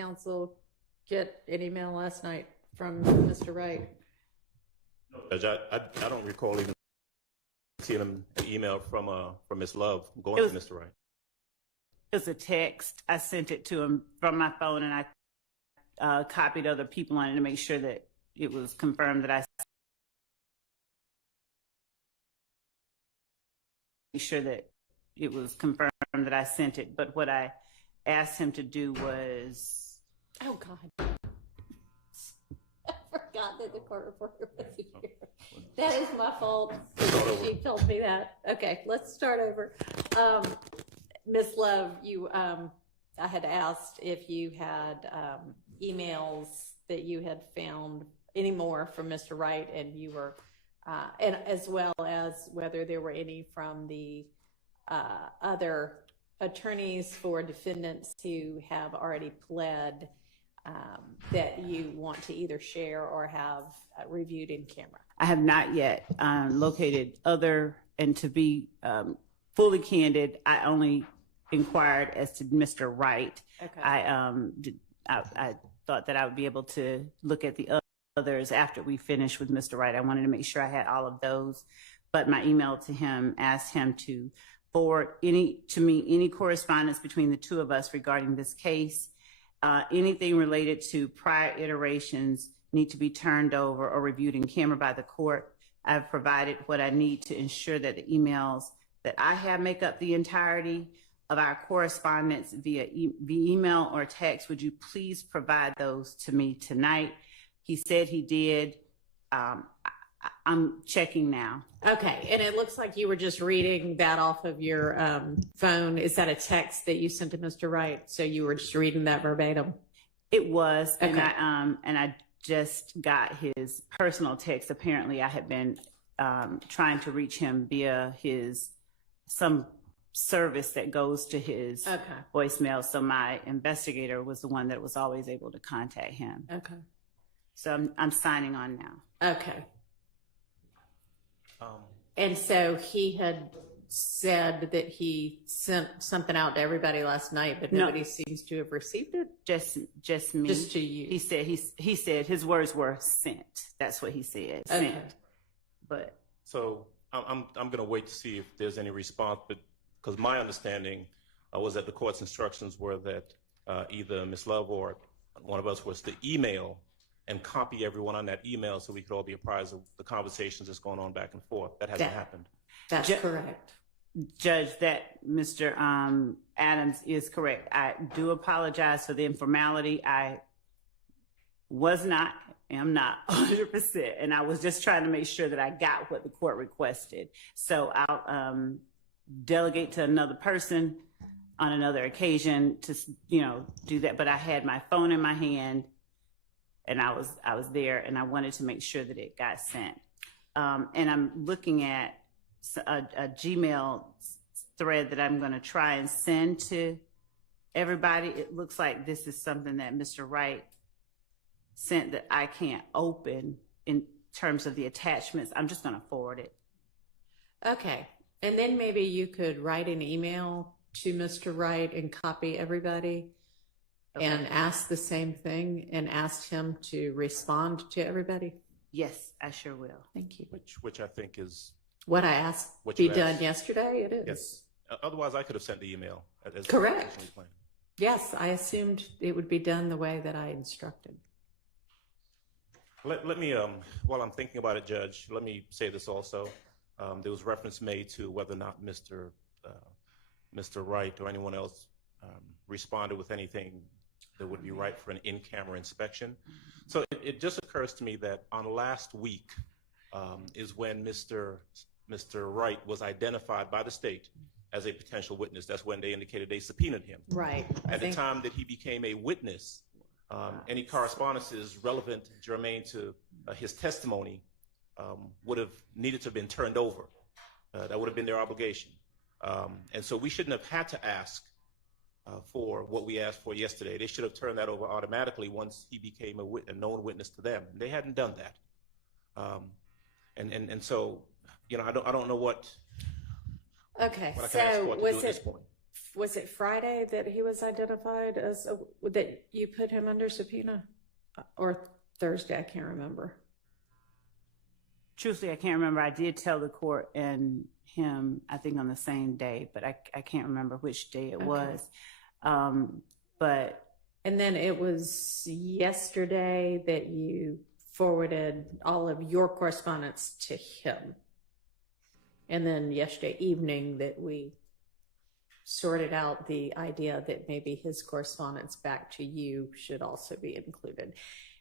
counsel get an email last night from Mr. Wright? No, Judge, I don't recall even seeing an email from Ms. Love going to Mr. Wright. It was a text. I sent it to him from my phone, and I copied other people on it to make sure that it was confirmed that I sent it. But what I asked him to do was, oh God, I forgot that the court reporter was here. That is my fault. She told me that. Okay, let's start over. Ms. Love, I had asked if you had emails that you had found any more from Mr. Wright, and you were, and as well as whether there were any from the other attorneys for defendants who have already pled that you want to either share or have reviewed in camera. I have not yet located other, and to be fully candid, I only inquired as to Mr. Wright. Okay. I thought that I would be able to look at the others after we finished with Mr. Wright. I wanted to make sure I had all of those, but my email to him asked him to forward any correspondence between the two of us regarding this case. Anything related to prior iterations need to be turned over or reviewed in camera by the court. I've provided what I need to ensure that the emails that I have make up the entirety of our correspondence via email or text. Would you please provide those to me tonight? He said he did. I'm checking now. Okay, and it looks like you were just reading that off of your phone. Is that a text that you sent to Mr. Wright? So you were just reading that verbatim? It was, okay. And I just got his personal text. Apparently, I had been trying to reach him via some service that goes to his voicemail. So my investigator was the one that was always able to contact him. Okay. So I'm signing on now. Okay. And so he had said that he sent something out to everybody last night, but nobody seems to have received it. Just me. Just to you. He said his words were sent. That's what he said. Okay. Sent. But so I'm going to wait to see if there's any response, but because my understanding was that the court's instructions were that either Ms. Love or one of us was to email and copy everyone on that email so we could all be apprised of the conversations that's going on back and forth. That hasn't happened. That's correct. Judge, that Mr. Adams is correct. I do apologize for the informality. I am not 100%, and I was just trying to make sure that I got what the court requested. So I'll delegate to another person on another occasion to, do that. But I had my phone in my hand, and I was there, and I wanted to make sure that it got sent. And I'm looking at a Gmail thread that I'm going to try and send to everybody. It looks like this is something that Mr. Wright sent that I can't open in terms of the attachments. I'm just going to forward it. Okay. And then maybe you could write an email to Mr. Wright and copy everybody. Okay. And ask the same thing and ask him to respond to everybody? Yes, I sure will. Thank you. Which I think is what I asked be done yesterday. It is. Yes. Otherwise, I could have sent the email. As correct. Yes, I assumed it would be done the way that I instructed. Let me, while I'm thinking about it, Judge, let me say this also. There was reference made to whether or not Mr. Wright or anyone else responded with anything that would be right for an in-camera inspection. So it just occurs to me that on last week is when Mr. Wright was identified by the state as a potential witness. That's when they indicated they subpoenaed him. Right. At the time that he became a witness, any correspondences relevant, germane to his testimony would have needed to have been turned over. That would have been their obligation. And so we shouldn't have had to ask for what we asked for yesterday. They should have turned that over automatically once he became a known witness to them. They hadn't done that. And so, I don't know what. Okay, what I so can ask for to do was at this it point. was it Friday that he was identified as, that you put him under subpoena? Or Thursday, I can't remember. Truthfully, I can't remember. I did tell the court and him, I think on the same day, but I can't remember which day it was. But And then it was yesterday that you forwarded all of your correspondence to him. And then yesterday evening that we sorted out the idea that maybe his correspondence back to you should also be included.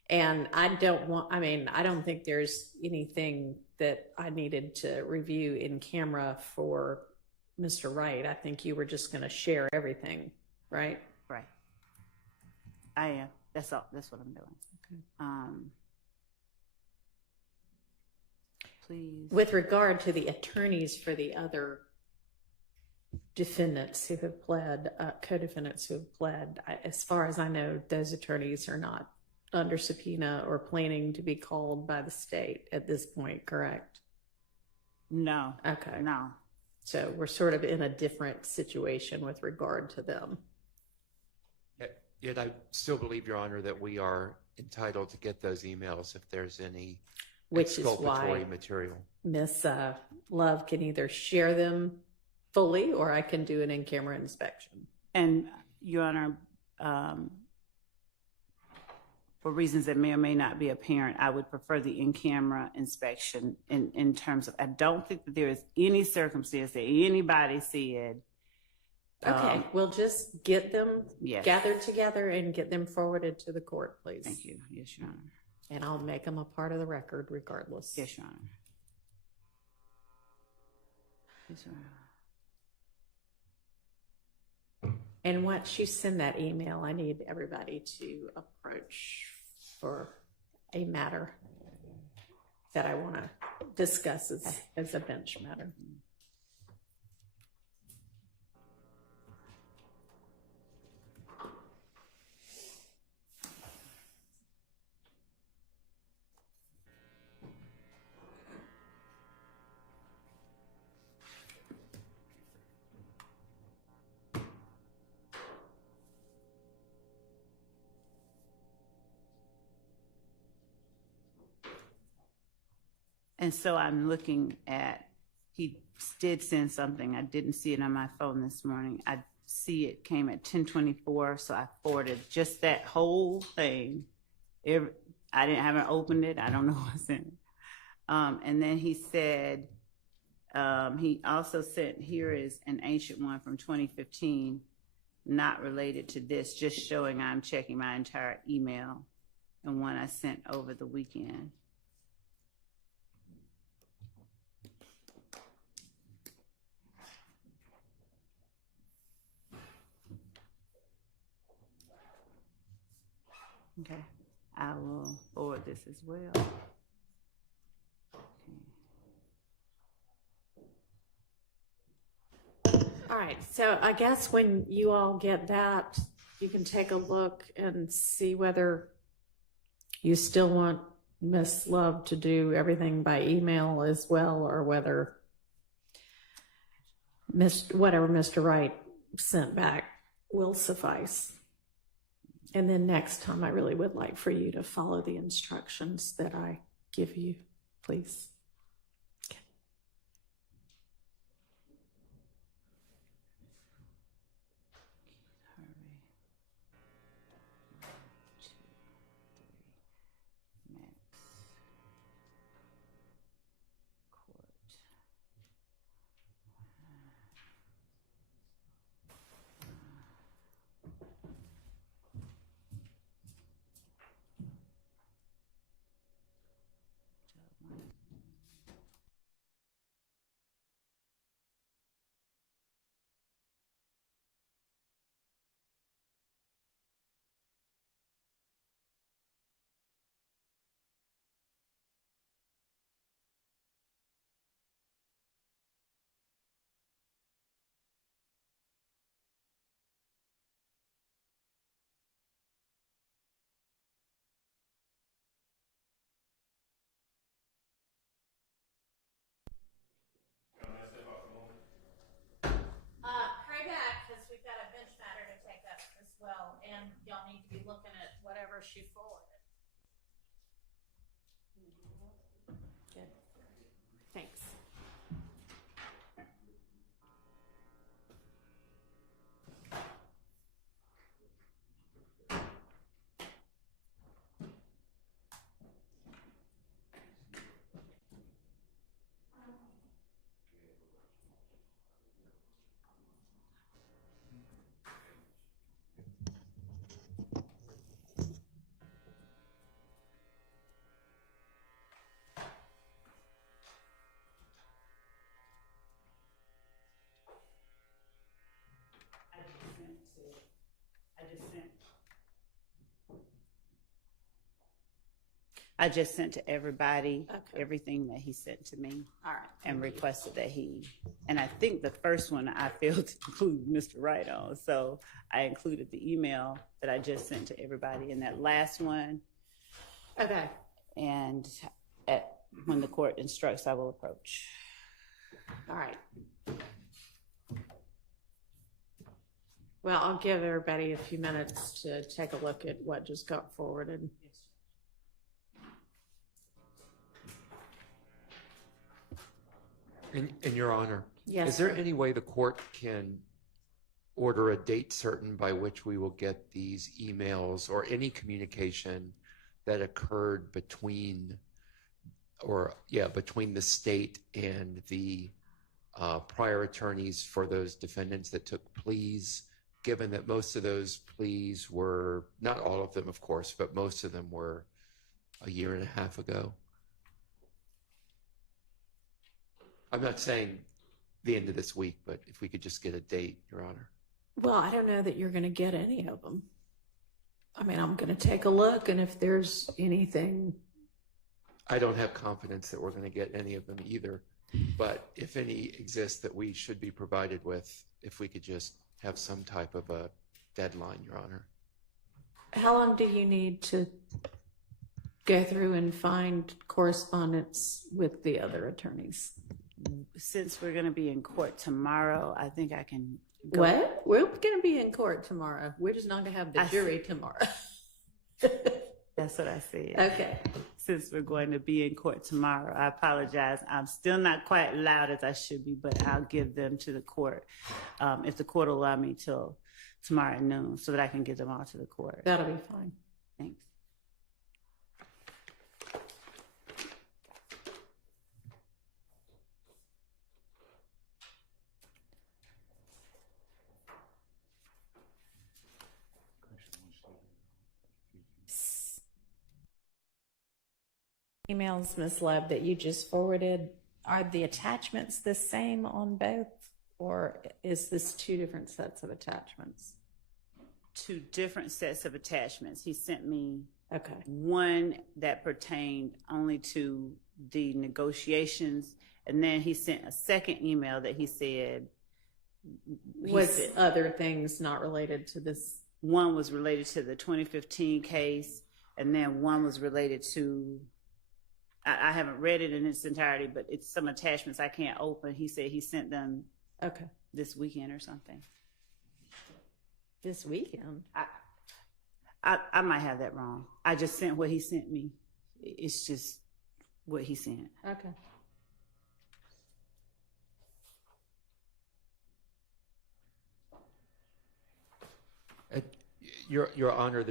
And I don't think there's anything that I needed to review in camera for Mr. Wright. I think you were just going to share everything, right? right, I am. That's all. That's what I'm doing. Okay. Please. With regard to the attorneys for the other defendants who have pled, co-defendants who have pled, as far as I know, those attorneys are not under subpoena or planning to be called by the state at this point, correct? No. Okay. No. So we're sort of in a different situation with regard to them. Yet I still believe, Your Honor, that we are entitled to get those emails if there's any Which is exculpatory why material. Miss Love can either share them fully or I can do an in-camera inspection. And Your Honor, for reasons that may or may not be apparent, I would prefer the in-camera inspection in terms of, I don't think that there is any circumstance that anybody said. Okay, we'll just get them Yes. gathered together and get them forwarded to the court, please. Thank you. Yes, Your Honor. And I'll make them a part of the record regardless. Yes, Your Honor. Yes, Your Honor. And once you send that email, I need everybody to approach for a matter that I want to discuss as a bench matter. And so I'm looking at, he did send something. I didn't see it on my phone this morning. I see it came at 10:24, so I forwarded just that whole thing. I haven't opened it. I don't know what's in it. And then he said, he also sent, here is an ancient one from 2015, not related to this, just showing I'm checking my entire email, and one I sent over the weekend. Okay, I will forward this as well. Okay. All right, so I guess when you all get that, you can take a look and see whether you still want Miss Love to do everything by email as well, or whether whatever Mr. Wright sent back will suffice. And then next time, I really would like for you to follow the instructions that I give you, please. Okay. y'all need to be looking at whatever she forwarded. Good. Thanks. I just sent to everybody Okay. everything that he sent to me All right. and requested that and I think the first one I failed to include Mr. Wright on, so I included the email that I just sent to everybody in that last one, Okay. and when the court instructs, I will approach. All right. Well, I'll give everybody a few minutes to take a look at what just got forwarded. In Your Honor, Yes, is there sir. any way the court can order a date certain by which we will get these emails or any communication that occurred between the state and the prior attorneys for those defendants that took pleas, given that most of those pleas were, not all of them, of course, but most of them were a year and a half ago? I'm not saying the end of this week, but if we could just get a date, Your Honor. Well, I don't know that you're going to get any of them. I mean, I'm going to take a look, and if there's anything, I don't have confidence that we're going to get any of them either, but if any exist that we should be provided with, if we could just have some type of a deadline, Your Honor. how long do you need to go through and find correspondence with the other attorneys? Since we're going to be in court tomorrow, I think I can go. What? We're going to be in court tomorrow. We're just not going to have the I see. jury tomorrow. That's what I said. Okay. Since we're going to be in court tomorrow, I apologize. I'm still not quite loud as I should be, but I'll give them to the court if the court will allow me till tomorrow at noon so that I can get them all to the court. That'll be fine. Thanks. Emails, Ms. Love, that you just forwarded, are the attachments the same on both? Or is this two different sets of attachments? Two different sets of attachments. He sent me Okay. one that pertained only to the negotiations, and then he sent a second email that he said Was other things not related to this? one was related to the 2015 case, and then one was related to, I haven't read it in its entirety, but it's some attachments I can't open. He said he sent them Okay. this weekend or something. This weekend? I might have that wrong. I just sent what he sent me. It's just what he sent. Okay. Your Honor,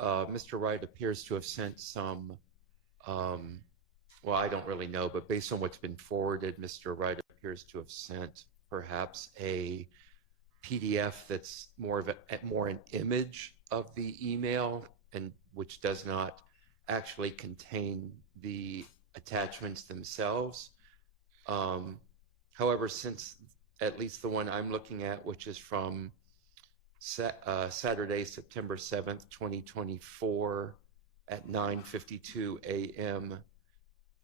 Mr. Wright appears to have sent some, well, I don't really know, but based on what's been forwarded, Mr. Wright appears to have sent perhaps a PDF that's more an image of the email, and which does not actually contain the attachments themselves. However, since at least the one I'm looking at, which is from Saturday, September 7th, 2024 at 9:52 a.m.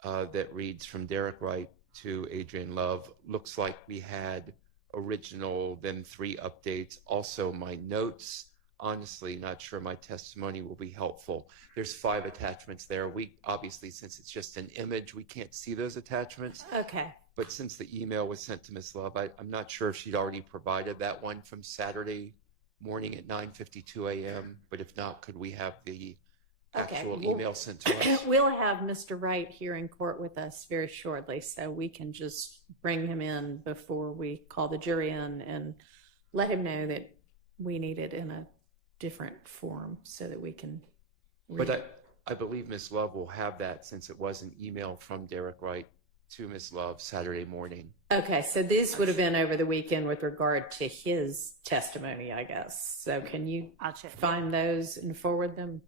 That reads from Derek Wright to Adrian Love. Looks like we had original, then 3 updates. Also my notes. Honestly, not sure my testimony will be helpful. There's 5 attachments there. We obviously, since it's just an image, we can't see those attachments. Okay. But since the email was sent to Ms. Love, I'm not sure if she'd already provided that one from Saturday morning at 9:52 a.m., but if not, could we have the Okay, actual well- email sent to us? We'll have Mr. Wright here in court with us very shortly, so we can just bring him in before we call the jury in and let him know that we need it in a different form so that we can read it. But I believe Ms. Love will have that since it was an email from Derek Wright to Ms. Love Saturday morning. Okay, so this would have been over the weekend with regard to his testimony, I guess. So can you I'll check. find those and forward them?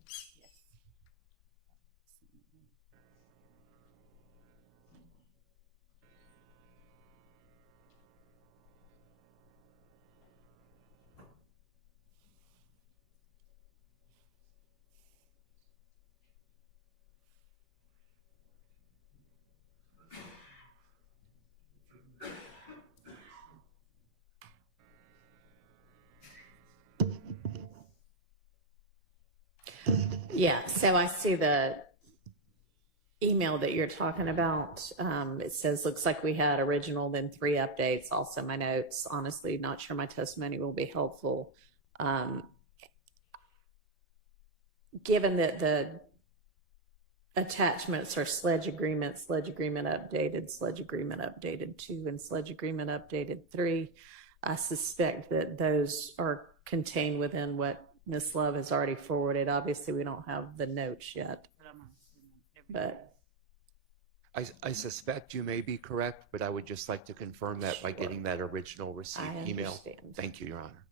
Yeah, so I see the email that you're talking about. It says, looks like we had original, then 3 updates. Also my notes, honestly, not sure my testimony will be helpful. Given that the attachments are sledge agreement updated, sledge agreement updated 2, and sledge agreement updated 3, I suspect that those are contained within what Ms. Love has already forwarded. Obviously, we don't have the notes yet, but I suspect you may be correct, but I would just like to confirm that by getting that original received I email. understand. Thank you, Your Honor.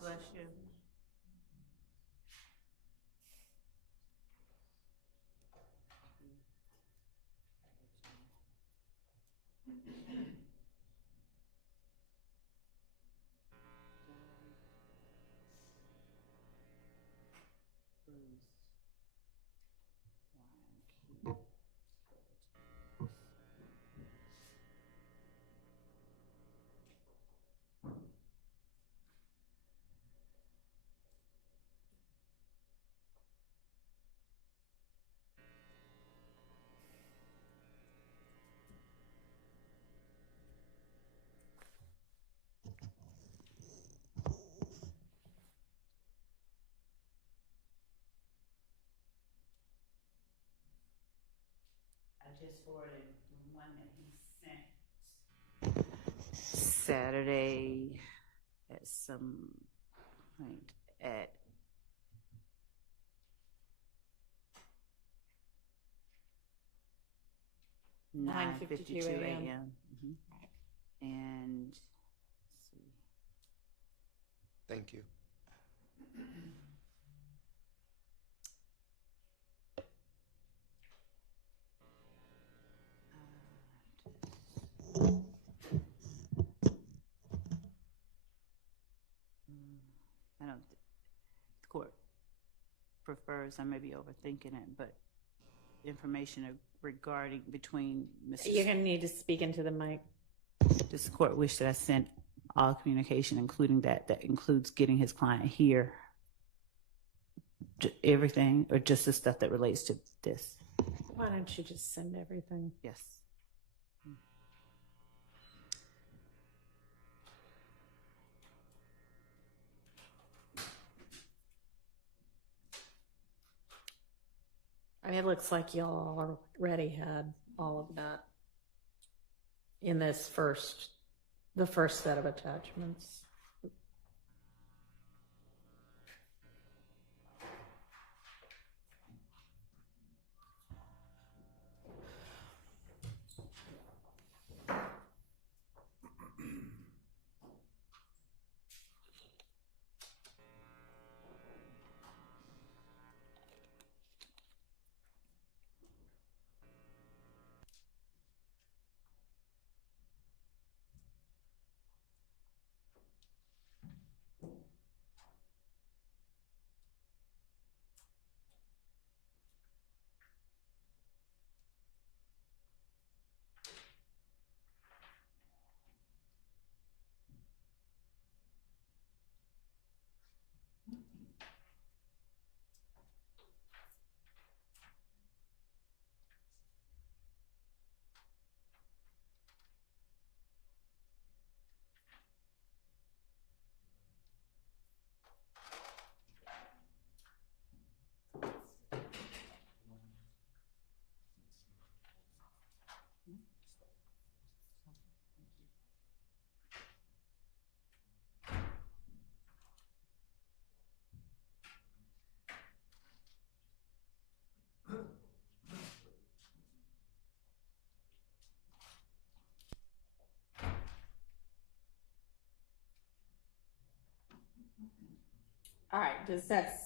Bless you. I just forwarded the one that he sent Saturday at some point at 9:52 a.m. And let's see. Thank you. I don't, the court prefers, I may be overthinking it, but information regarding between you're Mr. going to need to speak into the mic. This court wish that I sent all communication, including that includes getting his client here. Everything, or just the stuff that relates to this? Why don't you just send everything? Yes. I mean, it looks like y'all already had all of that in this the first set of attachments. All right, does that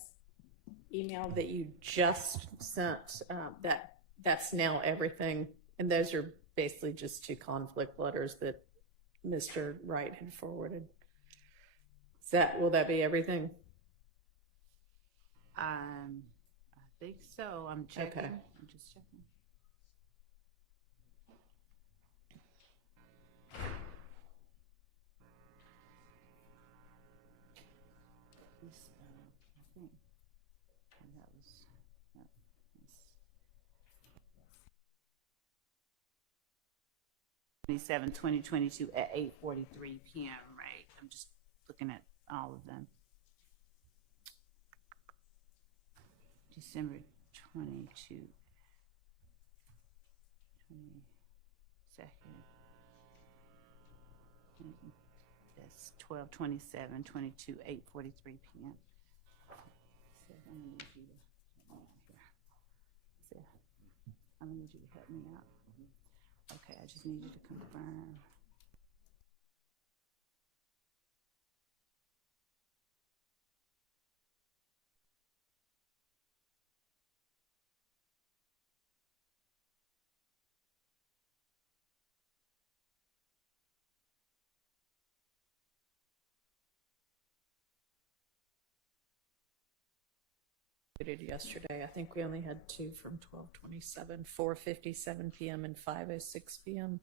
email that you just sent, that's now everything? And those are basically just two conflict letters that Mr. Wright had forwarded. Will that be everything? I think so. I'm checking. Okay. I'm just checking. This, I think that was. That was 2022 at 8:43 p.m. Right. I'm just looking at all of them. December 22, 22nd. That's 12/27, 22, 8:43 p.m. So I'm gonna need you to help me out here. So I'm gonna need you to help me out. Okay, I just need you to confirm. Yesterday, I think we only had two from 12:27, 4:57 p.m. and 5:06 p.m.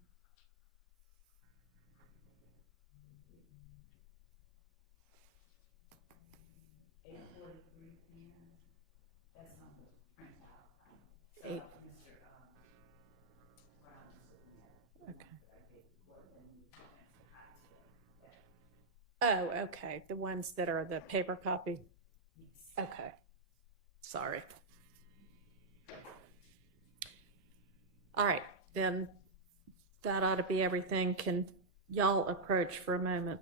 Eight. Okay. Oh, okay. The ones that are the paper copy? Okay. Sorry. All right, then that ought to be everything. Can y'all approach for a moment?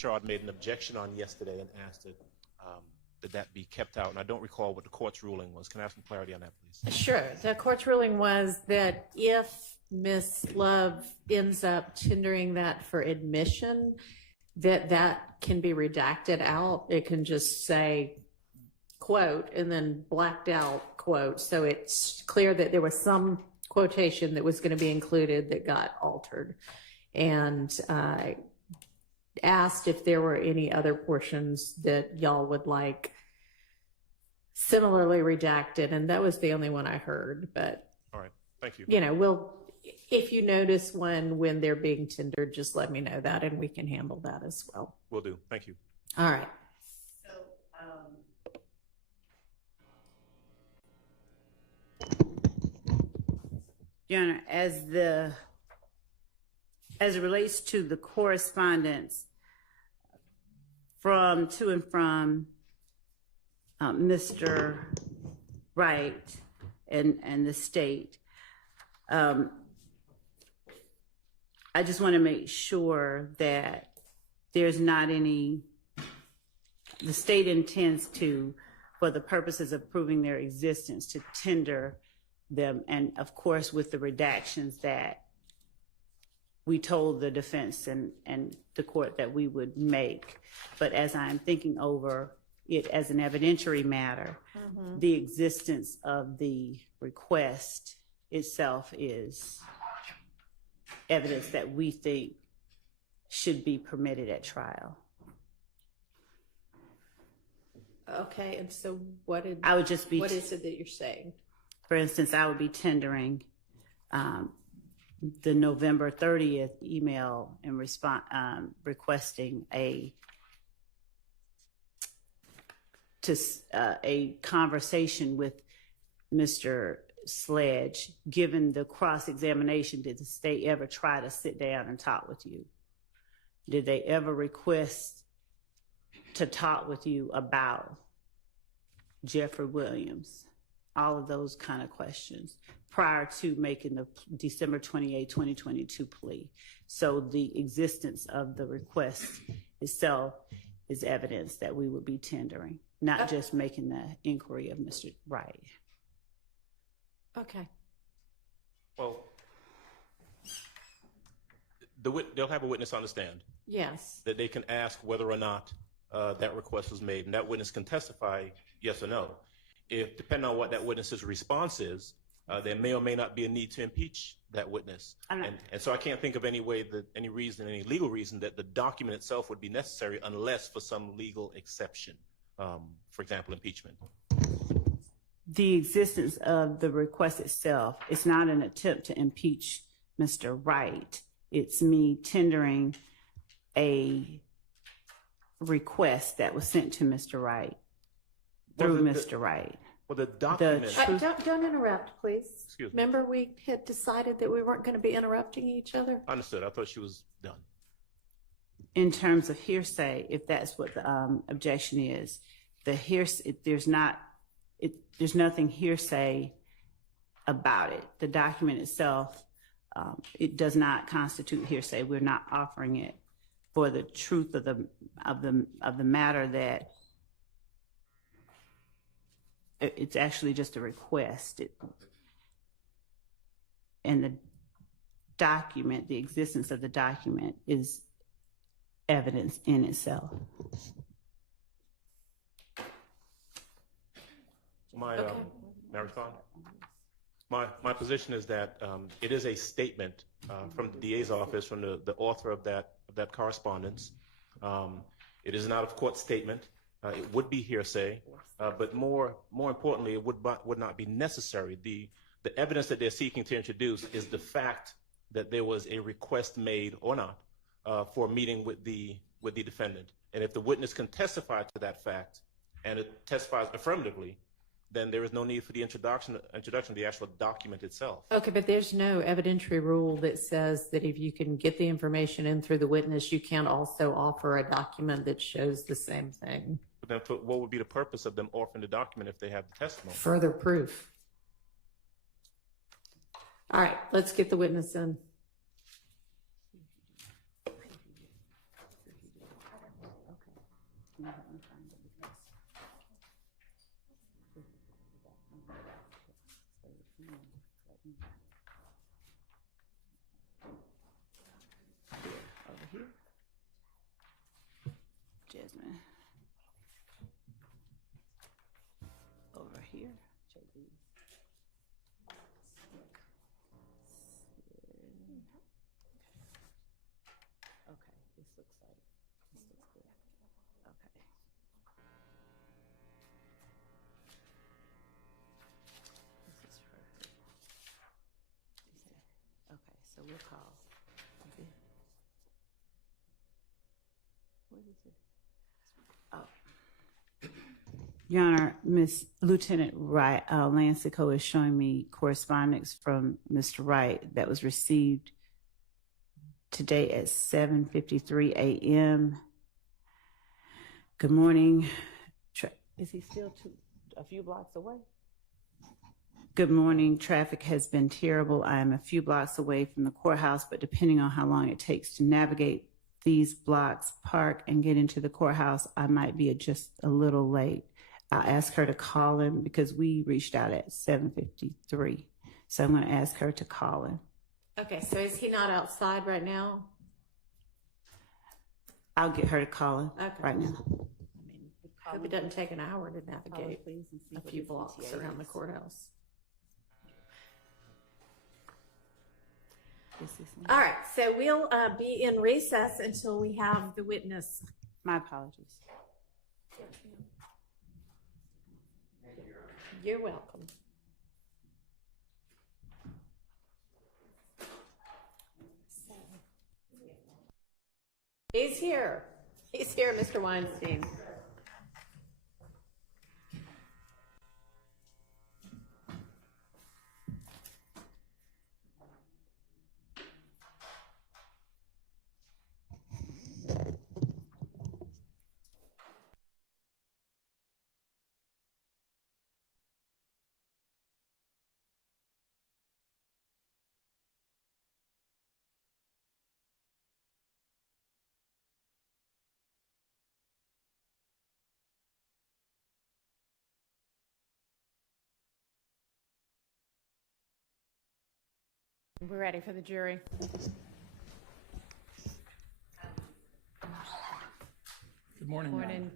Chard made an objection on yesterday and asked that that be kept out, and I don't recall what the court's ruling was. Can I have some clarity on that, please? Sure. The court's ruling was that if Ms. Love ends up tendering that for admission, that can be redacted out. It can just say, quote, and then blacked out, quote. So it's clear that there was some quotation that was going to be included that got altered. And asked if there were any other portions that y'all would like similarly redacted, and that was the only one I heard. But All right, thank you. you know, we'll, if you notice when they're being tendered, just let me know that, and we can handle that as well. Will do. Thank you. All right. So, Your Honor, as it relates to the correspondence to and from Mr. Wright and the state, I just want to make sure that there's not any, the state intends to, for the purposes of proving their existence, to tender them, and of course with the redactions that we told the defense and the court that we would make. But as I'm thinking over it as an evidentiary matter, the existence of the request itself is evidence that we think should be permitted at trial. Okay, and so what is it that you're saying? For instance, I would be tendering the November 30th email and requesting a conversation with Mr. Sledge. Given the cross-examination, did the state ever try to sit down and talk with you? Did they ever request to talk with you about Jeffrey Williams? All of those kind of questions prior to making the December 28, 2022 plea. So the existence of the request itself is evidence that we would be tendering, not just making the inquiry of Mr. Wright. Okay. Well, they'll have a witness on the stand Yes. that they can ask whether or not that request was made, and that witness can testify yes or no. If, depending on what that witness's response is, there may or may not be a need to impeach that witness. And so I can't think of any legal reason that the document itself would be necessary unless for some legal exception, for example, impeachment. The existence of the request itself is not an attempt to impeach Mr. Wright. It's me tendering a request that was sent to Mr. Wright through Mr. Wright. Well, the document. Don't interrupt, please. Excuse me. Remember, we had decided that we weren't going to be interrupting each other. Understood. I thought she was done. In terms of hearsay, if that's what the objection is, there's nothing hearsay about it. The document itself, it does not constitute hearsay. We're not offering it for the truth of the matter that it's actually just a request. And the document, the existence of the document is evidence in itself. May I respond? My position is that it is a statement from the DA's office, from the author of that correspondence. It is an out-of-court statement. It would be hearsay, but more importantly, it would not be necessary. The evidence that they're seeking to introduce is the fact that there was a request made or not for a meeting with the defendant. And if the witness can testify to that fact and it testifies affirmatively, then there is no need for the introduction of the actual document itself. Okay, but there's no evidentiary rule that says that if you can get the information in through the witness, you can't also offer a document that shows the same thing. But then what would be the purpose of them offering the document if they have the testimony? Further proof. All right, let's get the witness in. Over here. Jasmine. Over here. JB. Okay, this looks good. Okay. This is perfect. Okay, so we'll call. Okay. What is it? Oh. Your Honor, Miss Lieutenant Wright, Lancico is showing me correspondence from Mr. Wright that was received today at 7:53 a.m. Good morning. Is he still a few blocks away? Good morning. Traffic has been terrible. I am a few blocks away from the courthouse, but depending on how long it takes to navigate these blocks, park, and get into the courthouse, I might be just a little late. I'll ask her to call him because we reached out at 7:53. So I'm going to ask her to call him. Okay, so is he not outside right now? I'll get her to call him right now. Hope it doesn't take an hour to navigate please, and see a what few his blocks ETA around the is. courthouse. Is this All right, so we'll be in recess until we have the witness. My apologies. You're welcome. He's here. He's here, Mr. Weinstein. We're ready for the jury. Good morning, Your Honor. Morning.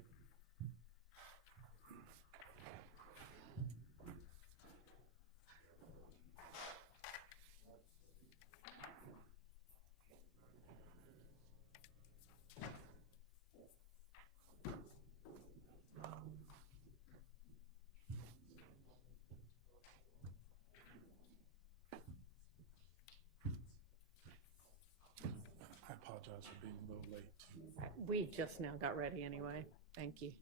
I apologize for being a little late. We just now got ready anyway. Thank you.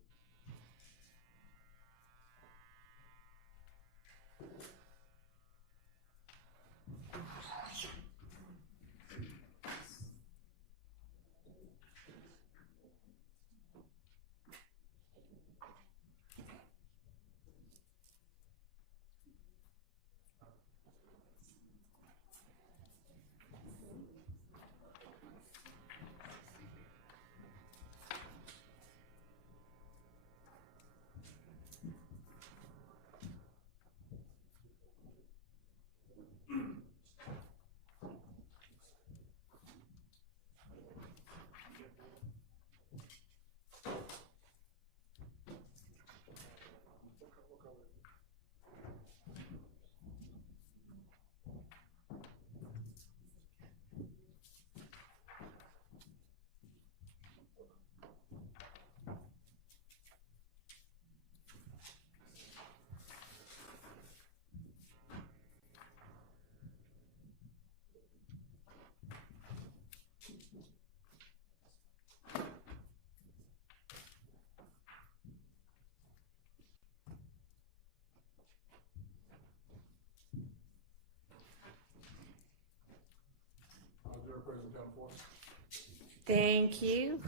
Thank you.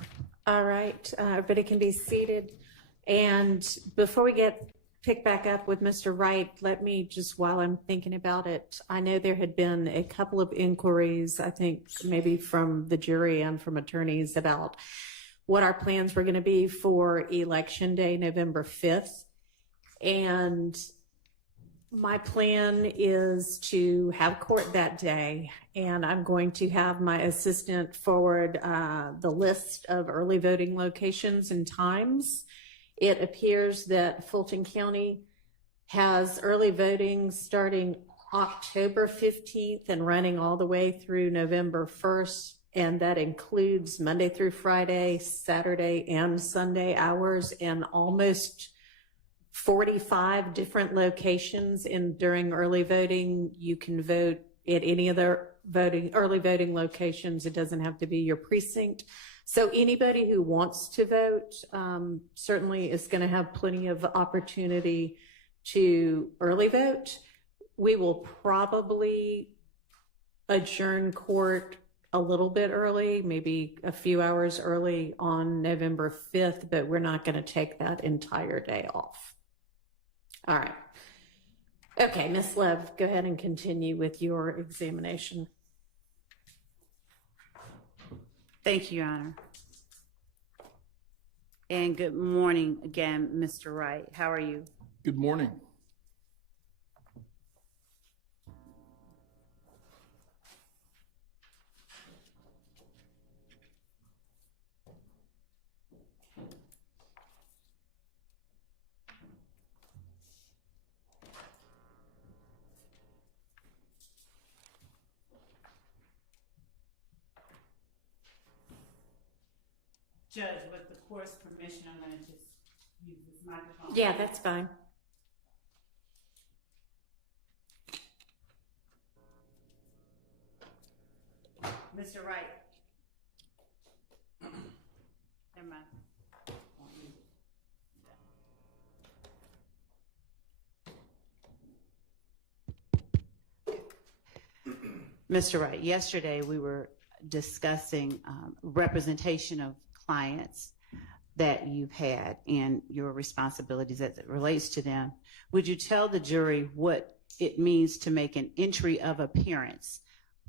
All right, everybody can be seated. And before we pick back up with Mr. Wright, let me just, while I'm thinking about it, I know there had been a couple of inquiries, I think maybe from the jury and from attorneys about what our plans were going to be for Election Day, November 5th. And My plan is to have court that day, and I'm going to have my assistant forward the list of early voting locations and times. It appears that Fulton County has early voting starting October 15th and running all the way through November 1st, and that includes Monday through Friday, Saturday and Sunday hours, and almost 45 different locations. And during early voting, you can vote at any of the early voting locations. It doesn't have to be your precinct. So anybody who wants to vote certainly is going to have plenty of opportunity to early vote. We will probably adjourn court a little bit early, maybe a few hours early on November 5th, but we're not going to take that entire day off. All right. Okay, Ms. Lev, go ahead and continue with your examination. Thank you, Your Honor. And good morning again, Mr. Wright. How are you? Good morning. Judge, with the court's permission, I'm going to just use this microphone. Yeah, that's fine. Mr. Wright. Never mind. Mr. Wright, yesterday we were discussing representation of clients that you've had and your responsibilities as it relates to them. Would you tell the jury what it means to make an entry of appearance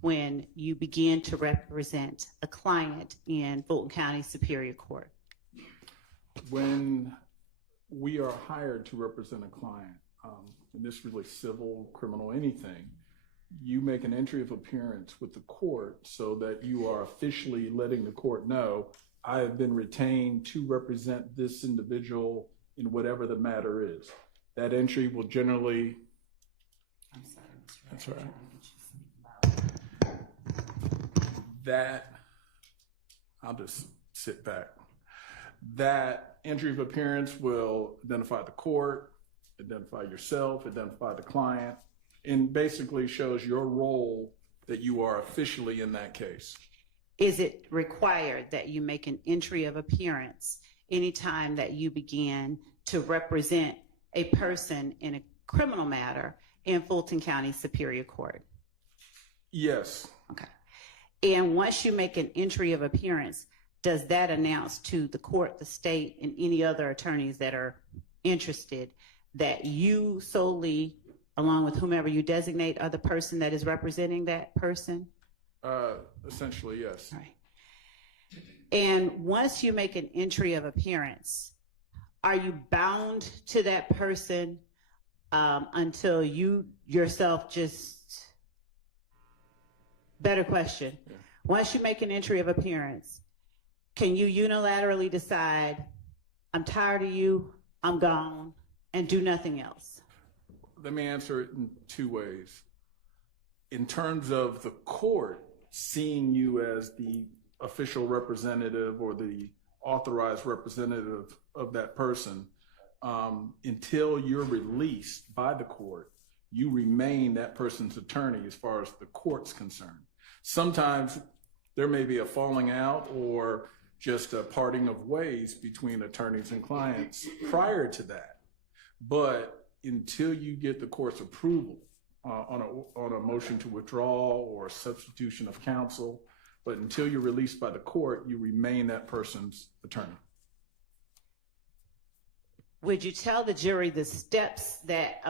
when you begin to represent a client in Fulton County Superior Court? When we are hired to represent a client, and this is really civil, criminal, anything, you make an entry of appearance with the court so that you are officially letting the court know, I have been retained to represent this individual in whatever the matter is. That entry will generally... I'm sorry, Mr. Wright. That's all right. I'm trying to get you some- That, I'll just sit back. That entry of appearance will identify the court, identify yourself, identify the client, and basically shows your role that you are officially in that case. Is it required that you make an entry of appearance anytime that you begin to represent a person in a criminal matter in Fulton County Superior Court? Yes. Okay. And once you make an entry of appearance, does that announce to the court, the state, and any other attorneys that are interested that you solely, along with whomever you designate, are the person that is representing that person? Essentially, yes. All right. And once you make an entry of appearance, are you bound to that person until you yourself just... Better question. Yeah. Once you make an entry of appearance, can you unilaterally decide, I'm tired of you, I'm gone, and do nothing else? Let me answer it in two ways. In terms of the court seeing you as the official representative or the authorized representative of that person, until you're released by the court, you remain that person's attorney as far as the court's concerned. Sometimes there may be a falling out or just a parting of ways between attorneys and clients prior to that. But until you get the court's approval on a motion to withdraw or substitution of counsel, but until you're released by the court, you remain that person's attorney. Would you tell the jury the steps that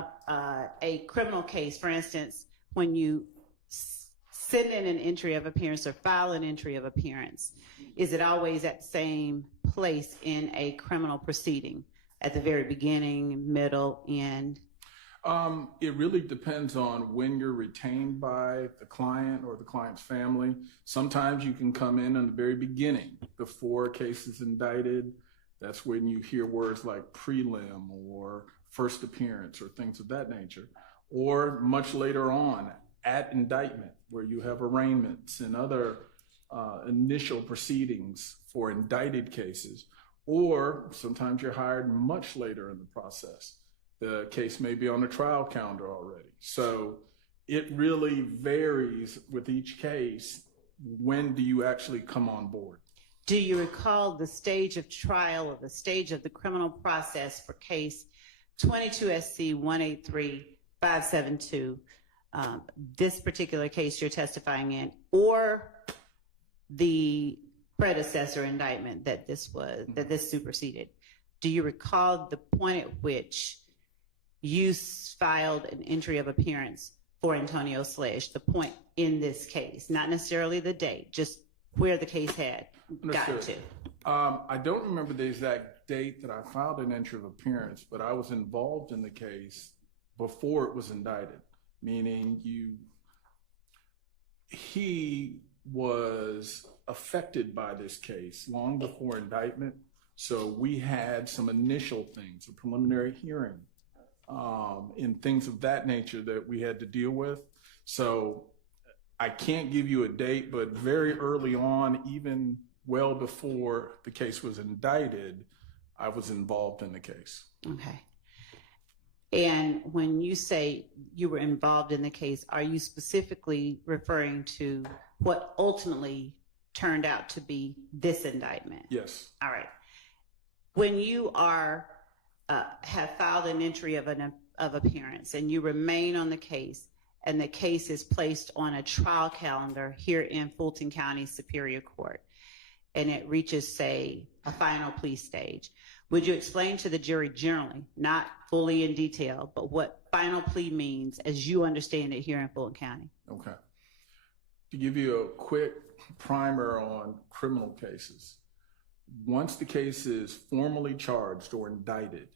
a criminal case, for instance, when you send in an entry of appearance or file an entry of appearance, is it always at the same place in a criminal proceeding, at the very beginning, middle, end? It really depends on when you're retained by the client or the client's family. Sometimes you can come in the very beginning, before a case is indicted. That's when you hear words like prelim or first appearance or things of that nature. Or much later on at indictment, where you have arraignments and other initial proceedings for indicted cases. Or sometimes you're hired much later in the process. The case may be on the trial calendar already. So it really varies with each case. When do you actually come on board? Do you recall the stage of trial or the stage of the criminal process for case 22 SC 183572, this particular case you're testifying in, or the predecessor indictment that this superseded? Do you recall the point at which you filed an entry of appearance for Antonio Sledge, the point in this case, not necessarily the date, just where the case had gotten to? I don't remember the exact date that I filed an entry of appearance, but I was involved in the case before it was indicted, meaning he was affected by this case long before indictment. So we had some initial things, a preliminary hearing, and things of that nature that we had to deal with. So I can't give you a date, but very early on, even well before the case was indicted, I was involved in the case. Okay. And when you say you were involved in the case, are you specifically referring to what ultimately turned out to be this indictment? Yes. All right. When you have filed an entry of appearance and you remain on the case, and the case is placed on a trial calendar here in Fulton County Superior Court, and it reaches, say, a final plea stage, would you explain to the jury generally, not fully in detail, but what final plea means as you understand it here in Fulton County? Okay. To give you a quick primer on criminal cases, once the case is formally charged or indicted,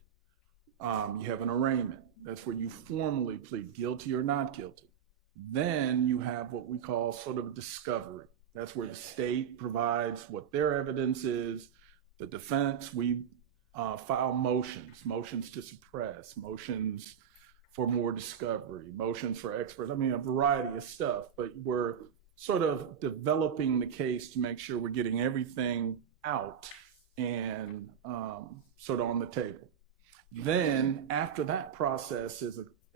you have an arraignment. That's where you formally plead guilty or not guilty. Then you have what we call sort of discovery. That's where the state provides what their evidence is. The defense, we file motions to suppress, motions for more discovery, motions for experts. I mean, a variety of stuff, but we're sort of developing the case to make sure we're getting everything out and sort of on the table. Then after that process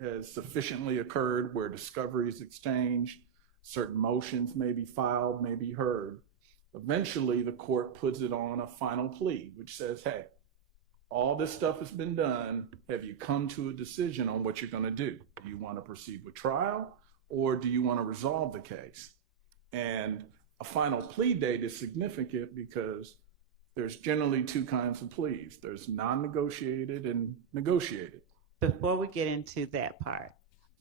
has sufficiently occurred, where discovery is exchanged, certain motions may be filed, may be heard, eventually the court puts it on a final plea, which says, hey, all this stuff has been done. Have you come to a decision on what you're going to do? Do you want to proceed with trial, or do you want to resolve the case? And a final plea date is significant because there's generally two kinds of pleas. There's non-negotiated and negotiated. Before we get into that part,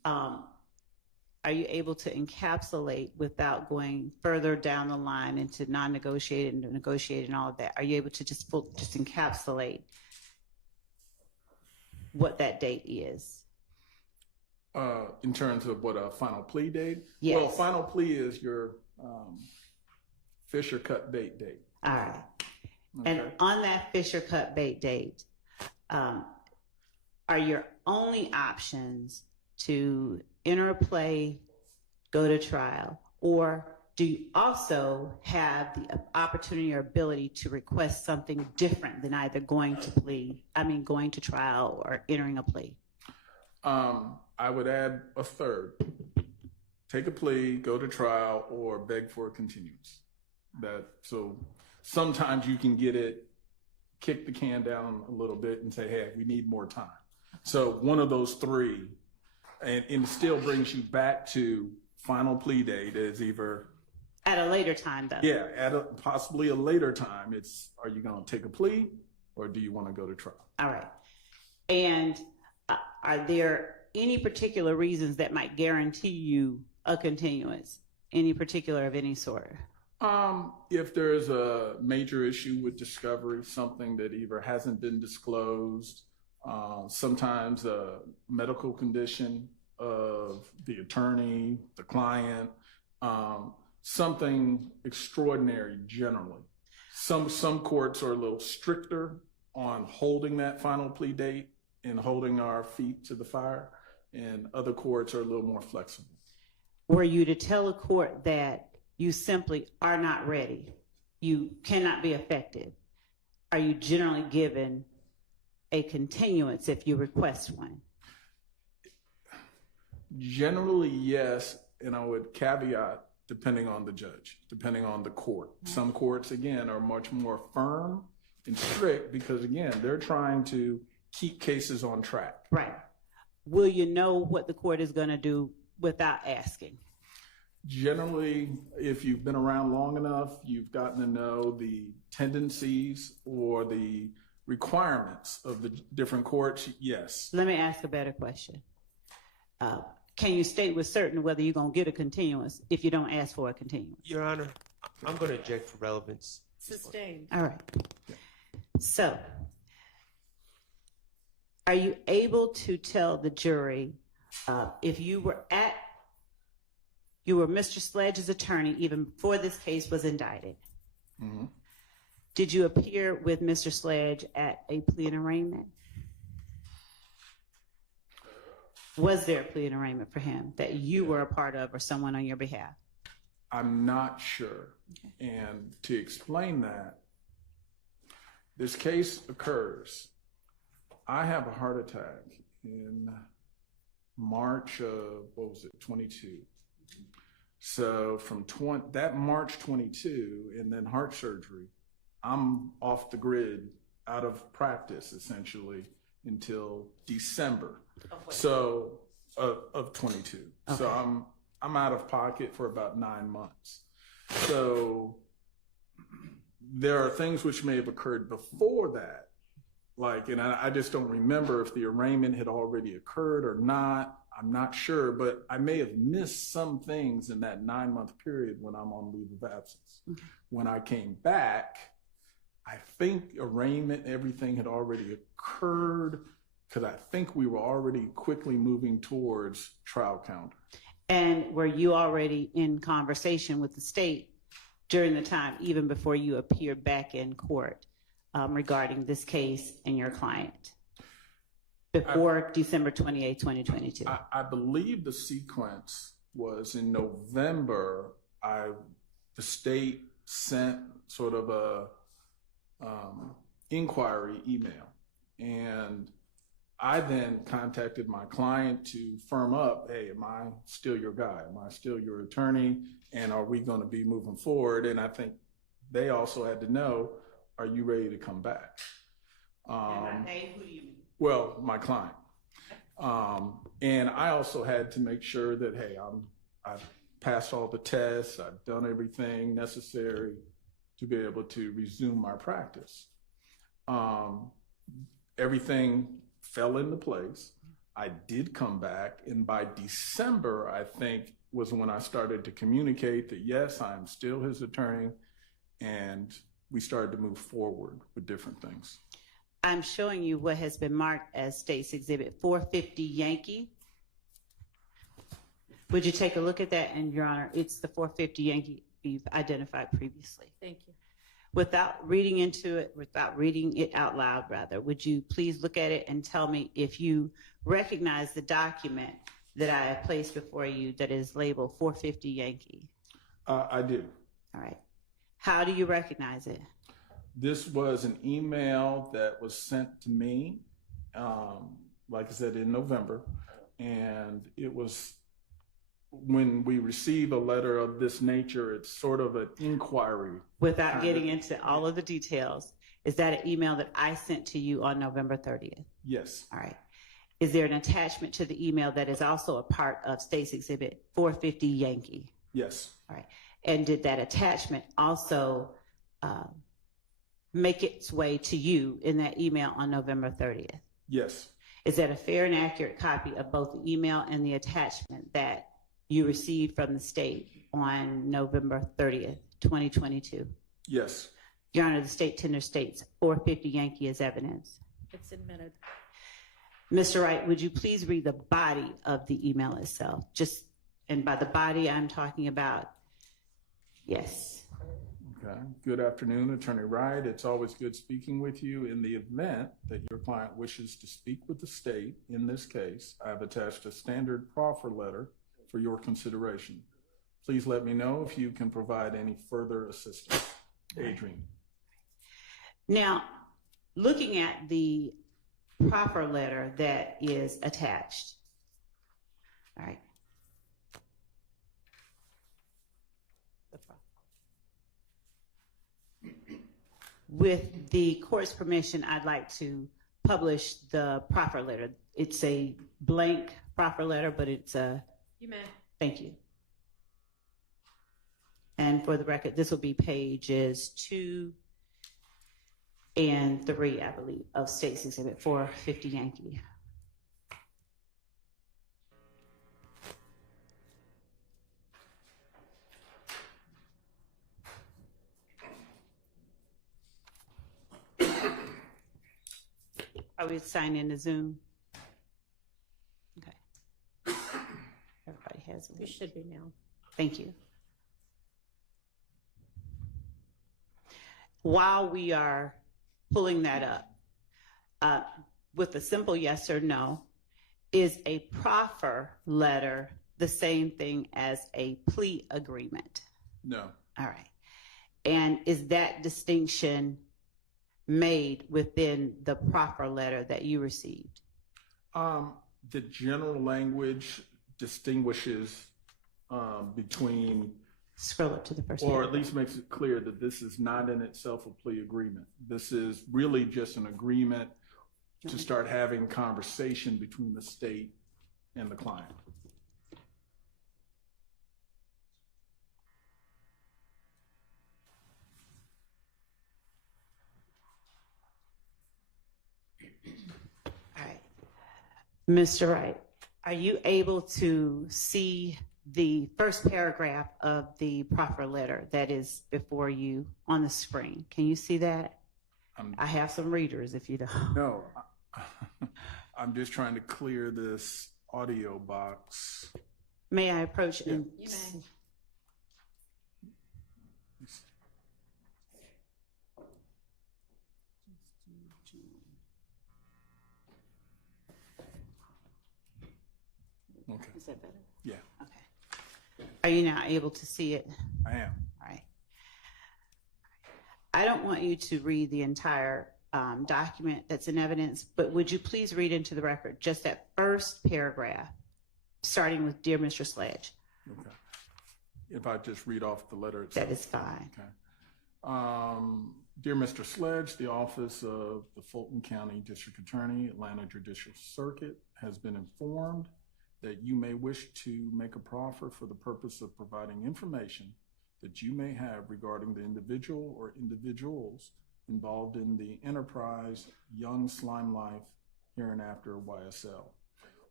are you able to encapsulate, without going further down the line into non-negotiated and negotiated and all of that, are you able to just encapsulate what that date is? In terms of what a final plea date? Yes. Well, final plea is your fish or cut bait date. All right. Okay. And on that fish or cut bait date, are your only options to enter a plea, go to trial, or do you also have the opportunity or ability to request something different than either going to trial or entering a plea? I would add a third. Take a plea, go to trial, or beg for a continuance. So sometimes you can get it, kick the can down a little bit and say, hey, we need more time. So one of those three, and it still brings you back to final plea date as either At a later time, though. Yeah, at possibly a later time. It's, are you going to take a plea or do you want to go to trial? All right. And are there any particular reasons that might guarantee you a continuance? Any particular of any sort? If there's a major issue with discovery, something that either hasn't been disclosed, sometimes a medical condition of the attorney, the client, something extraordinary generally. Some courts are a little stricter on holding that final plea date and holding our feet to the fire, and other courts are a little more flexible. Were you to tell a court that you simply are not ready, you cannot be effective, are you generally given a continuance if you request one? Generally, yes, and I would caveat depending on the judge, depending on the court. Some courts, again, are much more firm and strict because, again, they're trying to keep cases on track. Right. Will you know what the court is going to do without asking? Generally, if you've been around long enough, you've gotten to know the tendencies or the requirements of the different courts, yes. Let me ask a better question. Can you state with certain whether you're going to get a continuance if you don't ask for a continuance? Your Honor, I'm going to object for relevance. Sustained. All right. So, are you able to tell the jury if you were Mr. Sledge's attorney even before this case was indicted? Mm-hmm. Did you appear with Mr. Sledge at a plea and arraignment? Was there a plea and arraignment for him that you were a part of or someone on your behalf? I'm not sure. Okay. And to explain that, this case occurs. I have a heart attack in March of, 22. So from that March 22 and then heart surgery, I'm off the grid, out of practice essentially until December. So of 22. Okay. So I'm out of pocket for about 9 months. So there are things which may have occurred before that, and I just don't remember if the arraignment had already occurred or not. I'm not sure, but I may have missed some things in that 9-month period when I'm on leave of absence. Okay. When I came back, I think arraignment, everything had already occurred because I think we were already quickly moving towards trial calendar. And were you already in conversation with the state during the time, even before you appeared back in court regarding this case and your client? Before December 28, 2022. I believe the sequence was in November. The state sent sort of a inquiry email, and I then contacted my client to firm up, hey, am I still your guy? Am I still your attorney? And are we going to be moving forward? And I think they also had to know, are you ready to come back? And who do you mean? Well, my client. And I also had to make sure that, hey, I've passed all the tests, I've done everything necessary to be able to resume my practice. Everything fell into place. I did come back, and by December, I think, was when I started to communicate that, yes, I'm still his attorney, and we started to move forward with different things. I'm showing you what has been marked as State's Exhibit 450 Yankee. Would you take a look at that? And Your Honor, it's the 450 Yankee you've identified previously. Thank you. Without reading it out loud, rather, would you please look at it and tell me if you recognize the document that I have placed before you that is labeled 450 Yankee? I do. All right. How do you recognize it? This was an email that was sent to me, like I said, in November. And it was, when we receive a letter of this nature, it's sort of an inquiry. Without getting into all of the details, is that an email that I sent to you on November 30th? Yes. All right. Is there an attachment to the email that is also a part of State's Exhibit 450 Yankee? Yes. All right. And did that attachment also make its way to you in that email on November 30th? Yes. Is that a fair and accurate copy of both the email and the attachment that you received from the state on November 30th, 2022? Yes. Your Honor, the state tender states 450 Yankee is evidence. It's admitted. Mr. Wright, would you please read the body of the email itself? And by the body, I'm talking about, yes. Okay. Good afternoon, Attorney Wright. It's always good speaking with you. In the event that your client wishes to speak with the state in this case, I've attached a standard proffer letter for your consideration. Please let me know if you can provide any further assistance. Adrian. Now, looking at the proffer letter that is attached, all right. With the court's permission, I'd like to publish the proffer letter. It's a blank proffer letter, but it's a... You may. Thank you. And for the record, this will be pages 2 and 3, I believe, of State's Exhibit 450 Yankee. Are we signing in to Zoom? Okay. Everybody has it. You should be now. Thank you. While we are pulling that up, with a simple yes or no, is a proffer letter the same thing as a plea agreement? No. All right. And is that distinction made within the proffer letter that you received? The general language distinguishes between, Scroll up to the first or paragraph. at least makes it clear that this is not in itself a plea agreement. This is really just an agreement to start having conversation between the state and the client. All right. Mr. Wright, are you able to see the first paragraph of the proffer letter that is before you on the screen? Can you see that? I have some readers if you don't. No, I'm just trying to clear this audio box. May I approach? And You may. Okay. Is that better? Yeah, Okay. Are you now able to see it? I am. All right. I don't want you to read the entire document that's in evidence, but would you please read into the record just that first paragraph, starting with Dear Mr. Sledge? Okay. If I just read off the letter itself. That is fine. Okay. Dear Mr. Sledge, the Office of the Fulton County District Attorney, Atlanta Judicial Circuit, has been informed that you may wish to make a proffer for the purpose of providing information that you may have regarding the individual or individuals involved in the enterprise Young Slime Life hereinafter YSL,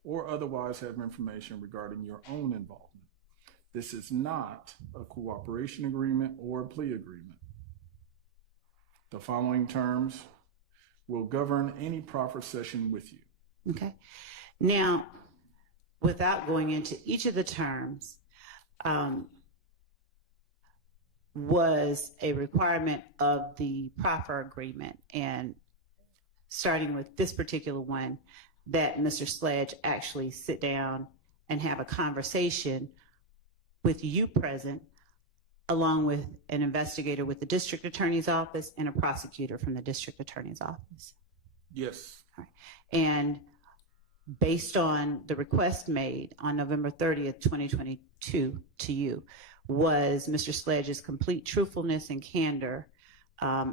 or otherwise have information regarding your own involvement. This is not a cooperation agreement or a plea agreement. The following terms will govern any proffer session with you. Okay. Now, without going into each of the terms, was a requirement of the proffer agreement, and starting with this particular one, that Mr. Sledge actually sit down and have a conversation with you present, along with an investigator with the district attorney's office and a prosecutor from the district attorney's office. Yes. All right. And based on the request made on November 30th, 2022 to you, was Mr. Sledge's complete truthfulness and candor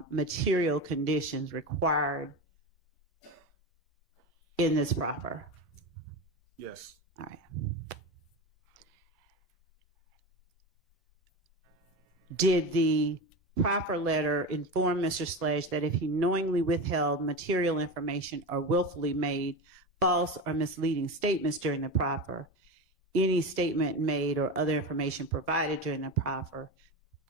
material conditions required in this proffer? Yes. All right. Did the proffer letter inform Mr. Sledge that if he knowingly withheld material information or willfully made false or misleading statements during the proffer, any statement made or other information provided during the proffer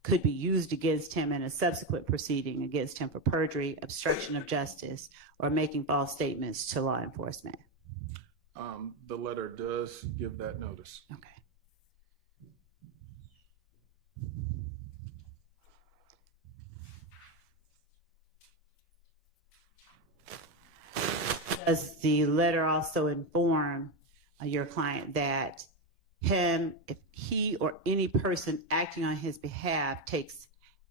could be used against him in a subsequent proceeding against him for perjury, obstruction of justice, or making false statements to law enforcement? The letter does give that notice. Okay. Does the letter also inform your client that if he or any person acting on his behalf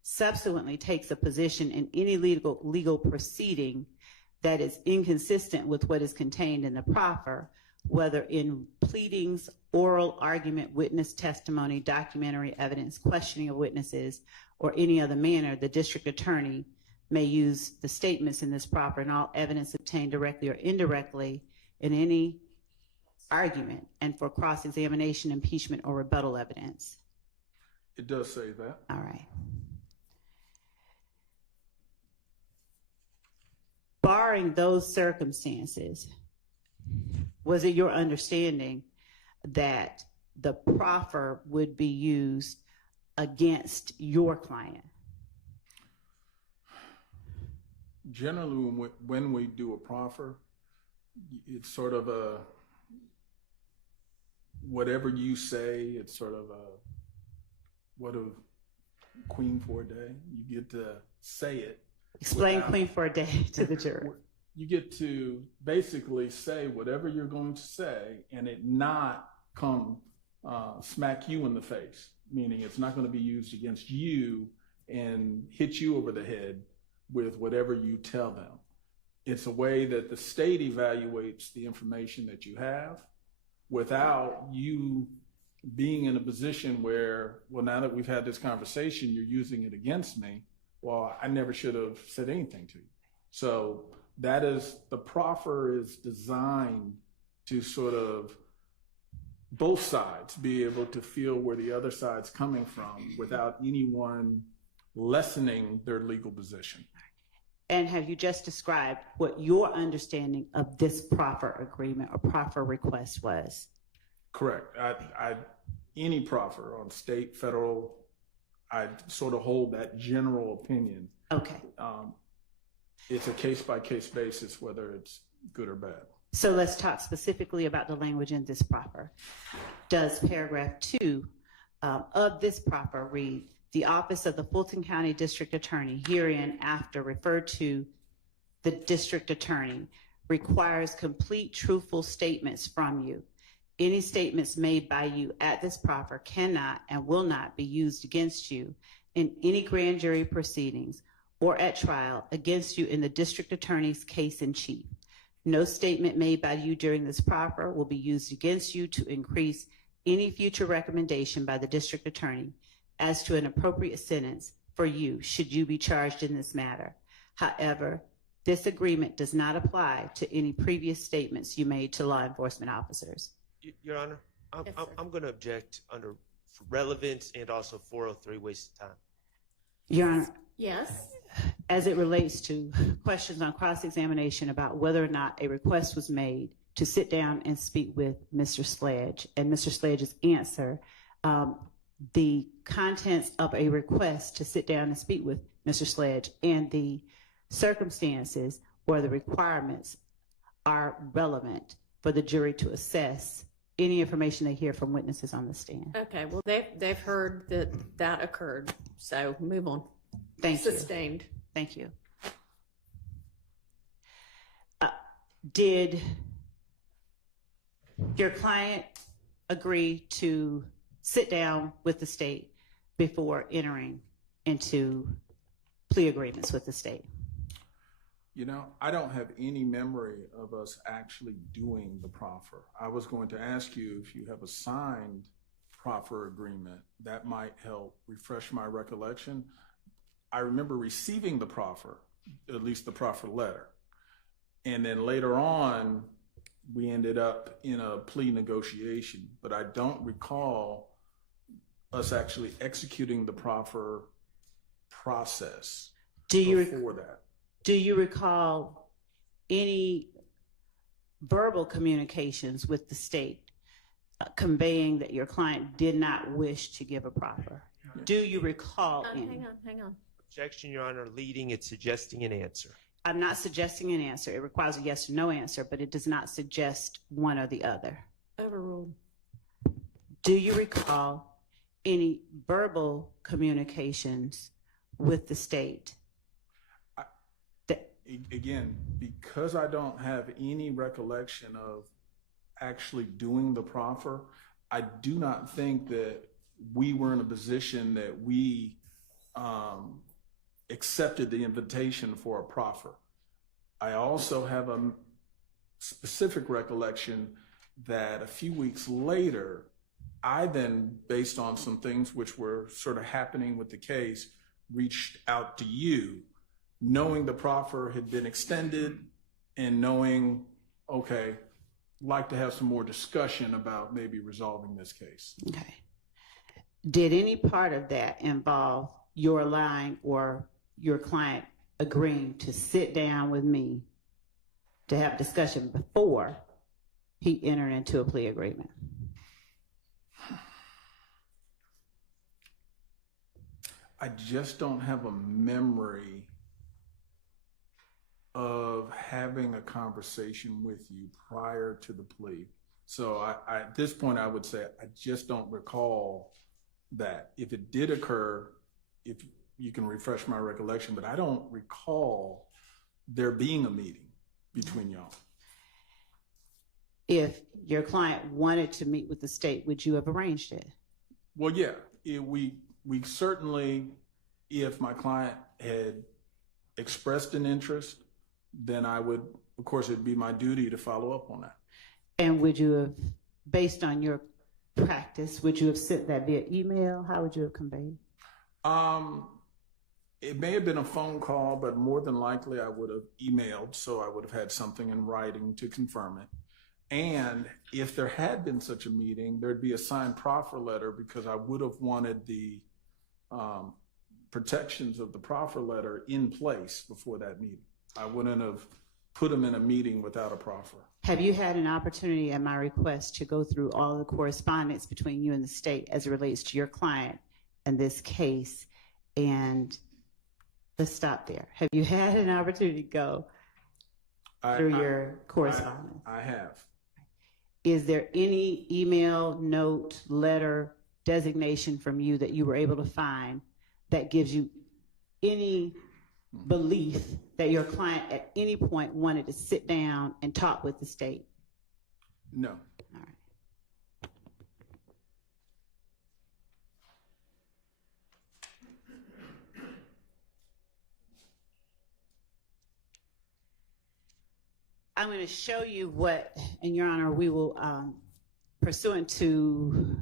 subsequently takes a position in any legal proceeding that is inconsistent with what is contained in the proffer, whether in pleadings, oral argument, witness testimony, documentary evidence, questioning of witnesses, or any other manner, the district attorney may use the statements in this proffer and all evidence obtained directly or indirectly in any argument and for cross-examination, impeachment, or rebuttal evidence. It does say that. All right. Barring those circumstances, was it your understanding that the proffer would be used against your client? Generally, when we do a proffer, it's sort of a whatever you say. It's sort of a what a queen for a day. You get to say it. Explain queen for a day to the jury. You get to basically say whatever you're going to say, and it not come smack you in the face. Meaning, it's not going to be used against you and hit you over the head with whatever you tell them. It's a way that the state evaluates the information that you have without you being in a position where, well, now that we've had this conversation, you're using it against me. Well, I never should have said anything to you. So that is, the proffer is designed to sort of both sides be able to feel where the other side's coming from without anyone lessening their legal position. And have you just described what your understanding of this proffer agreement or proffer request was? Correct. Any proffer on state, federal, I sort of hold that general opinion. Okay. It's a case-by-case basis, whether it's good or bad. So let's talk specifically about the language in this proffer. Does paragraph 2 of this proffer read, the office of the Fulton County District Attorney herein after referred to the district attorney requires complete truthful statements from you. Any statements made by you at this proffer cannot and will not be used against you in any grand jury proceedings or at trial against you in the district attorney's case in chief. No statement made by you during this proffer will be used against you to increase any future recommendation by the district attorney as to an appropriate sentence for you should you be charged in this matter. However, this agreement does not apply to any previous statements you made to law enforcement officers. Your Honor, Yes, sir. I'm going to object under relevance and also 403 waste of time. Your Honor, Yes. as it relates to questions on cross-examination about whether or not a request was made to sit down and speak with Mr. Sledge and Mr. Sledge's answer, the contents of a request to sit down and speak with Mr. Sledge and the circumstances or the requirements are relevant for the jury to assess any information they hear from witnesses on the stand. Okay, well, they've heard that occurred, so move on. Thank you. Sustained. Thank you. Did your client agree to sit down with the state before entering into plea agreements with the state? You know, I don't have any memory of us actually doing the proffer. I was going to ask you if you have a signed proffer agreement. That might help refresh my recollection. I remember receiving the proffer, at least the proffer letter. And then later on, we ended up in a plea negotiation. But I don't recall us actually executing the proffer process before that. Do you recall any verbal communications with the state conveying that your client did not wish to give a proffer? Do you recall any? Hang on. Objection, Your Honor, leading and suggesting an answer. I'm not suggesting an answer. It requires a yes or no answer, but it does not suggest one or the other. Overruled. Do you recall any verbal communications with the state? Again, because I don't have any recollection of actually doing the proffer, I do not think that we were in a position that we accepted the invitation for a proffer. I also have a specific recollection that a few weeks later, I then, based on some things which were sort of happening with the case, reached out to you, knowing the proffer had been extended and knowing, okay, like to have some more discussion about maybe resolving this case. Okay. Did any part of that involve your lying or your client agreeing to sit down with me to have discussion before he entered into a plea agreement? I just don't have a memory of having a conversation with you prior to the plea. So at this point, I would say I just don't recall that. If it did occur, if you can refresh my recollection, but I don't recall there being a meeting between y'all. If your client wanted to meet with the state, would you have arranged it? Well, yeah, we certainly, if my client had expressed an interest, then I would, of course, it'd be my duty to follow up on that. And would you have, based on your practice, would you have sent that via email? How would you have conveyed? It may have been a phone call, but more than likely I would have emailed, so I would have had something in writing to confirm it. And if there had been such a meeting, there'd be a signed proffer letter because I would have wanted the protections of the proffer letter in place before that meeting. I wouldn't have put them in a meeting without a proffer. Have you had an opportunity at my request to go through all the correspondence between you and the state as it relates to your client and this case? And let's stop there. Have you had an opportunity to go through your correspondence? I have. Is there any email, note, letter, designation from you that you were able to find that gives you any belief that your client at any point wanted to sit down and talk with the state? No. All right. I'm going to show you what, in Your Honor, we will, pursuant to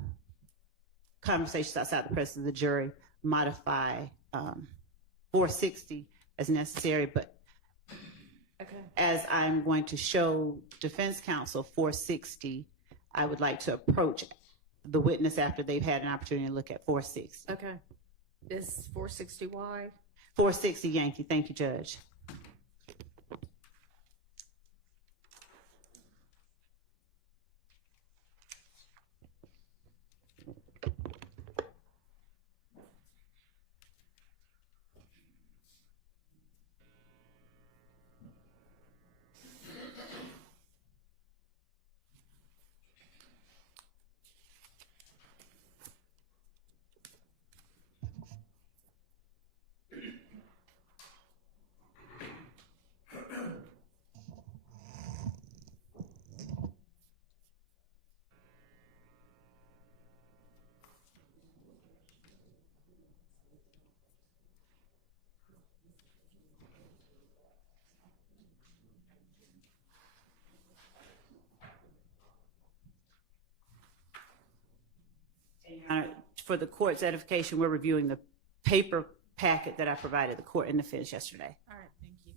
conversations outside the presence of the jury, modify 460 as necessary, but as I'm going to show defense counsel 460, I would like to approach the witness after they've had an opportunity to look at 460. Okay. Is 460Y? 460 Yankee. Thank you, Judge. For the court's edification, we're reviewing the paper packet that I provided the court in the finish yesterday. All right, thank you.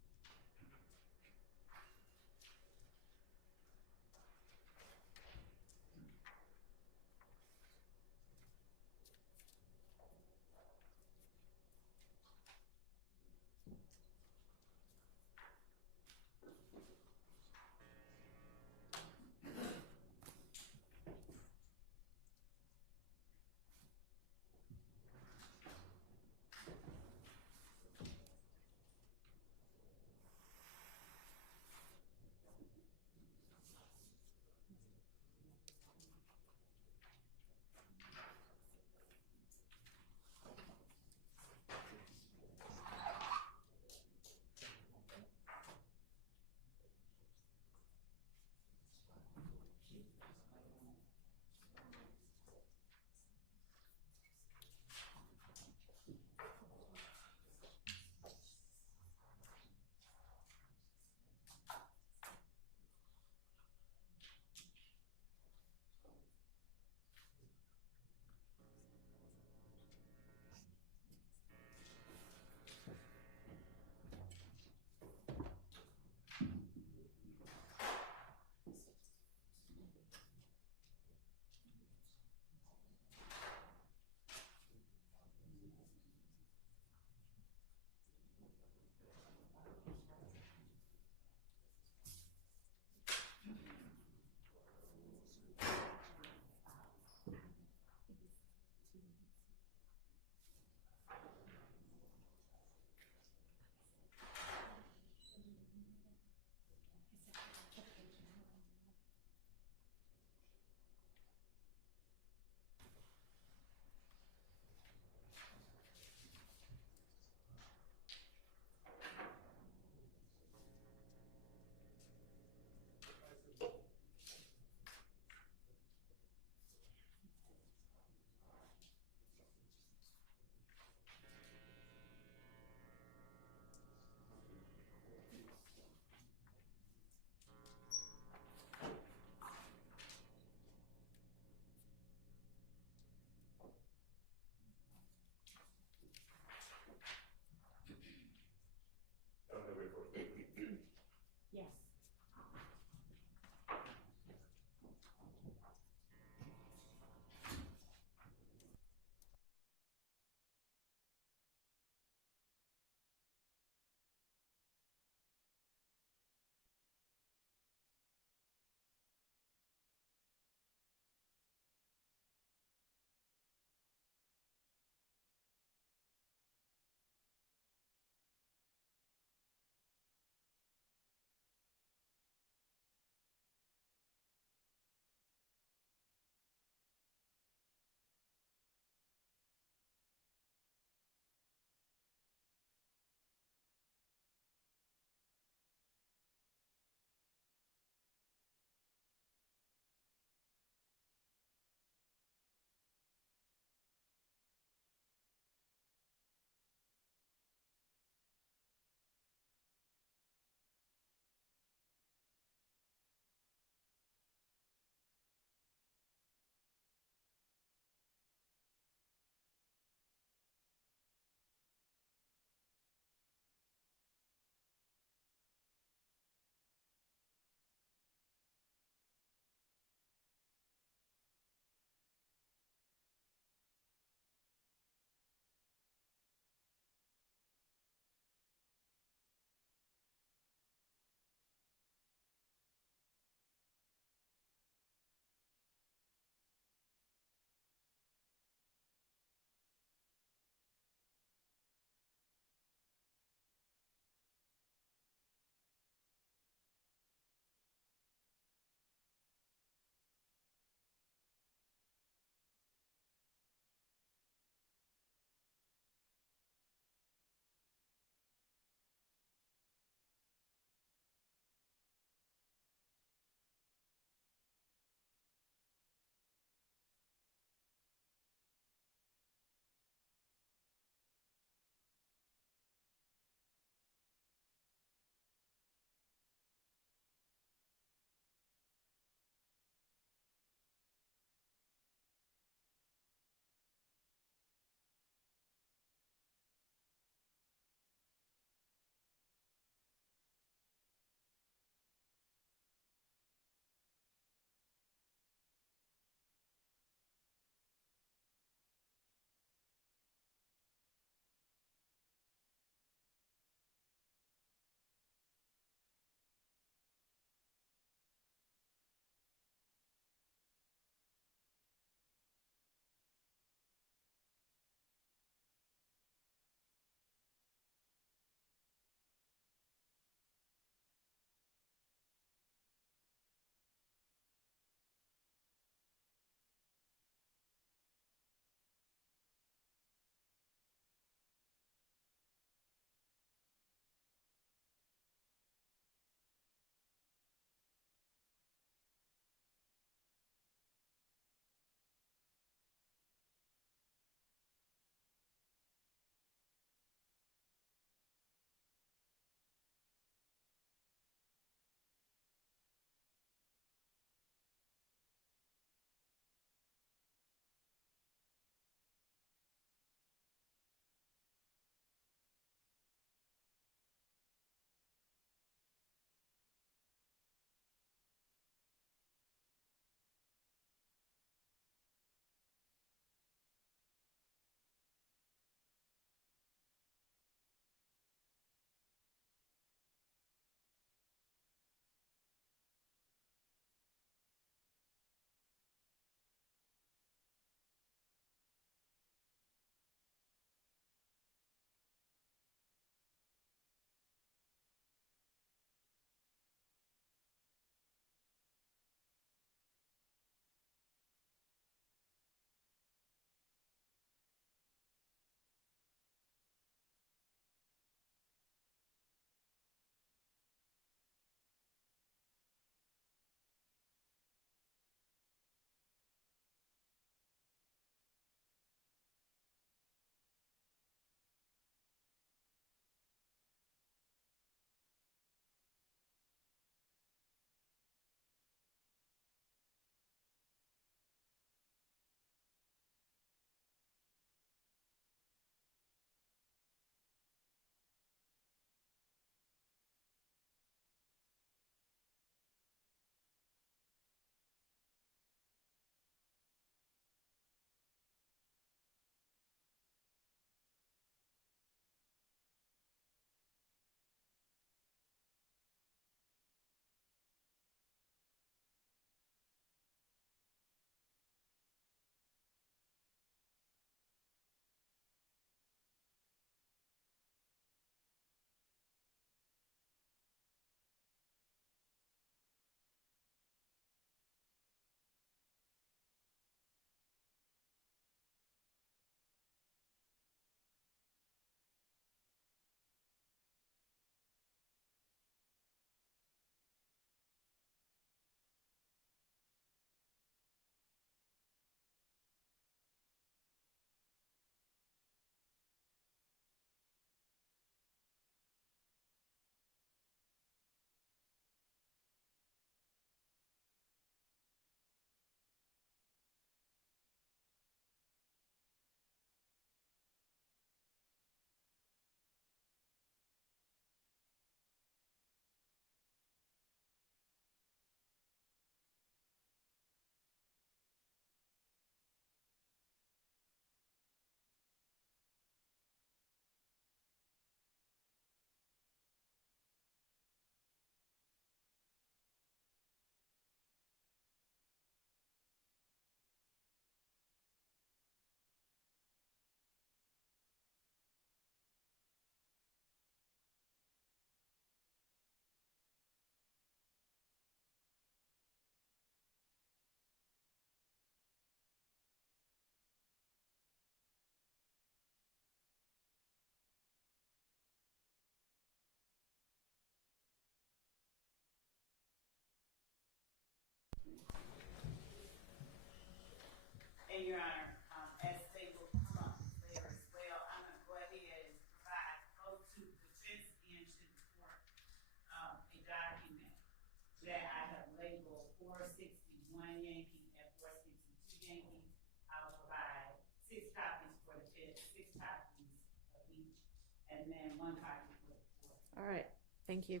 and then one copy for the court. All right, thank you.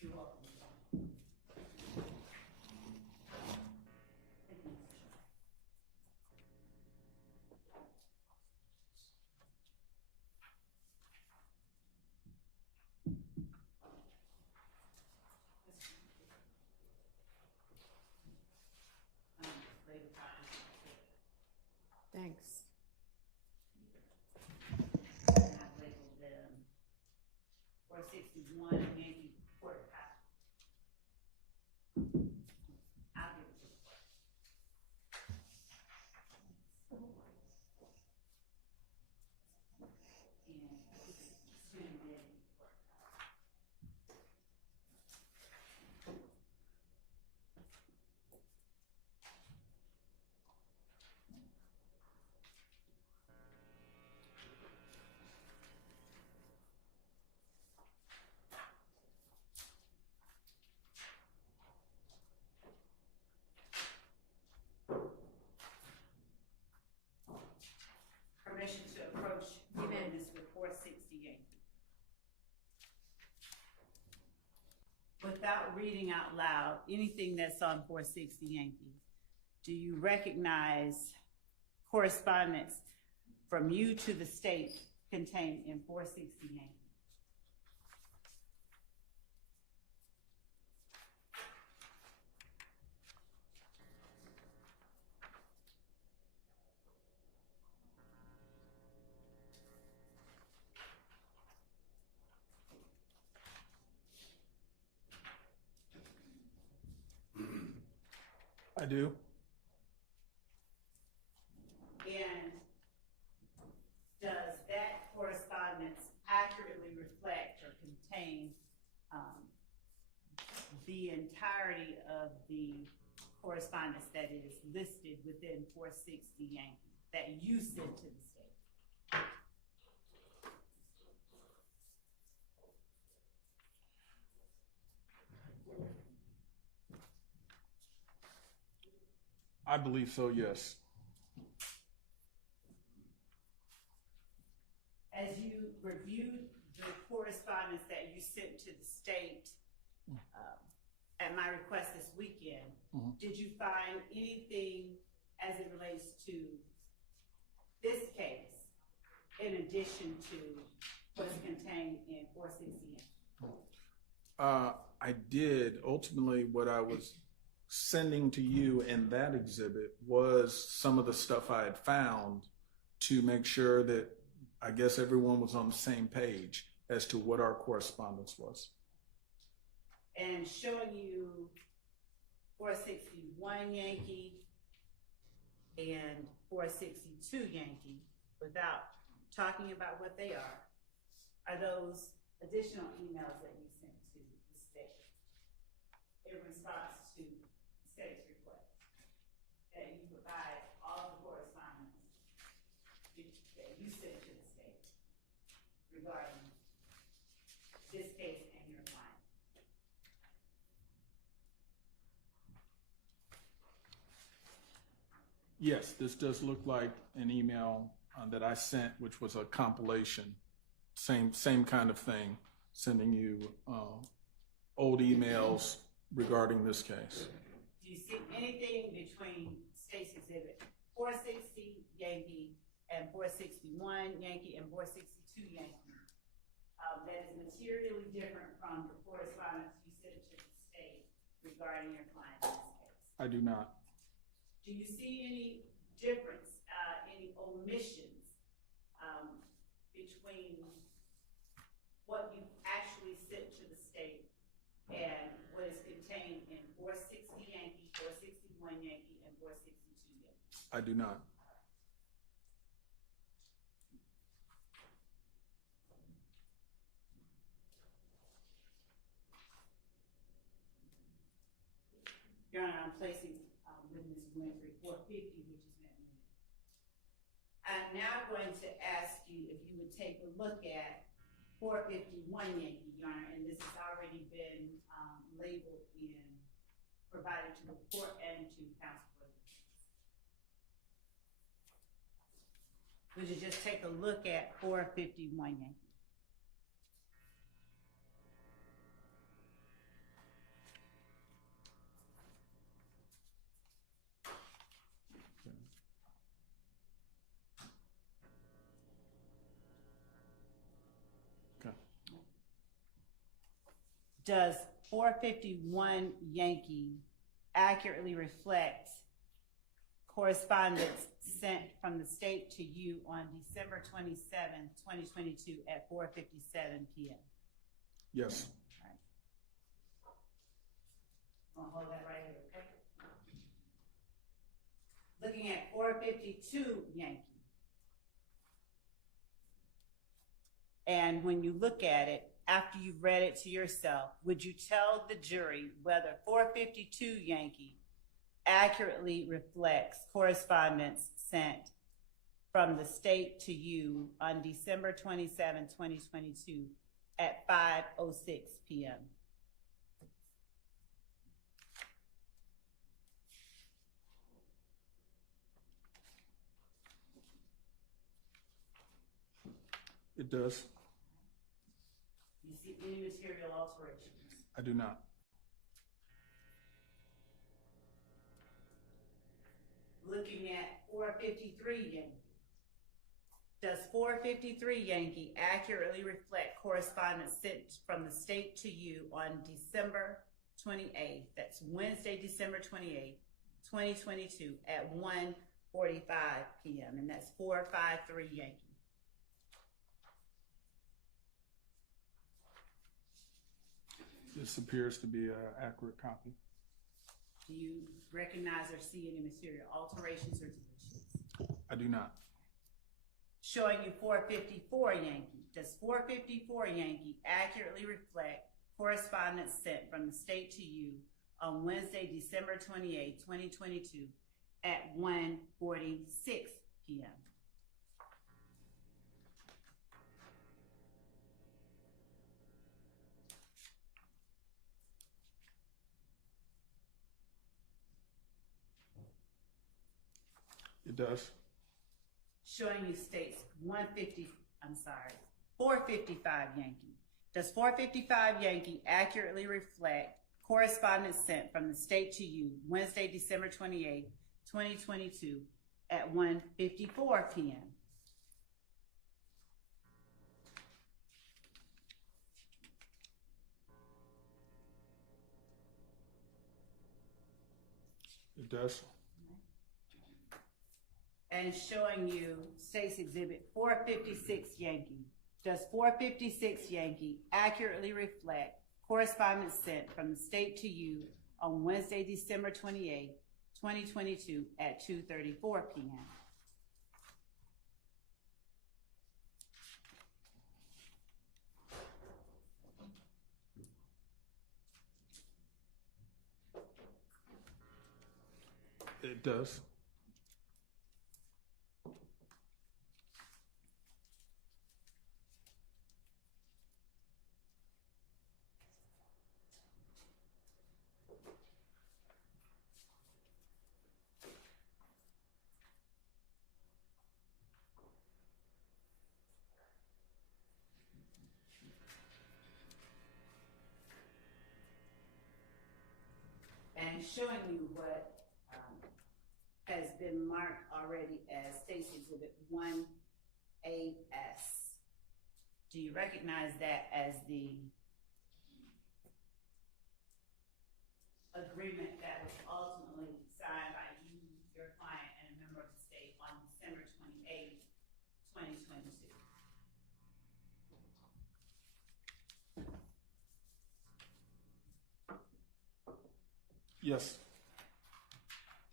You're welcome. Thanks. And I've labeled them 461 Yankee Court House. I'll give it to the clerk. And 2 Yankee Courthouse. Permission to approach the witness with 460 Yankee. Without reading out loud anything that's on 460 Yankee, do you recognize correspondence from you to the state contained in 460 Yankee? I do. And does that correspondence accurately reflect or contain the entirety of the correspondence that is listed within 460 Yankee that you sent to the state? I believe so, yes. As you reviewed the correspondence that you sent to the state at my request this weekend, did you find anything as it relates to this case in addition to what's contained in 460? I did. Ultimately, what I was sending to you in that exhibit was some of the stuff I had found to make sure that I guess everyone was on the same page as to what our correspondence was. And showing you 461 Yankee and 462 Yankee without talking about what they are those additional emails that you sent to the state in response to the state's request that you provide all the correspondence that you sent to the state regarding this case and your client? Yes, this does look like an email that I sent, which was a compilation, same kind of thing, sending you old emails regarding this case. Do you see anything between State's Exhibit 460 Yankee and 461 Yankee and 462 Yankee that is materially different from the correspondence you sent to the state regarding your client in this case? I do not. Do you see any difference, any omissions between what you actually sent to the state and what is contained in 460 Yankee, 461 Yankee, and 462 Yankee? I do not. Your Honor, I'm placing witness Winfrey 450, which has been admitted. I'm now going to ask you if you would take a look at 451 Yankee, Your Honor, and this has already been labeled in, provided to the court and to counsel for the defense. Would you just take a look at 451 Yankee? does 451 Yankee accurately reflect correspondence sent from the state to you on December 27, 2022 at 4:57 p.m.? Yes. I'll hold that right here, okay? Looking at 452 Yankee. And when you look at it, after you've read it to yourself, would you tell the jury whether 452 Yankee accurately reflects correspondence sent from the state to you on December 27, 2022 at 5:06 p.m.? It does. You see any material alterations? I do not. Looking at 453 Yankee. Does 453 Yankee accurately reflect correspondence sent from the state to you on December 28th, that's Wednesday, December 28th, 2022 at 1:45 p.m. and that's 453 Yankee? This appears to be an accurate copy. Do you recognize or see any material alterations or deletions? I do not. Showing you 454 Yankee. Does 454 Yankee accurately reflect correspondence sent from the state to you on Wednesday, December 28, 2022 at 1:46 p.m.? It does. Showing you states 455 Yankee. Does 455 Yankee accurately reflect correspondence sent from the state to you Wednesday, December 28, 2022 at 1:54 p.m.? It does. And showing you State's Exhibit 456 Yankee. Does 456 Yankee accurately reflect correspondence sent from the state to you on Wednesday, December 28, 2022 at 2:34 p.m.? It does. And showing you what has been marked already as State's Exhibit 1AS. Do you recognize that as the agreement that was ultimately signed by you, your client, and a member of the state on December 28, 2022? Yes.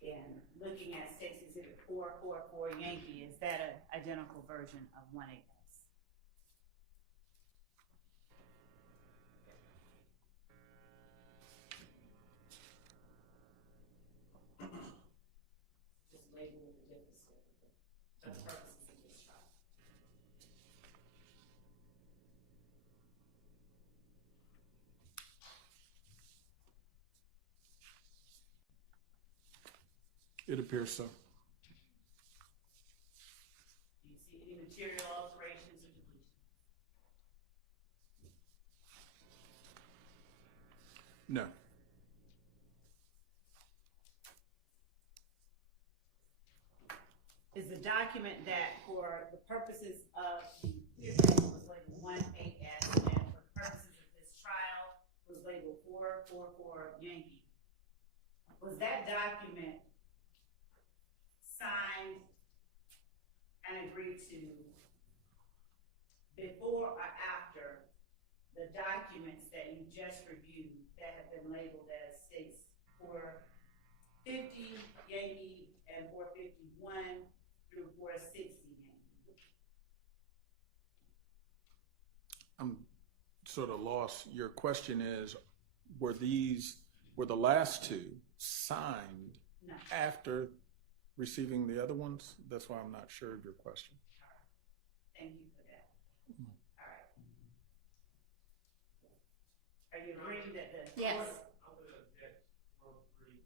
And looking at State's Exhibit 444 Yankee, is that an identical version of 1AS? Just label it a different statement for the purposes of this trial. It appears so. Do you see any material alterations or deletions? No. Is the document that for the purposes of the hearing was labeled 1AS and for purposes of this trial was labeled 444 Yankee, was that document signed and agreed to before or after the documents that you just reviewed that have been labeled as states 450 Yankee and 451 through 460 Yankee? I'm sort of lost. Your question is, were the last two signed No. after receiving the other ones? That's why I'm not sure of your question. Thank you for that. All right. Are you agreeing that the Yes. I'm gonna object 403,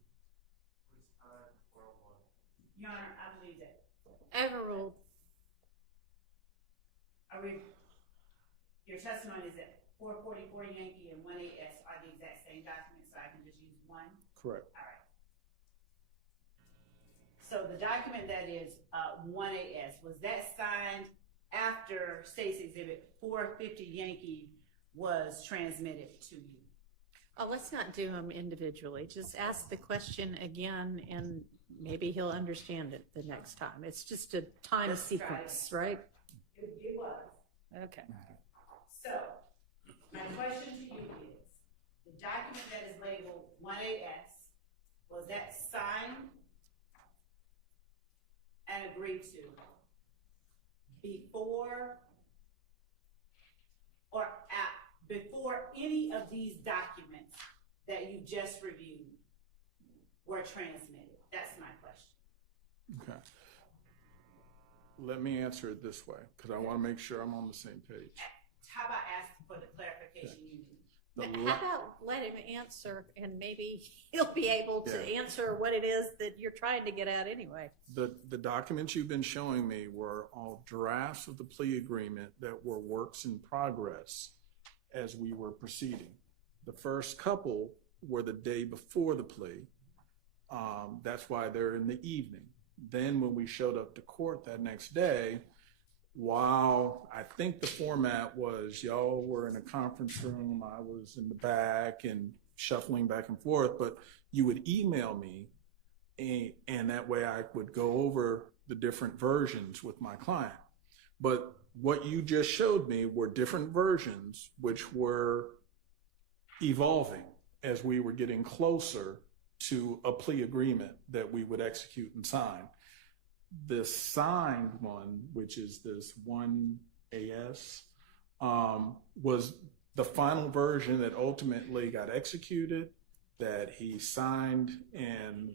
waste time, 401. Your Honor, I believe that. Overruled. Are we, your testimony is that 444 Yankee and 18S are the exact same document, so I can just use one? Correct. All right. So the document that is 18S, was that signed after State's Exhibit 450 Yankee was transmitted to you? Oh, let's not do them individually. Just ask the question again and maybe he'll understand it the next time. It's just a time Let's try sequence, right? It was. Okay. So, my question to you is, the document that is labeled 18S, was that signed and agreed to before or before any of these documents that you just reviewed were transmitted? That's my question. Okay. Let me answer it this way, because I want to make sure I'm on the same page. How about asking for the clarification you need? The How about let him answer and maybe he'll be able to Yeah. answer what it is that you're trying to get at anyway. The documents you've been showing me were all drafts of the plea agreement that were works in progress as we were proceeding. The first couple were the day before the plea. That's why they're in the evening. Then when we showed up to court that next day, while I think the format was y'all were in a conference room, I was in the back and shuffling back and forth, but you would email me and that way I would go over the different versions with my client. But what you just showed me were different versions which were evolving as we were getting closer to a plea agreement that we would execute and sign. The signed one, which is this 1AS, was the final version that ultimately got executed, that he signed, and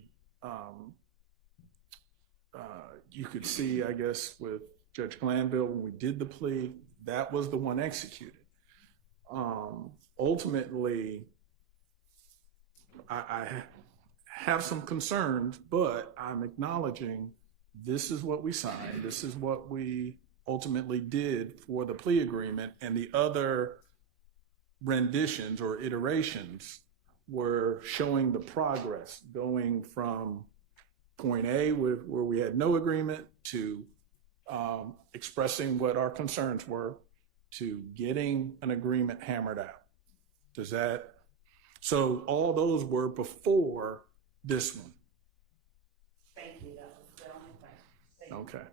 you could see, I guess, with Judge Glanville when we did the plea, that was the one executed. Ultimately, I have some concerns, but I'm acknowledging this is what we signed. This is what we ultimately did for the plea agreement, and the other renditions or iterations were showing the progress going from point A where we had no agreement to expressing what our concerns were to getting an agreement hammered out. So all those were before this one. Thank you. That was the only question. Thank you. Okay.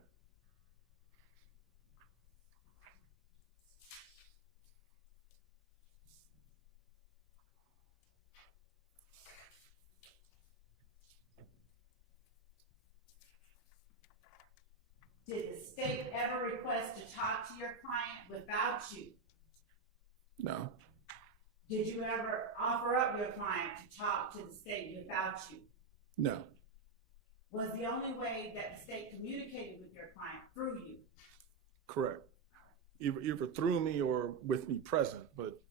Did the state ever request to talk to your client without you? No, Did you ever offer up your client to talk to the state without you? no, Was the only way that the state communicated with your client through you? correct. Either through me or with me present, but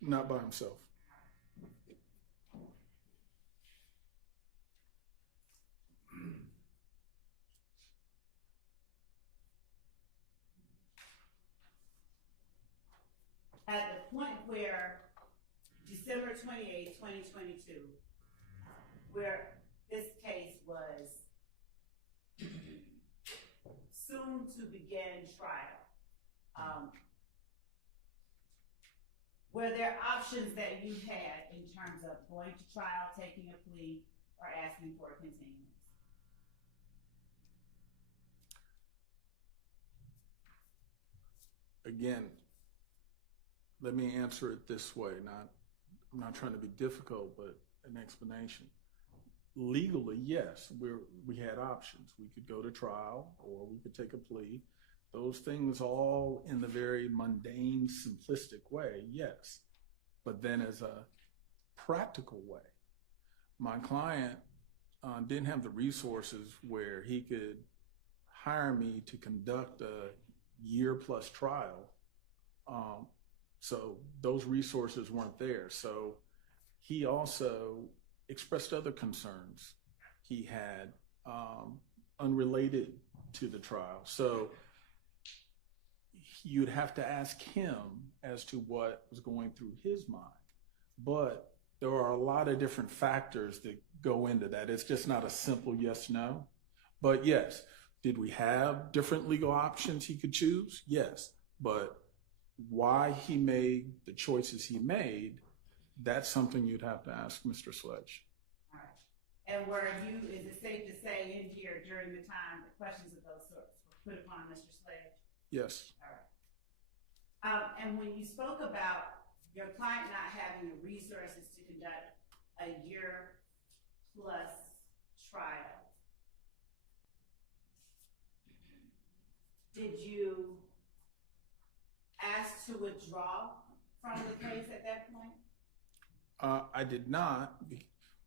not by himself. At the point where December 28, 2022, where this case was soon to begin trial, Were there options that you had in terms of going to trial, taking a plea, or asking for a continuance? Again, let me answer it this way. I'm not trying to be difficult, but an explanation. Legally, yes, we had options. We could go to trial or we could take a plea. Those things all in the very mundane, simplistic way, yes. But then as a practical way, my client didn't have the resources where he could hire me to conduct a year-plus trial. So those resources weren't there. So he also expressed other concerns he had unrelated to the trial. So you'd have to ask him as to what was going through his mind. But there are a lot of different factors that go into that. It's just not a simple yes, no. But yes, did we have different legal options he could choose? Yes. But why he made the choices he made, that's something you'd have to ask Mr. Sledge. All right. And were you, is it safe to say in here during the time that questions of those sorts were put upon Mr. Sledge? Yes. All right. And when you spoke about your client not having the resources to conduct a year-plus trial, did you ask to withdraw from the case at that point? I did not.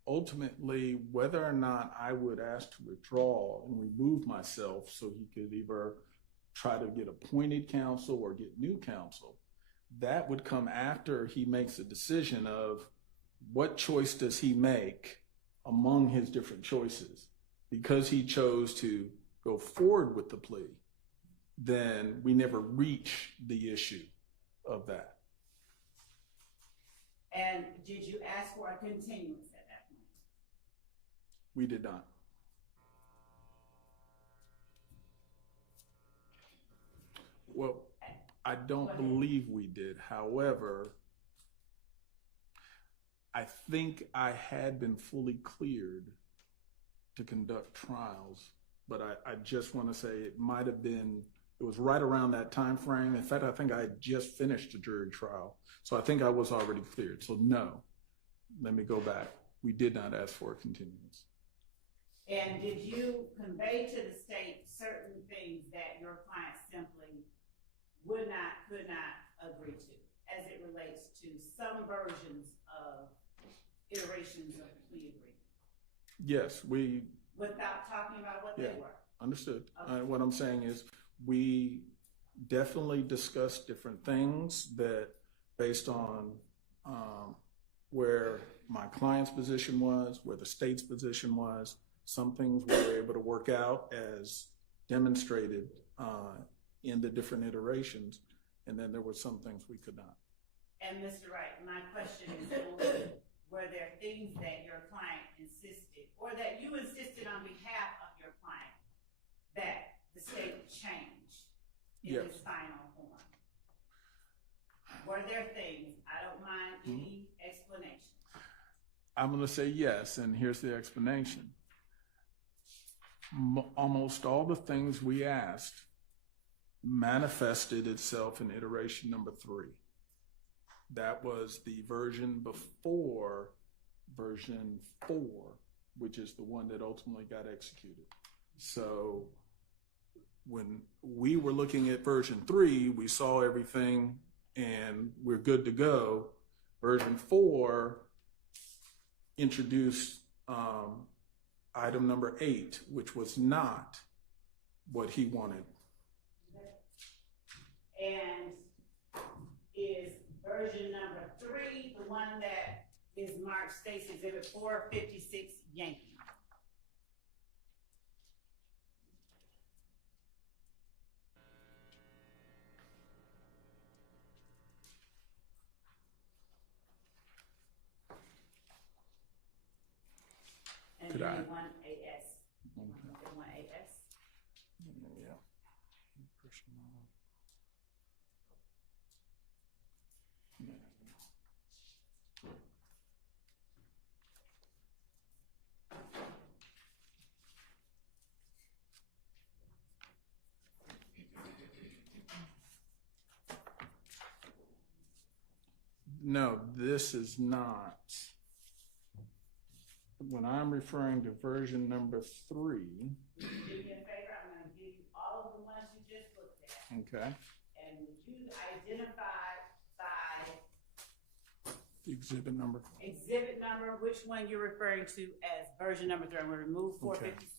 Ultimately, whether or not I would ask to withdraw and remove myself so he could either try to get appointed counsel or get new counsel, that would come after he makes a decision of what choice does he make among his different choices. Because he chose to go forward with the plea, then we never reach the issue of that. And did you ask for a continuance at that point? We did not. Well, I don't believe we did. However, I think I had been fully cleared to conduct trials, but I just want to say it might have been, it was right around that time frame. In fact, I think I had just finished a jury trial. So I think I was already cleared. So no, let me go back. We did not ask for a continuance. And did you convey to the state certain things that your client simply would not, could not agree to as it relates to some versions of iterations of the plea agreement? Yes, we. Without talking about what they were? Understood. Okay. What I'm saying is we definitely discussed different things that based on where my client's position was, where the state's position was, some things we were able to work out as demonstrated in the different iterations, and then there were some things we could not. And Mr. Wright, my question is only, were there things that your client insisted, or that you insisted on behalf of your client, that the state change in Yes. its final form? Were there things? I don't mind any explanation. I'm going to say yes, and here's the explanation. Almost all the things we asked manifested itself in iteration number 3. That was the version before version 4, which is the one that ultimately got executed. So when we were looking at version 3, we saw everything and we're good to go. Version 4 introduced item number 8, which was not what he wanted. And is version number 3 the one that is marked State's Exhibit 456 Yankee? And Could you I? want AS. You want AS? Yeah. No, this is not. When I'm referring to version number 3, Do me a favor, I'm gonna give you all of the ones you just looked at, okay, and would you identify by the exhibit number. exhibit number, which one you're referring to as version number 3? I'm gonna remove 456.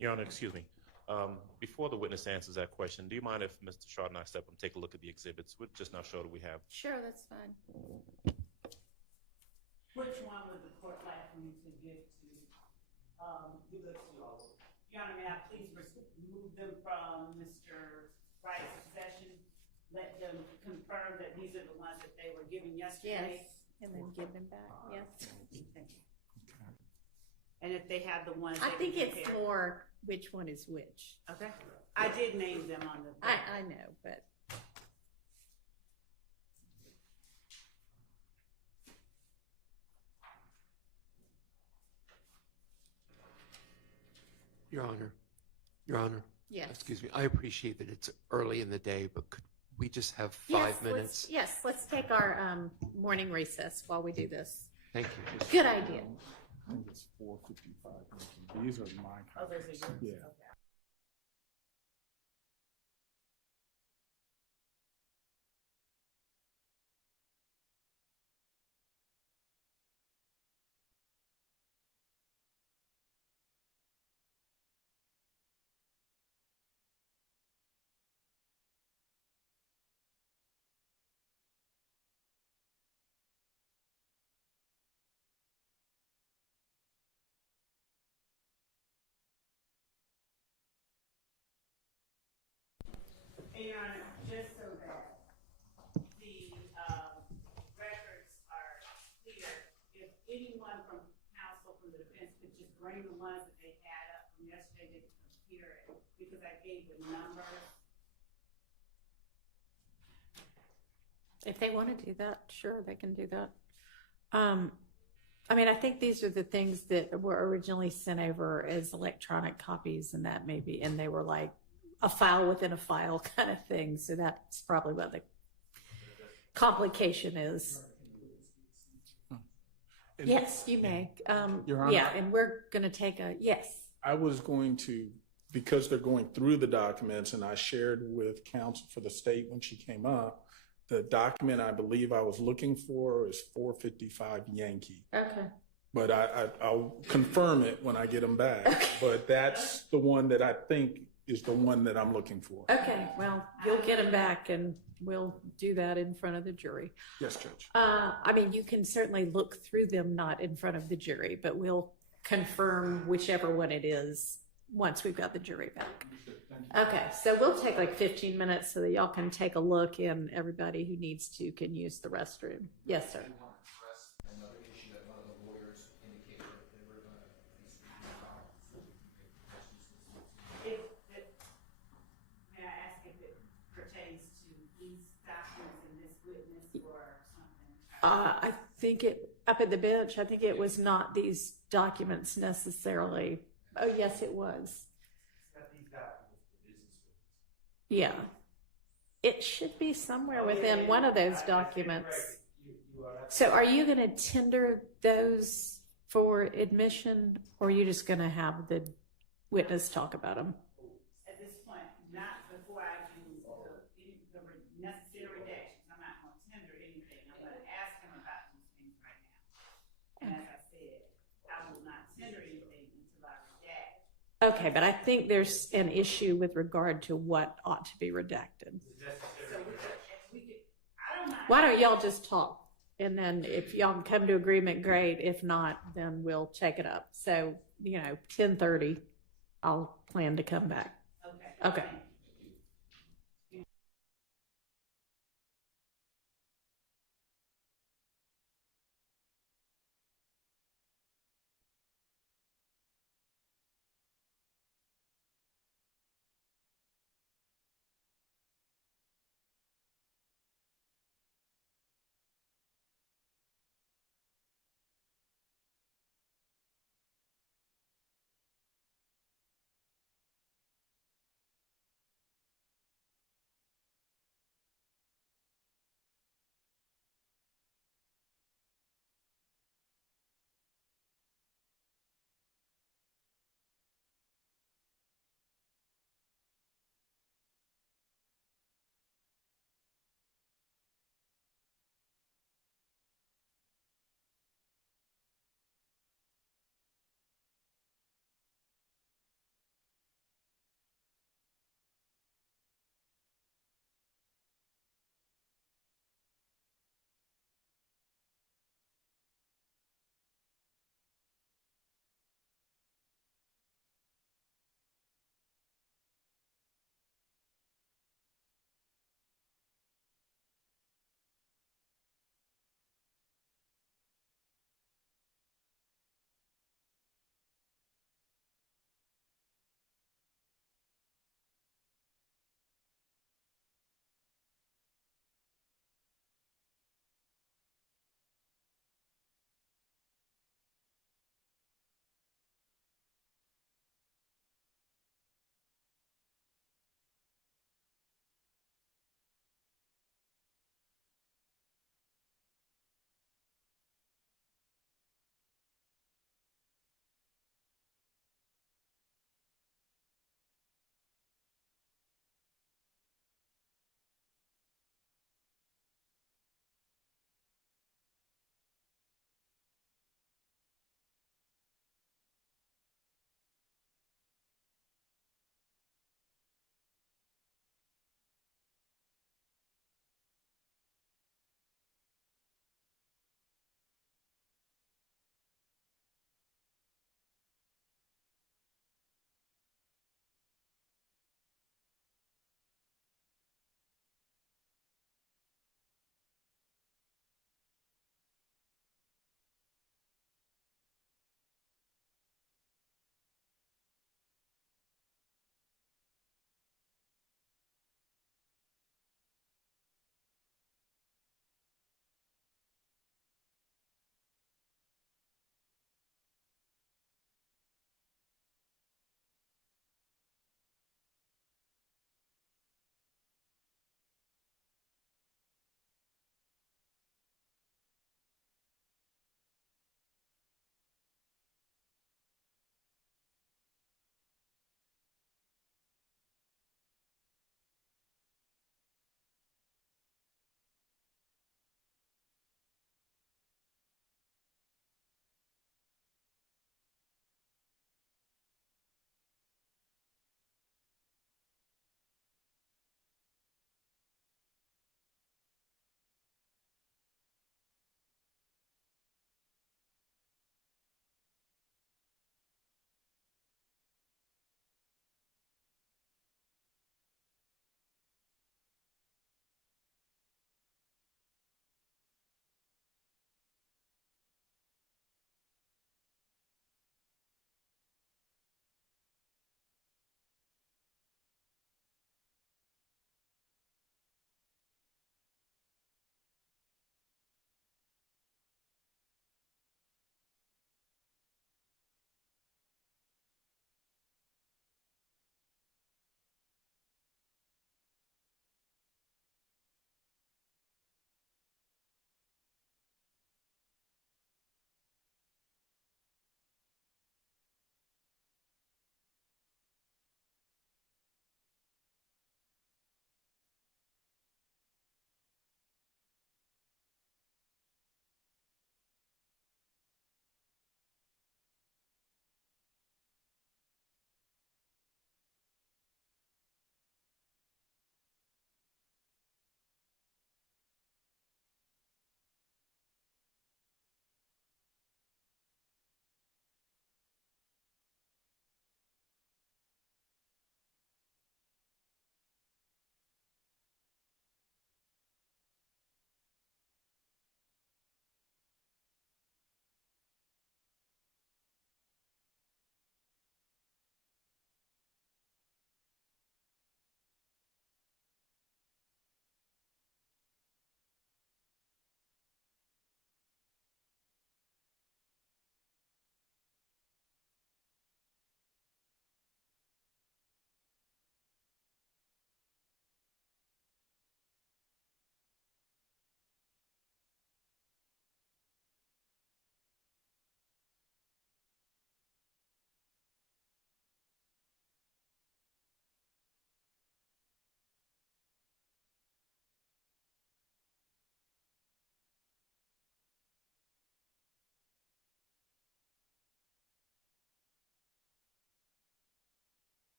Your Honor, excuse me. Before the witness answers that question, do you mind if Mr. Shaw and I step up and take a look at the exhibits? We'll just now show that we have. Sure, that's fine. Which one would the court like for me to give to, give those to all? Your Honor, may I please remove them from Mr. Wright's possession? Let them confirm that these are the ones that they were given yesterday? Yes, and then give them back, yes. Thank you. And if they have the ones. I they think can it's compare. more which one is which. Okay. I did name them on the. I know, but Your Honor, yes. excuse me, I appreciate that it's early in the day, but could we just have Yes, 5 minutes? Yes, let's take our morning recess while we do this. Thank you. Good idea. I think it's 455. These are my Oh, those copies. are yours? Yeah. Okay. And Your Honor, just so that the records are clear, if anyone from counsel from the defense could just bring the ones that they had up from yesterday, they could compare it, because I gave the numbers. If they want to do that, sure, they can do that. I mean, I think these are the things that were originally sent over as electronic copies, and that maybe, and they were like a file within a file kind of thing. So that's probably what the complication is. And Yes, you may. Your Honor. Yeah, and we're going to take a, yes. I was going to, because they're going through the documents, and I shared with counsel for the state when she came up, the document I believe I was looking for is 455 Yankee. Okay. But I'll confirm it when I get them back. But that's the one that I think is the one that I'm looking for. Okay, well, you'll get them back and we'll do that in front of the jury. Yes, Judge. I mean, you can certainly look through them, not in front of the jury, but we'll confirm whichever one it is once we've got the jury back. Okay, so we'll take like 15 minutes so that y'all can take a look and everybody who needs to can use the restroom. Yes, sir. Another issue that one of the lawyers indicated that they were going to be speaking about. May I ask if it pertains to these documents and this witness or something? I think it, up at the bench, I think it was not these documents necessarily. Oh, yes, it was. Got these documents, the business witness. Yeah. It should be somewhere within one of those documents. You are So are you going to tender those for admission, or are you just going to have the witness talk about them? At this point, not before I do the necessary redactions. I'm not going to tender anything. I'm going to ask him about these things right now. And as I said, I will not tender anything until I redact. Okay, but I think there's an issue with regard to what ought to be redacted. So we could, I don't mind. Why don't y'all just talk? And then if y'all come to agreement, great. If not, then we'll check it up. So, 10:30, I'll plan to come back. Okay. Okay. Thank you.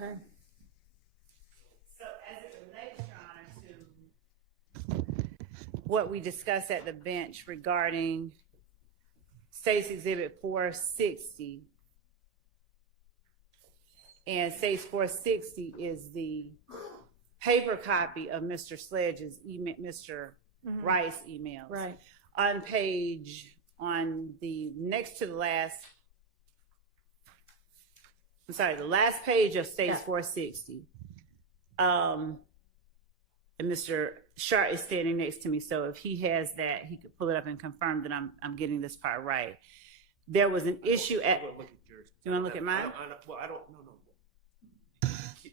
Okay. So as it relates, Your Honor, to what we discussed at the bench regarding State's Exhibit 460, and State's 460 is the paper copy of Mr. Sledge's email, Mr. Wright's emails. Right. On the next to the last, I'm sorry, the last page of State's 460. And Mr. Sharp is standing next to me, so if he has that, he could pull it up and confirm that I'm getting this part right. There was an issue at. Look at yours. You want to look at mine? Well, I don't. No.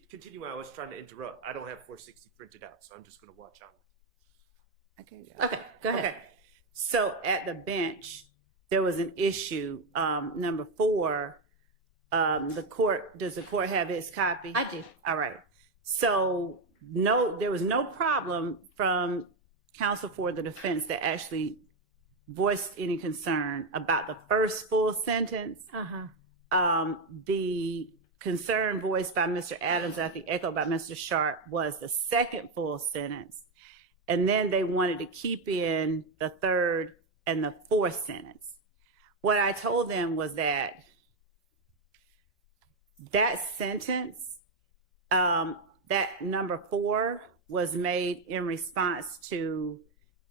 Continue. I was trying to interrupt. I don't have 460 printed out, so I'm just going to watch on. Okay, go ahead. Okay. So at the bench, there was an issue. Number 4, does the court have its copy? I do. All right. So there was no problem from counsel for the defense that actually voiced any concern about the first full sentence. The concern voiced by Mr. Adams, I think echoed by Mr. Sharp, was the second full sentence. And then they wanted to keep in the third and the fourth sentence. What I told them was that sentence, that number 4 was made in response to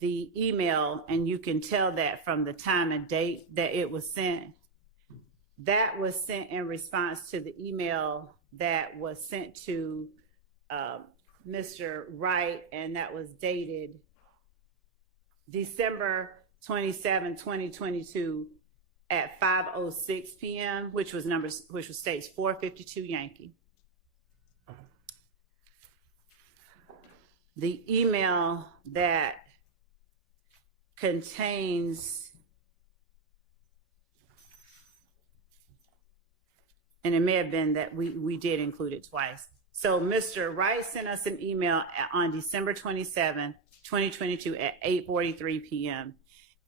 the email, and you can tell that from the time and date that it was sent. That was sent in response to the email that was sent to Mr. Wright, and that was dated December 27, 2022 at 5:06 p.m., which was State's 452 Yankee. The email that contains, and it may have been that we did include it twice. So Mr. Wright sent us an email on December 27, 2022 at 8:43 p.m.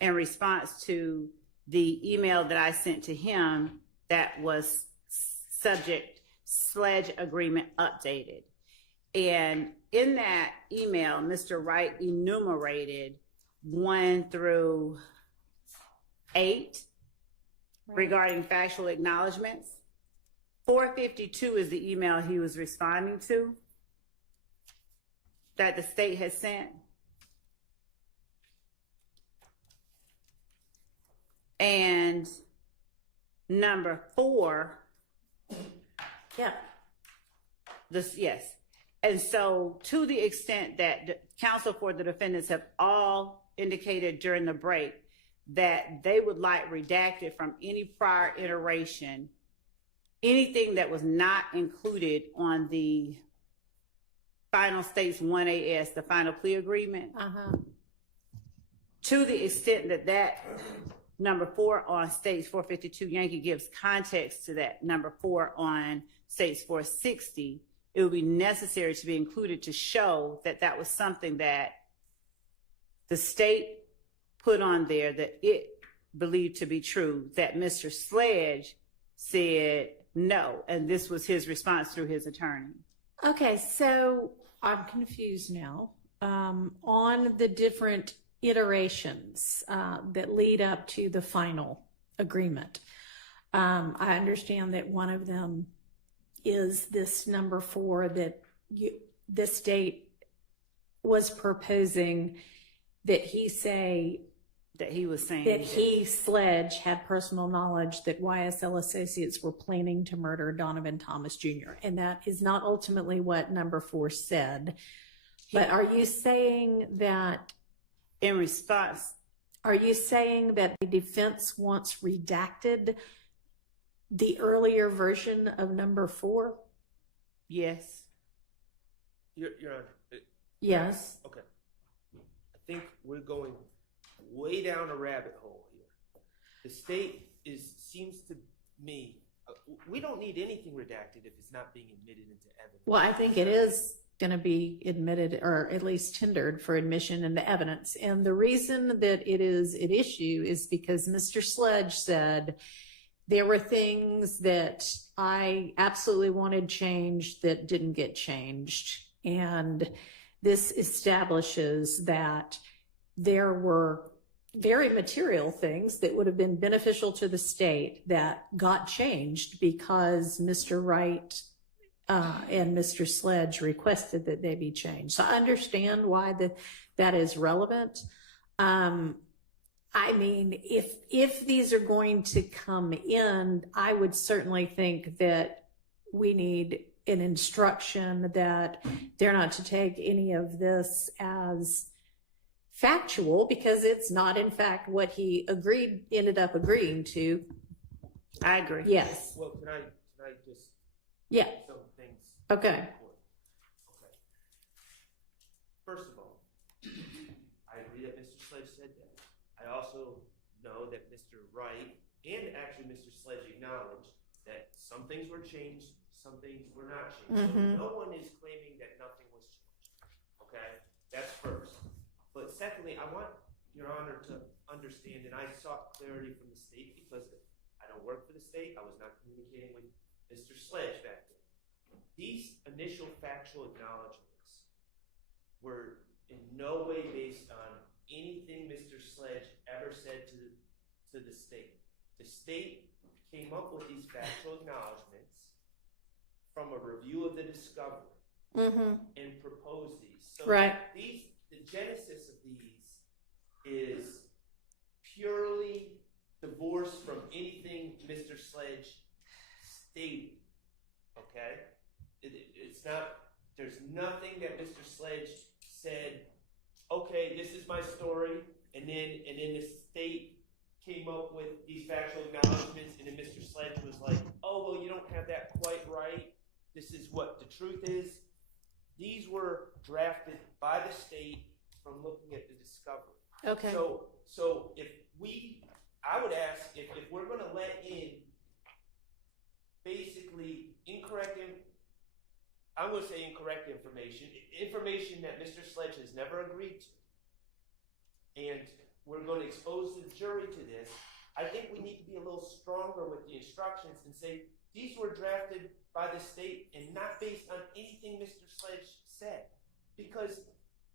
in response to the email that I sent to him that was subject Sledge Agreement Updated. And in that email, Mr. Wright enumerated 1 through 8 regarding factual acknowledgments. 452 is the email he was responding to that the state has sent. And number 4. Yeah. Yes. And so to the extent that the counsel for the defendants have all indicated during the break that they would like redacted from any prior iteration anything that was not included on the final State's 1AS, the final plea agreement, to the extent that number 4 on State's 452 Yankee gives context to that number 4 on State's 460, it would be necessary to be included to show that that was something that the state put on there that it believed to be true, that Mr. Sledge said no, and this was his response through his attorney. Okay, so I'm confused now. On the different iterations that lead up to the final agreement, I understand that one of them is this number 4 that the state was proposing that he say that he was saying that he, Sledge, had personal knowledge that YSL Associates were planning to murder Donovan Thomas Jr. And that is not ultimately what number 4 said. But are you saying that in response, are you saying that the defense wants redacted the earlier version of number 4? Yes. Your Honor. Yes. Okay. I think we're going way down a rabbit hole here. The state seems to me, we don't need anything redacted if it's not being admitted into evidence. Well, I think it is going to be admitted, or at least tendered for admission into evidence. And the reason that it is at issue is because Mr. Sledge said there were things that I absolutely wanted changed that didn't get changed. And this establishes that there were very material things that would have been beneficial to the state that got changed because Mr. Wright and Mr. Sledge requested that they be changed. So I understand why that is relevant. I mean, if these are going to come in, I would certainly think that we need an instruction that they're not to take any of this as factual because it's not in fact what he ended up agreeing to. I agree. Yes. Well, can I just Yeah. some things? Okay. Okay. First of all, I agree that Mr. Sledge said that. I also know that Mr. Wright and actually Mr. Sledge acknowledged that some things were changed, some things were not changed. Mhm. So no one is claiming that nothing was changed. Okay? That's first. But secondly, I want Your Honor to understand, and I sought clarity from the state because I don't work for the state. I was not communicating with Mr. Sledge back then. These initial factual acknowledgments were in no way based on anything Mr. Sledge ever said to the state. The state came up with these factual acknowledgments from a review of the discovery and proposed these. So Right. the genesis of these is purely divorced from anything Mr. Sledge stated. Okay? It's not, there's nothing that Mr. Sledge said, okay, this is my story, and then the state came up with these factual acknowledgments, and then Mr. Sledge was like, oh, well, you don't have that quite right. This is what the truth is. These were drafted by the state from looking at the discovery. Okay. So I would ask if we're going to let in basically incorrect information that Mr. Sledge has never agreed to, and we're going to expose the jury to this, I think we need to be a little stronger with the instructions and say these were drafted by the state and not based on anything Mr. Sledge said. Because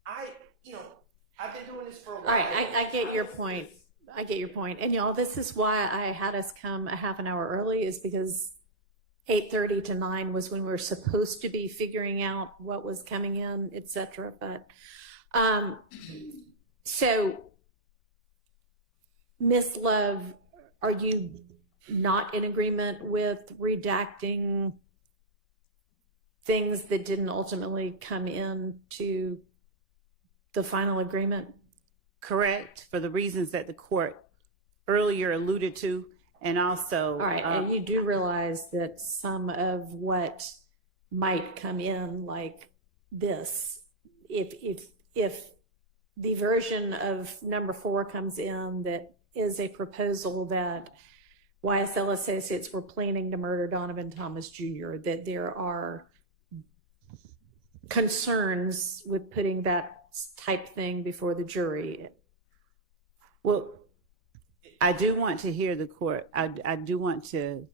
I've been doing this for a while. All right. I get your point. I get your point. And y'all, this is why I had us come a half an hour early, is because 8:30 to 9 was when we were supposed to be figuring out what was coming in, etc. But so Miss Love, are you not in agreement with redacting things that didn't ultimately come into the final agreement? Correct, for the reasons that the court earlier alluded to, and also. All right, and you do realize that some of what might come in like this, if the version of number 4 comes in that is a proposal that YSL Associates were planning to murder Donovan Thomas Jr., that there are concerns with putting that type thing before the jury. Well, I do want to hear the court. I do want to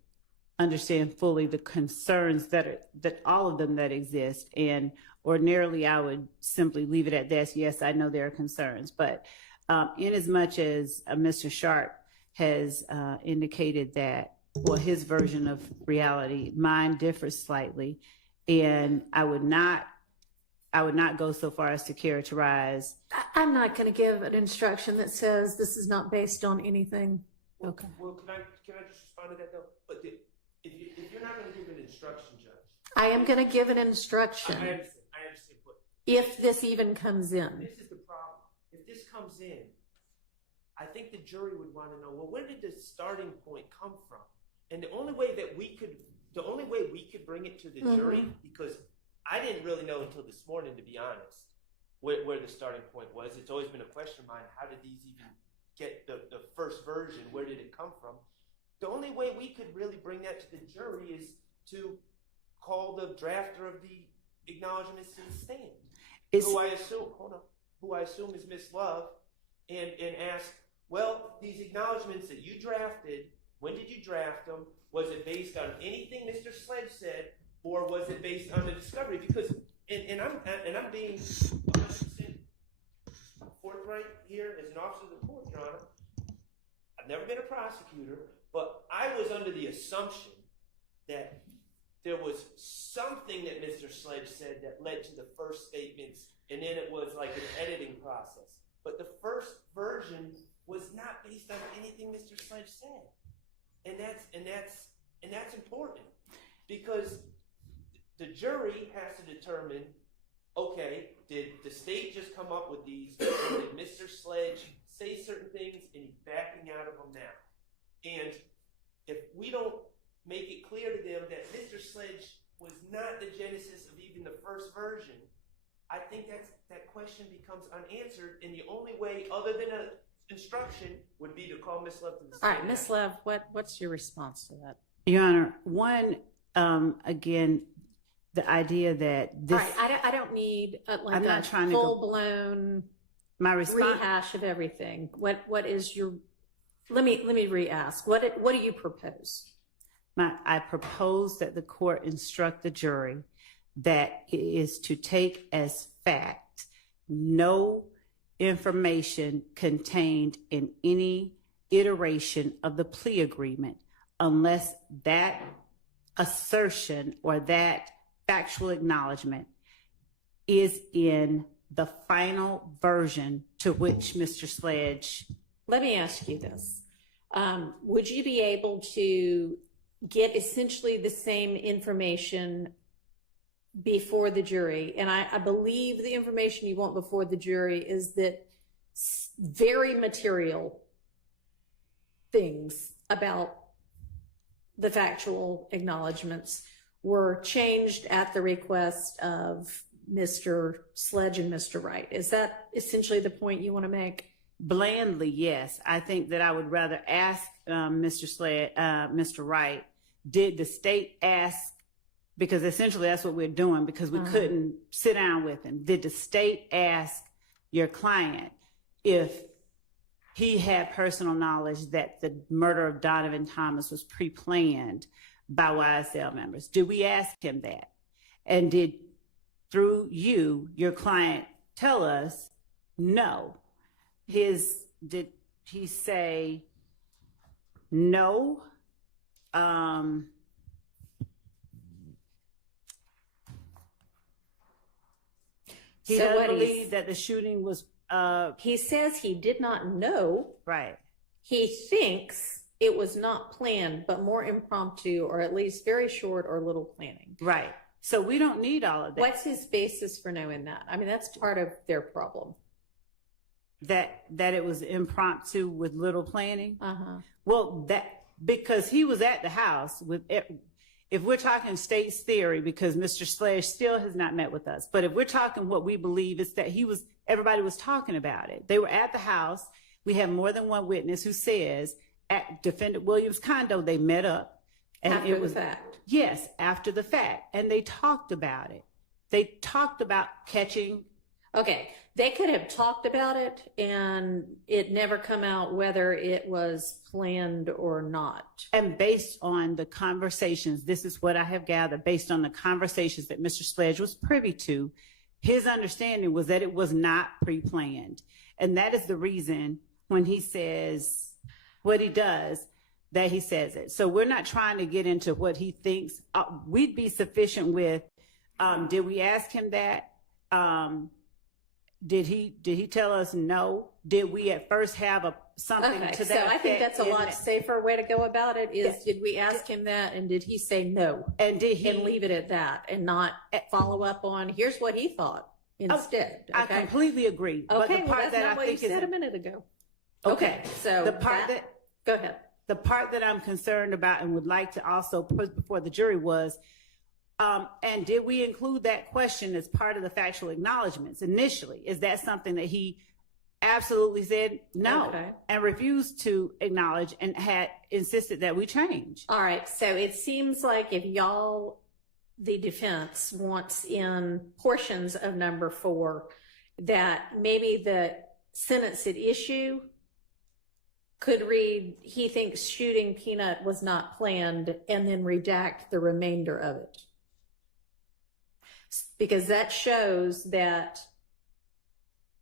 understand fully the concerns that all of them that exist. And ordinarily, I would simply leave it at this. Yes, I know there are concerns, but in as much as Mr. Sharp has indicated that, well, his version of reality, mine differs slightly, and I would not go so far as to characterize. I'm not going to give an instruction that says this is not based on anything. Okay. Well, can I just respond to that though? But if you're not going to give an instruction, Judge, I am going to give an instruction I understand. But if this even comes in. this is the problem. If this comes in, I think the jury would want to know, well, where did the starting point come from? And the only way we could bring it to the jury, because I didn't really know until this morning, to be honest, where the starting point was. It's always been a question of mine. How did these even get the first version? Where did it come from? The only way we could really bring that to the jury is to call the drafter of the acknowledgments to the stand, who I assume is Miss Love, and ask, well, these acknowledgments that you drafted, When did you draft them? Was it based on anything Mr. Sledge said, or was it based on the discovery? Because, and I'm being 100% forthright here as an officer of the court, Your Honor. I've never been a prosecutor, but I was under the assumption that there was something that Mr. Sledge said that led to the first statements, and then it was like an editing process. But the first version was not based on anything Mr. Sledge said. And that's important, because the jury has to determine, okay, did the state just come up with these, or did Mr. Sledge say certain things and he's backing out of them now? And if we don't make it clear to them that Mr. Sledge was not the genesis of even the first version, I think that question becomes unanswered, and the only way other than an instruction would be to call Ms. Love to the stand. All right, Ms. Love, what's your response to that? Your Honor, one, again, the idea that this. All right, I don't need I'm not trying to go- full-blown My response. rehash of everything. What is your? Let me re-ask. What do you propose? I propose that the court instruct the jury that it is to take as fact no information contained in any iteration of the plea agreement unless that assertion or that factual acknowledgement is in the final version to which Mr. Sledge. Let me ask you this. Would you be able to get essentially the same information before the jury? And I believe the information you want before the jury is that very material things about the factual acknowledgments were changed at the request of Mr. Sledge and Mr. Wright. Is that essentially the point you want to make? Blandly, yes. I think that I would rather ask Mr. Wright, did the state ask, because essentially that's what we're doing, because we couldn't sit down with him. Did the state ask your client if he had personal knowledge that the murder of Donovan Thomas was pre-planned by YSL members? Did we ask him that? And did, through you, your client tell us no? Did he say no? He doesn't believe that the shooting was. He says he did not know. Right. He thinks it was not planned, but more impromptu, or at least very short or little planning. Right. So we don't need all of that. What's his basis for knowing that? I mean, that's part of their problem. That it was impromptu with little planning? Uh-huh. Well, because he was at the house with it. If we're talking state's theory, because Mr. Sledge still has not met with us, but if we're talking what we believe, is that everybody was talking about it. They were at the house. We have more than one witness who says at Defendant Williams' condo, they met up. And After it was the fact. Yes, after the fact. And they talked about it. They talked about catching. Okay. They could have talked about it and it never come out whether it was planned or not. And based on the conversations, this is what I have gathered, based on the conversations that Mr. Sledge was privy to, his understanding was that it was not pre-planned. And that is the reason when he says what he does, that he says it. So we're not trying to get into what he thinks. We'd be sufficient with, did we ask him that? Did he tell us no? Did we at first have something Okay, to that so I think effect that's a in lot that? safer way to go about it is, did we ask him that and did he say no? And did he And leave it at that and not follow up on, here's what he thought instead. I Okay. completely agree. But Okay, the well, part that's that not I what you think said a is minute ago. okay. So The part that go ahead. the part that I'm concerned about and would like to also put before the jury was, and did we include that question as part of the factual acknowledgments initially? Is that something that he absolutely said no Okay. and refused to acknowledge and had insisted that we change? All right. So it seems like if y'all, the defense wants in portions of number 4, that maybe the sentence at issue could read, he thinks shooting Peanut was not planned, and then redact the remainder of it. Because that shows that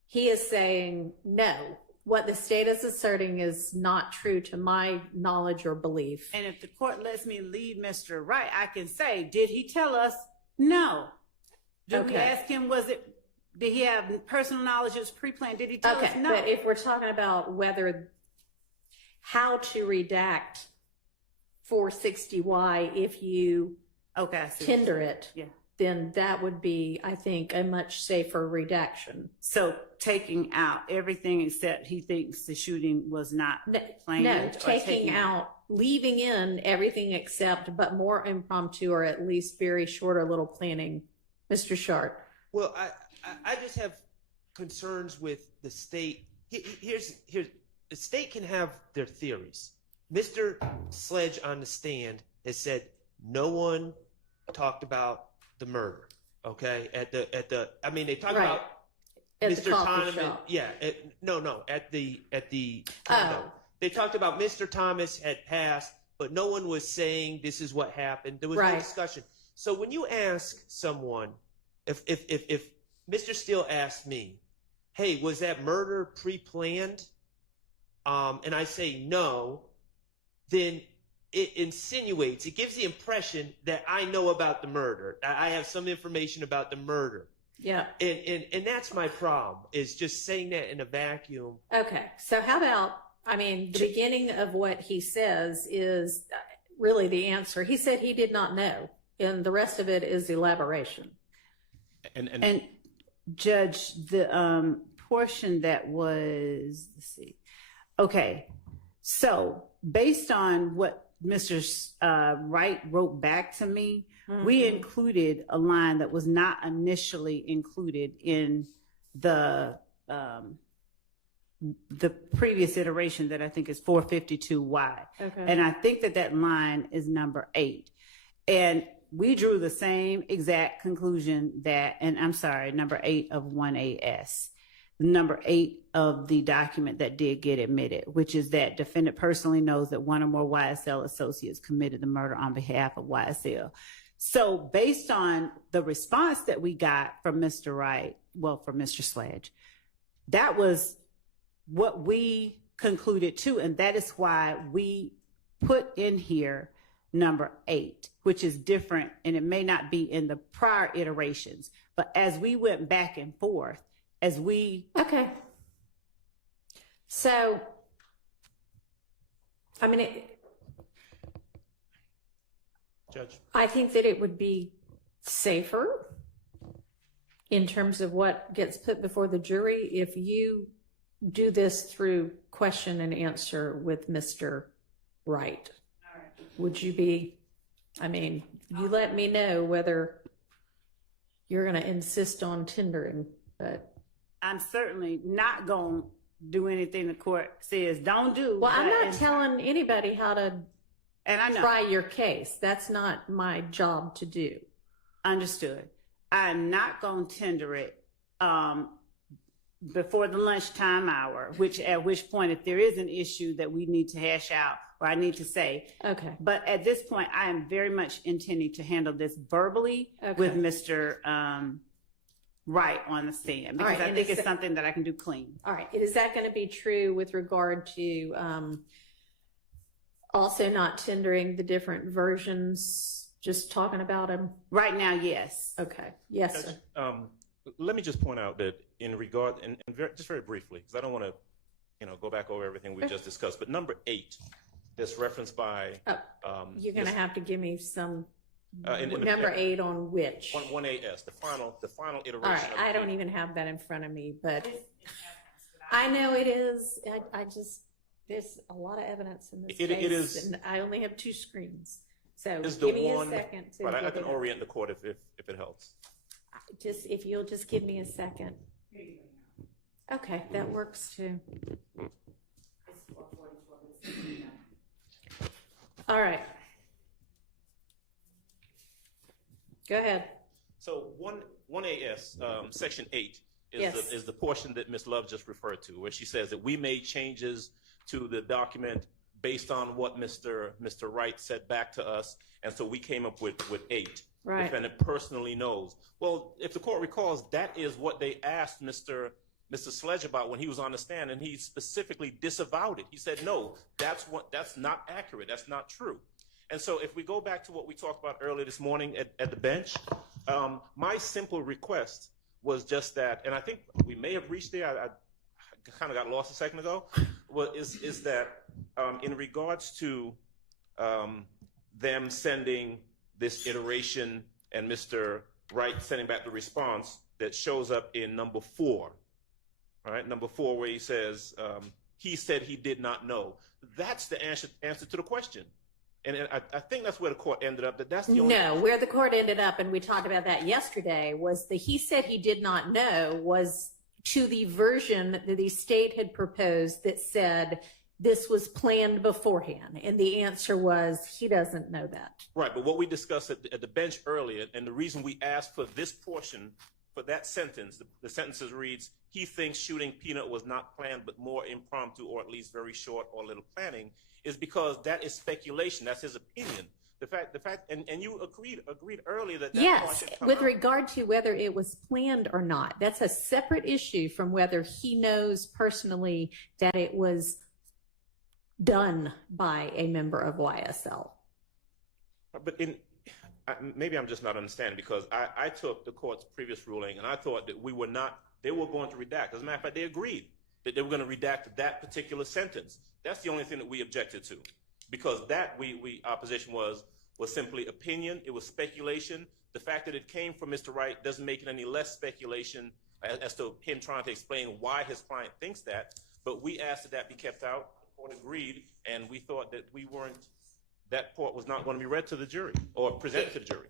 he is saying, no, what the state is asserting is not true to my knowledge or belief. And if the court lets me leave Mr. Wright, I can say, did he tell us? No. Did we Okay. ask him, did he have personal knowledge? It was pre-planned. Did he tell us? Okay, No. but if we're talking about how to redact 460Y if you Okay, I see. tender it, Yeah. then that would be, I think, a much safer redaction. So taking out everything except he thinks the shooting was not planned? No, or taking out, leaving in everything except, but more impromptu or at least very short or little planning. Mr. Sharp. Well, I just have concerns with the state. Here's the state can have their theories. Mr. Sledge on the stand has said no one talked about the murder. Okay, I mean they talked Right. about At Mr. the coffee Thomas. shop. Yeah, at the condo. Oh. They talked about Mr. Thomas had passed, but no one was saying this is what happened. There was no Right. discussion. So when you ask someone, if Mr. Steele asked me, "Hey, was that murder pre-planned?" And I say no, then it insinuates, it gives the impression that I know about the murder. I have some information about the murder. Yeah. And that's my problem, is just saying that in a vacuum. Okay. So how about, I mean, the beginning of what he says is really the answer. He said he did not know, and the rest of it is elaboration. And Judge, the portion that was, let's see. Okay, so based on what Mr. Wright wrote back to me, we included a line that was not initially included in the previous iteration that I think is 452Y. Okay. And I think that line is number 8. And we drew the same exact conclusion number 8 of 1AS, number 8 of the document that did get admitted, which is that defendant personally knows that one or more YSL associates committed the murder on behalf of YSL. So based on the response that we got from Mr. Wright, from Mr. Sledge, that was what we concluded too. And that is why we put in here number 8, which is different, and it may not be in the prior iterations, but as we went back and forth, Okay. So, I mean, Judge. I think that it would be safer in terms of what gets put before the jury if you do this through question and answer with Mr. Wright. Would you be, I mean, you let me know whether you're going to insist on tendering, but. I'm certainly not going to do anything the court says don't do. Well, I'm not telling anybody how to and I know. try your case. That's not my job to do. Understood. I'm not going to tender it before the lunchtime hour, at which point, if there is an issue that we need to hash out or I need to say. Okay. But at this point, I am very much intending to handle this verbally with Mr. Wright on the stand, because I think it's something that I can do clean. All right. Is that going to be true with regard to also not tendering the different versions, just talking about them? Right now, yes. Okay. Yes, sir. Let me just point out that in regard, and just very briefly, because I don't want to, go back over everything we just discussed, but number 8, that's referenced by. You're going to have to give me some in number 8 on which. 1AS, the final iteration. All right. I don't even have that in front of me, but I know it is. I just, there's a lot of evidence in this case. It is. And I only have 2 screens. So Is give the me one, a second. To right, I get can it. orient the court if it helps. Just, if you'll just give me a second. Okay, that works too. All right. Go ahead. So 1AS, section 8 Yes. is the portion that Ms. Love just referred to, where she says that we made changes to the document based on what Mr. Wright said back to us, and so we came up with 8. Right. Defendant personally knows. Well, if the court recalls, that is what they asked Mr. Sledge about when he was on the stand, and he specifically disavowed it. He said, no, that's not accurate. That's not true. And so if we go back to what we talked about earlier this morning at the bench, my simple request was just that, and I think we may have reached there. I kind of got lost a second ago. Is that in regards to them sending this iteration and Mr. Wright sending back the response that shows up in number 4, right? Number 4, where he says he said he did not know. That's the answer to the question. And I think that's where the court ended up. That's the only. No, where the court ended up, and we talked about that yesterday, was the he said he did not know was to the version that the state had proposed that said this was planned beforehand. And the answer was he doesn't know that. Right, but what we discussed at the bench earlier, and the reason we asked for this portion, for that sentence, the sentences reads, he thinks shooting Peanut was not planned but more impromptu or at least very short or little planning, is because that is speculation. That's his opinion. The fact, and you agreed earlier that yes, part should come with out. regard to whether it was planned or not, that's a separate issue from whether he knows personally that it was done by a member of YSL. But maybe I'm just not understanding, because I took the court's previous ruling and I thought that they were going to redact. As a matter of fact, they agreed that they were going to redact that particular sentence. That's the only thing that we objected to, because that our position was simply opinion. It was speculation. The fact that it came from Mr. Wright doesn't make it any less speculation as to him trying to explain why his client thinks that. But we asked that be kept out. The court agreed, and we thought that that part was not going to be read to the jury or presented to the jury.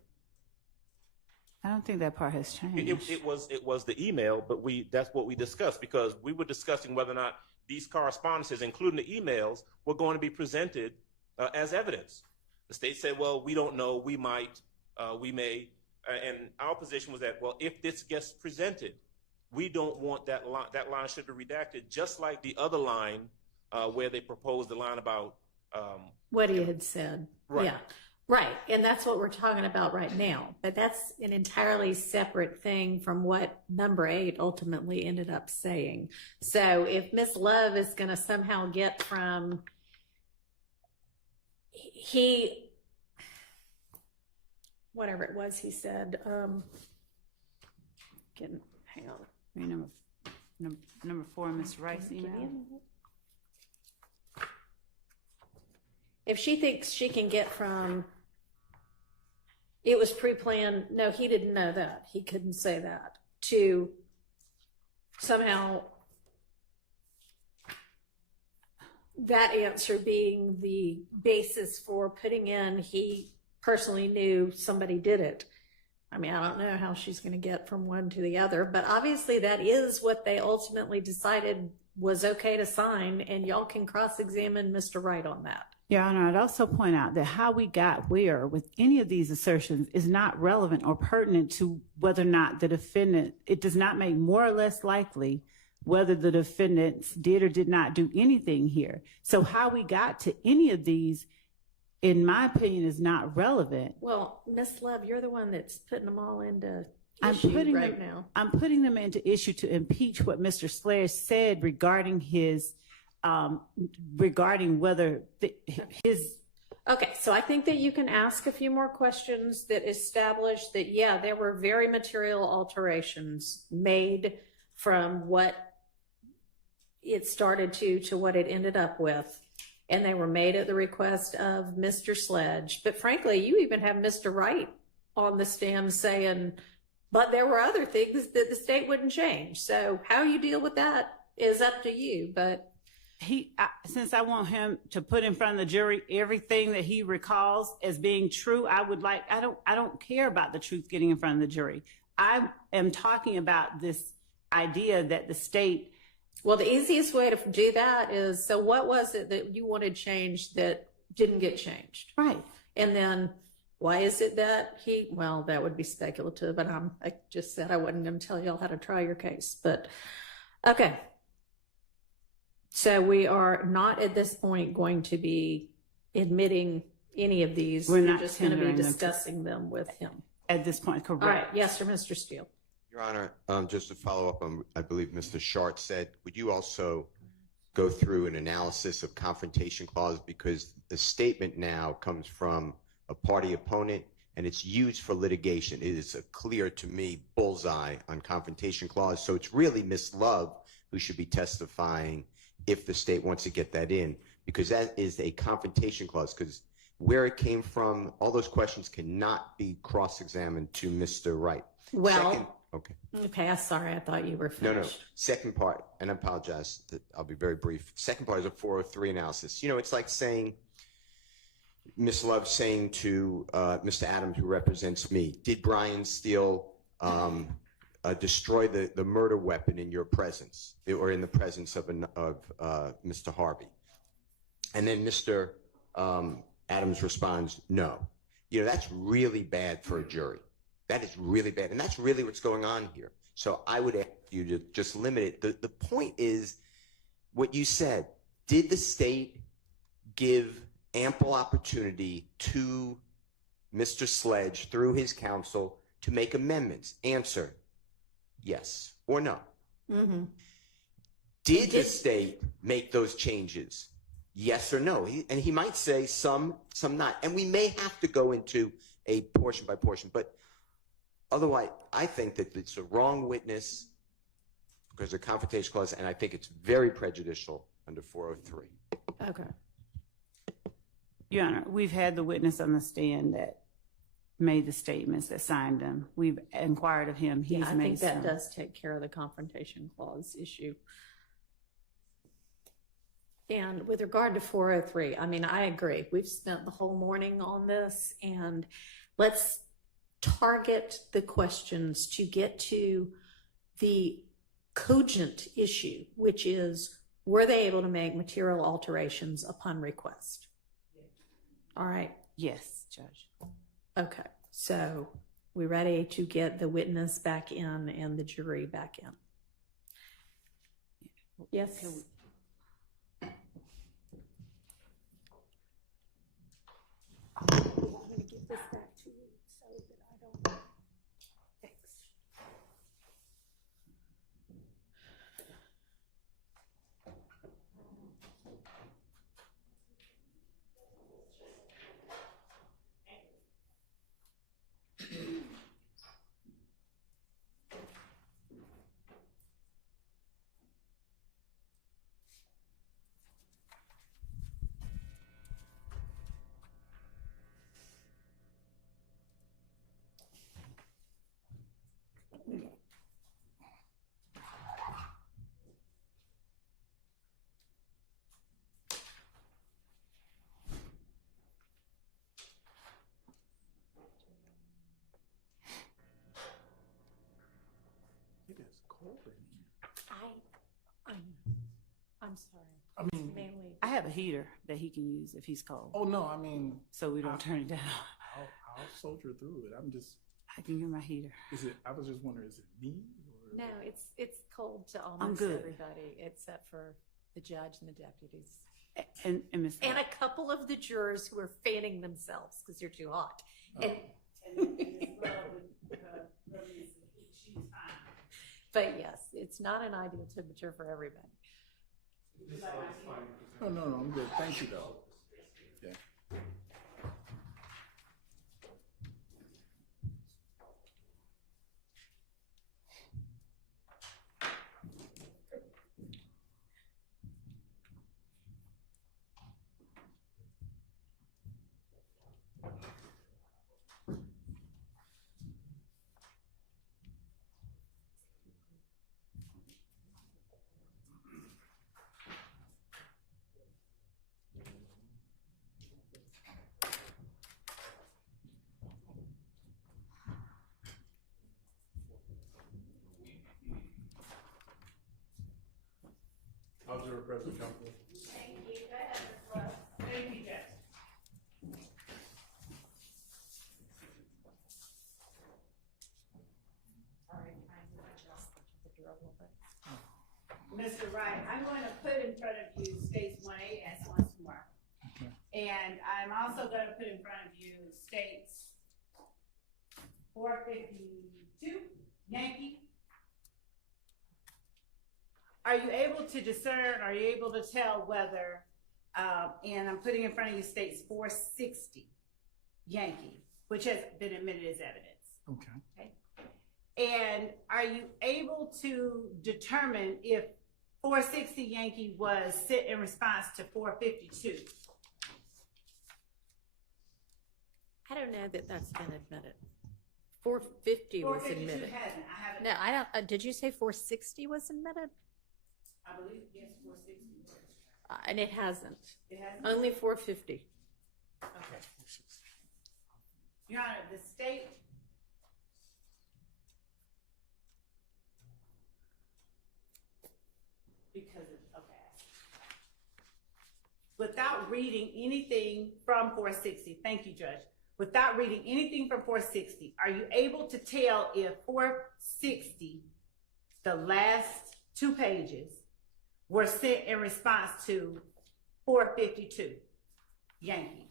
I don't think that part has changed. It was the email, but that's what we discussed, because we were discussing whether or not these correspondences, including the emails, were going to be presented as evidence. The state said, well, we don't know, we might, we may, and our position was that, well, if this gets presented, we don't want that line should be redacted, just like the other line where they proposed the line about What he had said. Right. Yeah. Right. And that's what we're talking about right now. But that's an entirely separate thing from what number 8 ultimately ended up saying. So if Ms. Love is going to somehow get from whatever it was he said, hang on. Number 4, Ms. Rice email. If she thinks she can get from it was pre-planned, no, he didn't know that, he couldn't say that, to somehow that answer being the basis for putting in he personally knew somebody did it. I mean, I don't know how she's going to get from one to the other, but obviously that is what they ultimately decided was okay to sign, and y'all can cross-examine Mr. Wright on that. Your Honor, I'd also point out that how we got where with any of these assertions is not relevant or pertinent to whether or not the defendant, it does not make more or less likely whether the defendants did or did not do anything here. So how we got to any of these, in my opinion, is not relevant. Well, Ms. Love, you're the one that's putting them all into issue right now. I'm putting them into issue to impeach what Mr. Sledge said regarding his regarding whether his. Okay, so I think that you can ask a few more questions that establish that, yeah, there were very material alterations made from what it started to what it ended up with. And they were made at the request of Mr. Sledge. But frankly, you even have Mr. Wright on the stand saying, but there were other things that the state wouldn't change. So how you deal with that is up to you. But since I want him to put in front of the jury everything that he recalls as being true, I don't care about the truth getting in front of the jury. I am talking about this idea that the state. Well, the easiest way to do that is, so what was it that you wanted changed that didn't get changed? Right. And then why is it that well, that would be speculative, but I just said I wasn't going to tell y'all how to try your case, but okay. So we are not at this point going to be admitting any of these. We're We're not just going to be tendering them to- discussing them with him. At this point, All right, correct. yes, sir, Mr. Steele. Your Honor, just to follow up on, I believe Mr. Shart said, would you also go through an analysis of confrontation clause? Because the statement now comes from a party opponent and it's used for litigation. It is a clear, to me, bullseye on confrontation clause. So it's really Ms. Love who should be testifying if the state wants to get that in, because that is a confrontation clause, because where it came from, all those questions cannot be cross-examined to Mr. Wright. Well, Second, okay. okay, I'm sorry, I thought you were No. finished. Second part, and I apologize, I'll be very brief. Second part is a 403 analysis. You know, it's like saying, Ms. Love saying to Mr. Adams, who represents me, did Brian Steele destroy the murder weapon in your presence or in the presence of Mr. Harvey? And then Mr. Adams responds, no. You know, that's really bad for a jury. That is really bad. And that's really what's going on here. So I would ask you to just limit it. The point is what you said. Did the state give ample opportunity to Mr. Sledge through his counsel to make amendments? Answer, yes or no. Mm-hmm. Did the state make those changes? Yes or no? And he might say some not. And we may have to go into a portion by portion, but otherwise, I think that it's a wrong witness because of the confrontation clause, and I think it's very prejudicial under 403. Okay. Your Honor, we've had the witness on the stand that made the statements, that signed them. We've inquired of him. He's Yeah, I made think that some. does take care of the confrontation clause issue. And with regard to 403, I mean, I agree. We've spent the whole morning on this, and let's target the questions to get to the cogent issue, which is, were they able to make material alterations upon request? All right. Yes, Judge. Okay. So we ready to get the witness back in and the jury back in? Yes. I'm going to give this back to you so that I don't. Thanks. It is cold in here. I'm sorry. I mean, Mainly. I have a heater that he can use if he's cold, oh no, I mean, so we don't turn it down. I'll soldier through it. I'm just, I can get my heater. I was just wondering, is it me? Or? No, it's cold to I'm almost good. everybody except for the judge and the deputies. And Ms. And a couple of the jurors who are fanning themselves because they're too hot. Oh. But yes, it's not an ideal temperature for everybody. No, I'm good. Thank you, though. Yeah. Observer President Counsel. Mr. Wright, I'm going to put in front of you states 1AS once more. Okay. And I'm also going to put in front of you states 452 Yankee. Are you able to discern, are you able to tell whether, and I'm putting in front of you states 460 Yankee, which has been admitted as evidence. Okay. And are you able to determine if 460 Yankee was sent in response to 452? I don't know that that's been admitted. 450 was 452 admitted. hasn't. I haven't. No, I don't, did you say 460 was admitted? I believe, yes, 460 was. And it hasn't. It hasn't? Only 450. Okay. Your Honor, the state because it's okay. Without reading anything from 460, thank you, Judge. Without reading anything from 460, are you able to tell if 460, the last 2 pages, were sent in response to 452 Yankee?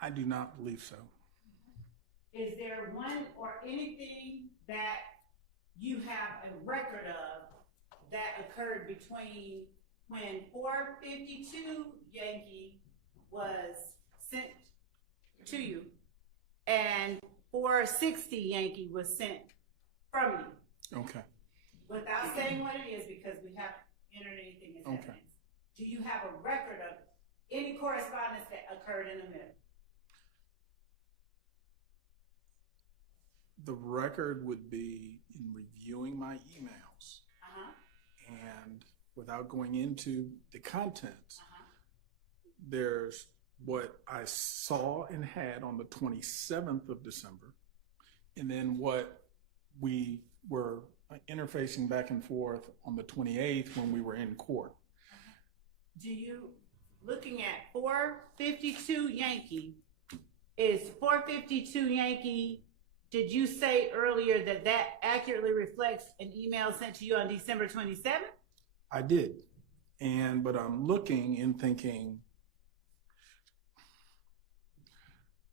I do not believe so. Is there one or anything that you have a record of that occurred between when 452 Yankee was sent to you and 460 Yankee was sent from you? Okay. Without saying what it is, because we haven't entered anything as Okay. evidence, do you have a record of any correspondence that occurred in the middle? The record would be in reviewing my emails and without going into the contents, there's what I saw and had on the 27th of December, and then what we were interfacing back and forth on the 28th when we were in court. Do you, looking at 452 Yankee, is 452 Yankee, did you say earlier that that accurately reflects an email sent to you on December 27th? I did. But I'm looking and thinking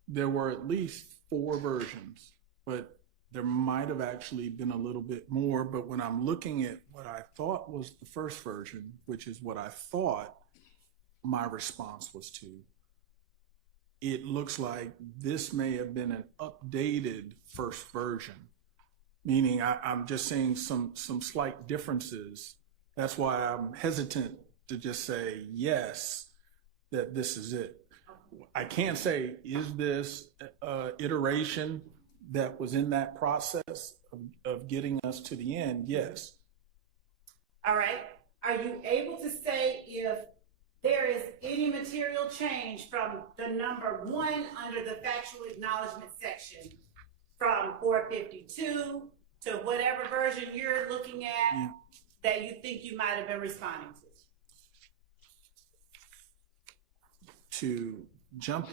there were at least 4 versions, but there might have actually been a little bit more. But when I'm looking at what I thought was the first version, which is what I thought my response was to, it looks like this may have been an updated first version, meaning I'm just seeing some slight differences. That's why I'm hesitant to just say, yes, that this is it. I can't say, is this iteration that was in that process of getting us to the end? Yes. All right. Are you able to say if there is any material change from the number 1 under the factual acknowledgement section from 452 to whatever version you're looking at that you think you might have been responding to? To jump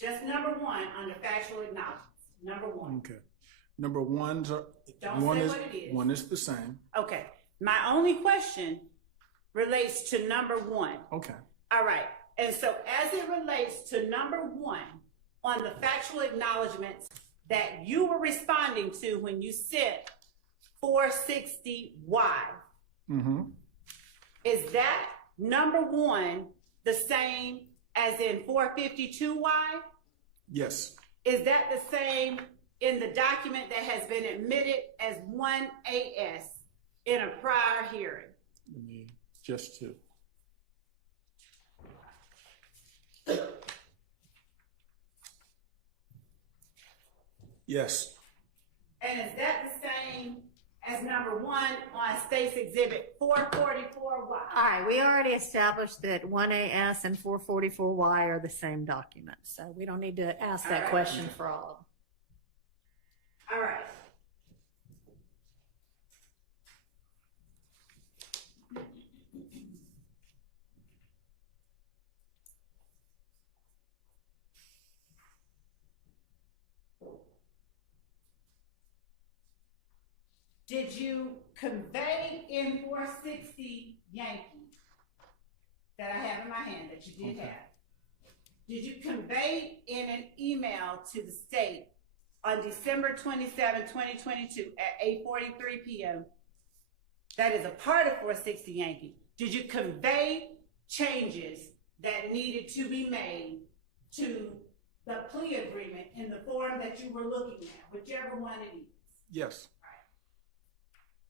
just number 1 under factual acknowledgments. Number 1. okay. Number ones are Don't one say is what it is. one is the same. Okay. My only question relates to number 1. Okay. All right. And so as it relates to number 1 on the factual acknowledgments that you were responding to when you said 460Y, Is that number 1 the same as in 452Y? Yes. Is that the same in the document that has been admitted as 1AS in a prior hearing? Let me just to. Yes. And is that the same as number 1 on State's Exhibit 444Y? All right, we already established that 1AS and 444Y are the same document, so we don't need to ask that question for all of them. All right. Did you convey in 460 Yankee that I have in my hand that you did have? Did you convey in an email to the state on December 27, 2022 at 8:43 p.m. that is a part of 460 Yankee? Did you convey changes that needed to be made to the plea agreement in the form that you were looking at, whichever one it is? Yes.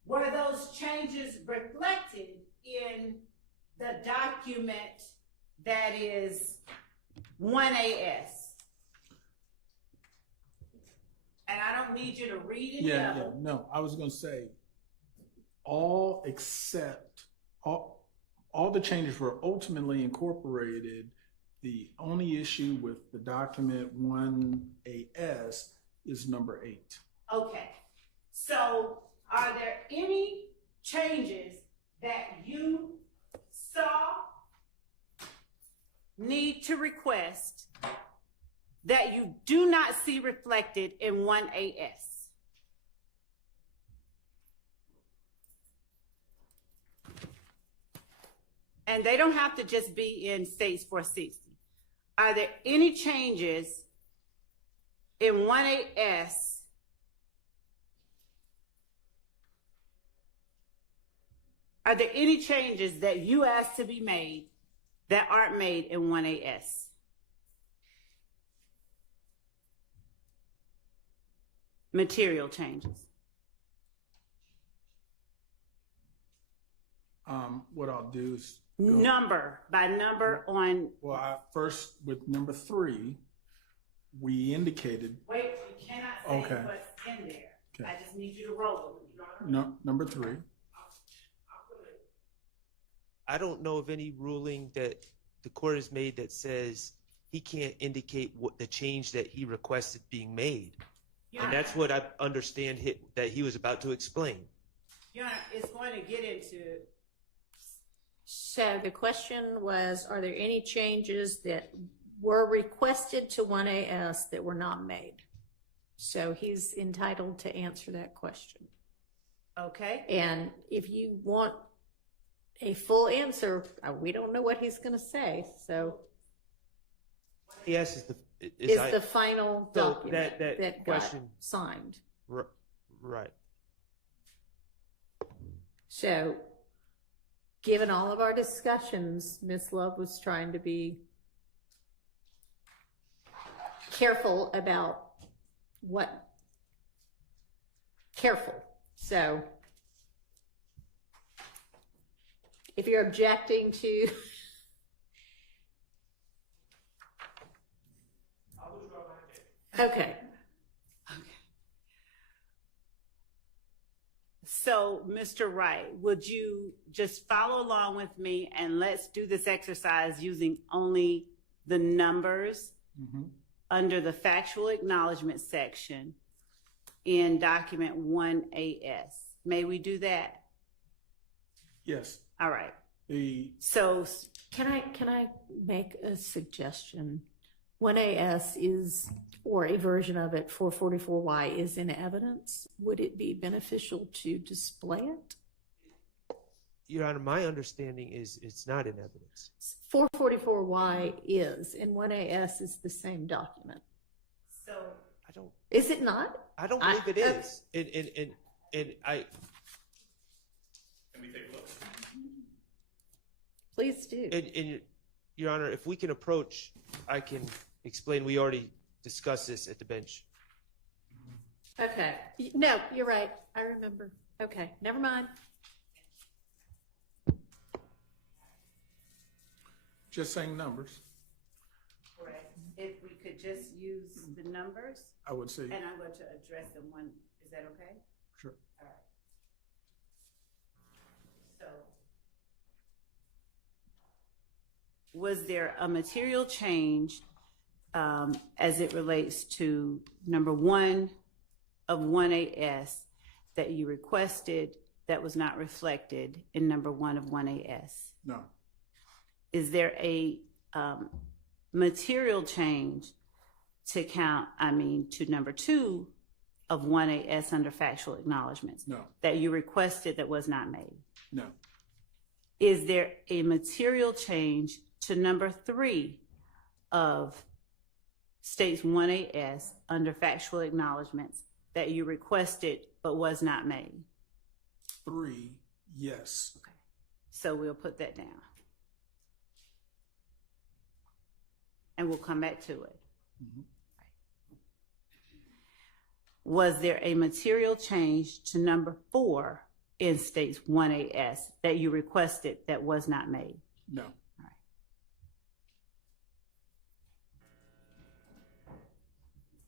Were those changes reflected in the document that is 1AS? And I don't need you to read it. Yeah. No, I was going to say all except all the changes were ultimately incorporated. The only issue with the document 1AS is number 8. Okay. So are there any changes that you saw need to request that you do not see reflected in 1AS? And they don't have to just be in States 460. Are there any changes in 1AS Are there any changes that you asked to be made that aren't made in 1AS? Material changes. What I'll do is Number by number on. first with number 3, we indicated. Wait, you cannot say what's in there. Okay. I just need you to roll. No, number 3. I don't know of any ruling that the court has made that says he can't indicate what the change that he requested being made. And that's what I understand that he was about to explain. Your Honor, it's going to get into. So the question was, are there any changes that were requested to 1AS that were not made? So he's entitled to answer that question. Okay. And if you want a full answer, we don't know what he's going to say. So Yes, is the final So document that got question- signed. Right. So given all of our discussions, Ms. Love was trying to be careful about careful. So if you're objecting to okay. So, Mr. Wright, would you just follow along with me and let's do this exercise using only the numbers under the factual acknowledgement section in document 1AS. May we do that? Yes. All right. So can I make a suggestion? 1AS is, or a version of it, 444Y is in evidence. Would it be beneficial to display it? Your Honor, my understanding is it's not in evidence. 444Y is, and 1AS is the same document. So I don't. Is it not? I don't believe it is. And I. Can we take a look? Please do. And Your Honor, if we can approach, I can explain. We already discussed this at the bench. Okay. No, you're right. I remember. Okay, never mind. Just saying numbers, Correct. If we could just use the numbers, I would say. and I'm going to address them one, is that okay? Sure. All right. So, was there a material change as it relates to number 1 of 1AS that you requested that was not reflected in number 1 of 1AS? No. Is there a material change to number 2 of 1AS under factual acknowledgments No. that you requested that was not made? No. Is there a material change to number 3 of states 1AS under factual acknowledgments that you requested but was not made? 3, yes. Okay. So we'll put that down. And we'll come back to it. Mhm. Was there a material change to number 4 in states 1AS that you requested that was not made? No.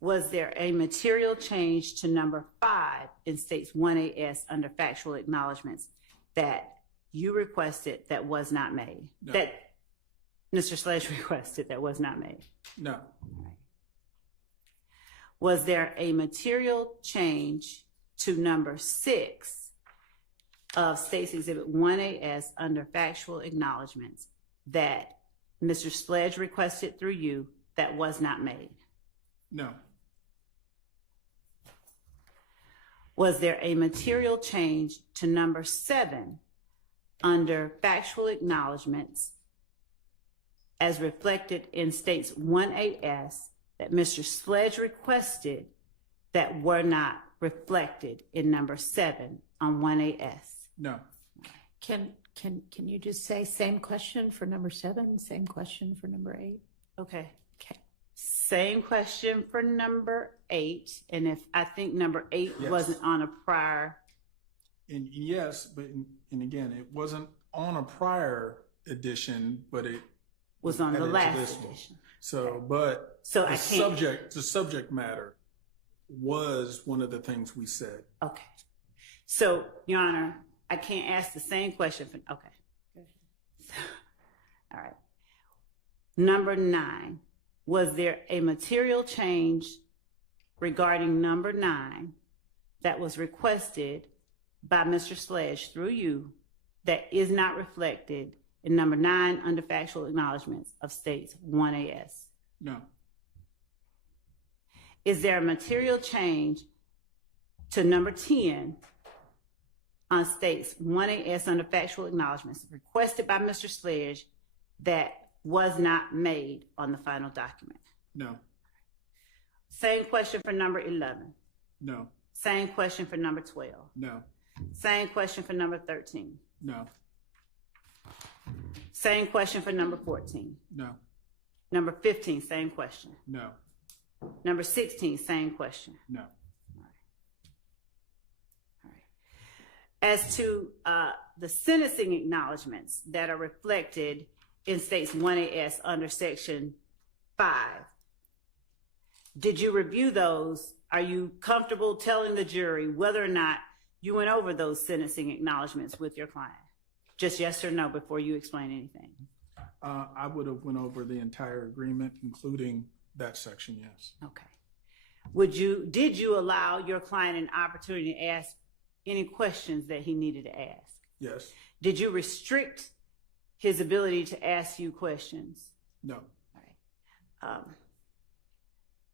Was there a material change to number 5 in states 1AS under factual acknowledgments that you requested that was not made? No. That Mr. Sledge requested that was not made? No. Was there a material change to number 6 of States Exhibit 1AS under factual acknowledgments that Mr. Sledge requested through you that was not made? No. Was there a material change to number 7 under factual acknowledgments as reflected in States 1AS that Mr. Sledge requested that were not reflected in number 7 on 1AS? No. Can you just say same question for number 7, same question for number 8? Okay. Okay. Same question for number 8, and if I think number 8 Yes. wasn't on a prior, And yes, but and again, it wasn't on a prior edition, but it was on the added to last this one. edition. So, but So the I can't. subject matter was one of the things we said. Okay. So, Your Honor, I can't ask the same question for, okay. All right. Number 9, was there a material change regarding number 9 that was requested by Mr. Sledge through you that is not reflected in number 9 under factual acknowledgments of states 1AS? No. Is there a material change to number 10 on states 1AS under factual acknowledgments requested by Mr. Sledge that was not made on the final document? No. Same question for number 11. No. Same question for number 12. No. Same question for number 13. No. Same question for number 14. No. Number 15, same question. No. Number 16, same question. No. All right. As to the sentencing acknowledgments that are reflected in states 1AS under section 5, did you review those? Are you comfortable telling the jury whether or not you went over those sentencing acknowledgments with your client? Just yes or no before you explain anything. I would have went over the entire agreement, including that section, yes. Okay. Did you allow your client an opportunity to ask any questions that he needed to ask? Yes. Did you restrict his ability to ask you questions? No. All right.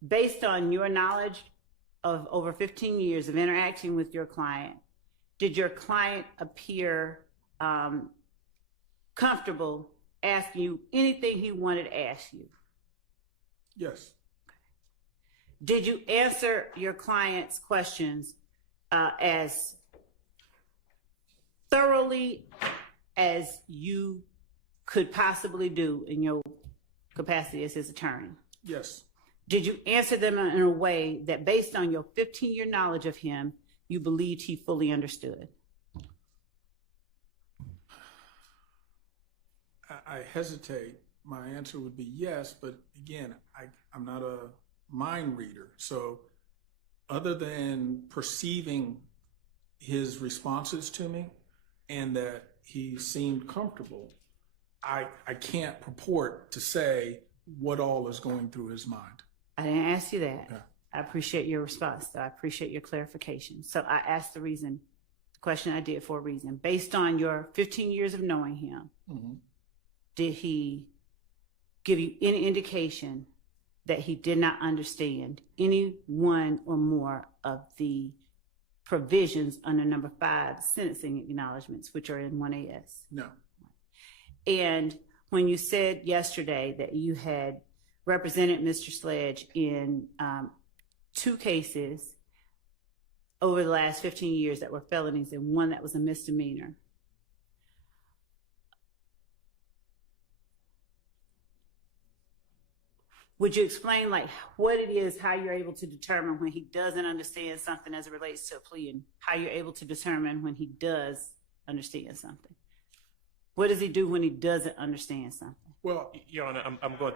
Based on your knowledge of over 15 years of interacting with your client, did your client appear comfortable asking you anything he wanted to ask you? Yes. Did you answer your client's questions as thoroughly as you could possibly do in your capacity as his attorney? Yes. Did you answer them in a way that, based on your 15-year knowledge of him, you believed he fully understood? I hesitate. My answer would be yes, but again, I'm not a mind reader. So other than perceiving his responses to me and that he seemed comfortable, I can't purport to say what all is going through his mind. I didn't ask you that. Yeah. I appreciate your response, though. I appreciate your clarification. So I asked the question I did for a reason. Based on your 15 years of knowing him, Mm-hmm. did he give you any indication that he did not understand any one or more of the provisions under number 5, sentencing acknowledgments, which are in 1AS? No. And when you said yesterday that you had represented Mr. Sledge in 2 cases over the last 15 years that were felonies and one that was a misdemeanor, would you explain like what it is, how you're able to determine when he doesn't understand something as it relates to a plea, and how you're able to determine when he does understand something? What does he do when he doesn't understand something? Well, Your Honor, I'm going.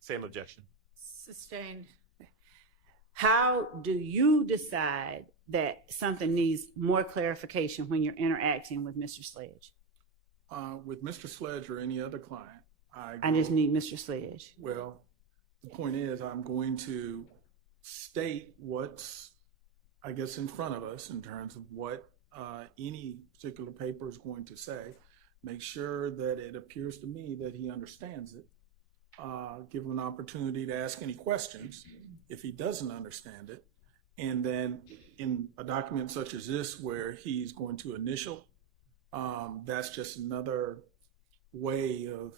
Same objection. Sustained. How do you decide that something needs more clarification when you're interacting with Mr. Sledge? with Mr. Sledge or any other client, I just need Mr. Sledge. Well, the point is, I'm going to state what's, I guess, in front of us in terms of what any particular paper is going to say. Make sure that it appears to me that he understands it. Give him an opportunity to ask any questions if he doesn't understand it. And then in a document such as this, where he's going to initial, that's just another way of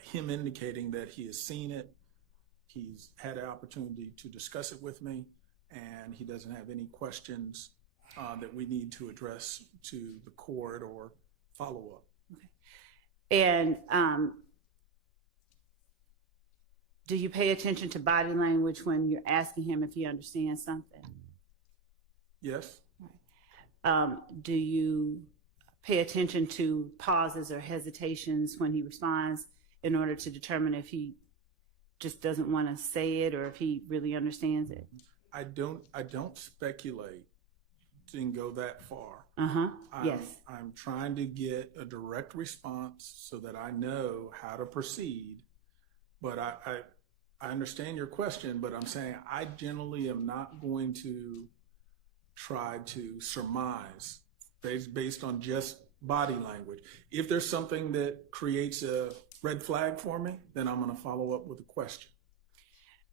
him indicating that he has seen it. He's had an opportunity to discuss it with me, and he doesn't have any questions that we need to address to the court or follow up. Okay. And do you pay attention to body language when you're asking him if he understands something? Yes. Do you pay attention to pauses or hesitations when he responds in order to determine if he just doesn't want to say it or if he really understands it? I don't speculate and go that far. Yes. I'm trying to get a direct response so that I know how to proceed. But I understand your question, but I'm saying I generally am not going to try to surmise based on just body language. If there's something that creates a red flag for me, then I'm going to follow up with a question.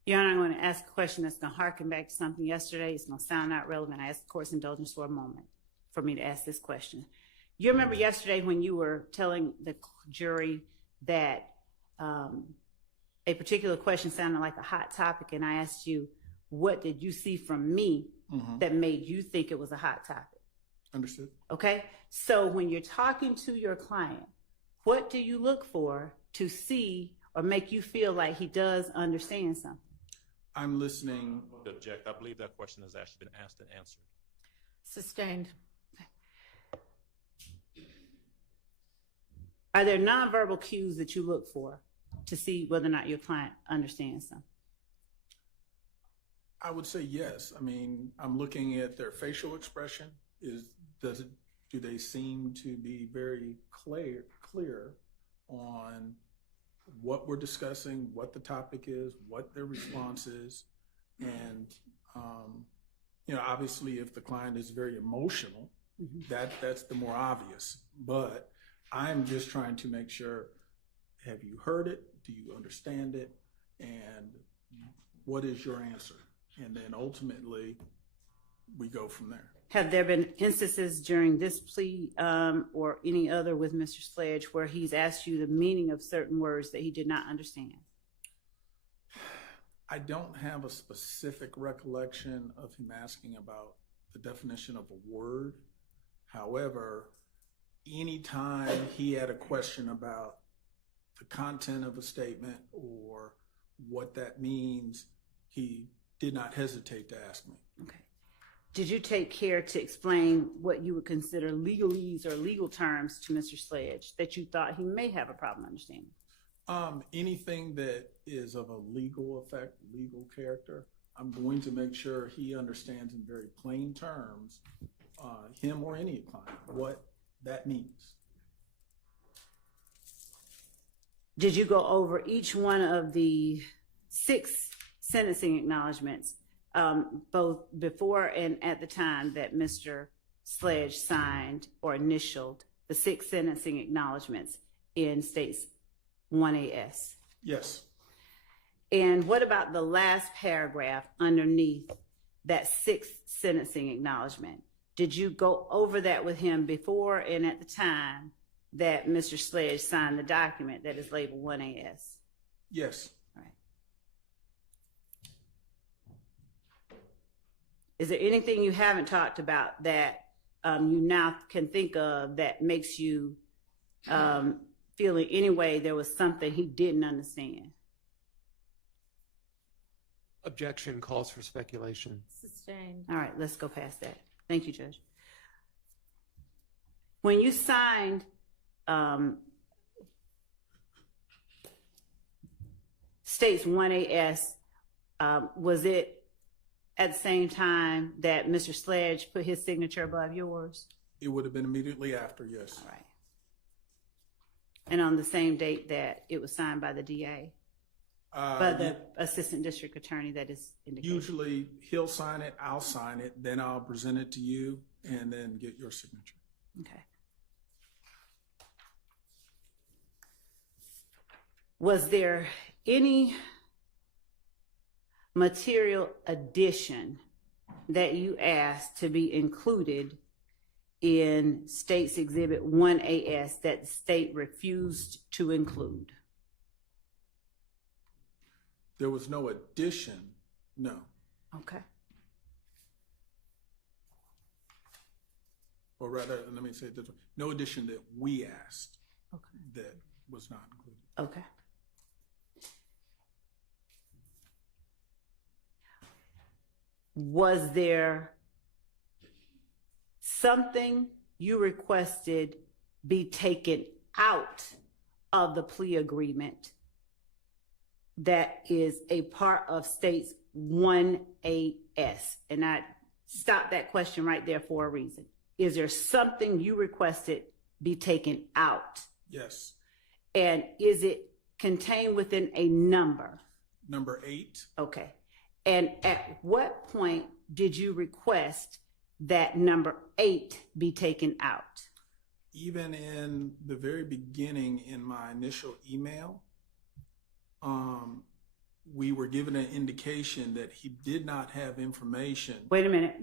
Your Honor, I'm going to ask a question that's going to harken back to something yesterday. It's going to sound not relevant. I ask the court's indulgence for a moment for me to ask this question. You remember yesterday when you were telling the jury that a particular question sounded like a hot topic, and I asked you, what did you see from me that made you think it was a hot topic? Understood. Okay? So when you're talking to your client, what do you look for to see or make you feel like he does understand something? I'm listening. To object. I believe that question has actually been asked and answered. Sustained. Are there nonverbal cues that you look for to see whether or not your client understands something? I would say yes. I mean, I'm looking at their facial expression. Do they seem to be very clear on what we're discussing, what the topic is, what their response is? And, obviously if the client is very emotional, that's the more obvious. But I'm just trying to make sure, have you heard it? Do you understand it? And what is your answer? And then ultimately we go from there. Have there been instances during this plea or any other with Mr. Sledge where he's asked you the meaning of certain words that he did not understand? I don't have a specific recollection of him asking about the definition of a word. However, any anytime he had a question about the content of a statement or what that means, he did not hesitate to ask me. Okay. Did you take care to explain what you would consider legalese or legal terms to Mr. Sledge that you thought he may have a problem understanding? Anything that is of a legal effect, legal character, I'm going to make sure he understands in very plain terms, him or any client, what that means. Did you go over each one of the 6 sentencing acknowledgments, both before and at the time that Mr. Sledge signed or initialed the 6 sentencing acknowledgments in States 1AS? Yes. And what about the last paragraph underneath that 6th sentencing acknowledgement? Did you go over that with him before and at the time that Mr. Sledge signed the document that is labeled 1AS? Yes. All right. Is there anything you haven't talked about that you now can think of that makes you feel in any way there was something he didn't understand? Objection calls for speculation. Sustained. All right, let's go past that. Thank you, Judge. When you signed States 1AS, was it at the same time that Mr. Sledge put his signature above yours? It would have been immediately after, yes. All right. And on the same date that it was signed by the DA? By the assistant district attorney that is indicated? Usually he'll sign it, I'll sign it, then I'll present it to you and then get your signature. Okay. Was there any material addition that you asked to be included in State's Exhibit 1AS that the state refused to include? There was no addition, no. Okay. Or rather, let me say it this way, no addition that we asked Okay. that was not included. Okay. Was there something you requested be taken out of the plea agreement that is a part of States 1AS? And I stopped that question right there for a reason. Is there something you requested be taken out? Yes. And is it contained within a number? Number 8. Okay. And at what point did you request that number 8 be taken out? Even in the very beginning in my initial email, we were given an indication that he did not have information. Wait a minute,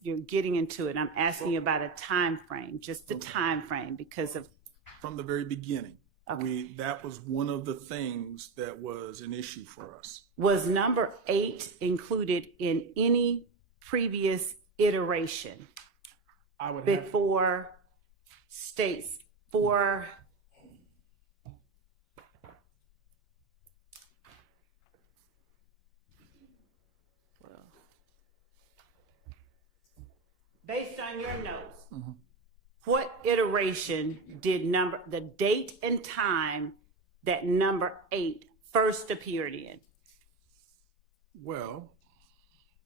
you're getting into it. I'm asking you about a time frame, just the time frame, because of. From the very beginning. Okay. That was one of the things that was an issue for us. Was number 8 included in any previous iteration I would have, before States 4? Based on your notes, what iteration did the date and time that number 8 first appeared in? well,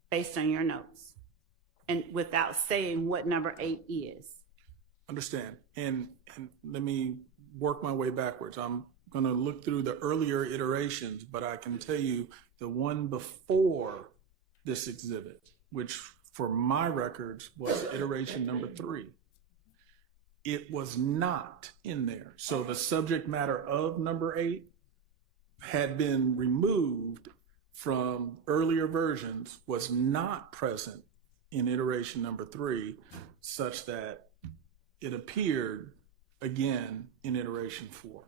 Based on your notes, and without saying what number 8 is. understand. And let me work my way backwards. I'm going to look through the earlier iterations, but I can tell you the one before this exhibit, which for my records was iteration number 3. It was not in there. So the subject matter of number 8 had been removed from earlier versions, was not present in iteration number 3, such that it appeared again in iteration 4.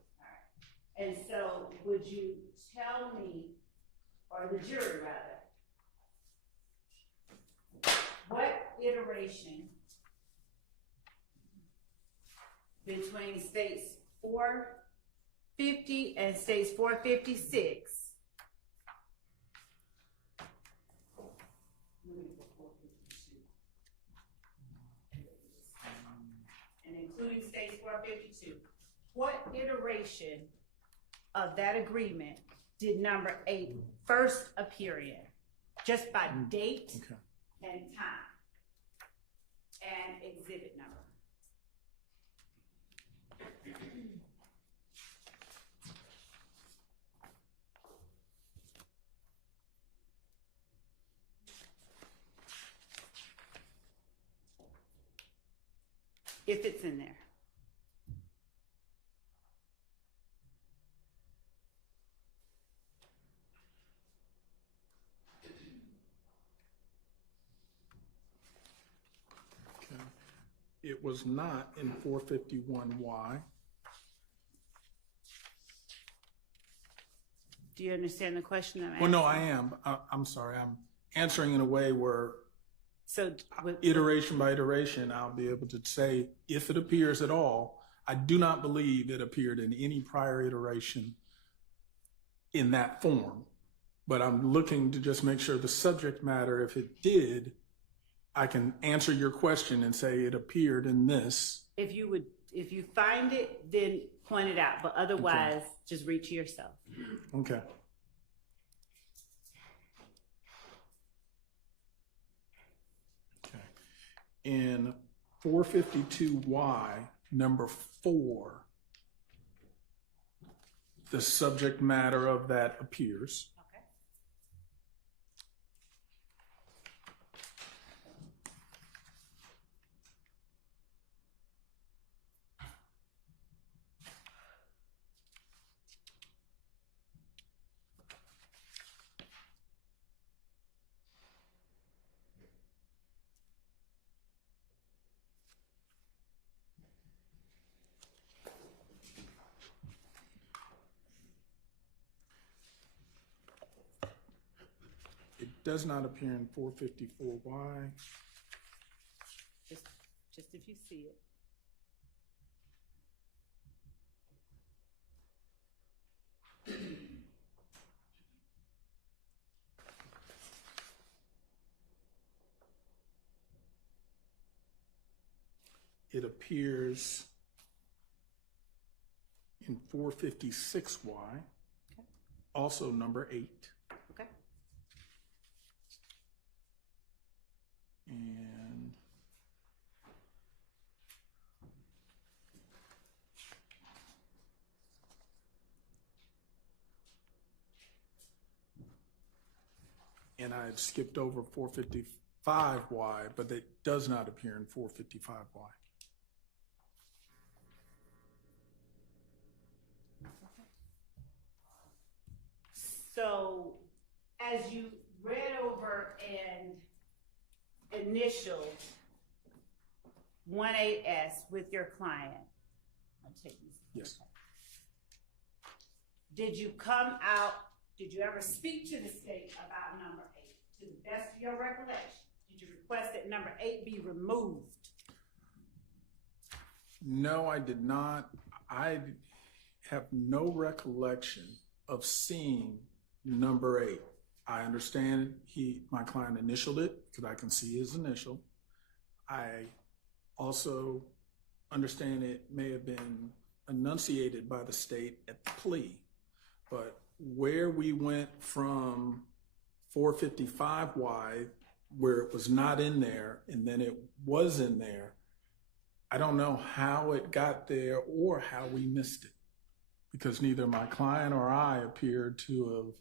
And so would you tell me, or the jury rather, what iteration between states 450 and states 456. And including states 452. What iteration of that agreement did number 8 first appear in? Just by date and time and exhibit number. If it's in there. Okay. It was not in 451Y. Do you understand the question I'm asking? Well, no, I am. I'm sorry. I'm answering in a way where So iteration by iteration, I'll be able to say if it appears at all. I do not believe it appeared in any prior iteration in that form, but I'm looking to just make sure the subject matter, if it did, I can answer your question and say it appeared in this. if you find it, then point it out, but otherwise, just read to yourself. Okay. In 452Y, number 4, the subject matter of that appears. Okay. It does not appear in 454Y. Just if you see it. It appears in 456Y, also number 8. Okay. And I've skipped over 455Y, but it does not appear in 455Y. So, as you read over and initialed 18S with your client, I'll take these. Yes. Did you ever speak to the state about number 8? To the best of your recollection, did you request that number 8 be removed? No, I did not. I have no recollection of seeing number 8. I understand my client initialed it because I can see his initial. I also understand it may have been enunciated by the state at the plea, but where we went from 455Y, where it was not in there, and then it was in there, I don't know how it got there or how we missed it, because neither my client or I appeared to have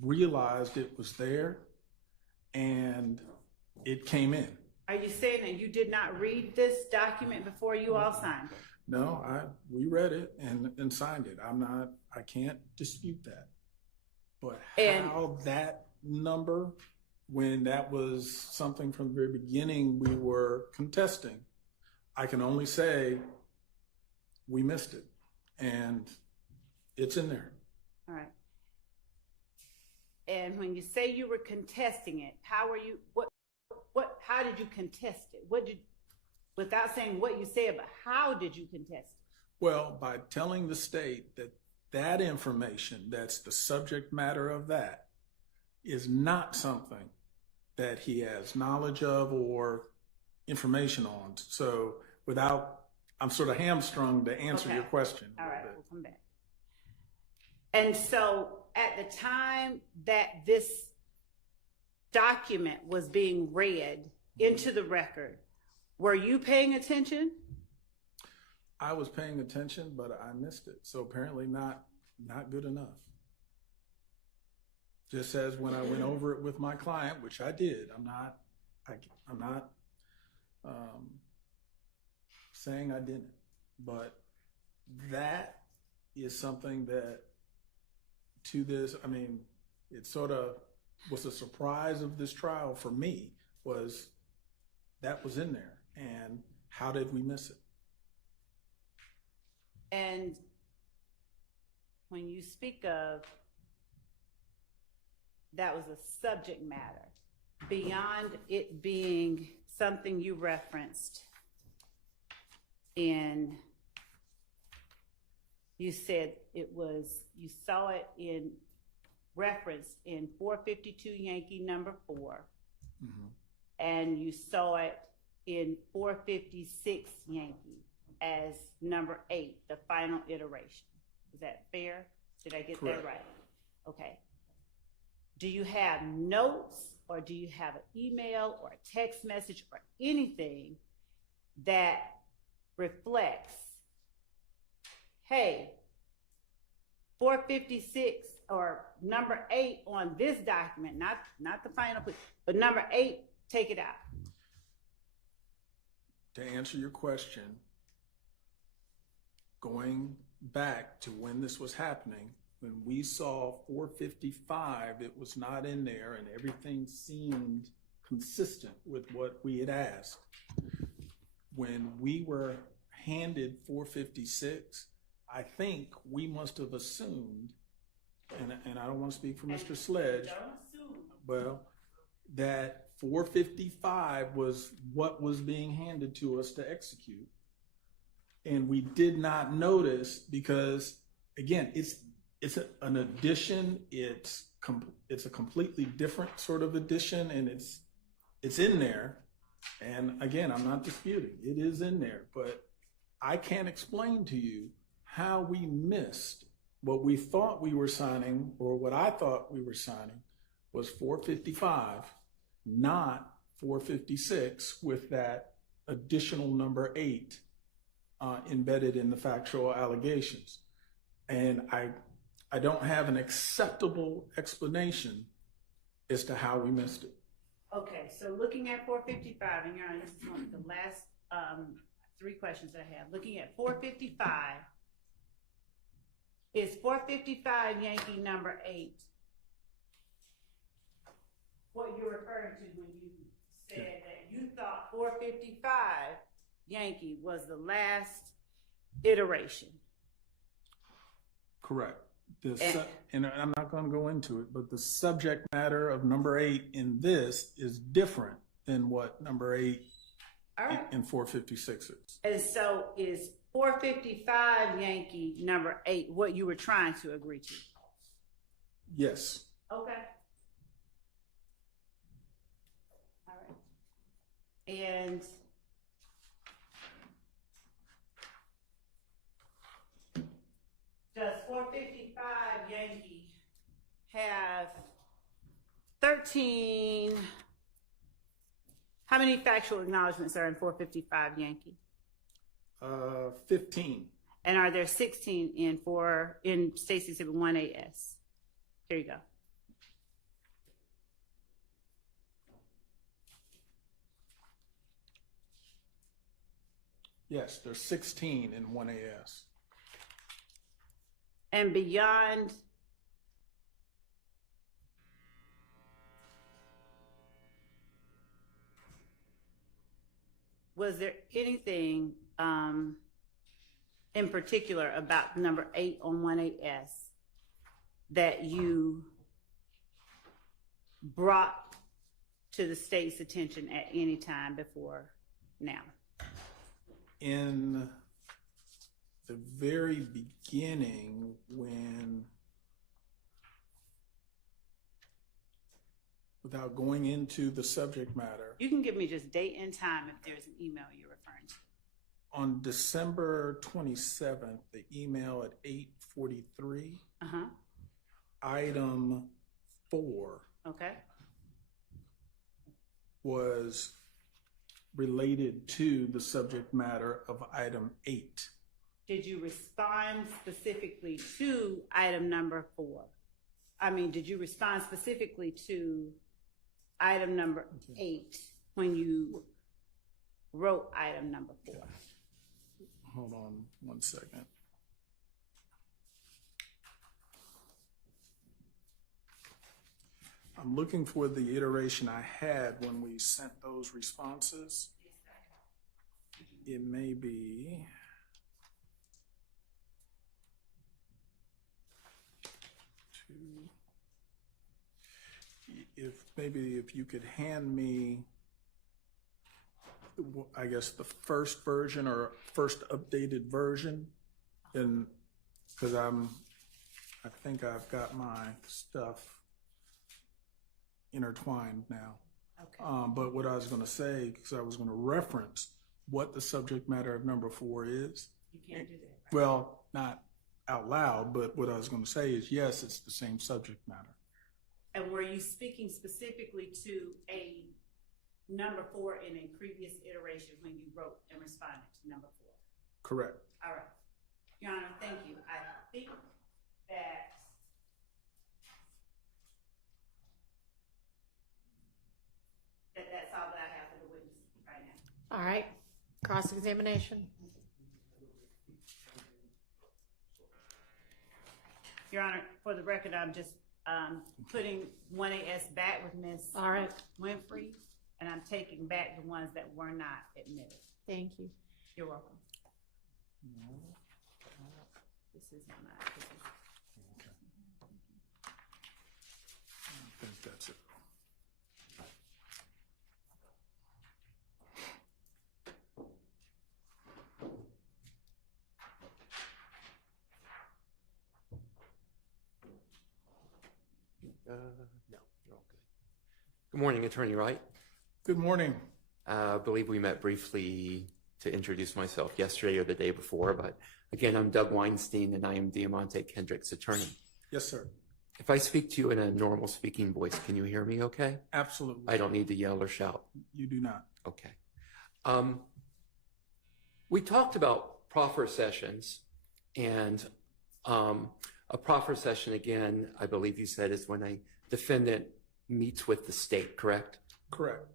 realized it was there and it came in. Are you saying that you did not read this document before you all signed it? No, we read it and signed it. I can't dispute that. But how that number, when that was something from the very beginning we were contesting, I can only say we missed it and it's in there. All right. And when you say you were contesting it, how did you contest it? Without saying what you said, but how did you contest it? Well, by telling the state that that information, that's the subject matter of that, is not something that he has knowledge of or information on. So I'm sort of hamstrung to answer Okay. your question. All right, we'll come back. And so at the time that this document was being read into the record, were you paying attention? I was paying attention, but I missed it. So apparently not good enough. Just as when I went over it with my client, which I did. I'm not saying I didn't, but that is something that to this, I mean, it sort of was a surprise of this trial for me, was that was in there. And how did we miss it? And when you speak of that was a subject matter, beyond it being something you referenced in, you said it was, you saw it in referenced in 452 Yankee number 4, and you saw it in 456 Yankee as number 8, the final iteration. Is that fair? Did I get Correct. that right? Okay. Do you have notes, or do you have an email or a text message or anything that reflects, hey, 456 or number 8 on this document, not the final, but number 8, take it out? To answer your question, going back to when this was happening, when we saw 455, it was not in there and everything seemed consistent with what we had asked. When we were handed 456, I think we must have assumed, and I don't want to speak for Mr. Sledge, well, that 455 was what was being handed to us to execute. And we did not notice because, again, it's an addition. It's a completely different sort of addition, and it's in there. And again, I'm not disputing it is in there, but I can't explain to you how we missed what we thought we were signing, or what I thought we were signing was 455, not 456, with that additional number 8 embedded in the factual allegations. And I don't have an acceptable explanation as to how we missed it. Okay, so looking at 455, and Your Honor, this is one of the last 3 questions I have. Looking at 455, is 455 Yankee number 8 what you're referring to when you said that you thought 455 Yankee was the last iteration? Correct. And I'm not going to go into it, but the subject matter of number 8 in this is different than what number 8 in 456 is. And so is 455 Yankee number 8 what you were trying to agree to? Yes. Okay. All right. And does 455 Yankee have 13? How many factual acknowledgments are in 455 Yankee? 15. And are there 16 in State's Exhibit 1AS? Here you go. Yes, there's 16 in 1AS. And beyond was there anything in particular about number 8 on 1AS that you brought to the state's attention at any time before now? In the very beginning when, without going into the subject matter, You can give me just date and time if there's an email you're referring to. on December 27th, the email at 8:43, Uh-huh. item 4 Okay. was related to the subject matter of item 8. Did you respond specifically to item number 4? I mean, did you respond specifically to item number 8 when you wrote item number 4? Hold on one second. I'm looking for the iteration I had when we sent those responses. It may be. If you could hand me, I guess, the first version or first updated version, then, because I think I've got my stuff intertwined now. Okay. But what I was going to say, because I was going to reference what the subject matter of number 4 is. You can't do that. Right? Well, not out loud, but what I was going to say is, yes, it's the same subject matter. And were you speaking specifically to a number 4 in a previous iteration when you wrote and responded to number 4? Correct. All right. Your Honor, thank you. I think that's all that I have for the witness right now. All right, cross-examination. Your Honor, for the record, I'm just putting 1AS back with Ms. All right, Winfrey, and I'm taking back the ones that were not admitted. thank you. You're welcome. This is not. I think that's it. No, you're all good. Good morning, Attorney Wright. Good morning. I believe we met briefly to introduce myself yesterday or the day before, but again, I'm Doug Weinstein and I am Diamante Kendrick's attorney. Yes, sir. If I speak to you in a normal speaking voice, can you hear me okay? Absolutely. I don't need to yell or shout. You do not. Okay. We talked about proffer sessions, and a proffer session, again, I believe you said, is when a defendant meets with the state, correct? Correct.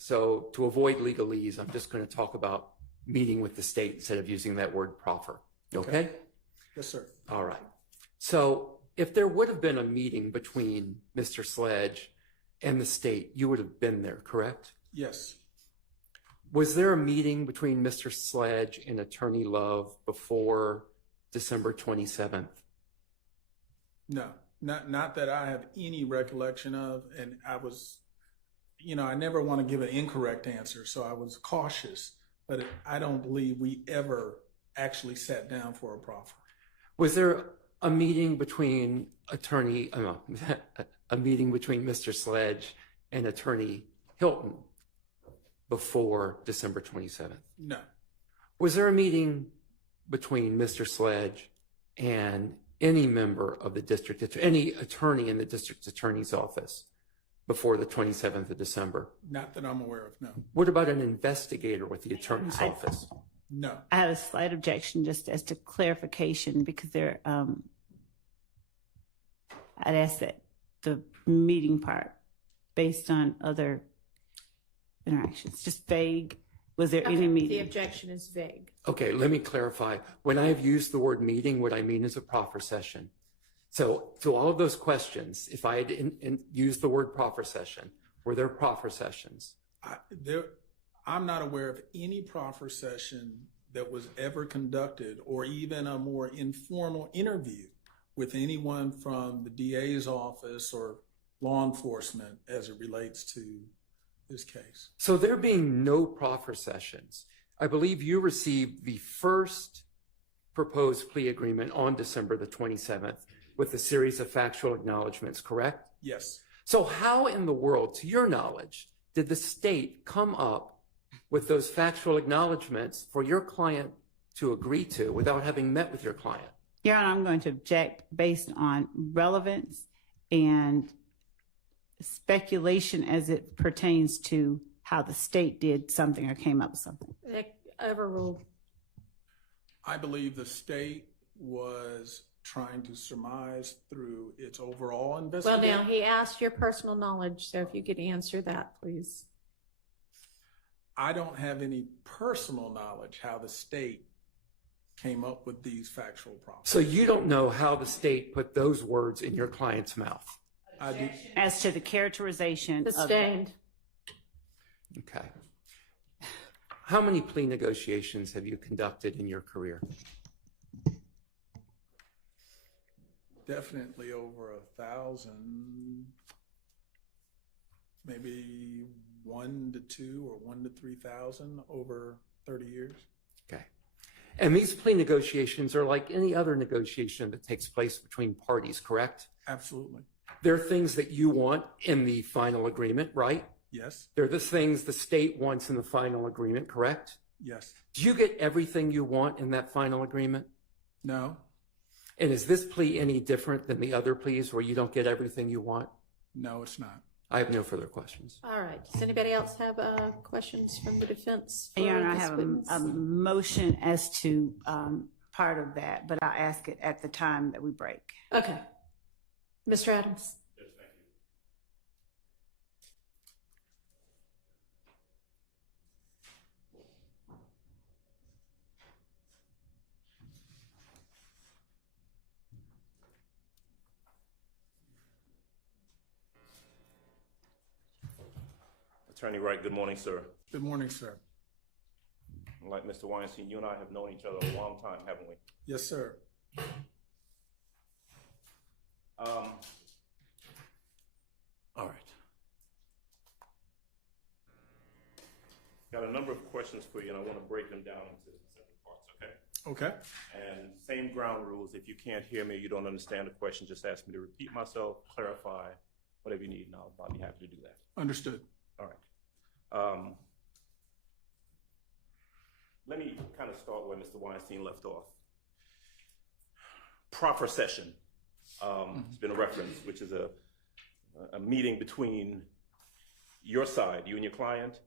So to avoid legalese, I'm just going to talk about meeting with the state instead of using that word proffer. Okay? Yes, sir. All right. So if there would have been a meeting between Mr. Sledge and the state, you would have been there, correct? Yes. Was there a meeting between Mr. Sledge and Attorney Love before December 27th? No, not that I have any recollection of. And I was, I never want to give an incorrect answer, so I was cautious. But I don't believe we ever actually sat down for a proffer. Was there a meeting between a meeting between Mr. Sledge and Attorney Hilton before December 27th? No. Was there a meeting between Mr. Sledge and any member of the district, any attorney in the district attorney's office before the 27th of December? Not that I'm aware of, no. What about an investigator with the attorney's office? No. I have a slight objection just as to clarification because I'd ask that the meeting part based on other interactions, just vague. Was there any The meeting? objection is vague. Okay, let me clarify. When I have used the word meeting, what I mean is a proffer session. So to all of those questions, if I had used the word proffer session, were there proffer sessions? I'm not aware of any proffer session that was ever conducted or even a more informal interview with anyone from the DA's office or law enforcement as it relates to this case. So there being no proffer sessions, I believe you received the first proposed plea agreement on December the 27th with a series of factual acknowledgments, correct? Yes. So how in the world, to your knowledge, did the state come up with those factual acknowledgments for your client to agree to without having met with your client? Your Honor, I'm going to object based on relevance and speculation as it pertains to how the state did something or came up with something. Overruled. I believe the state was trying to surmise through its overall Well, investigation. now, he asked your personal knowledge, so if you could answer that, please. I don't have any personal knowledge how the state came up with these factual problems. So you don't know how the state put those words in your client's mouth? I do. As to the characterization of Sustained. Okay. How many plea negotiations have you conducted in your career? Definitely over 1,000, maybe 1 to 2 or 1 to 3,000 over 30 years. Okay. And these plea negotiations are like any other negotiation that takes place between parties, correct? Absolutely. There are things that you want in the final agreement, right? Yes. They're the things the state wants in the final agreement, correct? Yes. Do you get everything you want in that final agreement? No. And is this plea any different than the other pleas where you don't get everything you want? No, it's not. I have no further questions. All right. Does anybody else have questions from the defense? for Your Honor, I this have witness? a motion as to part of that, but I'll ask it at the time that we break. Okay. Mr. Adams? Attorney Wright, good morning, sir. Good morning, sir. Like Mr. Weinstein, you and I have known each other a long time, haven't we? Yes, sir. All right. Got a number of questions for you, and I want to break them down into separate parts, okay? Okay. And same ground rules. If you can't hear me, you don't understand the question, just ask me to repeat myself, clarify, whatever you need, and I'll be happy to do that. Understood. All right. Let me kind of start where Mr. Weinstein left off. Proffer session. It's been a reference, which is a meeting between your side, you and your client,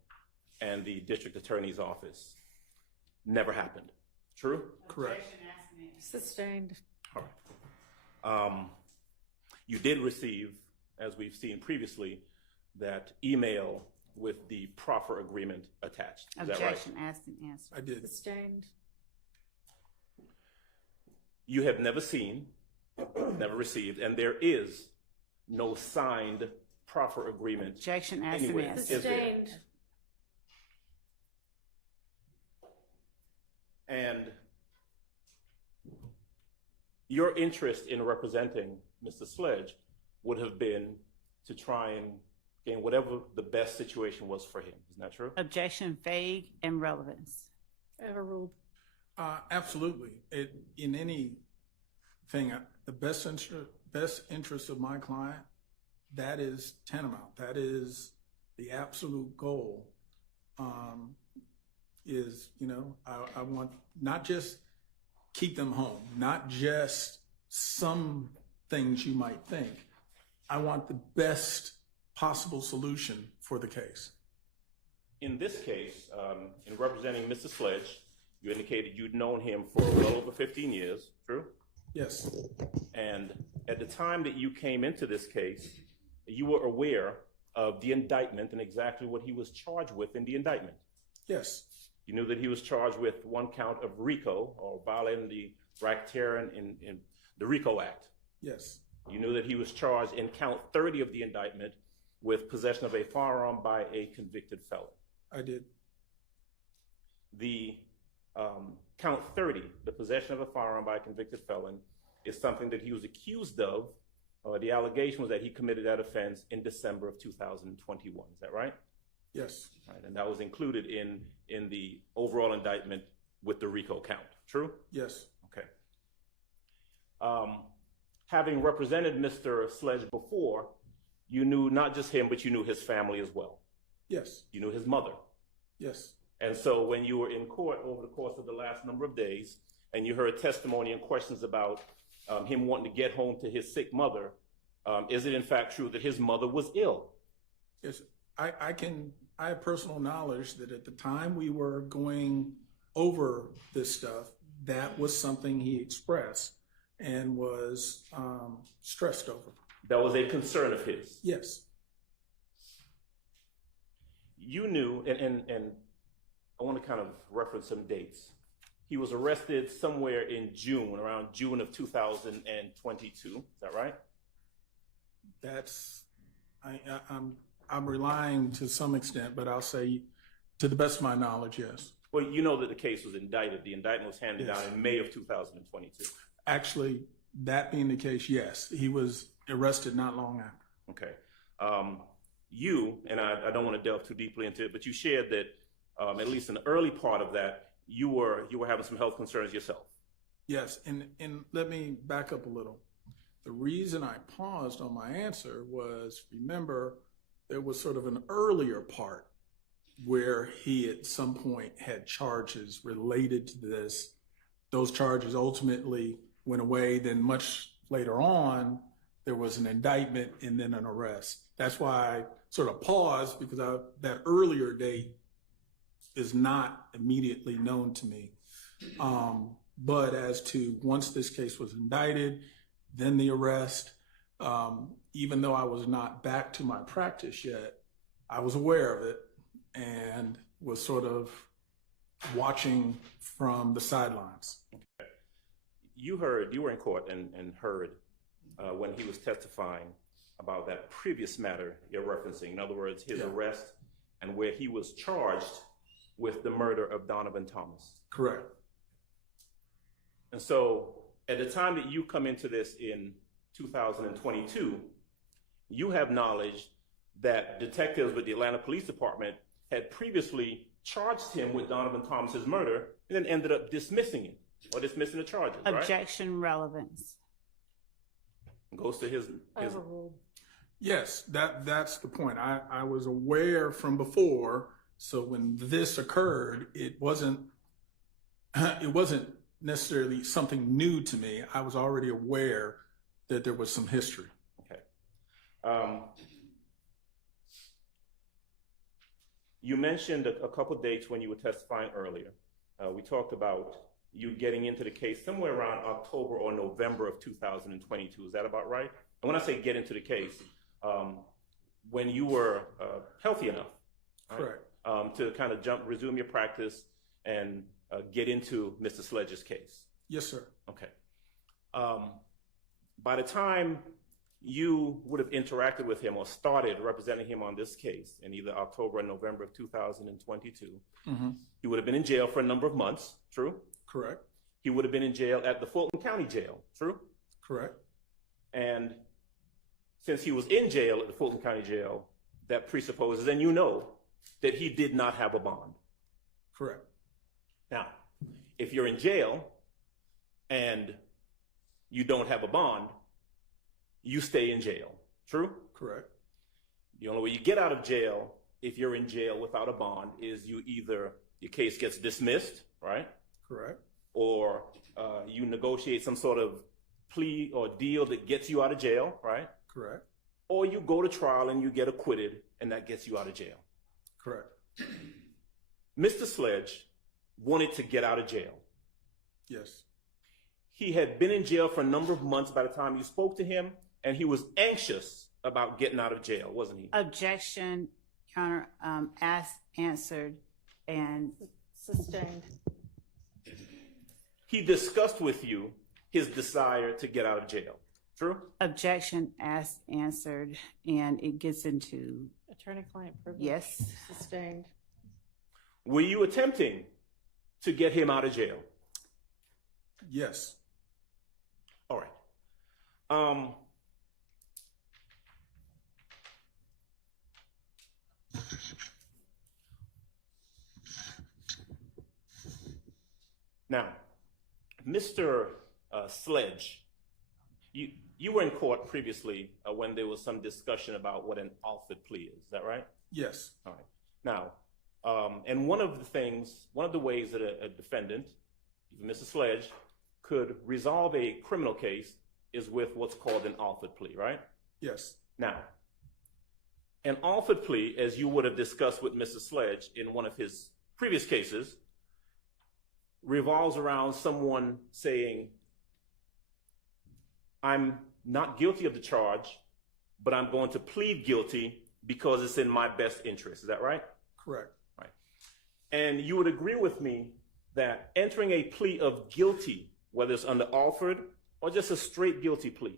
and the district attorney's office. Never happened. True? Correct. Sustained. All right. You did receive, as we've seen previously, that email with the proffer agreement attached. Is that right? Objection, asked and answered. I did. Sustained. You have never seen, never received, and there is no signed proffer agreement. Objection, asked and anywhere, answered. is there? Sustained. And your interest in representing Mr. Sledge would have been to try and gain whatever the best situation was for him. Isn't that true? Objection, vague and relevance. Overruled. Absolutely. In anything, the best interest of my client, that is tantamount. That is the absolute goal. I want not just keep them home, not just some things you might think. I want the best possible solution for the case. In this case, in representing Mr. Sledge, you indicated you'd known him for well over 15 years, true? Yes. And at the time that you came into this case, you were aware of the indictment and exactly what he was charged with in the indictment. Yes. You knew that he was charged with one count of RICO, or violating the racketeering in the RICO Act. Yes. You knew that he was charged in count 30 of the indictment with possession of a firearm by a convicted felon. I did. The count 30, the possession of a firearm by a convicted felon, is something that he was accused of. The allegation was that he committed that offense in December of 2021. Is that right? Yes. Right, and that was included in the overall indictment with the RICO count. True? Yes. Okay. Having represented Mr. Sledge before, you knew not just him, but you knew his family as well. Yes. You knew his mother. Yes. And so when you were in court over the course of the last number of days, and you heard testimony and questions about him wanting to get home to his sick mother, is it in fact true that his mother was ill? Yes. I have personal knowledge that at the time we were going over this stuff, that was something he expressed and was stressed over. That was a concern of his. Yes. You knew, and I want to kind of reference some dates. He was arrested somewhere in June, around June of 2022. Is that right? That's, I'm relying to some extent, but I'll say to the best of my knowledge, yes. Well, you know that the case was indicted. The indictment was handed Yes. down in May of 2022. Actually, that being the case, yes. He was arrested not long after. Okay. You, and I don't want to delve too deeply into it, but you shared that at least in the early part of that, you were having some health concerns yourself. Yes, and let me back up a little. The reason I paused on my answer was, remember, there was sort of an earlier part where he at some point had charges related to this. Those charges ultimately went away. Then much later on, there was an indictment and then an arrest. That's why I sort of paused, because that earlier date is not immediately known to me. But as to once this case was indicted, then the arrest, even though I was not back to my practice yet, I was aware of it and was sort of watching from the sidelines. Okay. You were in court and heard when he was testifying about that previous matter you're referencing. In other words, his arrest and where he was charged with the murder of Donovan Thomas. Correct. And so at the time that you come into this in 2022, you have knowledge that detectives with the Atlanta Police Department had previously charged him with Donovan Thomas's murder and then ended up dismissing it or dismissing the charges, right? Objection relevance. Goes to his Overruled. Yes, that's the point. I was aware from before, so when this occurred, it wasn't necessarily something new to me. I was already aware that there was some history. Okay. You mentioned a couple of dates when you were testifying earlier. We talked about you getting into the case somewhere around October or November of 2022. Is that about right? And when I say get into the case, when you were healthy enough, right, Correct. to kind of resume your practice and get into Mr. Sledge's case. Yes, sir. Okay. By the time you would have interacted with him or started representing him on this case in either October or November of 2022, he would have been in jail for a number of months, true? Correct. He would have been in jail at the Fulton County Jail, true? Correct. And since he was in jail at the Fulton County Jail, that presupposes, and you know, that he did not have a bond. Correct. Now, if you're in jail and you don't have a bond, you stay in jail, true? Correct. The only way you get out of jail, if you're in jail without a bond, is you either, your case gets dismissed, right? Correct. Or you negotiate some sort of plea or deal that gets you out of jail, right? Correct. Or you go to trial and you get acquitted, and that gets you out of jail. Correct. Mr. Sledge wanted to get out of jail. Yes. He had been in jail for a number of months by the time you spoke to him, and he was anxious about getting out of jail, wasn't he? Objection, Your Honor, asked, answered, and Sustained. He discussed with you his desire to get out of jail, true? objection, asked, answered, and it gets into, Attorney-client privilege. yes. Sustained. Were you attempting to get him out of jail? Yes. All right. Now, Mr. Sledge, you were in court previously when there was some discussion about what an offered plea is. Is that right? Yes. All right. Now, and one of the ways that a defendant, Mr. Sledge, could resolve a criminal case is with what's called an offered plea, right? Yes. Now, an offered plea, as you would have discussed with Mr. Sledge in one of his previous cases, revolves around someone saying, I'm not guilty of the charge, but I'm going to plead guilty because it's in my best interest. Is that right? Correct. Right. And you would agree with me that entering a plea of guilty, whether it's under offered or just a straight guilty plea,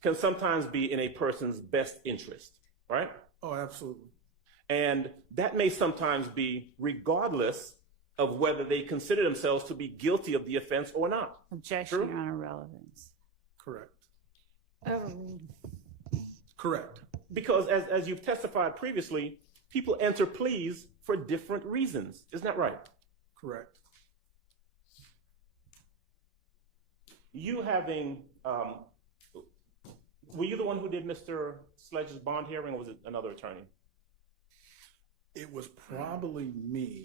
can sometimes be in a person's best interest, right? Oh, absolutely. And that may sometimes be regardless of whether they consider themselves to be guilty of the offense or not. Objection, True? Your Honor, relevance. Correct. Um, Correct. Because as you've testified previously, people enter pleas for different reasons. Isn't that right? Correct. You having, were you the one who did Mr. Sledge's bond hearing, or was it another attorney? It was probably me.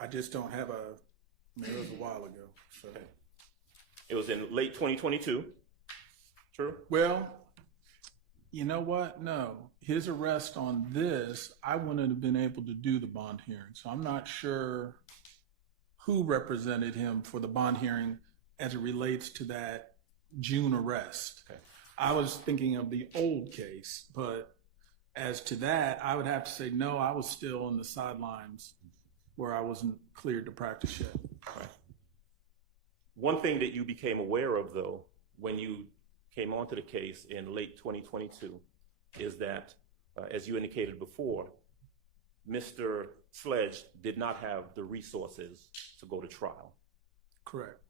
I just don't have it was a while ago. So. Okay. It was in late 2022. True? Well, you know what? No. His arrest on this, I wouldn't have been able to do the bond hearing. So I'm not sure who represented him for the bond hearing as it relates to that June arrest. Okay. I was thinking of the old case, but as to that, I would have to say no, I was still on the sidelines where I wasn't cleared to practice yet. Right. One thing that you became aware of, though, when you came onto the case in late 2022 is that, as you indicated before, Mr. Sledge did not have the resources to go to trial. Correct.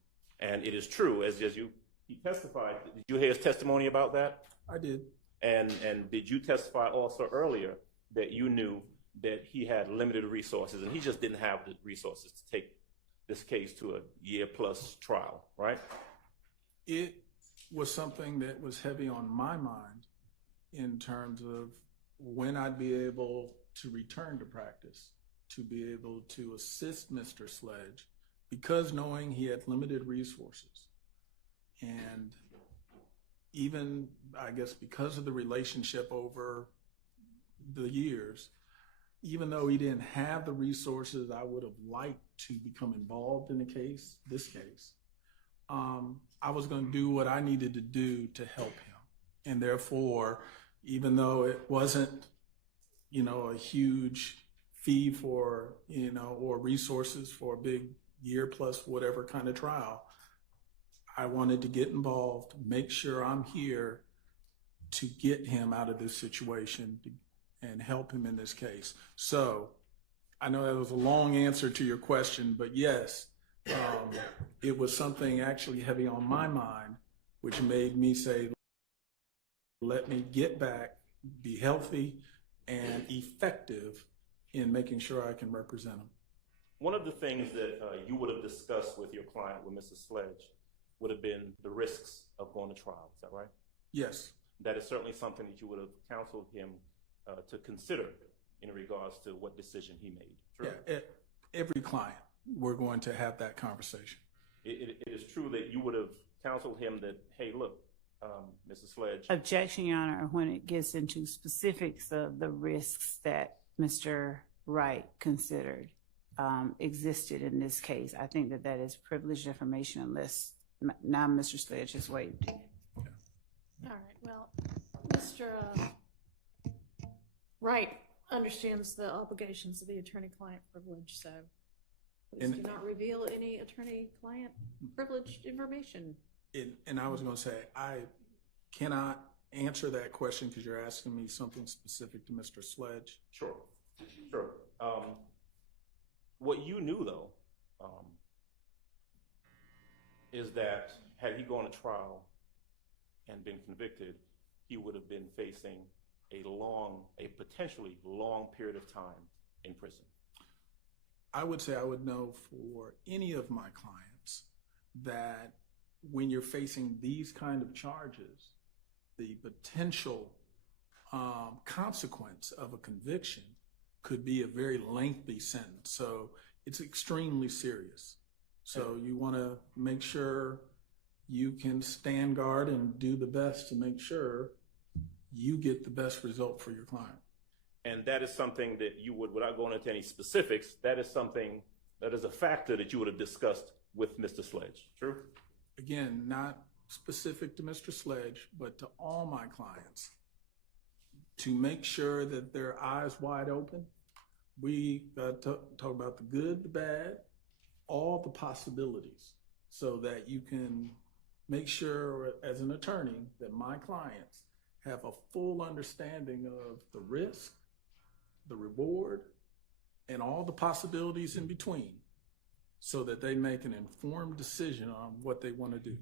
And it is true, as he testified. Did you hear his testimony about that? I did. And did you testify also earlier that you knew that he had limited resources and he just didn't have the resources to take this case to a year-plus trial, right? It was something that was heavy on my mind in terms of when I'd be able to return to practice, to be able to assist Mr. Sledge, because knowing he had limited resources. And even, I guess, because of the relationship over the years, even though he didn't have the resources I would have liked to become involved in this case, I was going to do what I needed to do to help him. And therefore, even though it wasn't, a huge fee for, or resources for a big year plus whatever kind of trial, I wanted to get involved, make sure I'm here to get him out of this situation and help him in this case. So I know that was a long answer to your question, but yes, it was something actually heavy on my mind, which made me say, let me get back, be healthy and effective in making sure I can represent him. One of the things that you would have discussed with your client, with Mr. Sledge, would have been the risks of going to trial. Is that right? Yes. That is certainly something that you would have counseled him to consider in regards to what decision he made. True? Yeah, every client, we're going to have that conversation. It is true that you would have counseled him that, hey, look, Mr. Sledge. Objection, Your Honor, when it gets into specifics of the risks that Mr. Wright considered existed in this case, I think that is privileged information unless now Mr. Sledge has waived it. all right, well, Mr. Wright understands the obligations of the attorney-client privilege, so please do not reveal any attorney-client privileged information. And I was going to say, I cannot answer that question because you're asking me something specific to Mr. Sledge. Sure. What you knew, though, is that had he gone to trial and been convicted, he would have been facing a potentially long period of time in prison. I would say I would know for any of my clients that when you're facing these kind of charges, the potential consequence of a conviction could be a very lengthy sentence. So it's extremely serious. So you want to make sure you can stand guard and do the best to make sure you get the best result for your client. And that is something that you would, without going into any specifics, that is something that is a factor that you would have discussed with Mr. Sledge. True? Again, not specific to Mr. Sledge, but to all my clients, to make sure that their eyes wide open. We talk about the good, the bad, all the possibilities, so that you can make sure as an attorney that my clients have a full understanding of the risk, the reward, and all the possibilities in between, so that they make an informed decision on what they want to do.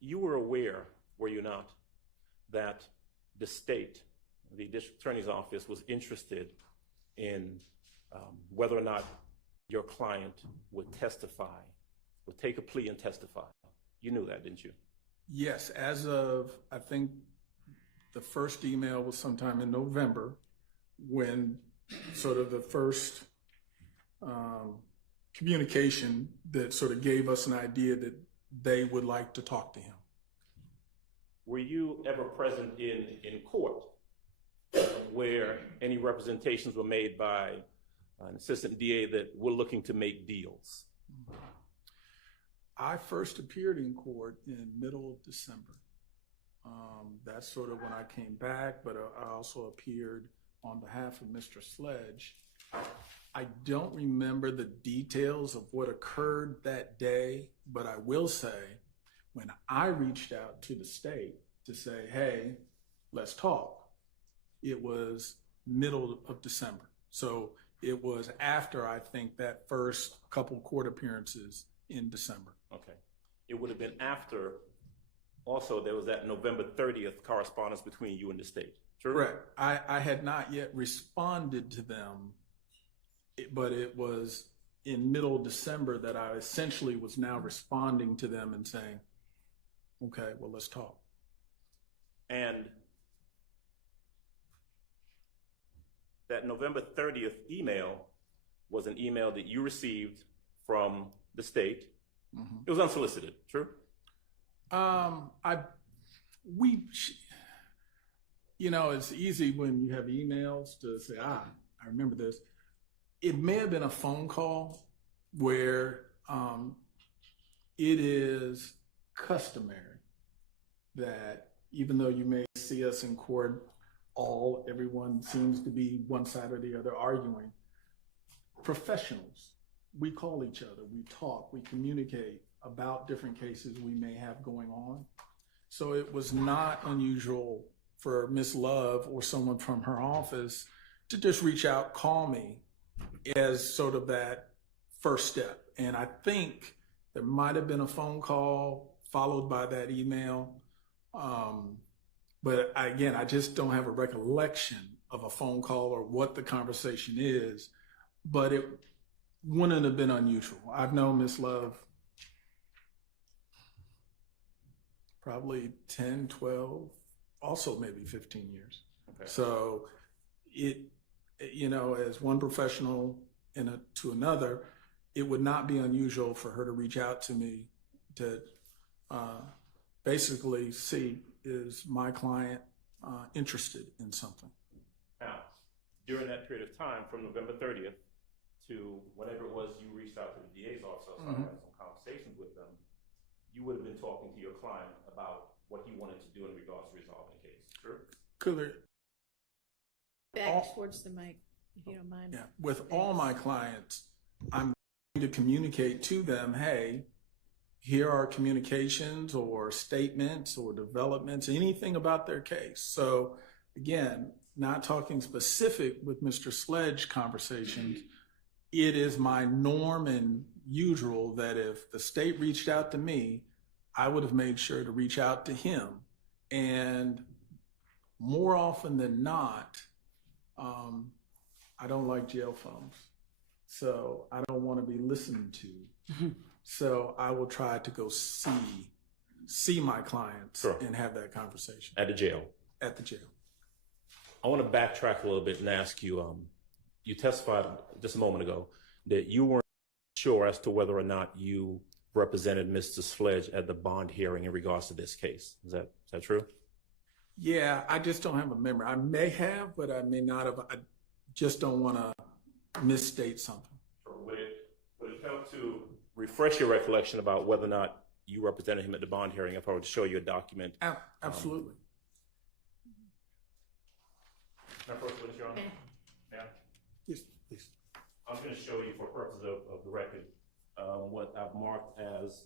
You were aware, were you not, that the state, the district attorney's office, was interested in whether or not your client would testify, would take a plea and testify? You knew that, didn't you? Yes, as of, I think the first email was sometime in November, when sort of the first communication that sort of gave us an idea that they would like to talk to him. Were you ever present in court where any representations were made by an assistant DA that we're looking to make deals? I first appeared in court in middle of December. That's sort of when I came back, but I also appeared on behalf of Mr. Sledge. I don't remember the details of what occurred that day, but I will say when I reached out to the state to say, hey, let's talk, it was middle of December. So it was after, I think, that first couple court appearances in December. Okay. It would have been after, also, there was that November 30th correspondence between you and the state. True? Correct. I had not yet responded to them, but it was in middle December that I essentially was now responding to them and saying, okay, well, let's talk. And that November 30th email was an email that you received from the state. Mm-hmm. It was unsolicited, true? It's easy when you have emails to say, I remember this. It may have been a phone call where it is customary that even though you may see us in court, everyone seems to be one side or the other arguing. Professionals, we call each other, we talk, we communicate about different cases we may have going on. So it was not unusual for Ms. Love or someone from her office to just reach out, call me, as sort of that first step. And I think there might have been a phone call followed by that email. But again, I just don't have a recollection of a phone call or what the conversation is, but it wouldn't have been unusual. I've known Ms. Love probably 10, 12, also maybe 15 years. Okay. So as one professional to another, it would not be unusual for her to reach out to me to basically see, is my client interested in something? Now, during that period of time, from November 30th to whenever it was you reached out to the DA's office, I had some conversations with them, you would have been talking to your client about what he wanted to do in regards to resolving the case, true? Back towards the mic, if you don't mind. Yeah, with all my clients, I'm going to communicate to them, hey, here are communications or statements or developments, anything about their case. So again, not talking specific with Mr. Sledge conversations, it is my norm and usual that if the state reached out to me, I would have made sure to reach out to him and more often than not, I don't like jail phones. So I don't want to be listened to. So I will try to go see my clients Sure. and have that conversation At the jail. at the jail. I want to backtrack a little bit and ask you, you testified just a moment ago that you weren't sure as to whether or not you represented Mr. Sledge at the bond hearing in regards to this case. Is that true? Yeah, I just don't have a memory. I may have, but I may not have. I just don't want to misstate something. Would it help to refresh your recollection about whether or not you represented him at the bond hearing if I were to show you a document? Absolutely. Can I first witness, Your Honor? Yeah. Yes, please. I'm going to show you for purposes of the record what I've marked as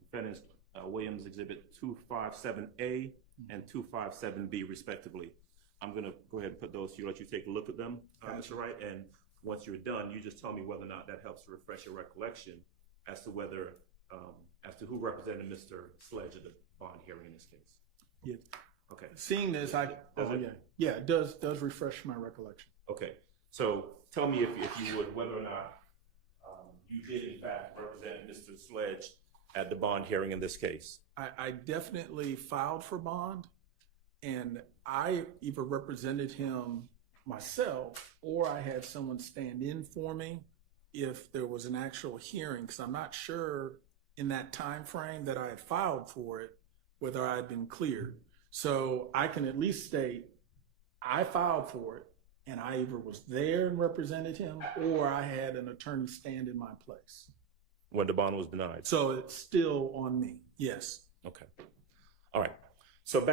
defendants Williams Exhibit 257A and 257B respectively. I'm going to go ahead and put those to you, let you take a look at them, Mr. Wright, and once you're done, you just tell me whether or not that helps to refresh your recollection as to whether, as to who represented Mr. Sledge at the bond hearing in this case. Yeah. Okay. Seeing this, it does refresh my recollection. Okay. So tell me if you would, whether or not you did in fact represent Mr. Sledge at the bond hearing in this case. I definitely filed for bond, and I either represented him myself or I had someone stand in for me if there was an actual hearing, because I'm not sure in that time frame that I had filed for it whether I had been cleared. So I can at least state I filed for it and I either was there and represented him or I had an attorney stand in my place. When the bond was denied. So it's still on me. Yes. Okay. All right. So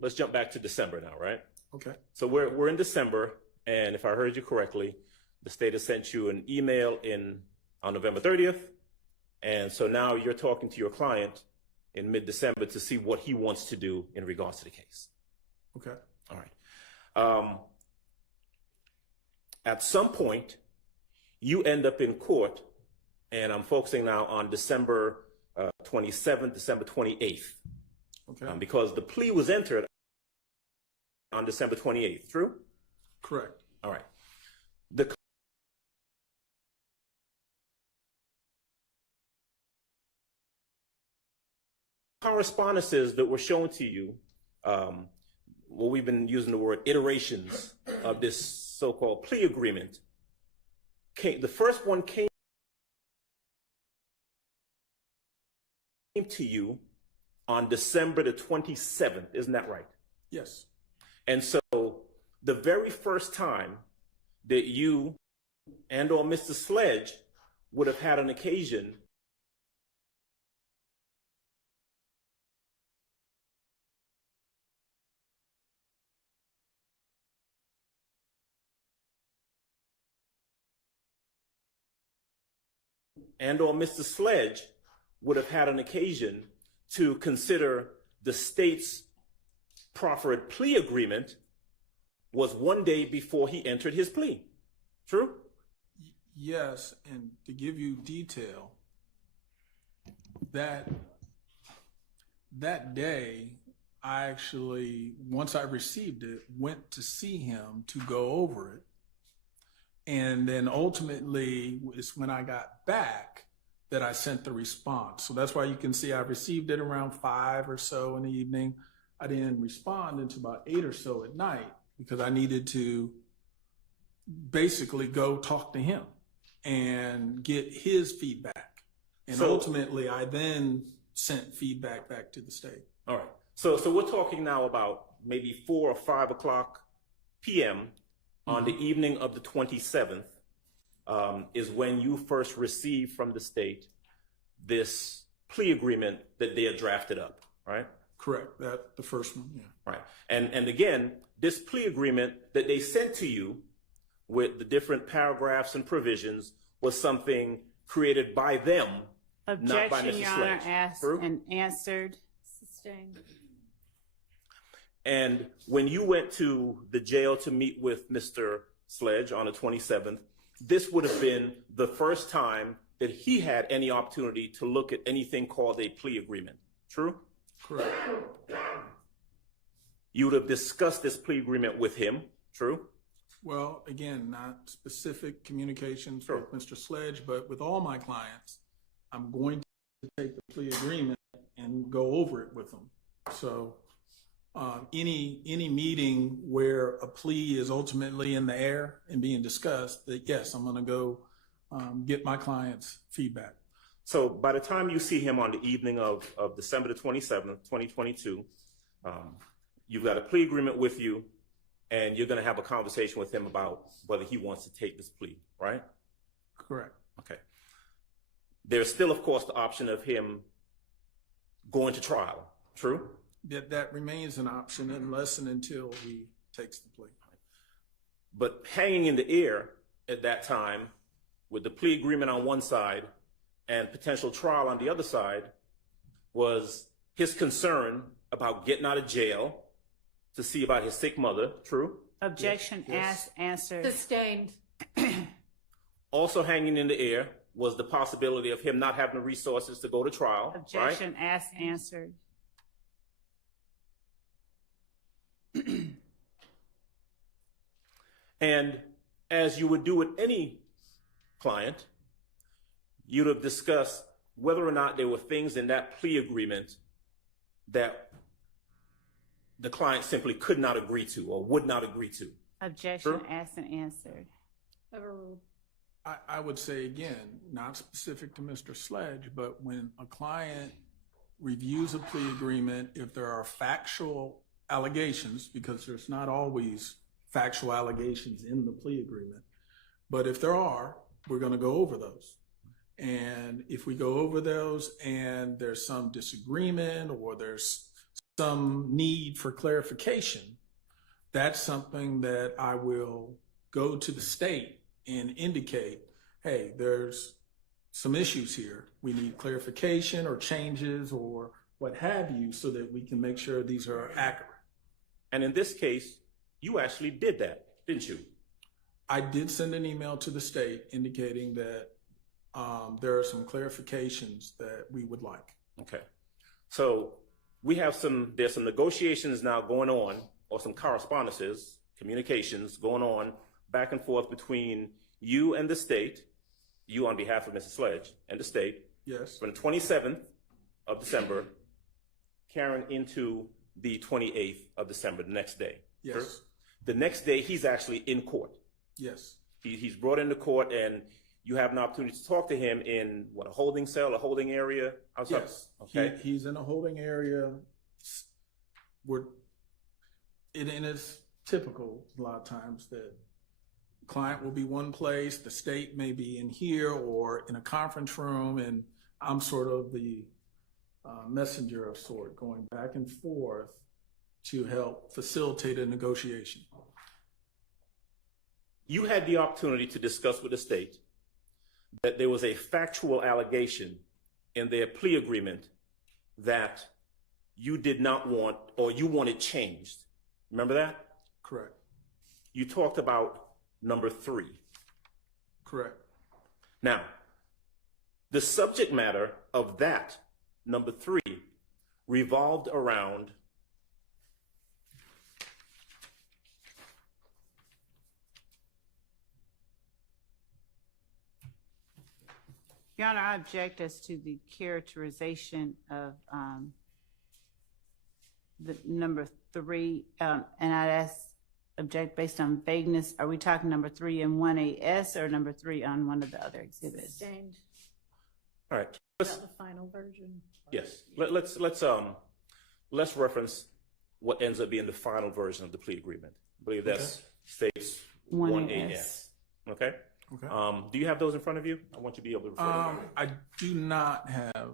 let's jump back to December now, right? Okay. So we're in December, and if I heard you correctly, the state has sent you an email on November 30th, and so now you're talking to your client in mid-December to see what he wants to do in regards to the case. Okay. All right. At some point, you end up in court, and I'm focusing now on December 27th, December 28th. Okay. Because the plea was entered on December 28th, true? Correct. All right. The correspondences that were shown to you, well, we've been using the word iterations of this so-called plea agreement. The first one came to you on December the 27th, isn't that right? Yes. And so the very first time that you and or Mr. Sledge would have had an occasion to consider the state's proffered plea agreement was one day before he entered his plea. True? Yes, and to give you detail, that day, I actually, once I received it, went to see him to go over it. And then ultimately, it's when I got back that I sent the response. So that's why you can see I received it around 5 or so in the evening. I didn't respond until about 8 or so at night because I needed to basically go talk to him and get his feedback. And ultimately, I then sent feedback back to the state. All right. So we're talking now about maybe 4 or 5 o'clock p.m. on the evening of the 27th is when you first received from the state this plea agreement that they had drafted up, right? Correct. That the first one, yeah. Right. And again, this plea agreement that they sent to you with the different paragraphs and provisions was something created by them, not by Objection, Mr. Your Honor, Sledge. asked True? and answered. Sustained. And when you went to the jail to meet with Mr. Sledge on the 27th, this would have been the first time that he had any opportunity to look at anything called a plea agreement. True? Correct. You would have discussed this plea agreement with him, true? Well, again, not specific communications Sure. with Mr. Sledge, but with all my clients, I'm going to take the plea agreement and go over it with them. So any meeting where a plea is ultimately in the air and being discussed, that yes, I'm going to go get my client's feedback. So by the time you see him on the evening of December the 27th, 2022, you've got a plea agreement with you, and you're going to have a conversation with him about whether he wants to take this plea, right? Correct. Okay. There's still, of course, the option of him going to trial, true? That remains an option unless and until he takes the plea. But hanging in the air at that time, with the plea agreement on one side and potential trial on the other side, was his concern about getting out of jail to see about his sick mother, true? Objection Yes. answered. Sustained. Also hanging in the air was the possibility of him not having the resources to go to trial, right? Objection answered. And as you would do with any client, you'd have discussed whether or not there were things in that plea agreement that the client simply could not agree to or would not agree to. Objection Sure. asked and answered. Overruled. I would say again, not specific to Mr. Sledge, but when a client reviews a plea agreement, if there are factual allegations, because there's not always factual allegations in the plea agreement, but if there are, we're going to go over those. And if we go over those and there's some disagreement or there's some need for clarification, that's something that I will go to the state and indicate, hey, there's some issues here. We need clarification or changes or what have you so that we can make sure these are accurate. And in this case, you actually did that, didn't you? I did send an email to the state indicating that there are some clarifications that we would like. Okay. So there's some negotiations now going on, or some correspondences, communications going on back and forth between you and the state, you on behalf of Mrs. Sledge and the state, Yes. from the 27th of December, carrying into the 28th of December, the next day. Yes. The next day, he's actually in court. Yes. He's brought into court, and you have an opportunity to talk to him in, what, a holding cell, a holding area? Outside? Yes. Okay. He's in a holding area. And it's typical a lot of times that client will be one place, the state may be in here or in a conference room, and I'm sort of the messenger of sort, going back and forth to help facilitate a negotiation. You had the opportunity to discuss with the state that there was a factual allegation in their plea agreement that you did not want, or you wanted changed. Remember that? Correct. You talked about number 3. Correct. Now, the subject matter of that number 3 revolved around Your Honor, I object as to the characterization of the number 3, and I'd object based on vagueness. Are we talking number 3 in 1AS or number 3 on one of the other exhibits? Sustained. all right. About the final version. Yes. Let's reference what ends up being the final version of the plea agreement. I believe that's states 1AS. Okay. Okay. Do you have those in front of you? I want you to be able to refer to them. I do not have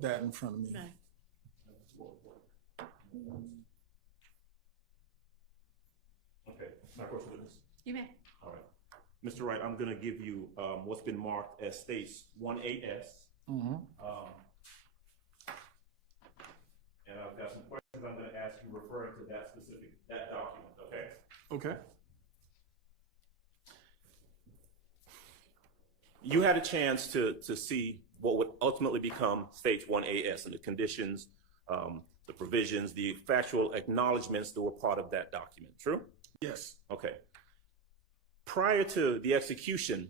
that in front of me. No. Okay. My question is, You may. all right. Mr. Wright, I'm going to give you what's been marked as states 1AS. Mm-hmm. And I've got some questions I'm going to ask you referring to that document, okay? Okay. You had a chance to see what would ultimately become stage 1AS and the conditions, the provisions, the factual acknowledgments that were part of that document. True? Yes. Okay. Prior to the execution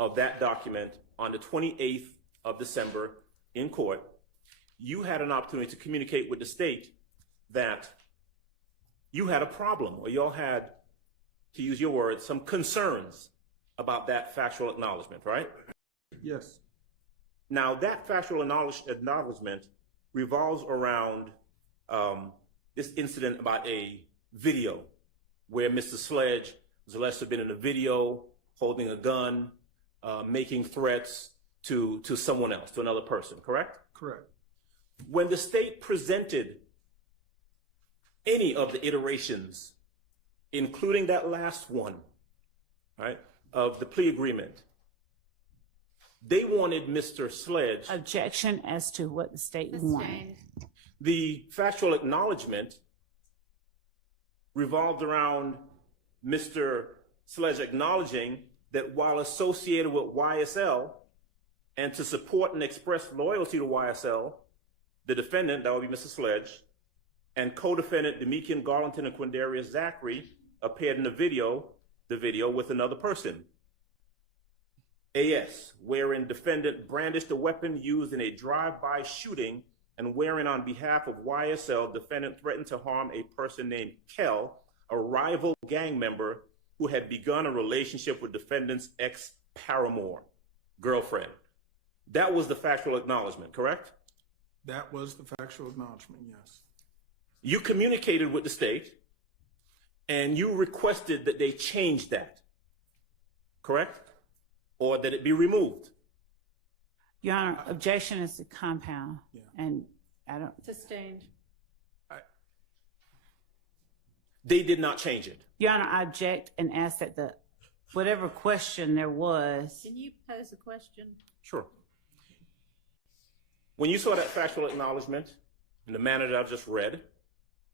of that document on the 28th of December in court, you had an opportunity to communicate with the state that you had a problem, or y'all had, to use your words, some concerns about that factual acknowledgement, right? Yes. Now, that factual acknowledgement revolves around this incident about a video where Mr. Sledge was alleged to have been in a video holding a gun, making threats to someone else, to another person, correct? Correct. When the state presented any of the iterations, including that last one, right, of the plea agreement, they wanted Mr. Sledge. Objection as to what the state wanted. Sustained. The factual acknowledgement revolved around Mr. Sledge acknowledging that while associated with YSL and to support and express loyalty to YSL, the defendant, that would be Mr. Sledge, and co-defendant Demekian Garlington and Quindarius Zachary appeared in the video with another person. AS, wherein defendant brandished a weapon used in a drive-by shooting, and wherein on behalf of YSL, defendant threatened to harm a person named Kel, a rival gang member who had begun a relationship with defendant's ex-paramour, girlfriend. That was the factual acknowledgement, correct? That was the factual acknowledgement, yes. You communicated with the state, and you requested that they change that, correct? Or that it be removed. Your Honor, objection is to compound. Yeah. And I don't, Sustained. They did not change it. Your Honor, I object and ask that the, whatever question there was, Can you pose a question? Sure. When you saw that factual acknowledgement in the manner that I've just read,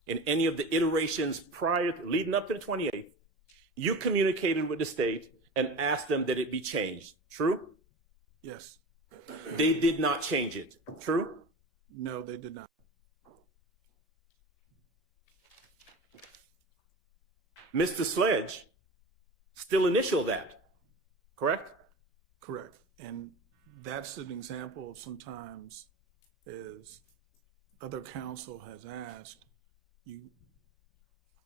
in any of the iterations leading up to the 28th, you communicated with the state and asked them that it be changed. True? Yes. They did not change it. True? No, they did not. Mr. Sledge still initialed that, correct? Correct. And that's an example of sometimes, as other counsel has asked, you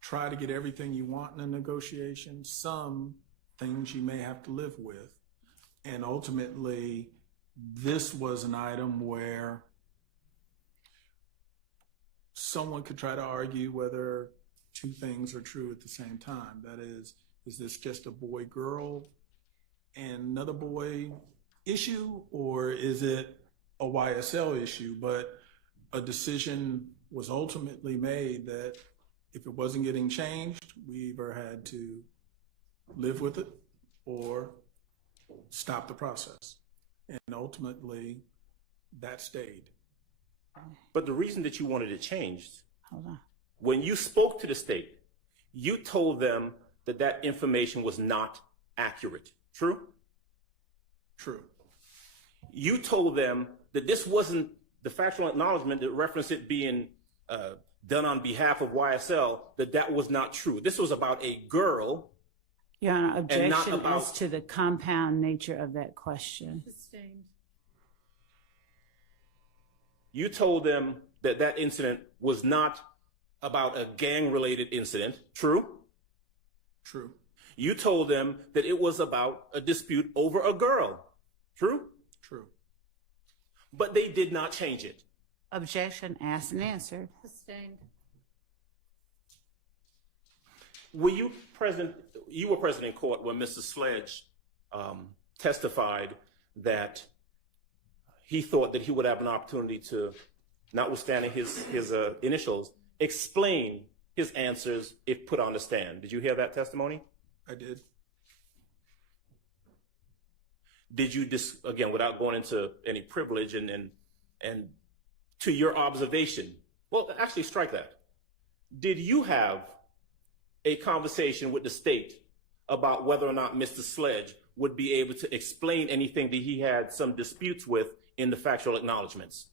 try to get everything you want in a negotiation. Some things you may have to live with. And ultimately, this was an item where someone could try to argue whether two things are true at the same time. That is this just a boy-girl and another boy issue, or is it a YSL issue? But a decision was ultimately made that if it wasn't getting changed, we either had to live with it or stop the process. And ultimately, that stayed. But the reason that you wanted it changed, hold on. when you spoke to the state, you told them that that information was not accurate. True? True. You told them that this wasn't the factual acknowledgement that referenced it being done on behalf of YSL, that was not true. This was about a girl. Your Honor, And not objection about- as to the compound nature of that question. Sustained. You told them that that incident was not about a gang-related incident. True? True. You told them that it was about a dispute over a girl. True? True. But they did not change it. Objection asked and answered. Sustained. Were you present? You were present in court when Mr. Sledge testified that he thought that he would have an opportunity to, notwithstanding his initials, explain his answers if put on the stand. Did you hear that testimony? I did. Did you, again, without going into any privilege and to your observation, well, actually strike that. Did you have a conversation with the state about whether or not Mr. Sledge would be able to explain anything that he had some disputes with in the factual acknowledgments?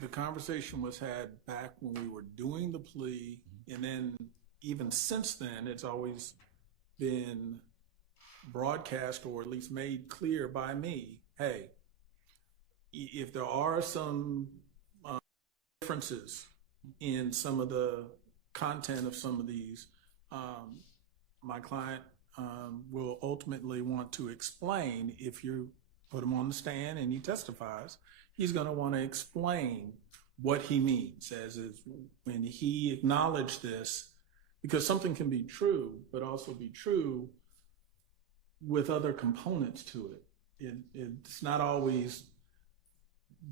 The conversation was had back when we were doing the plea, and then even since then, it's always been broadcast or at least made clear by me, hey, if there are some differences in some of the content of some of these, my client will ultimately want to explain. If you put him on the stand and he testifies, he's going to want to explain what he means, as is when he acknowledged this, because something can be true, but also be true with other components to it. It's not always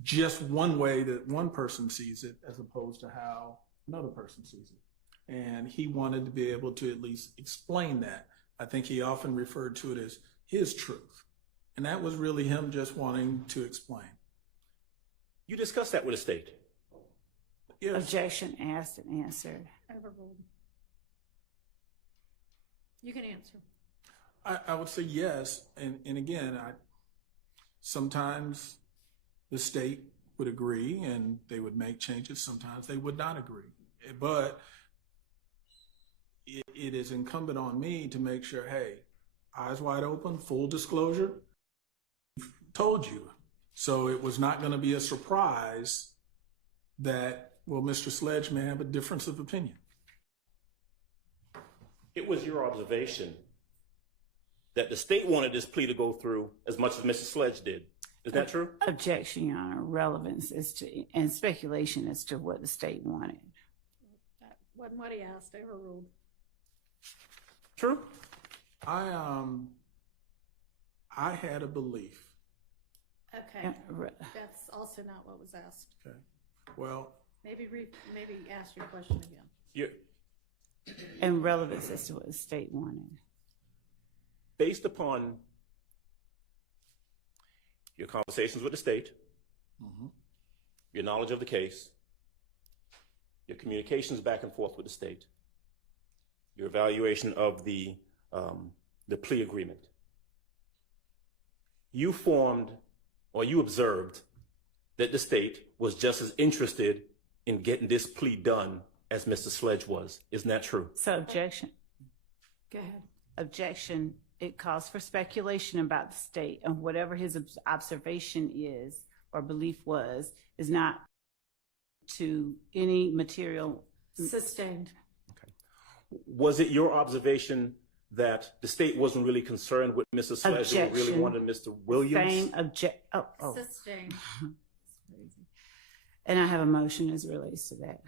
just one way that one person sees it as opposed to how another person sees it. And he wanted to be able to at least explain that. I think he often referred to it as his truth. And that was really him just wanting to explain. You discussed that with the state. Yes. Objection asked and answered. Overruled. You can answer. I would say yes. And again, sometimes the state would agree and they would make changes. Sometimes they would not agree. But it is incumbent on me to make sure, hey, eyes wide open, full disclosure, told you. So it was not going to be a surprise that, well, Mr. Sledge may have a difference of opinion. It was your observation that the state wanted this plea to go through as much as Mr. Sledge did. Is that true? Objection, Your Honor. Relevance as to, and speculation as to what the state wanted. That wasn't what he asked. Overruled. True. I had a belief. Okay. That's also not what was asked. Okay. Well, Maybe ask your question again. And relevance as to what the state wanted. Based upon your conversations with the state, your knowledge of the case, your communications back and forth with the state, your evaluation of the plea agreement, you formed or you observed that the state was just as interested in getting this plea done as Mr. Sledge was. Isn't that true? So objection. Go ahead. Objection. It calls for speculation about the state, and whatever his observation is or belief was is not to any material. Sustained. Okay. Was it your observation that the state wasn't really concerned with Mr. Sledge, they really wanted Mr. Williams? Same oh. Sustained. And I have a motion as it relates to that.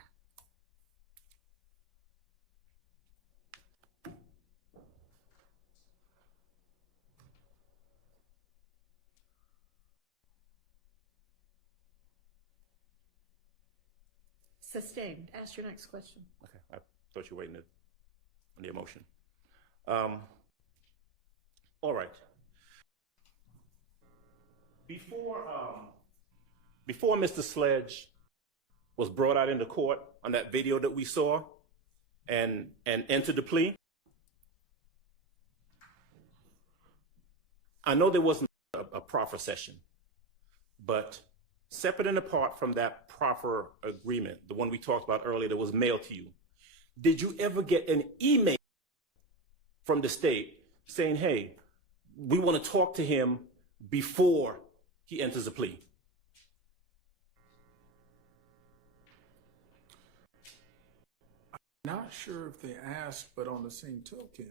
Sustained. Ask your next question. Okay, I thought you were waiting on the emotion. All right. Before Mr. Sledge was brought out into court on that video that we saw and entered the plea, I know there wasn't a proffer session, but separate and apart from that proffer agreement, the one we talked about earlier that was mailed to you, did you ever get an email from the state saying, hey, we want to talk to him before he enters a plea? I'm not sure if they asked, but on the same token,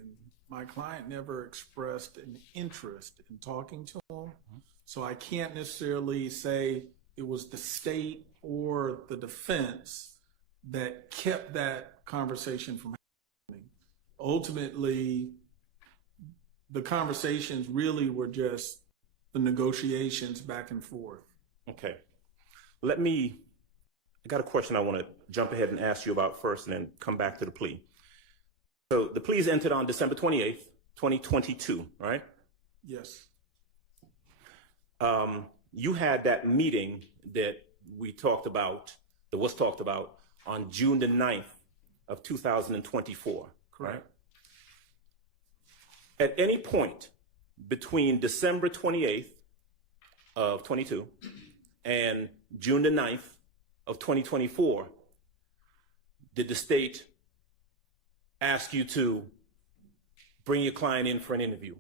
my client never expressed an interest in talking to him. So I can't necessarily say it was the state or the defense that kept that conversation from happening. Ultimately, the conversations really were just the negotiations back and forth. Okay. I got a question I want to jump ahead and ask you about first and then come back to the plea. So the plea is entered on December 28th, 2022, right? Yes. You had that meeting that was talked about on June the 9th of 2024, Correct. right? At any point between December 28th of 22 and June the 9th of 2024, did the state ask you to bring your client in for an interview?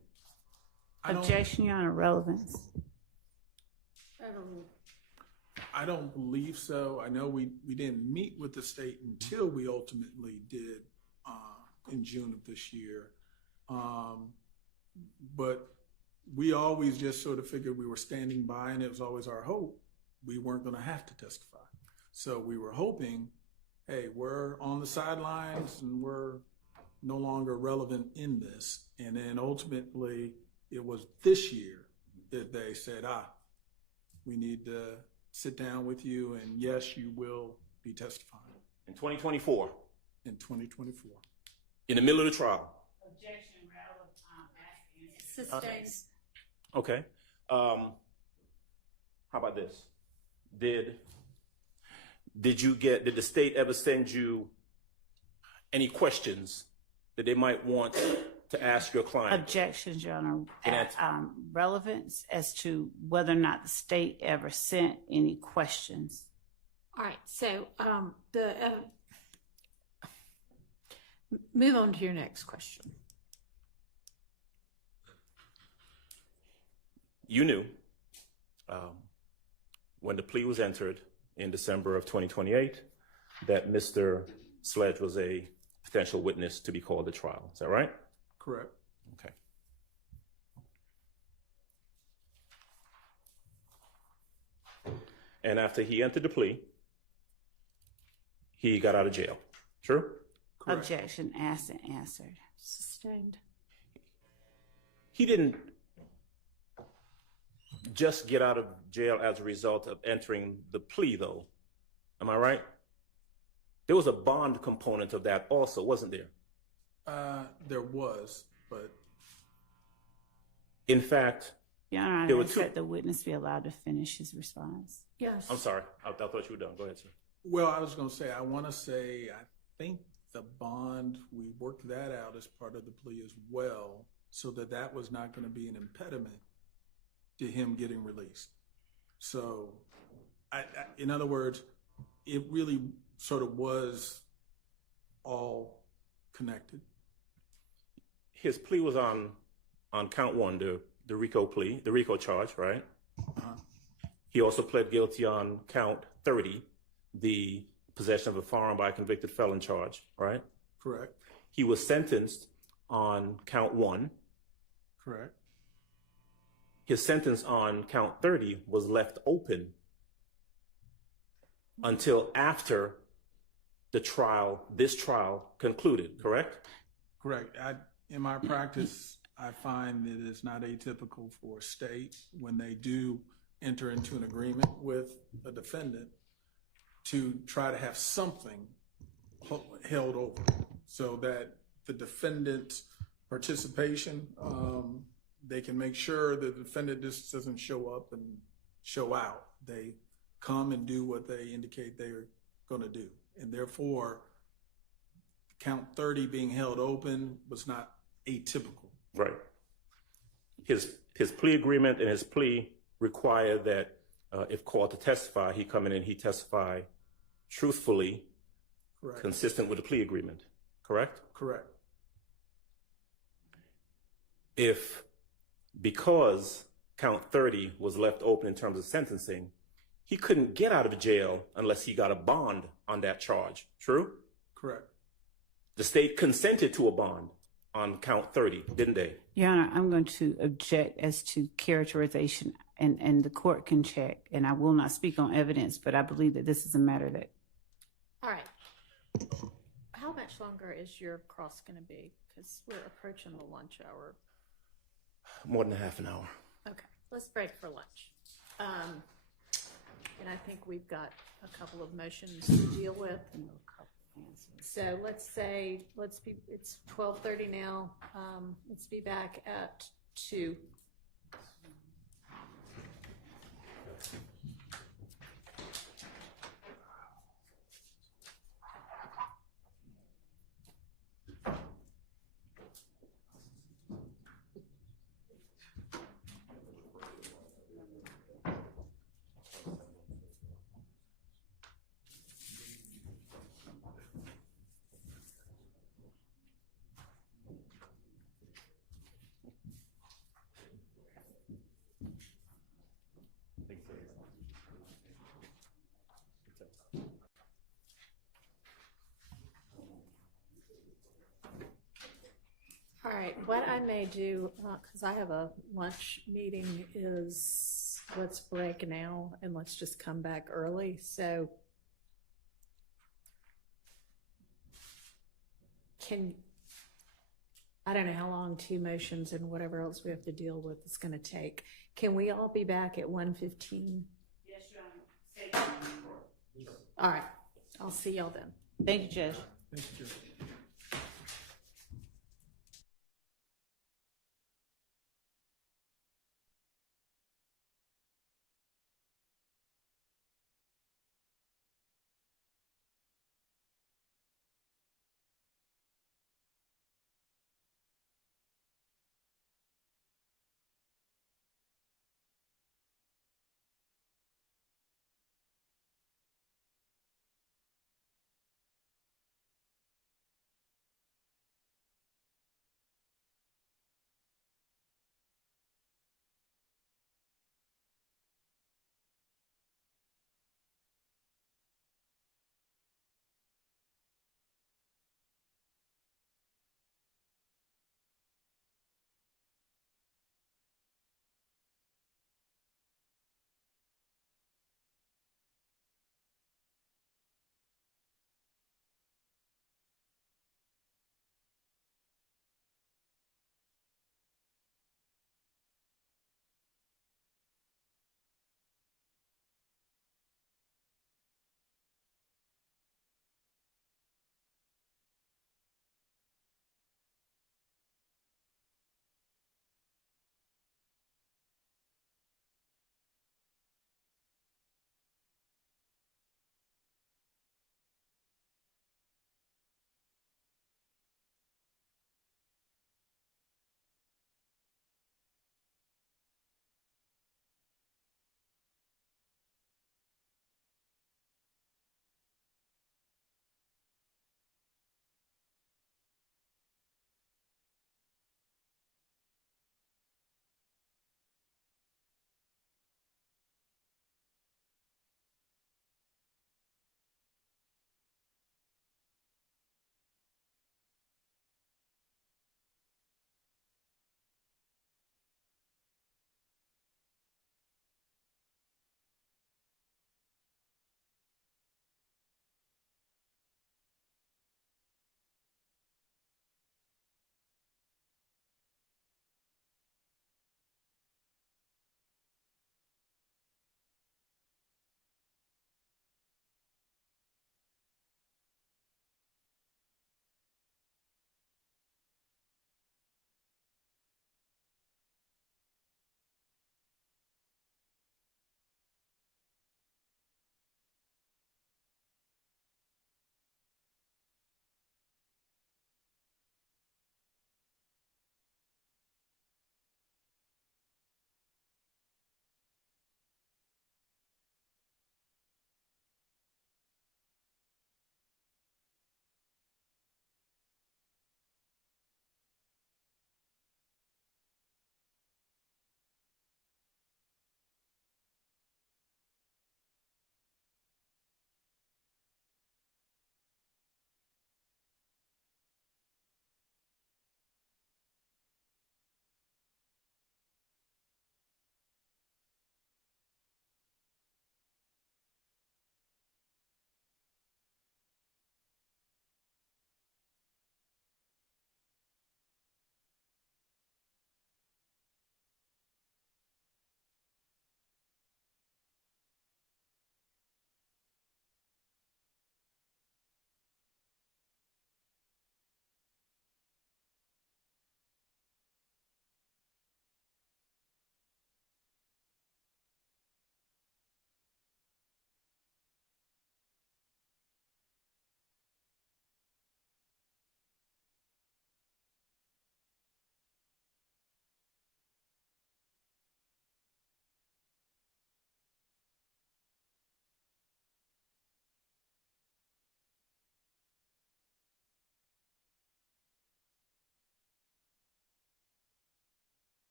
Objection, Your Honor, relevance. I don't believe so. I know we didn't meet with the state until we ultimately did in June of this year. But we always just sort of figured we were standing by, and it was always our hope we weren't going to have to testify. So we were hoping, hey, we're on the sidelines and we're no longer relevant in this. And then ultimately, it was this year that they said, we need to sit down with you, and yes, you will be testifying. In 2024? In 2024. In the middle of the trial? Objection, Sustained. Okay. How about this? Did the state ever send you any questions that they might want to ask your client? Objections, Your Honor. Relevance as to whether or not the state ever sent any questions. All right, so move on to your next question. You knew when the plea was entered in December of 2028 that Mr. Sledge was a potential witness to be called at trial. Is that right? Correct. Okay. And after he entered the plea, he got out of jail. True? Correct. Objection, asked and answered. Sustained. He didn't just get out of jail as a result of entering the plea, though. Am I right? There was a bond component of that also, wasn't there? There was, but in fact, Your Honor, there I were ask two. that the witness be allowed to finish his response. Yes. I'm sorry. I thought you were done. Go ahead, sir. well, I was going to say, I think the bond, we worked that out as part of the plea as well, so that was not going to be an impediment to him getting released. So, in other words, it really sort of was all connected. His plea was on count one, the RICO plea, the RICO charge, right? Uh-huh. He also pled guilty on count 30, the possession of a firearm by a convicted felon charge, right? Correct. He was sentenced on count one. Correct. His sentence on count 30 was left open until after this trial concluded, correct? Correct. In my practice, I find that it's not atypical for a state when they do enter into an agreement with a defendant to try to have something held over so that the defendant's participation, they can make sure the defendant just doesn't show up and show out. They come and do what they indicate they're going to do. And therefore, count 30 being held open was not atypical. Right. His plea agreement and his plea require that if called to testify, he come in and he testify truthfully, Correct. consistent with the plea agreement, correct? Correct. Because count 30 was left open in terms of sentencing, he couldn't get out of jail unless he got a bond on that charge, true? Correct. The state consented to a bond on count 30, didn't they? Your Honor, I'm going to object as to characterization, and the court can check, and I will not speak on evidence, but I believe that this is a matter that... All right. How much longer is your cross going to be? Because we're approaching the lunch hour. More than half an hour. Okay, let's break for lunch. And I think we've got a couple of motions to deal with. So let's say, it's 12:30 now. Let's be back at 2. What I may do, because I have a lunch meeting, is let's break now and let's just come back early. So I don't know how long 2 motions and whatever else we have to deal with is going to take. Can we all be back at 1:15? Yes, Your Honor. All right. I'll see y'all then. Thank you, Judge. Thank you, Judge.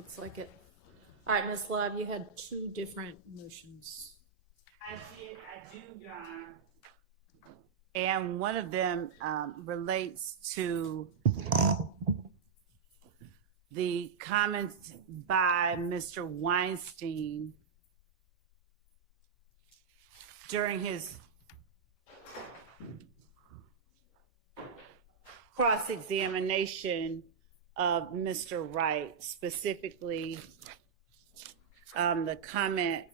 looks like it. All right, Ms. Love, you had two different motions. I do, Your Honor. And one of them relates to the comments by Mr. Weinstein during his cross-examination of Mr. Wright, specifically the comment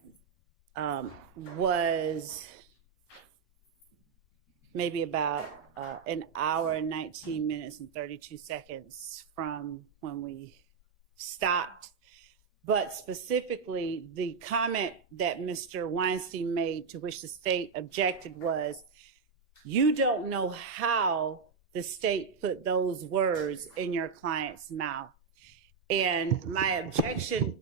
was maybe about an hour and 19 minutes and 32 seconds from when we stopped. But specifically, the comment that Mr. Weinstein made, to which the state objected, was, you don't know how the state put those words in your client's mouth. And my objection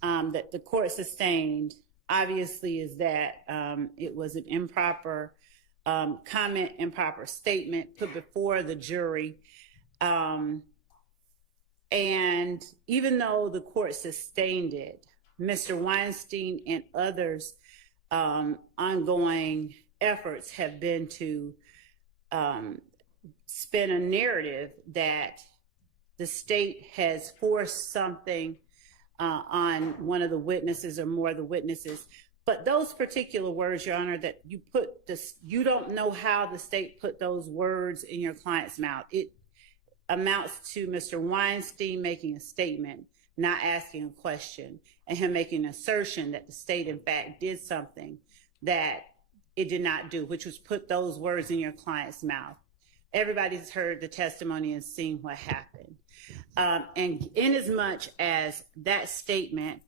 that the court sustained, obviously, is that it was an improper comment, improper statement put before the jury. And even though the court sustained it, Mr. Weinstein and others' ongoing efforts have been to spin a narrative that the state has forced something on one of the witnesses or more of the witnesses. But those particular words, Your Honor, that you put this, you don't know how the state put those words in your client's mouth. It amounts to Mr. Weinstein making a statement, not asking a question, and him making an assertion that the state, in fact, did something that it did not do, which was put those words in your client's mouth. Everybody's heard the testimony and seen what happened. And inasmuch as that statement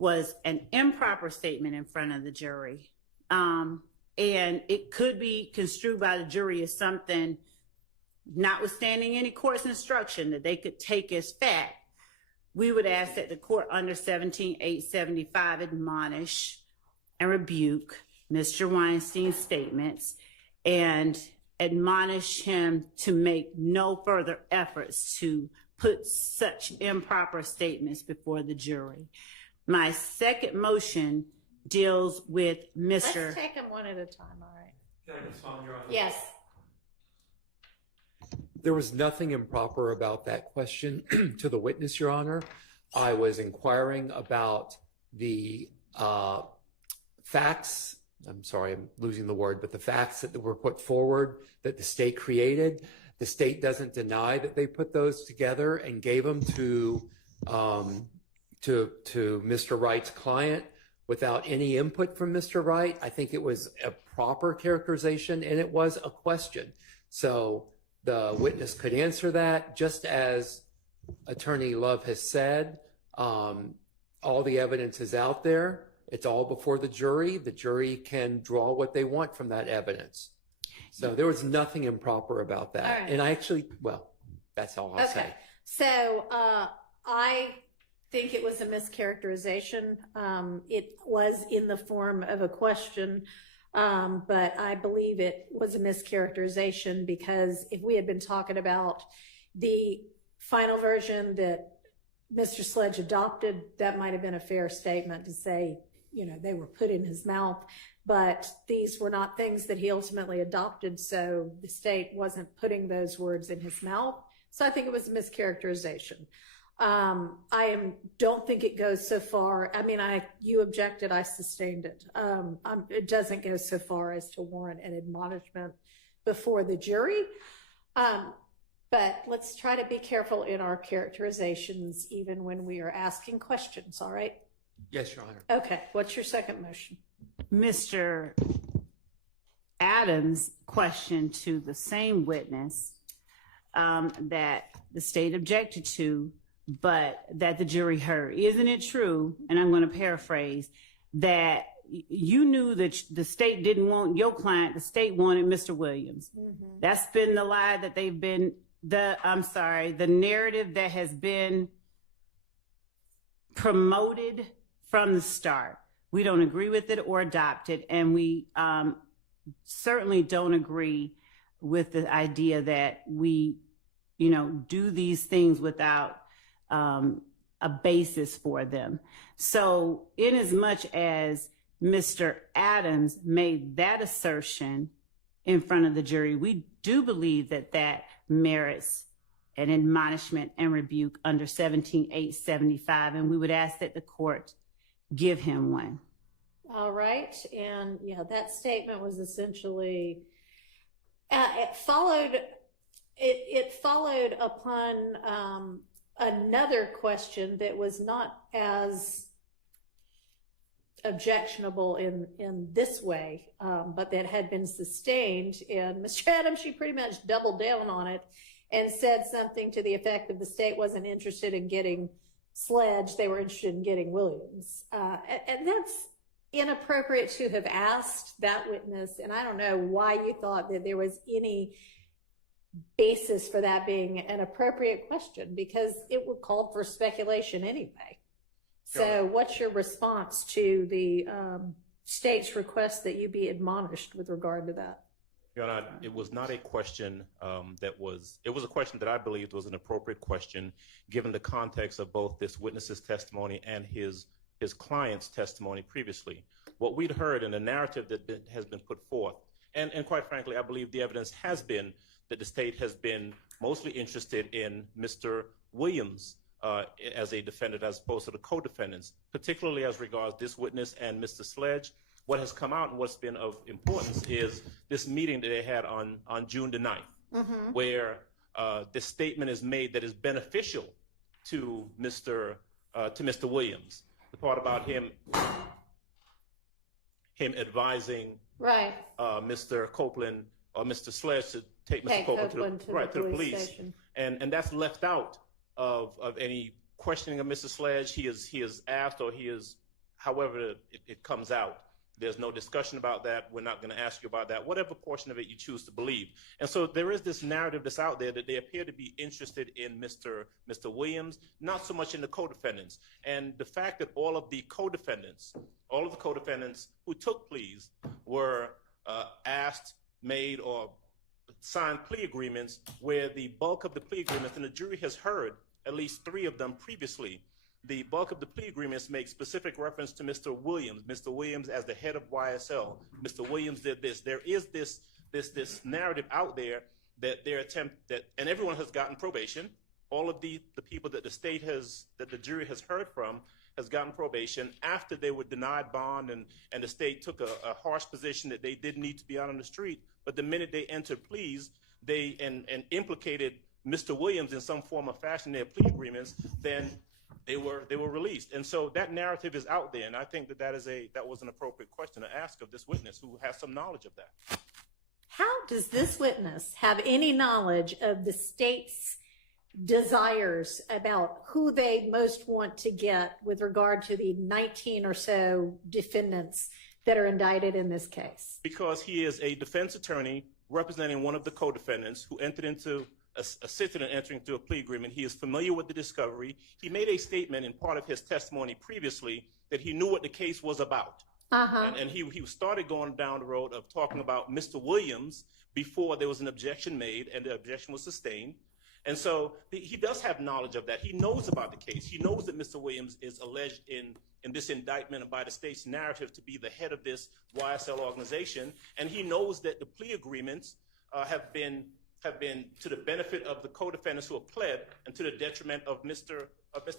was an improper statement in front of the jury, and it could be construed by the jury as something, notwithstanding any court's instruction, that they could take as fact, we would ask that the court under 17-875 admonish and rebuke Mr. Weinstein's statements and admonish him to make no further efforts to put such improper statements before the jury. My second motion deals with Mr. Let's take them one at a time, all right? Can I respond, Your Honor? Yes. There was nothing improper about that question to the witness, Your Honor. I was inquiring about the facts. I'm sorry, I'm losing the word, but the facts that were put forward that the state created. The state doesn't deny that they put those together and gave them to Mr. Wright's client without any input from Mr. Wright. I think it was a proper characterization, and it was a question. So the witness could answer that, just as Attorney Love has said. All the evidence is out there. It's all before the jury. The jury can draw what they want from that evidence. So there was nothing improper about that. All right. And I actually, well, that's all I'll say. So I think it was a mischaracterization. It was in the form of a question, but I believe it was a mischaracterization, because if we had been talking about the final version that Mr. Sledge adopted, that might have been a fair statement to say, you know, they were put in his mouth, but these were not things that he ultimately adopted, so the state wasn't putting those words in his mouth. So I think it was a mischaracterization. Don't think it goes so far. I mean, you objected, I sustained it. It doesn't go so far as to warrant an admonishment before the jury. But let's try to be careful in our characterizations, even when we are asking questions, all right? Yes, Your Honor. Okay, what's your second motion? Mr. Adams' question to the same witness that the state objected to, but that the jury heard. Isn't it true, and I'm going to paraphrase, that you knew that the state didn't want your client, the state wanted Mr. Williams? Mm-hmm. That's been the lie that they've been, the narrative that has been promoted from the start. We don't agree with it or adopt it, and we certainly don't agree with the idea that we, do these things without a basis for them. So in as much as Mr. Adams made that assertion in front of the jury, we do believe that that merits an admonishment and rebuke under 17-875, and we would ask that the court give him one. All right, and yeah, that statement was essentially it followed upon another question that was not as objectionable in this way, but that had been sustained. And Mr. Adams, she pretty much doubled down on it and said something to the effect of the state wasn't interested in getting Sledge, they were interested in getting Williams. And that's inappropriate to have asked that witness, and I don't know why you thought that there was any basis for that being an appropriate question, because it would call for speculation anyway. So what's your response to the state's request that you be admonished with regard to that? Your Honor, it was not a question it was a question that I believed was an appropriate question given the context of both this witness's testimony and his client's testimony previously. What we'd heard in the narrative that has been put forth, and quite frankly, I believe the evidence has been that the state has been mostly interested in Mr. Williams as a defendant as opposed to the co-defendants, particularly as regards this witness and Mr. Sledge. What has come out and what's been of importance is this meeting that they had on June the 9th, where this statement is made that is beneficial to Mr. Williams. The part about him advising Mr. Copeland or Mr. Sledge to take Mr. Copeland to the police station. And that's left out of any questioning of Mr. Sledge. He is asked, or he is, however it comes out. There's no discussion about that. We're not going to ask you about that, whatever portion of it you choose to believe. And so there is this narrative that's out there that they appear to be interested in Mr. Williams, not so much in the co-defendants. And the fact that all of the co-defendants who took pleas were asked, made, or signed plea agreements where the bulk of the plea agreements, and the jury has heard at least 3 of them previously, the bulk of the plea agreements make specific reference to Mr. Williams as the head of YSL. Mr. Williams did this. There is this narrative out there that and everyone has gotten probation. All of the people that the jury has heard from has gotten probation after they were denied bond, and the state took a harsh position that they didn't need to be out on the street. But the minute they entered pleas, they implicated Mr. Williams in some form or fashion in their plea agreements, then they were released. And so that narrative is out there, and I think that was an appropriate question to ask of this witness who has some knowledge of that. How does this witness have any knowledge of the state's desires about who they most want to get with regard to the 19 or so defendants that are indicted in this case? Because he is a defense attorney representing one of the co-defendants who entered into assisted in entering into a plea agreement. He is familiar with the discovery. He made a statement in part of his testimony previously that he knew what the case was about. And he started going down the road of talking about Mr. Williams before there was an objection made, and the objection was sustained. And so he does have knowledge of that. He knows about the case. He knows that Mr. Williams is alleged in this indictment and by the state's narrative to be the head of this YSL organization. And he knows that the plea agreements have been to the benefit of the co-defendants who have pled and to the detriment of Mr.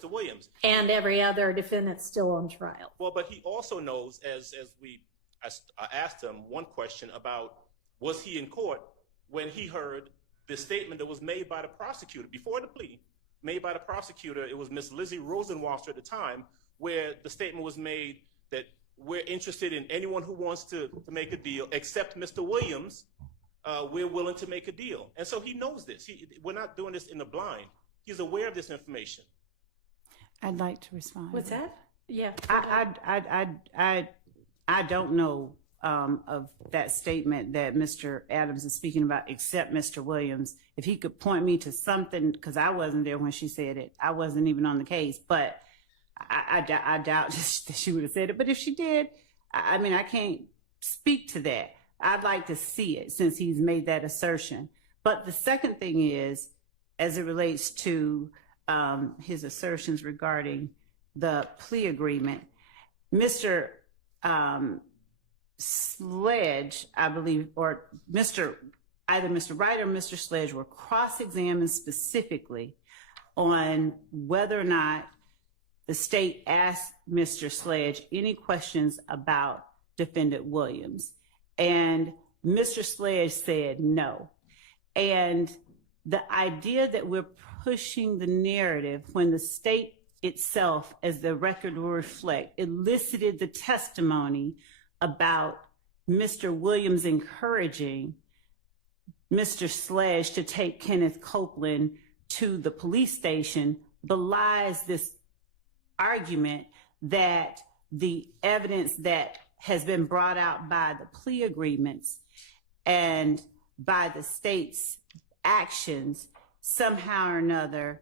Williams. And every other defendant still on trial. Well, but he also knows, I asked him one question about, was he in court when he heard the statement that was made by the prosecutor before the plea, made by the prosecutor. It was Miss Lizzie Rosenwasser at the time, where the statement was made that we're interested in anyone who wants to make a deal except Mr. Williams. We're willing to make a deal. And so he knows this. We're not doing this in the blind. He's aware of this information. I'd like to respond. What's that? Yeah. I don't know of that statement that Mr. Adams is speaking about, except Mr. Williams. If he could point me to something, because I wasn't there when she said it. I wasn't even on the case, but I doubt that she would have said it. But if she did, I mean, I can't speak to that. I'd like to see it since he's made that assertion. But the second thing is, as it relates to his assertions regarding the plea agreement. Mr. Sledge, I believe, or either Mr. Wright or Mr. Sledge were cross-examined specifically on whether or not the state asked Mr. Sledge any questions about Defendant Williams. And Mr. Sledge said no. And the idea that we're pushing the narrative when the state itself, as the record will reflect, elicited the testimony about Mr. Williams encouraging Mr. Sledge to take Kenneth Copeland to the police station, belies this argument that the evidence that has been brought out by the plea agreements and by the state's actions somehow or another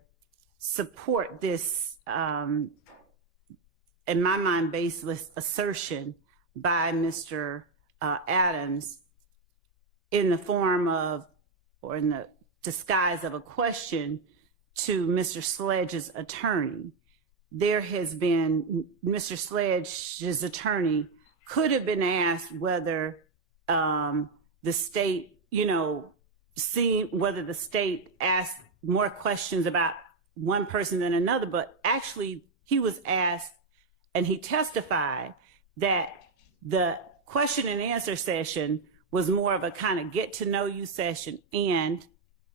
support this, in my mind, baseless assertion by Mr. Adams in the form of, or in the disguise of a question to Mr. Sledge's attorney. There has been, Mr. Sledge's attorney could have been asked whether the state, whether the state asked more questions about one person than another, but actually he was asked and he testified that the question and answer session was more of a kind of get to know you session, and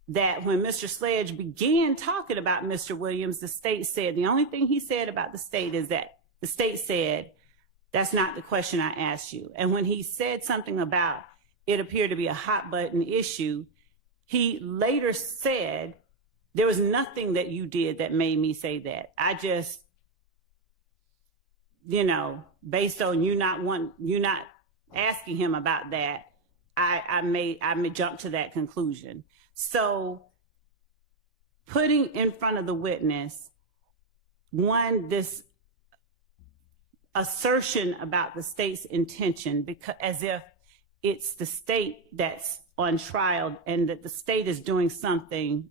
that when Mr. Sledge began talking about Mr. Williams, the state said, the only thing he said about the state is that the state said, that's not the question I asked you. And when he said something about it appeared to be a hot button issue, he later said, there was nothing that you did that made me say that. I just, based on you not asking him about that, I may jump to that conclusion. So putting in front of the witness, one, this assertion about the state's intention, because as if it's the state that's on trial and that the state is doing something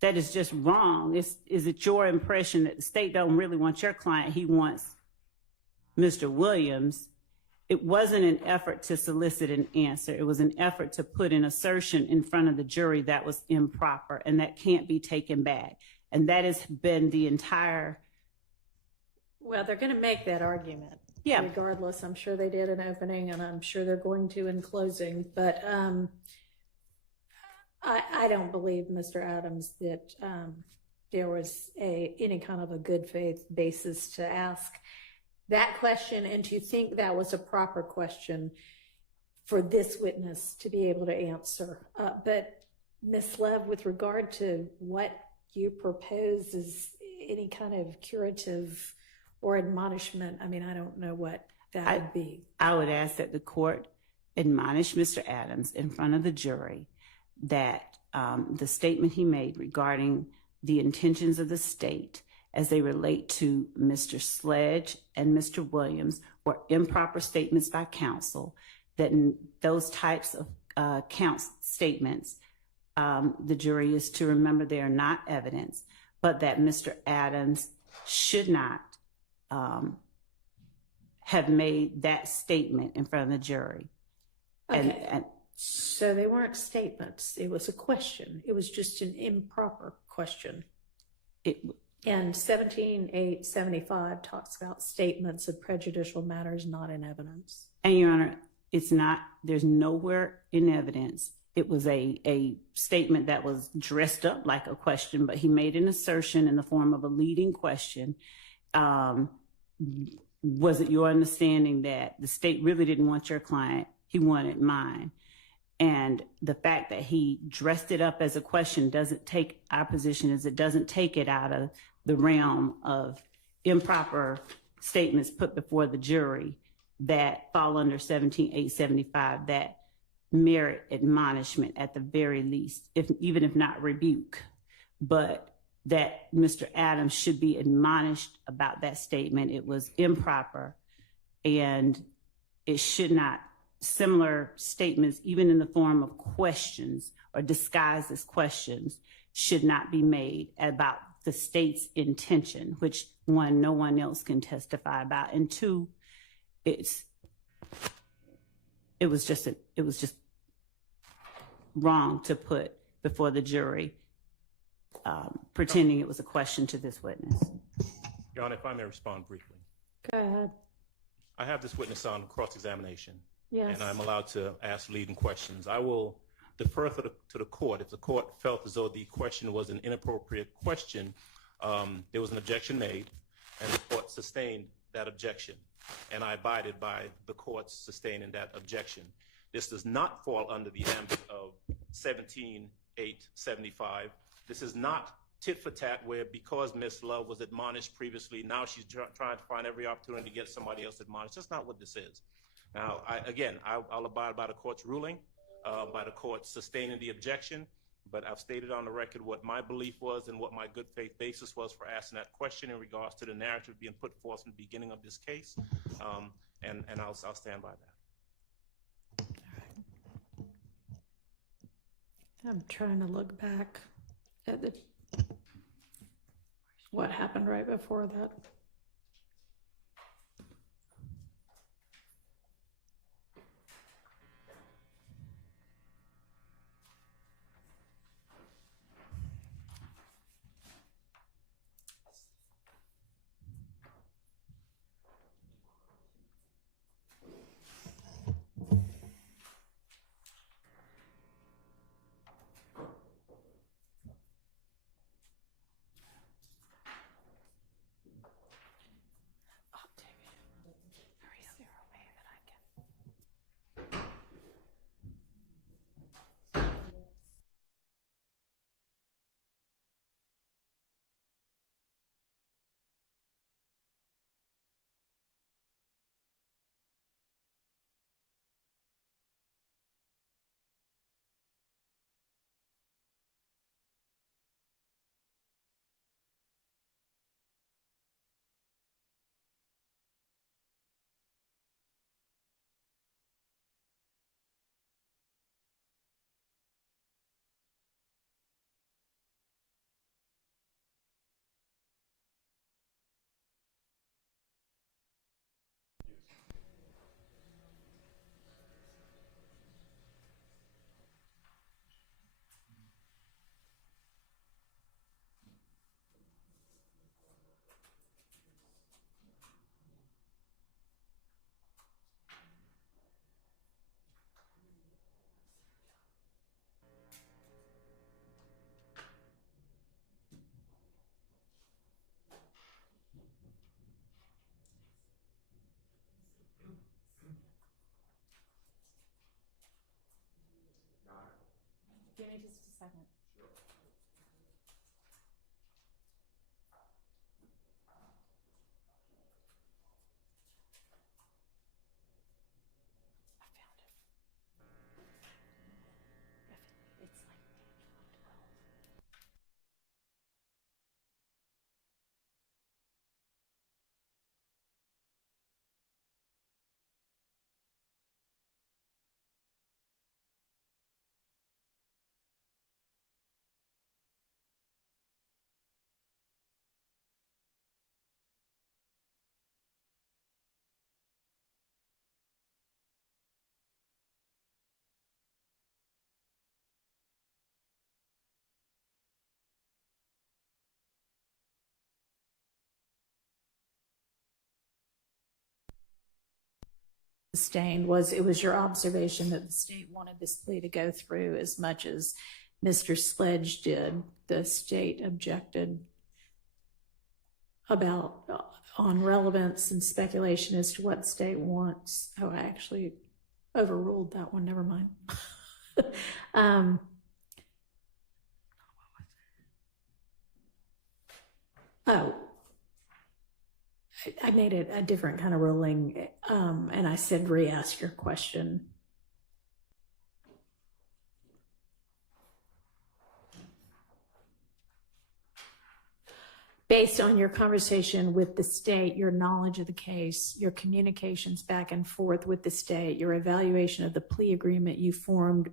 that is just wrong. Is it your impression that the state don't really want your client? He wants Mr. Williams. It wasn't an effort to solicit an answer. It was an effort to put an assertion in front of the jury that was improper and that can't be taken back. And that has been the entire. Well, they're going to make that argument. Yeah. Regardless, I'm sure they did in opening, and I'm sure they're going to in closing. But I don't believe, Mr. Adams, that there was any kind of a good faith basis to ask that question and to think that was a proper question for this witness to be able to answer. But Ms. Lev, with regard to what you propose as any kind of curative or admonishment, I mean, I don't know what that would be. I would ask that the court admonish Mr. Adams in front of the jury that the statement he made regarding the intentions of the state as they relate to Mr. Sledge and Mr. Williams were improper statements by counsel, that in those types of statements, the jury is to remember they are not evidence, but that Mr. Adams should not have made that statement in front of the jury. Okay. So they weren't statements. It was a question. It was just an improper question. And 17-875 talks about statements of prejudicial matters not in evidence. And Your Honor, it's not, there's nowhere in evidence. It was a statement that was dressed up like a question, but he made an assertion in the form of a leading question. Was it your understanding that the state really didn't want your client? He wanted mine. And the fact that he dressed it up as a question doesn't take, our position is it doesn't take it out of the realm of improper statements put before the jury that fall under 17-875 that merit admonishment at the very least, even if not rebuke, but that Mr. Adams should be admonished about that statement. It was improper, and it should not, similar statements, even in the form of questions or disguised as questions, should not be made about the state's intention, which one, no one else can testify about, and two, it was just wrong to put before the jury, pretending it was a question to this witness. Your Honor, if I may respond briefly. Go ahead. I have this witness on cross-examination, Yes. and I'm allowed to ask leading questions. I will defer to the court. If the court felt as though the question was an inappropriate question, there was an objection made, and the court sustained that objection, and I abided by the court's sustaining that objection. This does not fall under the ambit of 17-875. This is not tit for tat, where because Ms. Love was admonished previously, now she's trying to find every opportunity to get somebody else admonished. That's not what this is. Now, I'll abide by the court's ruling, by the court sustaining the objection, but I've stated on the record what my belief was and what my good faith basis was for asking that question in regards to the narrative being put forth in the beginning of this case, and I'll stand by that. I'm trying to look back at what happened right before that. Give me just a second. I found it. It's like page 112. Sustained was, it was your observation that the state wanted this plea to go through as much as Mr. Sledge did. The state objected about on relevance and speculation as to what the state wants. Oh, I actually overruled that one. Never mind. I made it a different kind of ruling, and I said re-ask your question. Based on your conversation with the state, your knowledge of the case, your communications back and forth with the state, your evaluation of the plea agreement you formed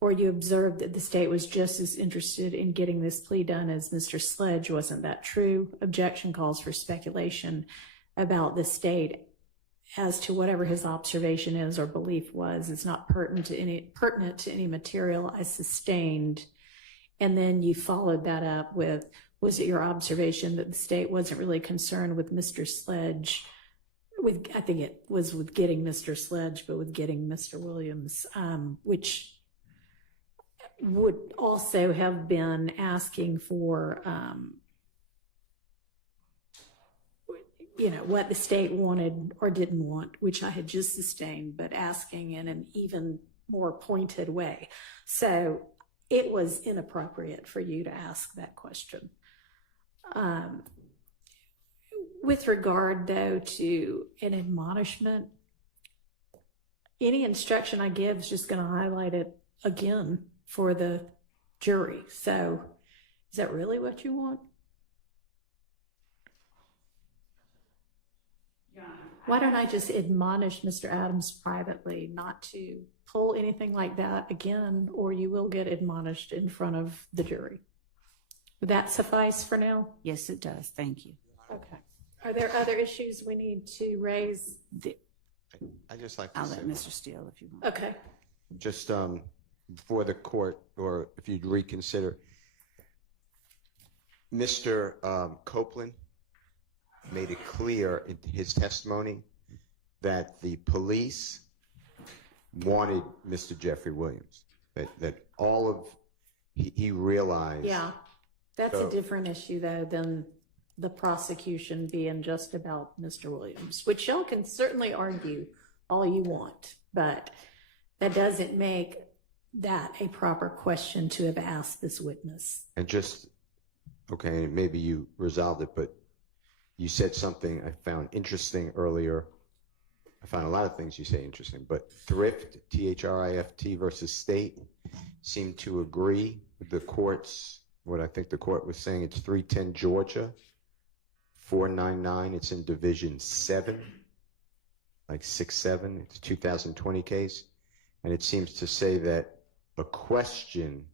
or you observed that the state was just as interested in getting this plea done as Mr. Sledge. Wasn't that true? Objection calls for speculation about the state as to whatever his observation is or belief was. It's not pertinent to any material I sustained. And then you followed that up with, was it your observation that the state wasn't really concerned with Mr. Sledge? I think it was with getting Mr. Sledge, but with getting Mr. Williams, which would also have been asking for, what the state wanted or didn't want, which I had just sustained, but asking in an even more pointed way. So it was inappropriate for you to ask that question. With regard, though, to an admonishment, any instruction I give is just going to highlight it again for the jury. So is that really what you want? Why don't I just admonish Mr. Adams privately not to pull anything like that again, or you will get admonished in front of the jury? Would that suffice for now? Yes, it does. Thank you. Okay. Are there other issues we need to raise? I just like to I'll say, let Mr. Steele if you want. Okay. just before the court, or if you'd reconsider, Mr. Copeland made it clear in his testimony that the police wanted Mr. Jeffrey Williams, that all of, he realized. Yeah, that's So- a different issue, though, than the prosecution being just about Mr. Williams, which y'all can certainly argue all you want, but that doesn't make that a proper question to have asked this witness. And just, okay, maybe you resolved it, but you said something I found interesting earlier. I found a lot of things you say interesting, but Thrift, T-H-R-I-F-T versus State, seemed to agree with the court's, what I think the court was saying. It's 310 Georgia, 499. It's in Division 7, like 6-7. It's a 2020 case. And it seems to say that a question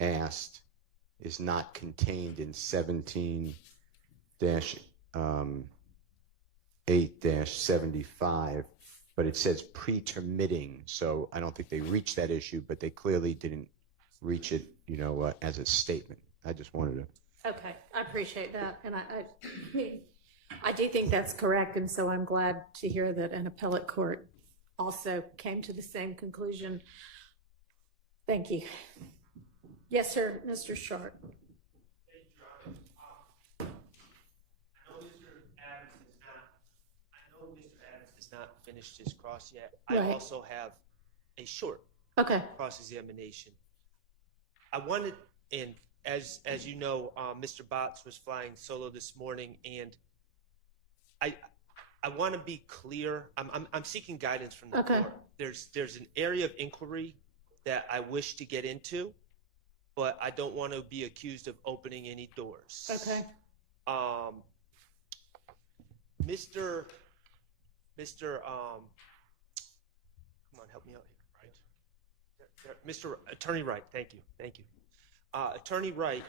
asked is not contained in 17-8-75, but it says pretermitting. So I don't think they reached that issue, but they clearly didn't reach it, as a statement. I just wanted to. Okay, I appreciate that, and I do think that's correct, and so I'm glad to hear that an appellate court also came to the same conclusion. Thank you. Yes, sir, Mr. Sharp. I know Mr. Adams has not finished his cross yet. I Right. also have a short Okay. cross-examination. I wanted, and as you know, Mr. Botts was flying solo this morning, and I want to be clear. I'm seeking guidance from the Okay. court. There's an area of inquiry that I wish to get into, but I don't want to be accused of opening any doors. Okay. Mr. Come on, help me out here. Right. Mr. Attorney Wright, thank you. Attorney Wright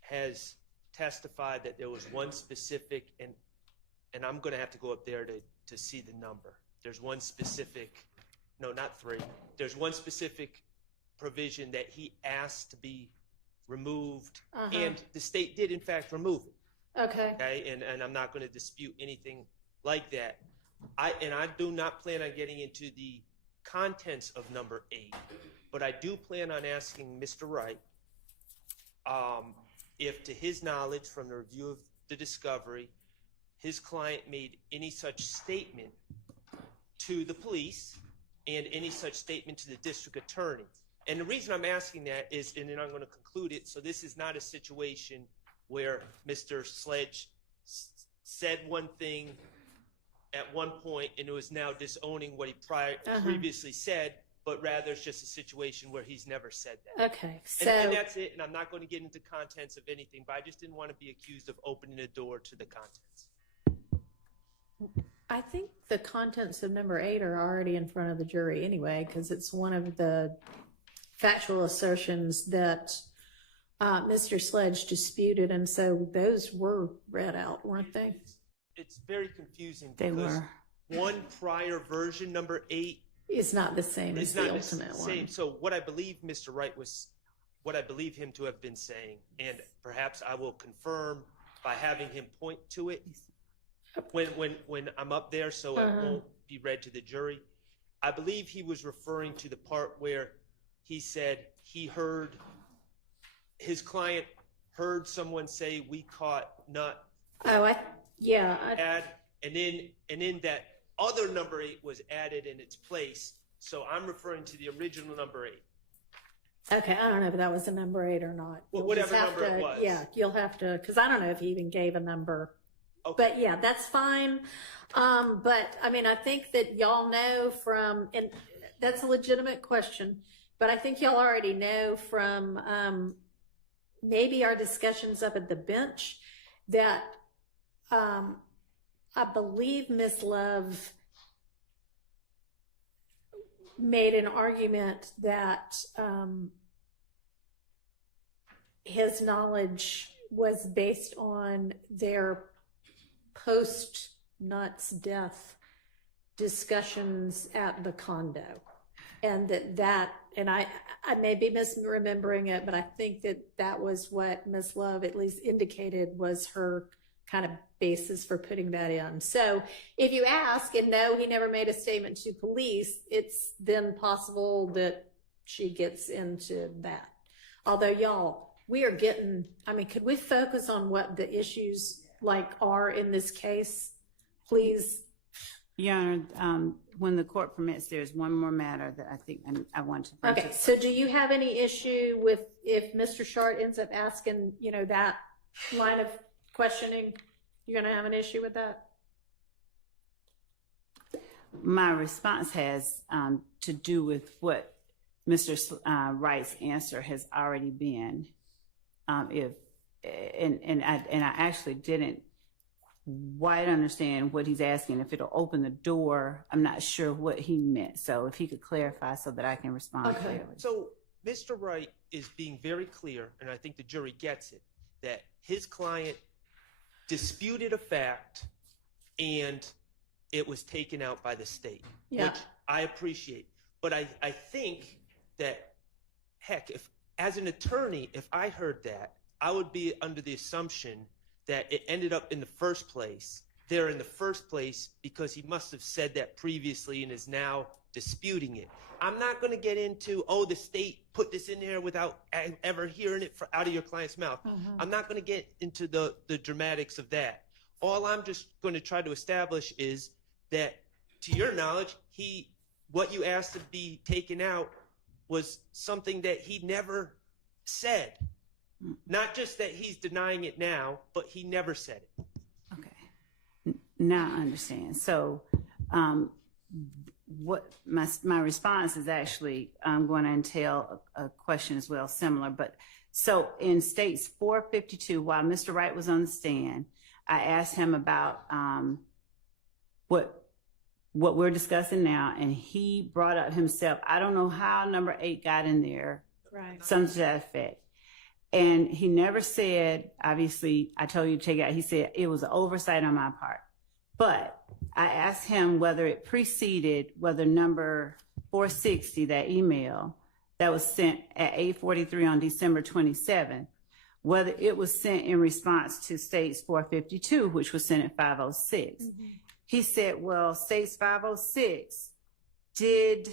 has testified that there was one specific, and I'm going to have to go up there to see the number. There's one specific, no, not three. There's one specific provision that he asked to be removed, and the state did in fact remove it. Okay. Okay, and I'm not going to dispute anything like that. I do not plan on getting into the contents of number 8, but I do plan on asking Mr. Wright if, to his knowledge from the review of the discovery, his client made any such statement to the police and any such statement to the district attorney. And the reason I'm asking that is, and then I'm going to conclude it, so this is not a situation where Mr. Sledge said one thing at one point and it was now disowning what he previously said, but rather it's just a situation where he's never said that. Okay. So And that's it, and I'm not going to get into contents of anything, but I just didn't want to be accused of opening a door to the contents. I think the contents of number 8 are already in front of the jury anyway, because it's one of the factual assertions that Mr. Sledge disputed, and so those were read out, weren't they? It's very confusing They because were. one prior version, number 8, It's not the same as is the not ultimate the one. same. So what I believe Mr. Wright was, what I believe him to have been saying, and perhaps I will confirm by having him point to it when I'm up there, so it won't be read to the jury. I believe he was referring to the part where he said he heard, his client heard someone say, "We caught nut." Oh, yeah. Add, and then that other number 8 was added in its place. So I'm referring to the original number 8. Okay, I don't know if that was a number 8 or not. Well, You'll just whatever have number to- it was. Yeah, you'll have to, because I don't know if he even gave a number. Okay. But yeah, that's fine. But I mean, I think that y'all know from, and that's a legitimate question, but I think y'all already know from maybe our discussions up at the bench that I believe Ms. Love made an argument that his knowledge was based on their post-Nutt's death discussions at the condo. And and I may be misremembering it, but I think that was what Ms. Love at least indicated was her kind of basis for putting that in. So if you ask and no, he never made a statement to police, it's then possible that she gets into that. Although y'all, we are getting, I mean, could we focus on what the issues are in this case, please? Your Honor, when the court permits, there's one more matter that I think I want to bring Okay, to. so do you have any issue with if Mr. Shart ends up asking, that line of questioning? You're going to have an issue with that? My response has to do with what Mr. Wright's answer has already been. I actually didn't quite understand what he's asking. If it'll open the door, I'm not sure what he meant. So if he could clarify so that I can respond clearly. So Mr. Wright is being very clear, and I think the jury gets it, that his client disputed a fact and it was taken out by the state, which I appreciate. But I think that, heck, if as an attorney, if I heard that, I would be under the assumption that it ended up in the first place, there in the first place, because he must have said that previously and is now disputing it. I'm not going to get into, the state put this in there without ever hearing it out of your client's mouth. I'm not going to get into the dramatics of that. All I'm just going to try to establish is that, to your knowledge, what you asked to be taken out was something that he never said. Not just that he's denying it now, but he never said it. Okay. Now I understand. So what my response is actually, I'm going to entail a question as well, similar. But so in States 452, while Mr. Wright was on the stand, I asked him about what we're discussing now, and he brought up himself. I don't know how number 8 got in there, Right. something to that effect. And he never said, obviously, I told you to take it out. He said it was an oversight on my part. But I asked him whether it preceded, whether number 460, that email that was sent at 8:43 on December 27th, whether it was sent in response to States 452, which was sent at 5:06. He said, well, States 5:06 did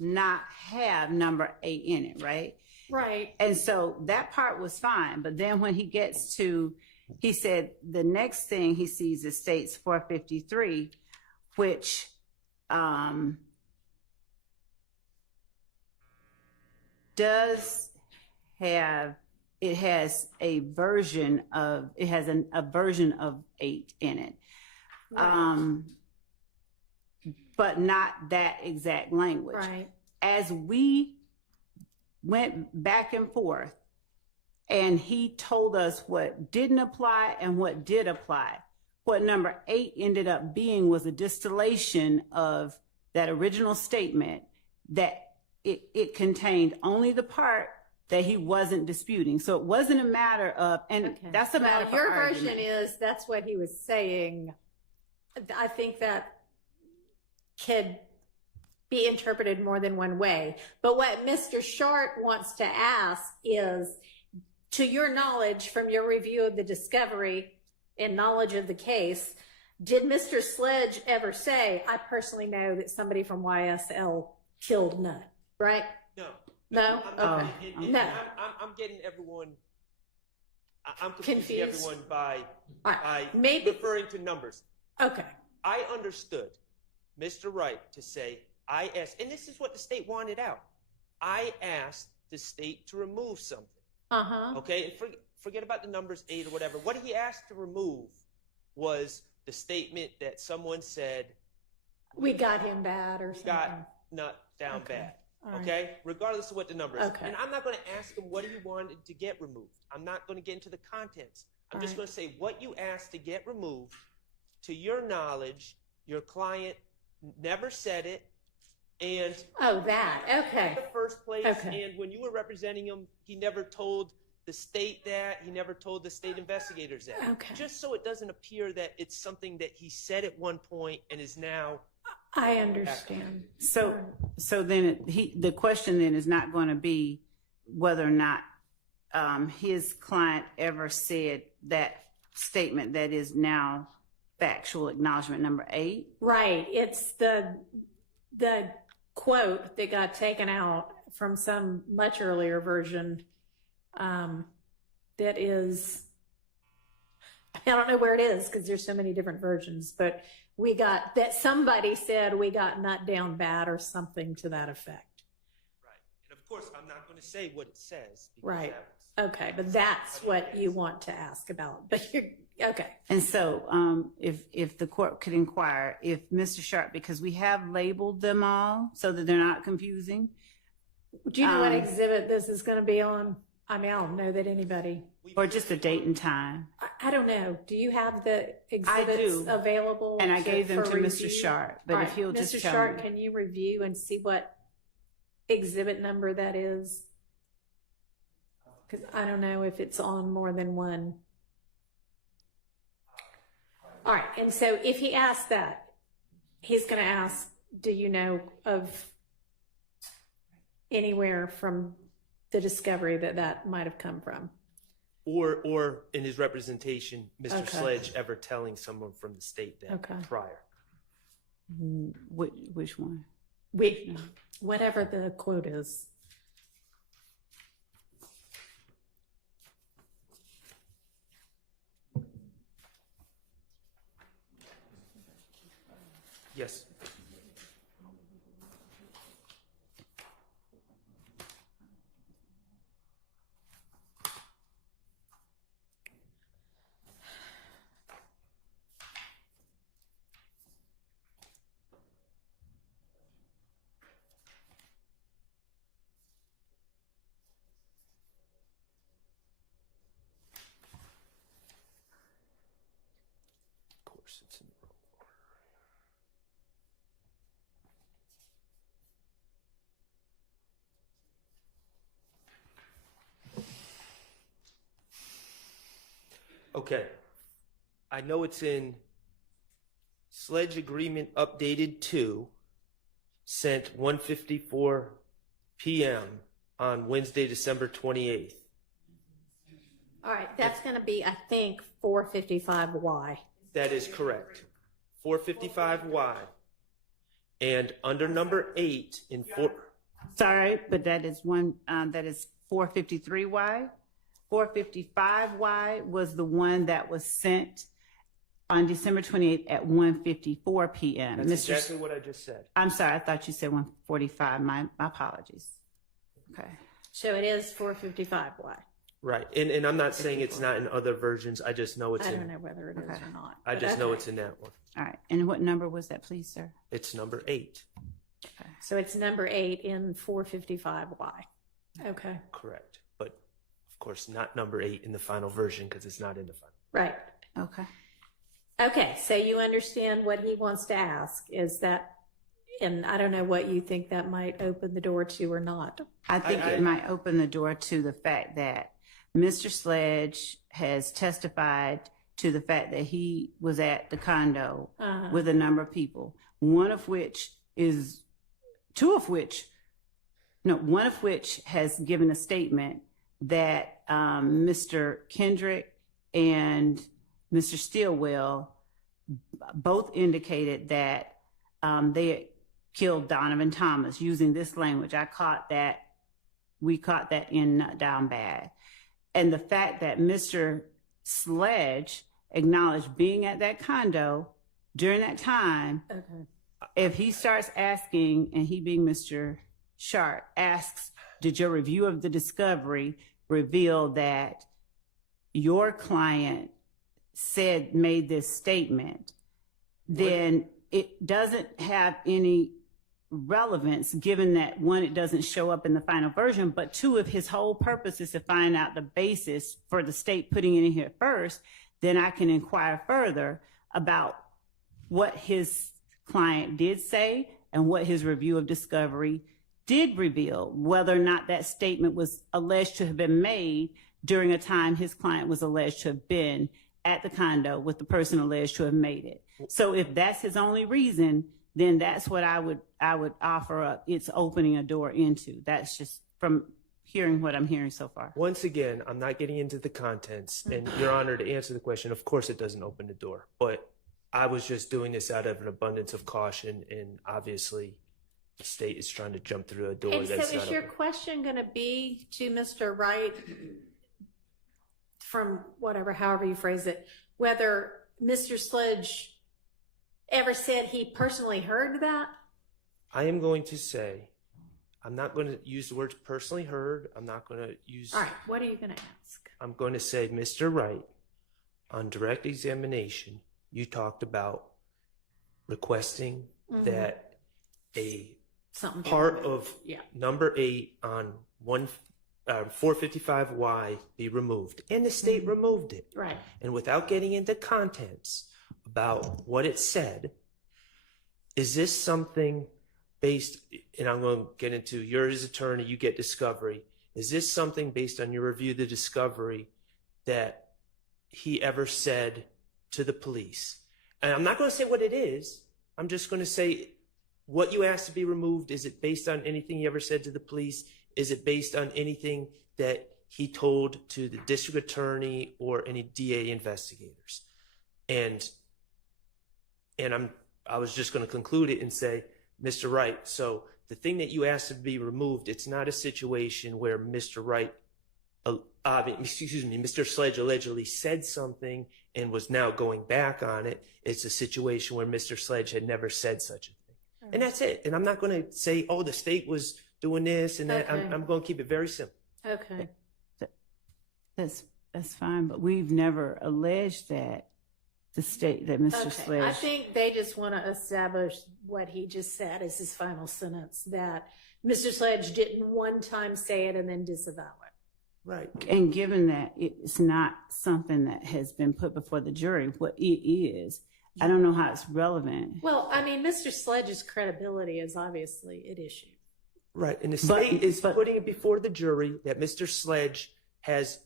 not have number 8 in it, right? Right. And so that part was fine. But then when he gets to, he said the next thing he sees is States 453, which does have, it has a version of, it has a version of 8 in it. Right. But not that exact language. Right. As we went back and forth, and he told us what didn't apply and what did apply, what number 8 ended up being was a distillation of that original statement that it contained only the part that he wasn't disputing. So it wasn't a matter of, and Okay. that's a matter Well, for your argument. version is that's what he was saying. I think that could be interpreted more than one way. But what Mr. Short wants to ask is, to your knowledge from your review of the discovery and knowledge of the case, did Mr. Sledge ever say, I personally know that somebody from YSL killed Nutt, right? No. No? I'm, Okay. No. I'm getting everyone. I'm confusing Confused? everyone by All right. by Maybe. referring to numbers. Okay. I understood Mr. Wright to say, I asked, and this is what the state wanted out. I asked the state to remove something. Uh-huh. Okay, and forget about the numbers 8 or whatever. What he asked to remove was the statement that someone said We got him bad or we something. got Nutt down Okay. bad. All right. Okay, regardless of what the number is. Okay. And I'm not going to ask him what he wanted to get removed. I'm not going to get into the contents. I'm All just right. going to say what you asked to get removed. To your knowledge, your client never said it, and Oh, that. Okay. in the first place, Okay. and when you were representing him, he never told the state that, he never told the state investigators that. Okay. Just so it doesn't appear that it's something that he said at one point and is now. I understand. So then the question then is not going to be whether or not his client ever said that statement that is now factual acknowledgement number 8. Right. It's the quote that got taken out from some much earlier version that is, I don't know where it is because there's so many different versions, but we got that somebody said we got Nutt down bad or something to that effect. Right. And of course, I'm not going to say what it says. Because Right. that's- Okay, but that's what you want to ask about. But you're okay. And so if the court could inquire if Mr. Sharp, because we have labeled them all so that they're not confusing. Do you know what exhibit this is going to be on? I mean, I don't know that anybody. Or just a date and time. I don't know. Do you have the exhibits do. available? And I gave them for to Mr. review? Sharp, but All if right, he'll just Mr. tell Sharp, me. can you review and see what exhibit number that is? Because I don't know if it's on more than one. All right, and so if he asks that, he's going to ask, do you know of anywhere from the discovery that might have come from? Or in his representation, Mr. Okay. Sledge ever telling someone from the state that Okay. prior. Which one? Whatever the quote is. Yes. Of course, it's in the wrong order. Okay. I know it's in Sledge Agreement Updated 2, sent 1:54 p.m. on Wednesday, December 28th. All right, that's going to be, I think, 455Y. That is correct. 455Y. And under number 8 in 4. Sorry, but that is 453Y. 455Y was the one that was sent on December 28th at 1:54 p.m. That's exactly what I just said. I'm sorry, I thought you said 1:45. My apologies. Okay. So it is 455Y. Right. And I'm not saying it's not in other versions. I just know it's I in. don't know whether it is Okay. or not. I but just know okay. it's in that one. All right. And what number was that, please, sir? It's number 8. So it's number 8 in 455Y. Okay, Correct. But of course, not number 8 in the final version because it's not in the final. right. Okay. Okay, so you understand what he wants to ask. Is that, and I don't know what you think that might open the door to or not. I think it might open the door to the fact that Mr. Sledge has testified to the fact that he was at the condo with a number of people, one of which has given a statement that Mr. Kendrick and Mr. Stilwell both indicated that they killed Donovan Thomas using this language. We caught that in Nut Down Bad. And the fact that Mr. Sledge acknowledged being at that condo during that time, if he starts asking, and he being Mr. Sharp, asks, did your review of the discovery reveal that your client made this statement, then it doesn't have any relevance, given that, one, it doesn't show up in the final version, but two, if his whole purpose is to find out the basis for the state putting it in here first, then I can inquire further about what his client did say and what his review of discovery did reveal, whether or not that statement was alleged to have been made during a time his client was alleged to have been at the condo with the person alleged to have made it. So if that's his only reason, then that's what I would offer up. It's opening a door into. That's just from hearing what I'm hearing so far. Once again, I'm not getting into the contents, and Your Honor, to answer the question, of course it doesn't open the door, but I was just doing this out of an abundance of caution, and obviously the state is trying to jump through a door And that's so not is your open. question going to be to Mr. Wright, from however you phrase it, whether Mr. Sledge ever said he personally heard that? I am going to say, I'm not going to use the words personally heard. I'm not going to use. All right, what are you going to ask? I'm going to say, Mr. Wright, on direct examination, you talked about requesting that Something part different. of Yeah. number 8 on 455Y be removed, and the state removed it. Right. And without getting into contents about what it said, is this something based, and I'm going to get into, you're his attorney, you get discovery. Is this something based on your review of the discovery that he ever said to the police? And I'm not going to say what it is. I'm just going to say what you asked to be removed. Is it based on anything he ever said to the police? Is it based on anything that he told to the district attorney or any DA investigators? And I was just going to conclude it and say, Mr. Wright, so the thing that you asked to be removed, it's not a situation where Mr. Wright, Mr. Sledge allegedly said something and was now going back on it. It's a situation where Mr. Sledge had never said such a thing. And that's it. And I'm not going to say, oh, the state was doing this and that. Okay. I'm going to keep it very simple. Okay. That's fine, but we've never alleged that the state, that Mr. Okay. Sledge. I think they just want to establish what he just said as his final sentence, that Mr. Sledge didn't one time say it and then disavow it. Right. And given that it's not something that has been put before the jury, what it is, I don't know how it's relevant. Well, I mean, Mr. Sledge's credibility is obviously at issue. Right. And the state is putting it before the jury that Mr. Sledge has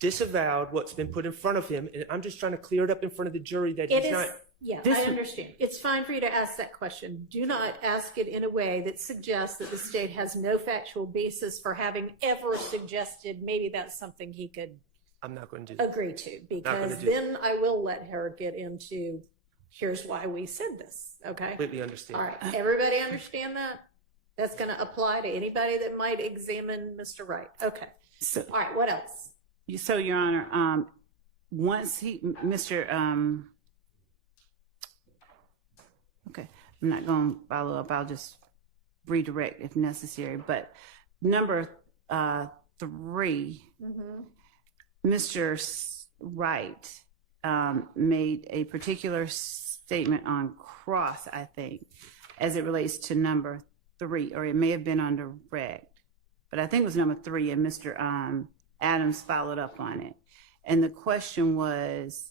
disavowed what's been put in front of him. And I'm just trying to clear it up in front of the jury that he's not. Yeah, I understand. It's fine for you to ask that question. Do not ask it in a way that suggests that the state has no factual basis for having ever suggested maybe that's something he could I'm not going to do that. agree to, Not because gonna do then I will let her get into here's why we said this. Okay. Completely understand. All right. Everybody understand that? That's going to apply to anybody that might examine Mr. Wright. Okay. So, All right. What else? so Your Honor, once okay, I'm not going to follow up. I'll just redirect if necessary. But number 3, Mr. Wright made a particular statement on cross, I think, as it relates to number 3, or it may have been on direct, but I think it was number 3, and Mr. Adams followed up on it. And the question was,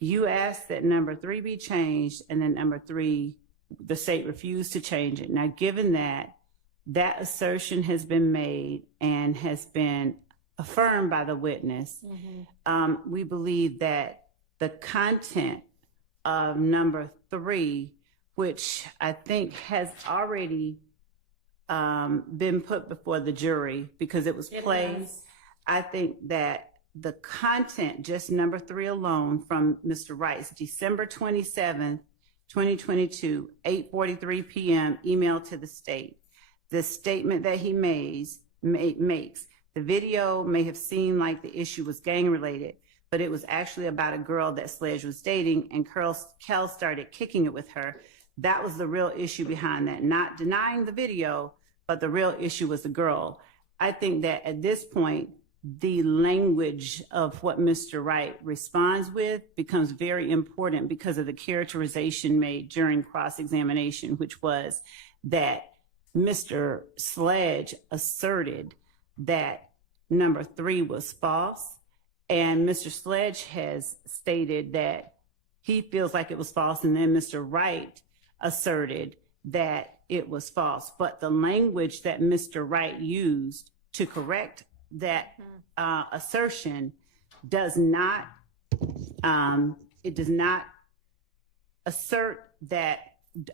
you asked that number 3 be changed, and then number 3, the state refused to change it. Now, given that that assertion has been made and has been affirmed by the witness, we believe that the content of number 3, which I think has already been put before the jury because it was played. I think that the content, just number 3 alone, from Mr. Wright's December 27th, 2022, 8:43 p.m. email to the state, the statement that he makes, the video may have seemed like the issue was gang related, but it was actually about a girl that Sledge was dating, and Kel started kicking it with her. That was the real issue behind that. Not denying the video, but the real issue was the girl. I think that at this point, the language of what Mr. Wright responds with becomes very important because of the characterization made during cross-examination, which was that Mr. Sledge asserted that number 3 was false, and Mr. Sledge has stated that he feels like it was false, and then Mr. Wright asserted that it was false. But the language that Mr. Wright used to correct that assertion does not assert that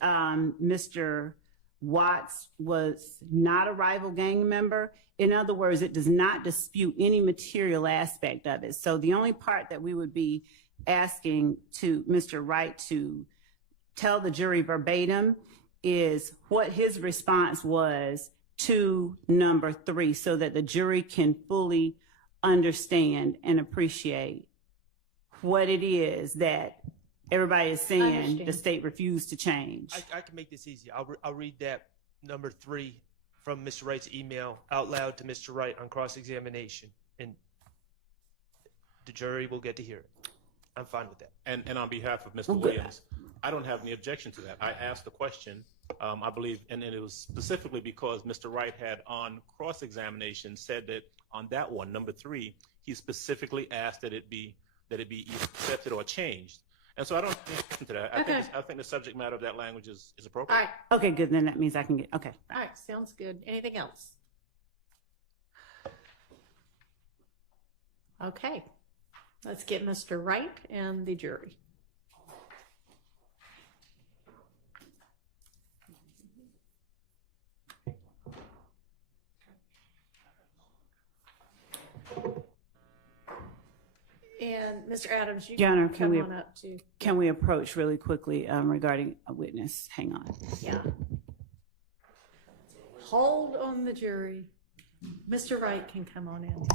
Mr. Watts was not a rival gang member. In other words, it does not dispute any material aspect of it. So the only part that we would be asking to Mr. Wright to tell the jury verbatim is what his response was to number 3, so that the jury can fully understand and appreciate what it is that everybody is saying the state refused to change. I can make this easy. I'll read that number 3 from Mr. Wright's email out loud to Mr. Wright on cross-examination, and the jury will get to hear it. I'm fine with that. And on behalf of Mr. Williams, I don't have any objection to that. I asked the question, I believe, and it was specifically because Mr. Wright had on cross-examination said that on that one, number 3, he specifically asked that it be either accepted or changed. And so I don't have any objection to that. I think the subject matter of that language is appropriate. All right. Okay, good. Then that means I can get, okay. All right. Sounds good. Anything else? Okay. Let's get Mr. Wright and the jury. And Mr. Adams, you Your Honor, can come on up too. Can we approach really quickly regarding a witness? Hang on. Yeah. Hold on the jury. Mr. Wright can come on in.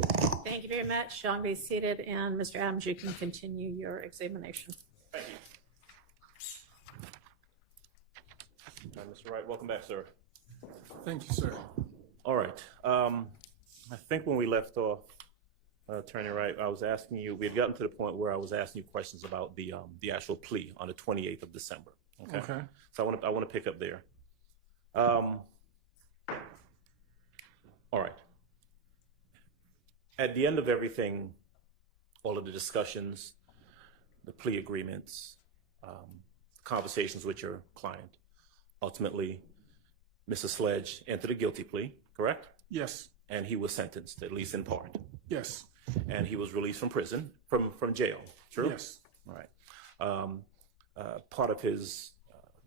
Thank you very much. Y'all be seated, and Mr. Adams, you can continue your examination. Thank you. All right, Mr. Wright, welcome back, sir. Thank you, sir. All right. I think when we left off, Attorney Wright, I was asking you, we had gotten to the point where I was asking you questions about the actual plea on the 28th of December. Okay. So I want to pick up there. All right. At the end of everything, all of the discussions, the plea agreements, conversations with your client, ultimately, Mr. Sledge entered a guilty plea, correct? Yes. And he was sentenced, at least in part. Yes. And he was released from prison, from jail, true? Yes. All right. Part of his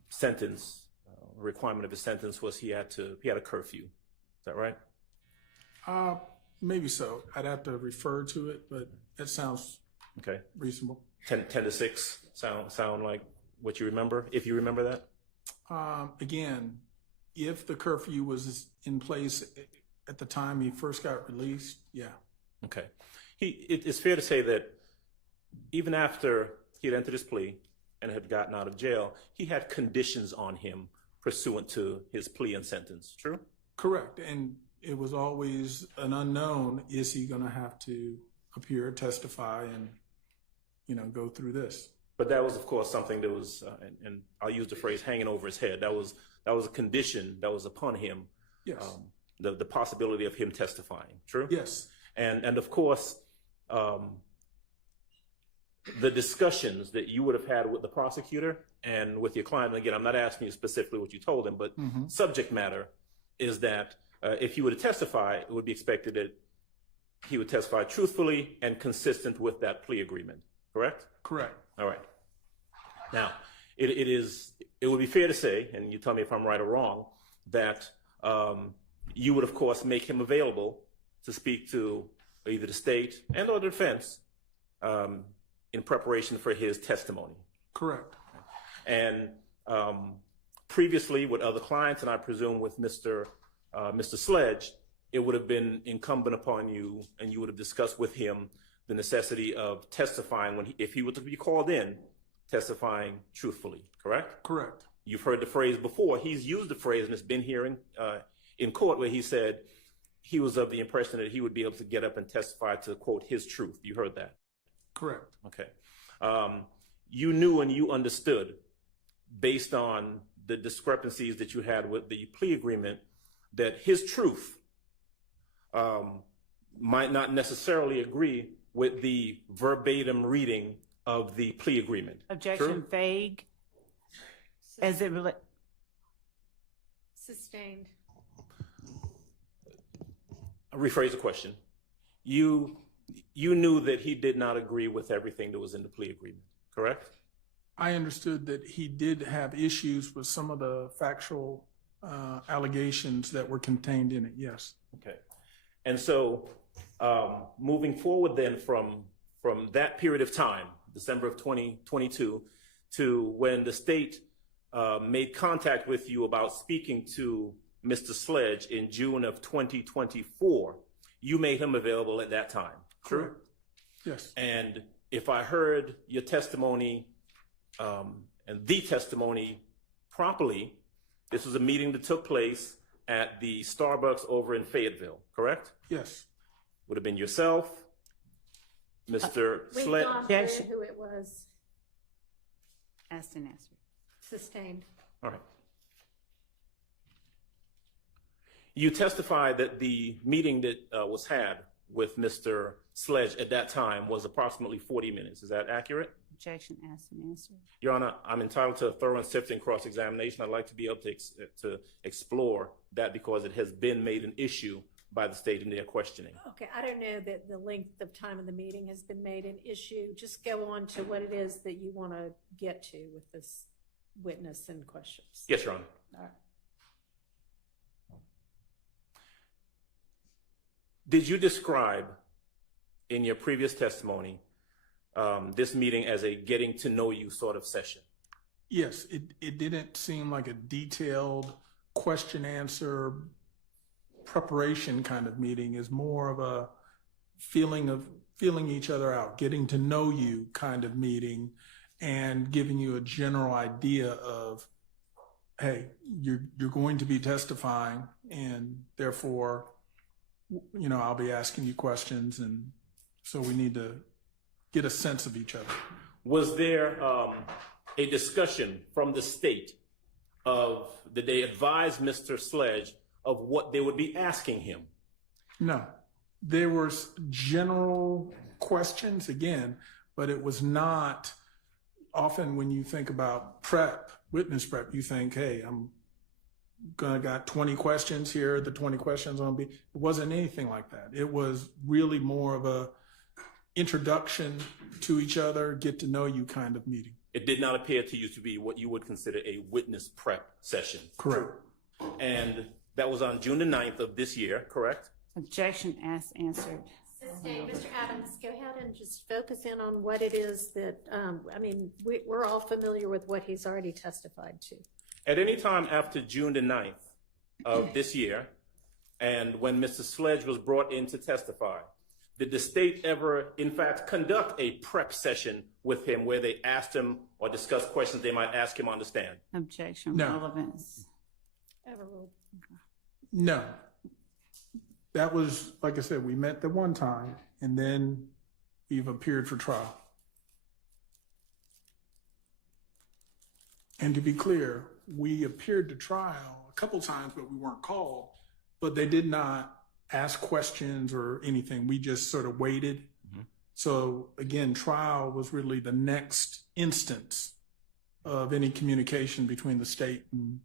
sentence, requirement of his sentence was he had a curfew. Is that right? Maybe so. I'd have to refer to it, but that sounds Okay. reasonable. 10 to 6 sound like what you remember, if you remember that? Again, if the curfew was in place at the time he first got released, yeah. Okay. It's fair to say that even after he had entered his plea and had gotten out of jail, he had conditions on him pursuant to his plea and sentence, true? Correct. And it was always an unknown, is he going to have to appear, testify, and, go through this? But that was, of course, something that was, and I'll use the phrase hanging over his head. That was a condition that was upon him. Yes. The possibility of him testifying, true? Yes. And of course, the discussions that you would have had with the prosecutor and with your client, and again, I'm not asking you specifically what you told him, but subject matter is that if he were to testify, it would be expected that he would testify truthfully and consistent with that plea agreement, correct? Correct. All right. Now, it would be fair to say, and you tell me if I'm right or wrong, that you would, of course, make him available to speak to either the state and or the defense in preparation for his testimony. Correct. And previously with other clients, and I presume with Mr. Sledge, it would have been incumbent upon you, and you would have discussed with him the necessity of testifying if he were to be called in, testifying truthfully, correct? Correct. You've heard the phrase before. He's used the phrase, and it's been here in court, where he said he was of the impression that he would be able to get up and testify to, quote, his truth. You heard that? Correct. Okay. You knew and you understood, based on the discrepancies that you had with the plea agreement, that his truth might not necessarily agree with the verbatim reading of the plea agreement. Objection True? vague as it relates. Sustained. I'll rephrase the question. You knew that he did not agree with everything that was in the plea agreement, correct? I understood that he did have issues with some of the factual allegations that were contained in it, yes. Okay. And so moving forward then from that period of time, December of 2022, to when the state made contact with you about speaking to Mr. Sledge in June of 2024, you made him available at that time, true? Correct. Yes. And if I heard your testimony and the testimony properly, this was a meeting that took place at the Starbucks over in Fayetteville, correct? Yes. Would have been yourself, Mr. We've Sledge. gone through who it was. Asked and answered. Sustained. All right. You testified that the meeting that was had with Mr. Sledge at that time was approximately 40 minutes. Is that accurate? Objection asked and answered. Your Honor, I'm entitled to a thorough and sifting cross-examination. I'd like to be able to explore that because it has been made an issue by the state in their questioning. Okay, I don't know that the length of time of the meeting has been made an issue. Just go on to what it is that you want to get to with this witness and questions. Yes, Your Honor. All right. Did you describe in your previous testimony this meeting as a getting to know you sort of session? Yes, it didn't seem like a detailed question answer preparation kind of meeting. Is more of a feeling each other out, getting to know you kind of meeting, and giving you a general idea of, hey, you're going to be testifying, and therefore, I'll be asking you questions, and so we need to get a sense of each other. Was there a discussion from the state did they advise Mr. Sledge of what they would be asking him? No, there was general questions again, but it was not. Often when you think about witness prep, you think, hey, got 20 questions here. The 20 questions on it wasn't anything like that. It was really more of a introduction to each other, get to know you kind of meeting. It did not appear to you to be what you would consider a witness prep session. Correct. And that was on June the 9th of this year, correct? Objection answered. Mr. Adams, go ahead and just focus in on what it is that, we're all familiar with what he's already testified to. At any time after June the 9th of this year, and when Mr. Sledge was brought in to testify, did the state ever, in fact, conduct a prep session with him where they asked him or discussed questions they might ask him on the stand? Objection. No. Relevance. Overruled. No. That was, like I said, we met the one time, and then we've appeared for trial. And to be clear, we appeared to trial a couple times, but we weren't called. But they did not ask questions or anything. We just sort of waited. Mm-hmm. So again, trial was really the next instance of any communication between the state and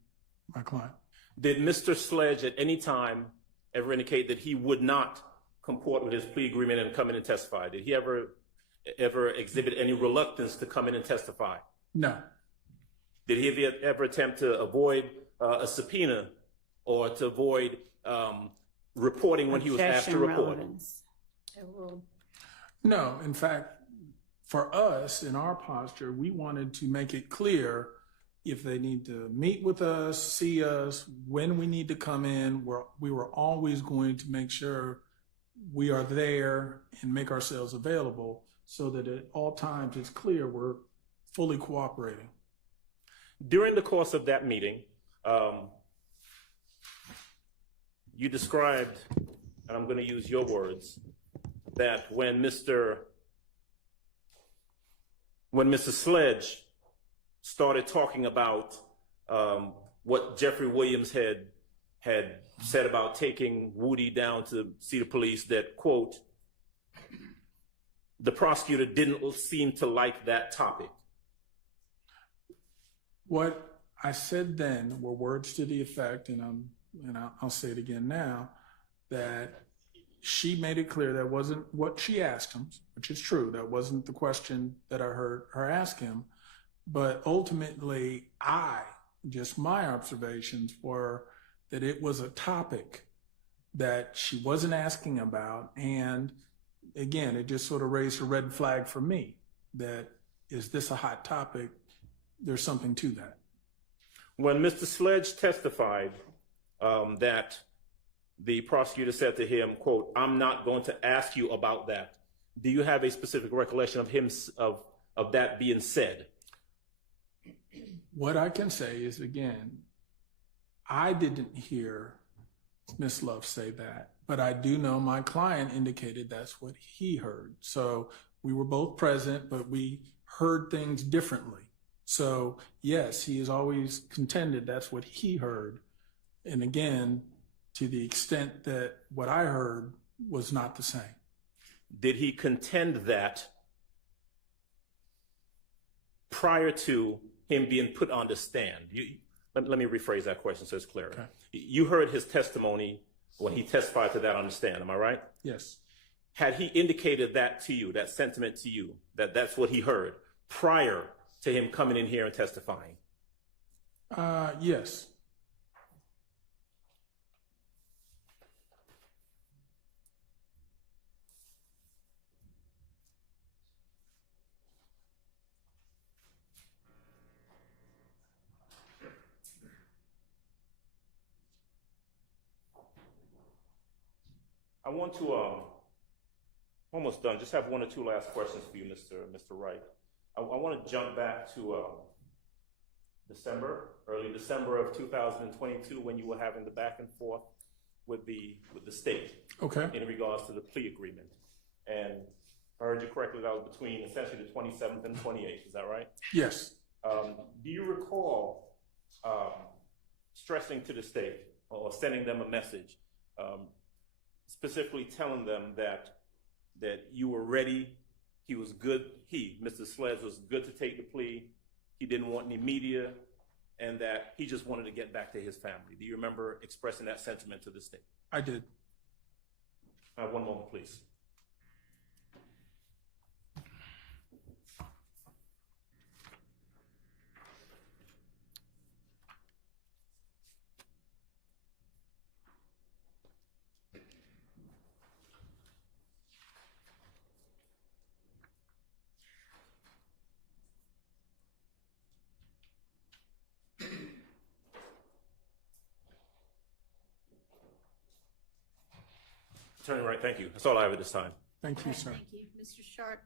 my client. Did Mr. Sledge at any time ever indicate that he would not comport with his plea agreement and come in and testify? Did he ever exhibit any reluctance to come in and testify? No. Did he ever attempt to avoid a subpoena or to avoid reporting when he was asked to report? No. In fact, for us, in our posture, we wanted to make it clear if they need to meet with us, see us, when we need to come in, we were always going to make sure we are there and make ourselves available so that at all times it's clear we're fully cooperating. During the course of that meeting, you described, and I'm going to use your words, that when Mr. Sledge started talking about what Jeffrey Williams had said about taking Woody down to see the police, that, quote, the prosecutor didn't seem to like that topic. What I said then were words to the effect, and I'll say it again now, that she made it clear that wasn't what she asked him, which is true. That wasn't the question that I heard her ask him. But ultimately, my observations were that it was a topic that she wasn't asking about. And again, it just sort of raised a red flag for me that, is this a hot topic? There's something to that. When Mr. Sledge testified that the prosecutor said to him, quote, I'm not going to ask you about that, do you have a specific recollection of him, of that being said? What I can say is, again, I didn't hear Ms. Love say that, but I do know my client indicated that's what he heard. So we were both present, but we heard things differently. So yes, he has always contended that's what he heard. And again, to the extent that what I heard was not the same. Did he contend that prior to him being put on the stand? Let me rephrase that question so it's clear. Okay. You heard his testimony when he testified to that on the stand, am I right? Yes. Had he indicated that to you, that sentiment to you, that that's what he heard prior to him coming in here and testifying? Yes. I want to Almost done. Just have one or two last questions for you, Mr. Wright. I want to jump back to early December of 2022, when you were having the back and forth with the state Okay. in regards to the plea agreement. And if I heard you correctly, that was between essentially the 27th and 28th. Is that right? Yes. Do you recall stressing to the state or sending them a message, specifically telling them that you were ready, he was good, Mr. Sledge, was good to take the plea, he didn't want any media, and that he just wanted to get back to his family? Do you remember expressing that sentiment to the state? I did. One moment, please. Attorney Wright, thank you. That's all I have at this time. Thank you, sir. Thank you. Mr. Sharp?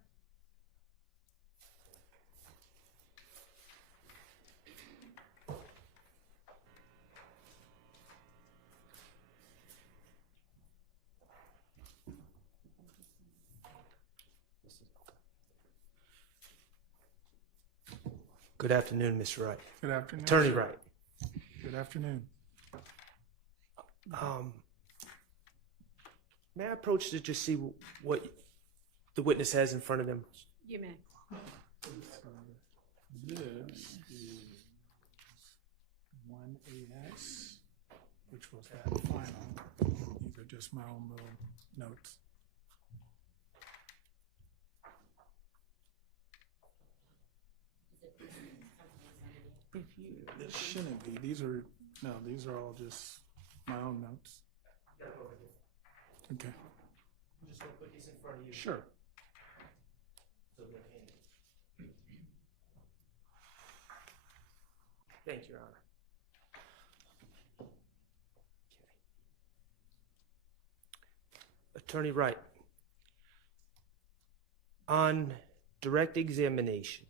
Good afternoon, Mr. Wright. Good afternoon. Attorney sir. Wright. Good afternoon. May I approach to just see what the witness has in front of them? You may. This is 1AX, which was that final. These are just my own little notes. This shouldn't be. These are all just my own notes. Okay. I'm just going to put these in front of you. Sure. So they're handy. Thank you, Your Honor. Okay. Attorney Wright, on direct examination,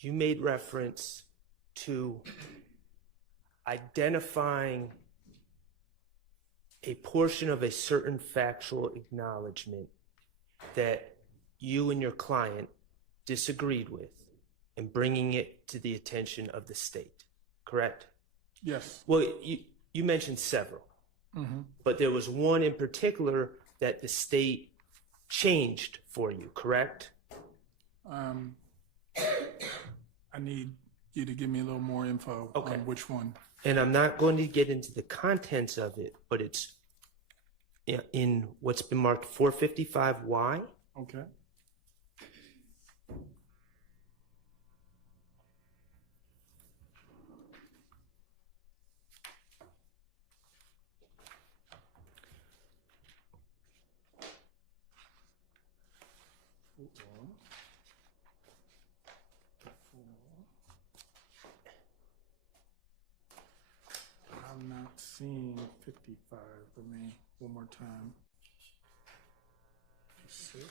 you made reference to identifying a portion of a certain factual acknowledgement that you and your client disagreed with and bringing it to the attention of the state, correct? Yes. Well, you mentioned several, but there was one in particular that the state changed for you, correct? I need you to give me a little more info Okay. on which one. And I'm not going to get into the contents of it, but it's in what's been marked 455Y. Okay. I'm not seeing 55. Let me one more time. 56.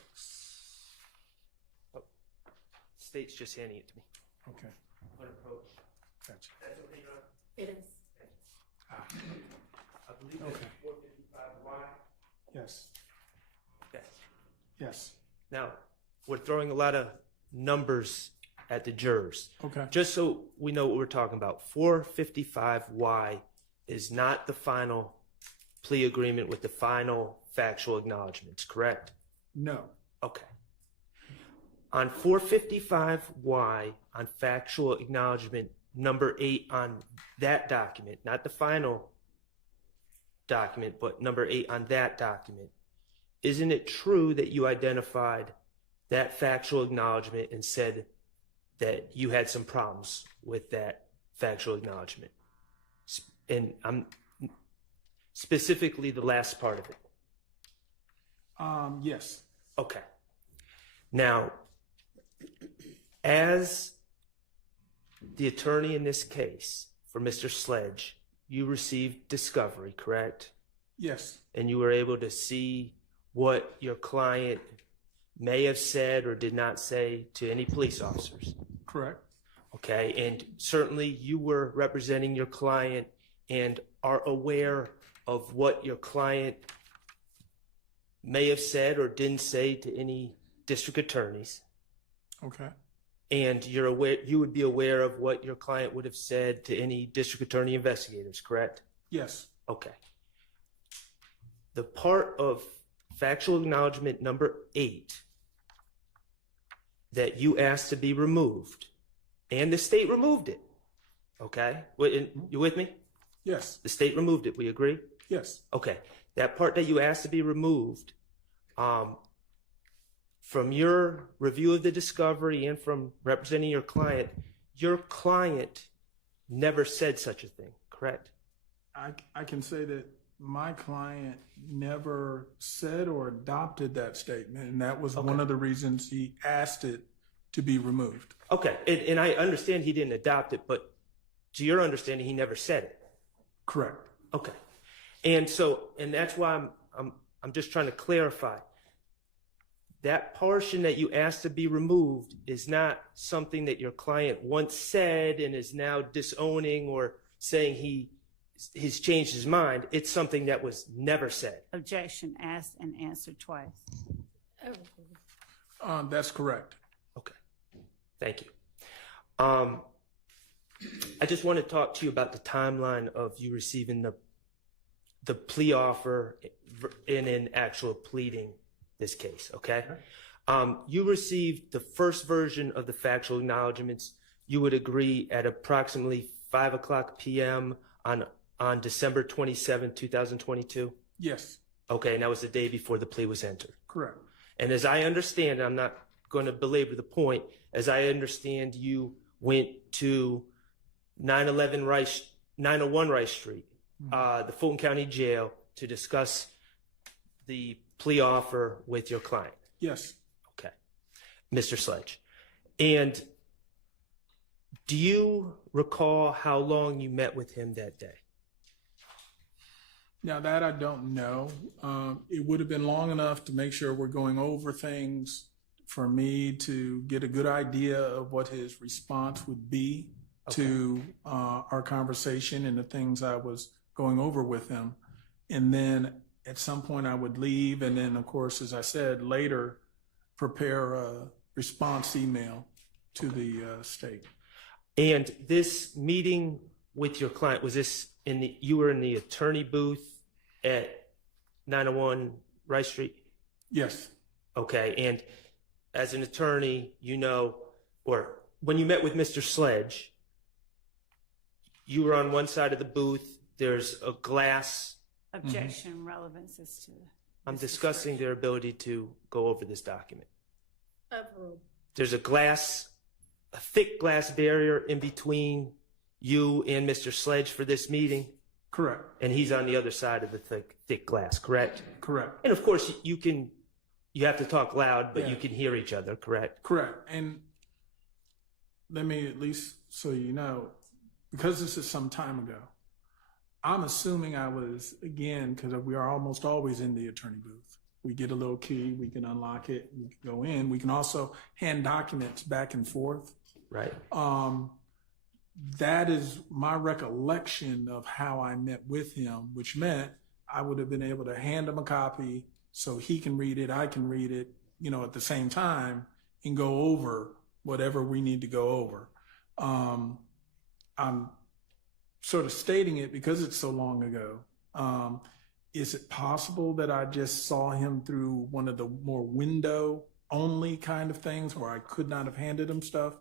State's just handing it to me. Okay. On approach. Gotcha. That's okay, Your Honor? It is. Ah, I believe Okay. it's 455Y. yes. Yes. Yes. Now, we're throwing a lot of numbers at the jurors. Okay. Just so we know what we're talking about, 455Y is not the final plea agreement with the final factual acknowledgments, correct? No. Okay. On 455Y, on factual acknowledgement number 8 on that document, not the final document, but number 8 on that document, isn't it true that you identified that factual acknowledgement and said that you had some problems with that factual acknowledgement? And I'm specifically the last part of it. Yes. Okay. Now, as the attorney in this case for Mr. Sledge, you received discovery, correct? Yes. And you were able to see what your client may have said or did not say to any police officers. Correct. Okay, and certainly you were representing your client and are aware of what your client may have said or didn't say to any district attorneys. Okay. And you would be aware of what your client would have said to any district attorney investigators, correct? Yes. Okay. The part of factual acknowledgement number 8 that you asked to be removed, and the state removed it. Okay? You with me? Yes. The state removed it. We agree? Yes. Okay. That part that you asked to be removed, from your review of the discovery and from representing your client never said such a thing, correct? I can say that my client never said or adopted that statement, and that was one of the reasons he asked it to be removed. Okay, and I understand he didn't adopt it, but to your understanding, he never said it. Correct. Okay, and that's why I'm just trying to clarify. That portion that you asked to be removed is not something that your client once said and is now disowning or saying he's changed his mind. It's something that was never said. Objection asked and answered twice. That's correct. Okay, thank you. I just want to talk to you about the timeline of you receiving the plea offer and in actual pleading this case, okay? You received the first version of the factual acknowledgments, you would agree, at approximately 5:00 p.m. on December 27, 2022? Yes. Okay, and that was the day before the plea was entered. Correct. And as I understand, I'm not going to belabor the point, as I understand, you went to 901 Rice Street, the Fulton County Jail, to discuss the plea offer with your client. Yes. Okay. Mr. Sledge. And do you recall how long you met with him that day? Now that I don't know. It would have been long enough to make sure we're going over things for me to get a good idea of what his response would be to our conversation and the things I was going over with him. And then at some point I would leave, and then, of course, as I said, later prepare a response email to the state. And this meeting with your client, was this you were in the attorney booth at 901 Rice Street? Yes. Okay, and as an attorney, or when you met with Mr. Sledge, you were on one side of the booth, there's a glass. Objection, relevance is to. I'm discussing their ability to go over this document. Overruled. There's a thick glass barrier in between you and Mr. Sledge for this meeting. Correct. And he's on the other side of the thick glass, correct? Correct. And of course, you have to talk loud, but you can hear each other, correct? Correct. And let me, at least so you know, because this is some time ago, I'm assuming I was, again, because we are almost always in the attorney booth. We get a little key, we can unlock it, we can go in. We can also hand documents back and forth. Right. That is my recollection of how I met with him, which meant I would have been able to hand him a copy so he can read it, I can read it, at the same time, and go over whatever we need to go over. I'm sort of stating it because it's so long ago. Is it possible that I just saw him through one of the more window only kind of things where I could not have handed him stuff?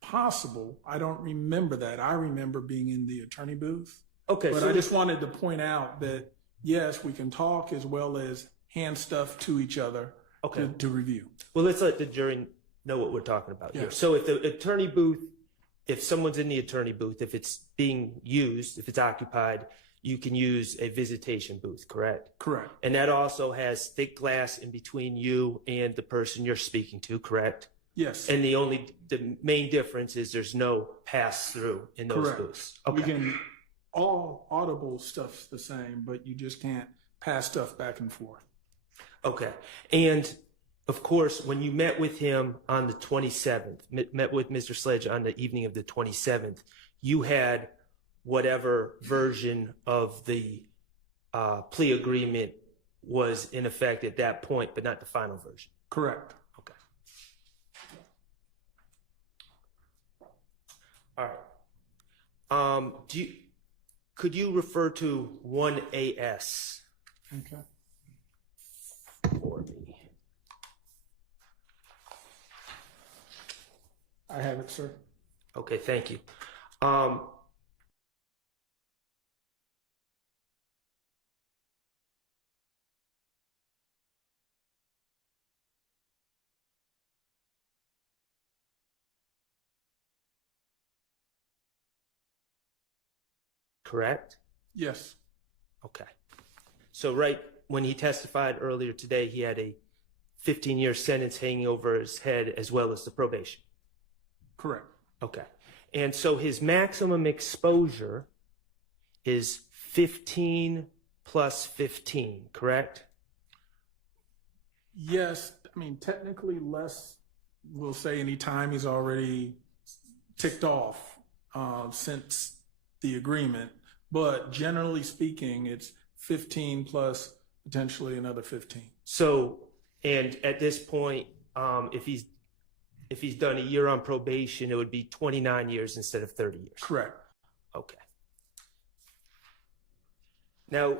Possible. I don't remember that. I remember being in the attorney booth. Okay. But I just wanted to point out that, yes, we can talk as well as hand stuff to each other to review. Well, let's let the jury know what we're talking about here. Yes. So if the attorney booth, if someone's in the attorney booth, if it's being used, if it's occupied, you can use a visitation booth, correct? Correct. And that also has thick glass in between you and the person you're speaking to, correct? Yes. And the main difference is there's no pass through in those Correct. booths. You can, all audible stuff's the same, but you just can't pass stuff back and forth. Okay. And of course, when you met with him on the 27th, met with Mr. Sledge on the evening of the 27th, you had whatever version of the plea agreement was in effect at that point, but not the final version. Correct. Okay. All right. Could you refer to 1AS Okay. for me? I have it, sir. Okay, thank you. Correct? Yes. Okay. So right when he testified earlier today, he had a 15-year sentence hanging over his head as well as the probation. Correct. Okay. And so his maximum exposure is 15 plus 15, correct? Yes. I mean, technically less, we'll say any time he's already ticked off since the agreement. But generally speaking, it's 15 plus potentially another 15. So, and at this point, if he's done a year on probation, it would be 29 years instead of 30 years. Correct. Okay. Now,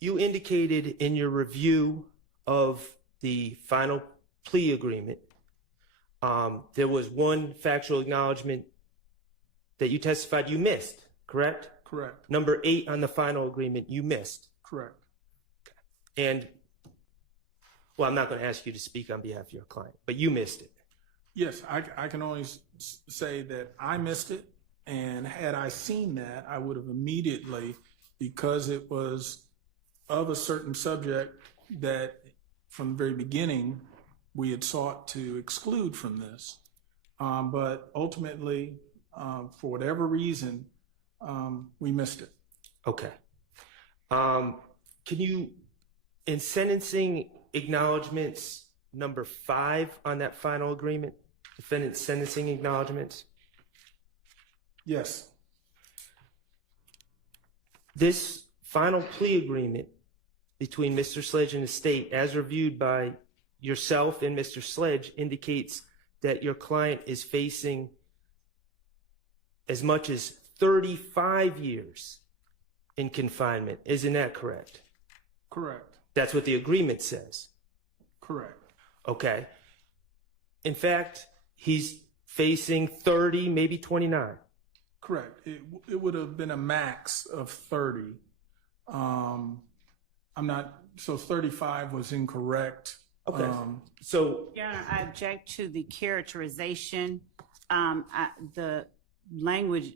you indicated in your review of the final plea agreement, there was one factual acknowledgement that you testified you missed, correct? Correct. Number 8 on the final agreement, you missed. Correct. And, well, I'm not going to ask you to speak on behalf of your client, but you missed it. Yes, I can only say that I missed it. And had I seen that, I would have immediately, because it was of a certain subject that from the very beginning we had sought to exclude from this. But ultimately, for whatever reason, we missed it. Okay. Can you, in sentencing acknowledgments number 5 on that final agreement, defendant's sentencing acknowledgments? Yes. This final plea agreement between Mr. Sledge and the state, as reviewed by yourself and Mr. Sledge, indicates that your client is facing as much as 35 years in confinement. Isn't that correct? Correct. That's what the agreement says. Correct. Okay. In fact, he's facing 30, maybe 29. Correct. It would have been a max of 30. So 35 was incorrect. Okay. So, Your Honor, I object to the characterization. The language,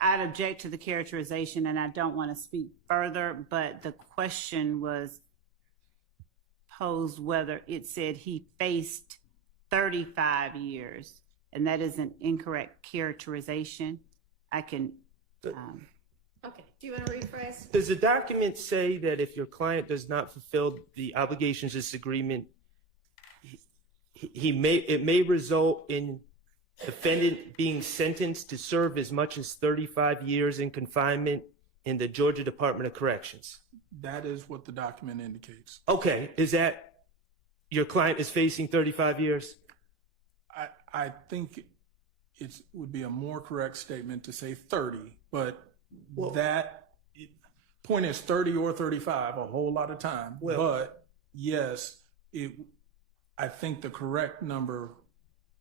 I'd object to the characterization, and I don't want to speak further, but the question was posed whether it said he faced 35 years, and that is an incorrect characterization. I can... Okay, do you want to rephrase? does the document say that if your client does not fulfill the obligations of this agreement, it may result in defendant being sentenced to serve as much as 35 years in confinement in the Georgia Department of Corrections? That is what the document indicates. Okay, is that your client is facing 35 years? I think it would be a more correct statement to say 30, but point is 30 or 35, a whole lot of time. But yes, I think the correct number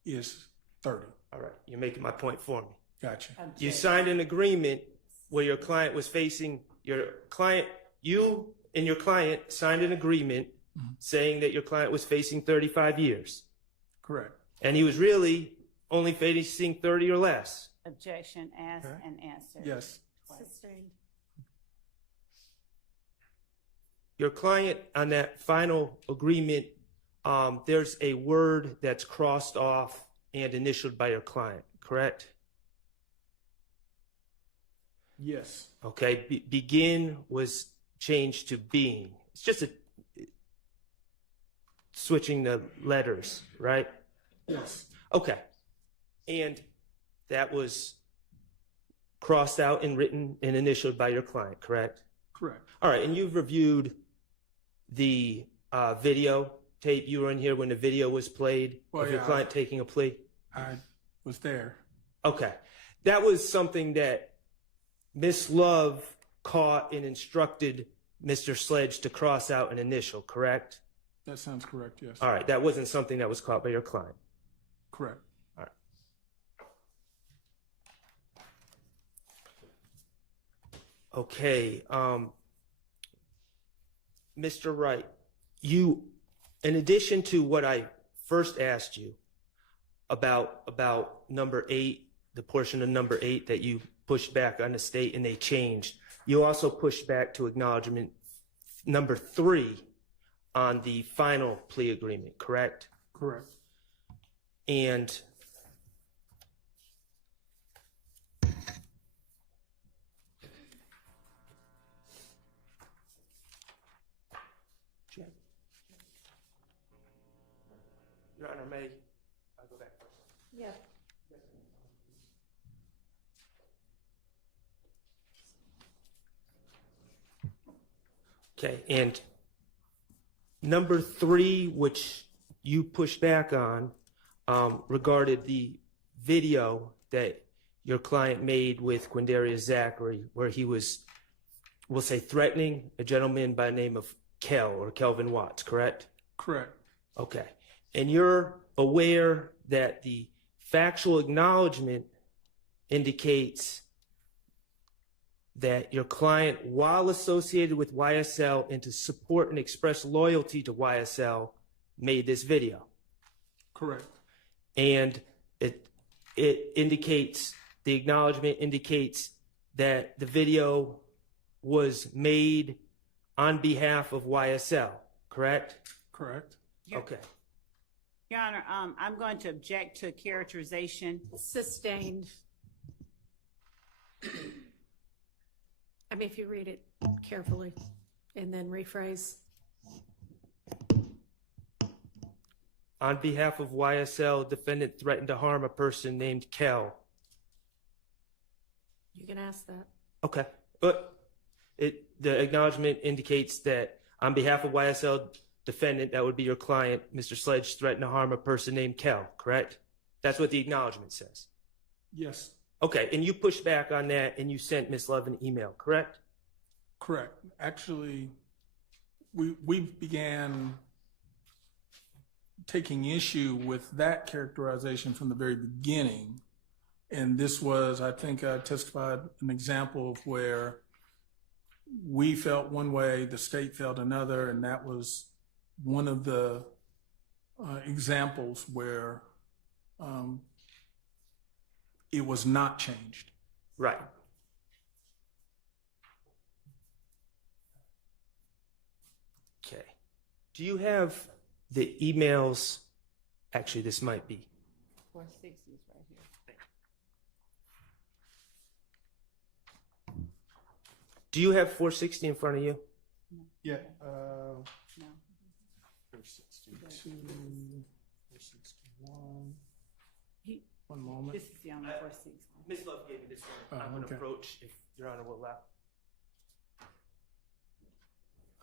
is 30. All right, you're making my point for me. Gotcha. You signed an agreement where your client was facing, you and your client signed an agreement saying that your client was facing 35 years. Correct. And he was really only facing 30 or less. Objection, asked and answered. Yes. Sustained. Your client on that final agreement, there's a word that's crossed off and initialed by your client, correct? Yes. Okay, begin was changed to being. it's just switching the letters, right? Yes. Okay. And that was crossed out and written and initialed by your client, correct? Correct. All right. And you've reviewed the video tape. You were in here when the video was played of your client taking a plea? I was there. Okay. That was something that Miss Love caught and instructed Mr. Sledge to cross out an initial, correct? That sounds correct, yes. All right. That wasn't something that was caught by your client. Correct. All right. Okay. Mr. Wright, you, in addition to what I first asked you about number 8, the portion of number 8 that you pushed back on the state and they changed, you also pushed back to acknowledgement number 3 on the final plea agreement, correct? Correct. And Your Honor, may I go back first? Yeah. Okay, and number 3, which you pushed back on, regarded the video that your client made with Quindarius Zachary, where he was, we'll say, threatening a gentleman by the name of Kelvin Watts, correct? Correct. Okay. And you're aware that the factual acknowledgement indicates that your client, while associated with YSL and to support and express loyalty to YSL, made this video. Correct. And it indicates, the acknowledgement indicates that the video was made on behalf of YSL, correct? Correct. Okay. Your Honor, I'm going to object to characterization. Sustained. I mean, if you read it carefully and then rephrase. On behalf of YSL, defendant threatened to harm a person named Kel. You can ask that. Okay. But the acknowledgement indicates that on behalf of YSL, defendant, that would be your client, Mr. Sledge, threatened to harm a person named Kel, correct? That's what the acknowledgement says. Yes. Okay, and you pushed back on that and you sent Ms. Love an email, correct? Correct. Actually, we began taking issue with that characterization from the very beginning. And this was, I think I testified an example of where we felt one way, the state felt another, and that was one of the examples where it was not changed. Right. Okay. Do you have the emails? Actually, this might be. 460 is right here. Do you have 460 in front of you? Yeah. No. 462, 461. One moment. This is the only 460. Ms. Love gave me this one. I'm going to okay. approach, if Your Honor will allow.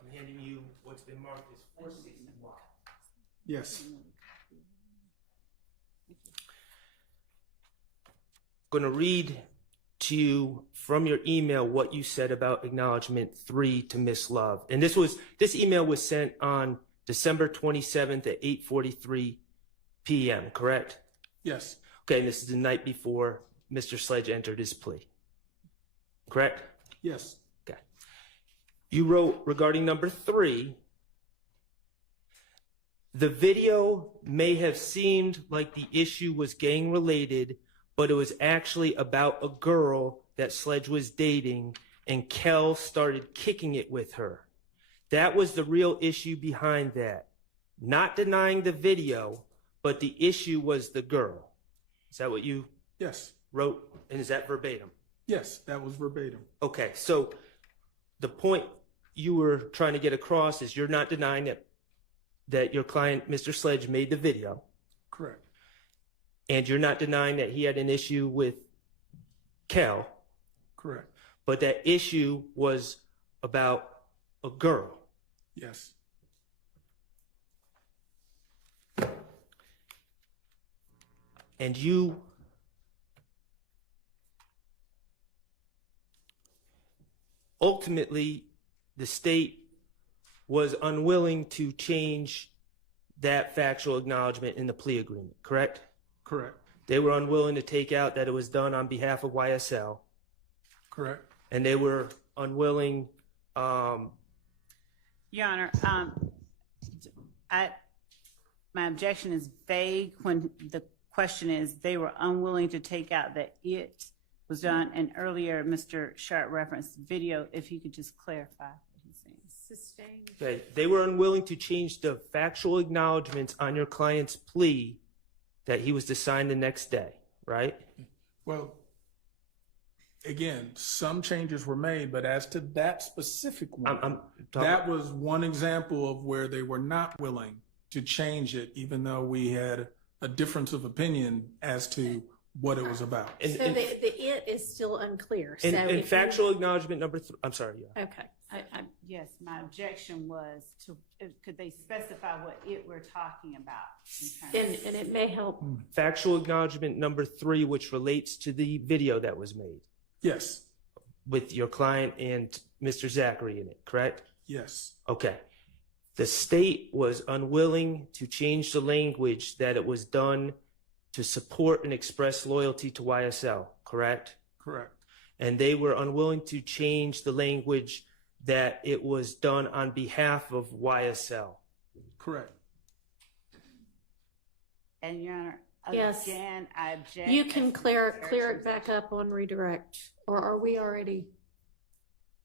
I'm handing you what's been marked as 461. Yes. I'm going to read to you from your email what you said about acknowledgement 3 to Ms. Love. And this email was sent on December 27th at 8:43 p.m., correct? Yes. Okay, and this is the night before Mr. Sledge entered his plea, correct? Yes. Okay. You wrote regarding number 3, the video may have seemed like the issue was gang related, but it was actually about a girl that Sledge was dating and Kel started kicking it with her. That was the real issue behind that. Not denying the video, but the issue was the girl. Is that what you Yes. wrote? And is that verbatim? Yes, that was verbatim. Okay, so the point you were trying to get across is you're not denying that your client, Mr. Sledge, made the video, Correct. and you're not denying that he had an issue with Kel, Correct. but that issue was about a girl. Yes. And you ultimately, the state was unwilling to change that factual acknowledgement in the plea agreement, correct? Correct. They were unwilling to take out that it was done on behalf of YSL, Correct. and they were unwilling. Your Honor, my objection is vague when the question is they were unwilling to take out that it was done, and earlier Mr. Sharp referenced video. If you could just clarify what he's saying. Sustained. Okay, they were unwilling to change the factual acknowledgments on your client's plea that he was to sign the next day, right? Well, again, some changes were made, but as to that specific one, I'm talking, that was one example of where they were not willing to change it, even though we had a difference of opinion as to what it was about. and, So and, the it is still unclear. So and if you- factual acknowledgement number 3. I'm sorry, yeah. Okay. Yes, my objection was to, could they specify what it we're talking about? in terms And it may help. Factual acknowledgement number 3, which relates to the video that was made Yes. with your client and Mr. Zachary in it, correct? Yes. Okay. The state was unwilling to change the language that it was done to support and express loyalty to YSL, correct? Correct. And they were unwilling to change the language that it was done on behalf of YSL. Correct. And Your Honor, Yes. again, I object. You can as to clear the it back characterization. up on redirect, or are we already?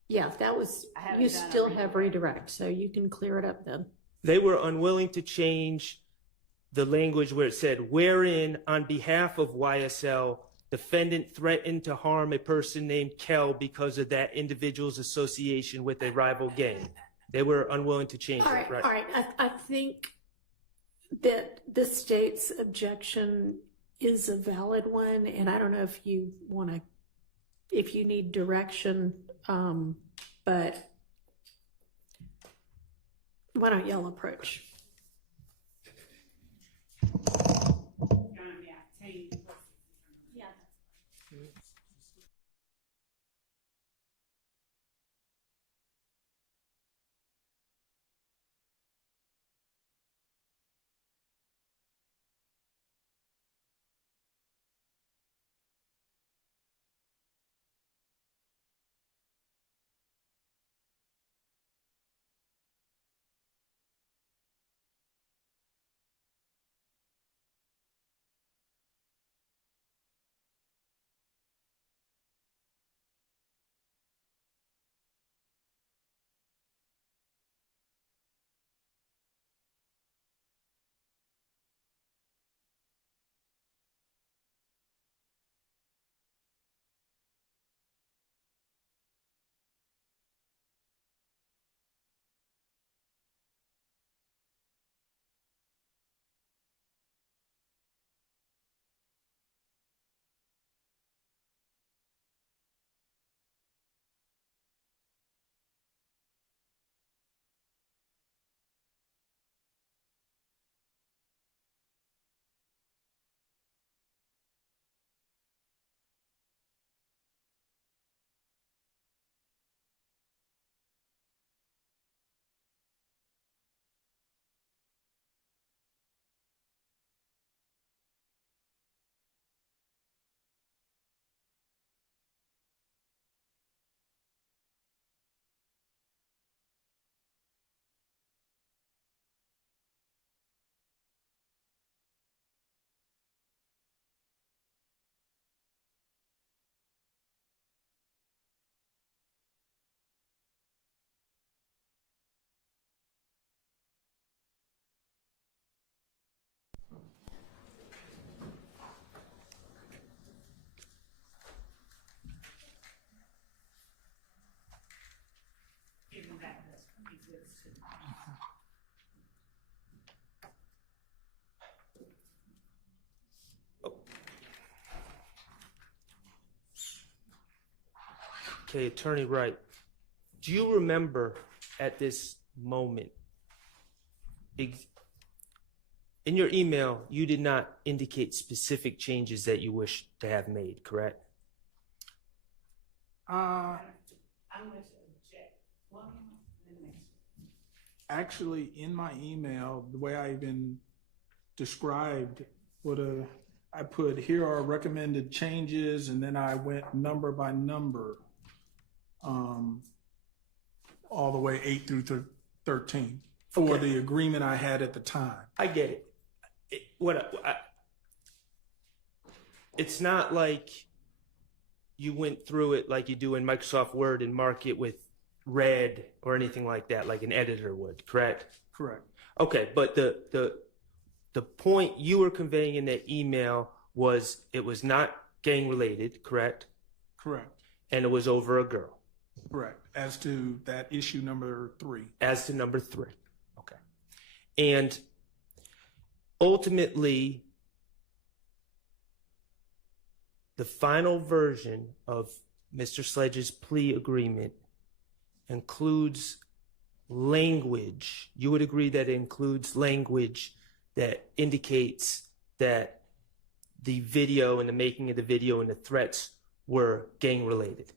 Yeah, that was, I haven't you done a still have redirect. redirect, so you can clear it up then. They were unwilling to change the language where it said, wherein on behalf of YSL, defendant threatened to harm a person named Kel because of that individual's association with a rival gang. They were unwilling to change All it, right, right? all right. I think that the state's objection is a valid one, and I don't know if you want to, if you need direction, but why don't y'all approach? Your Honor, may I tell you what's- Yeah. Okay, Attorney Wright, do you remember at this moment, in your email, you did not indicate specific changes that you wish to have made, correct? Actually, in my email, the way I even described I put here are recommended changes, and then I went number by number, all the way 8 through 13 for the agreement I had at the time. I get it. It's not like you went through it like you do in Microsoft Word and mark it with red or anything like that, like an editor would, correct? Correct. Okay, but the point you were conveying in that email was it was not gang related, correct? Correct. And it was over a girl. Correct. As to that issue number 3. As to number 3. Okay. And ultimately, the final version of Mr. Sledge's plea agreement includes language. You would agree that it includes language that indicates that the video and the making of the video and the threats were gang related.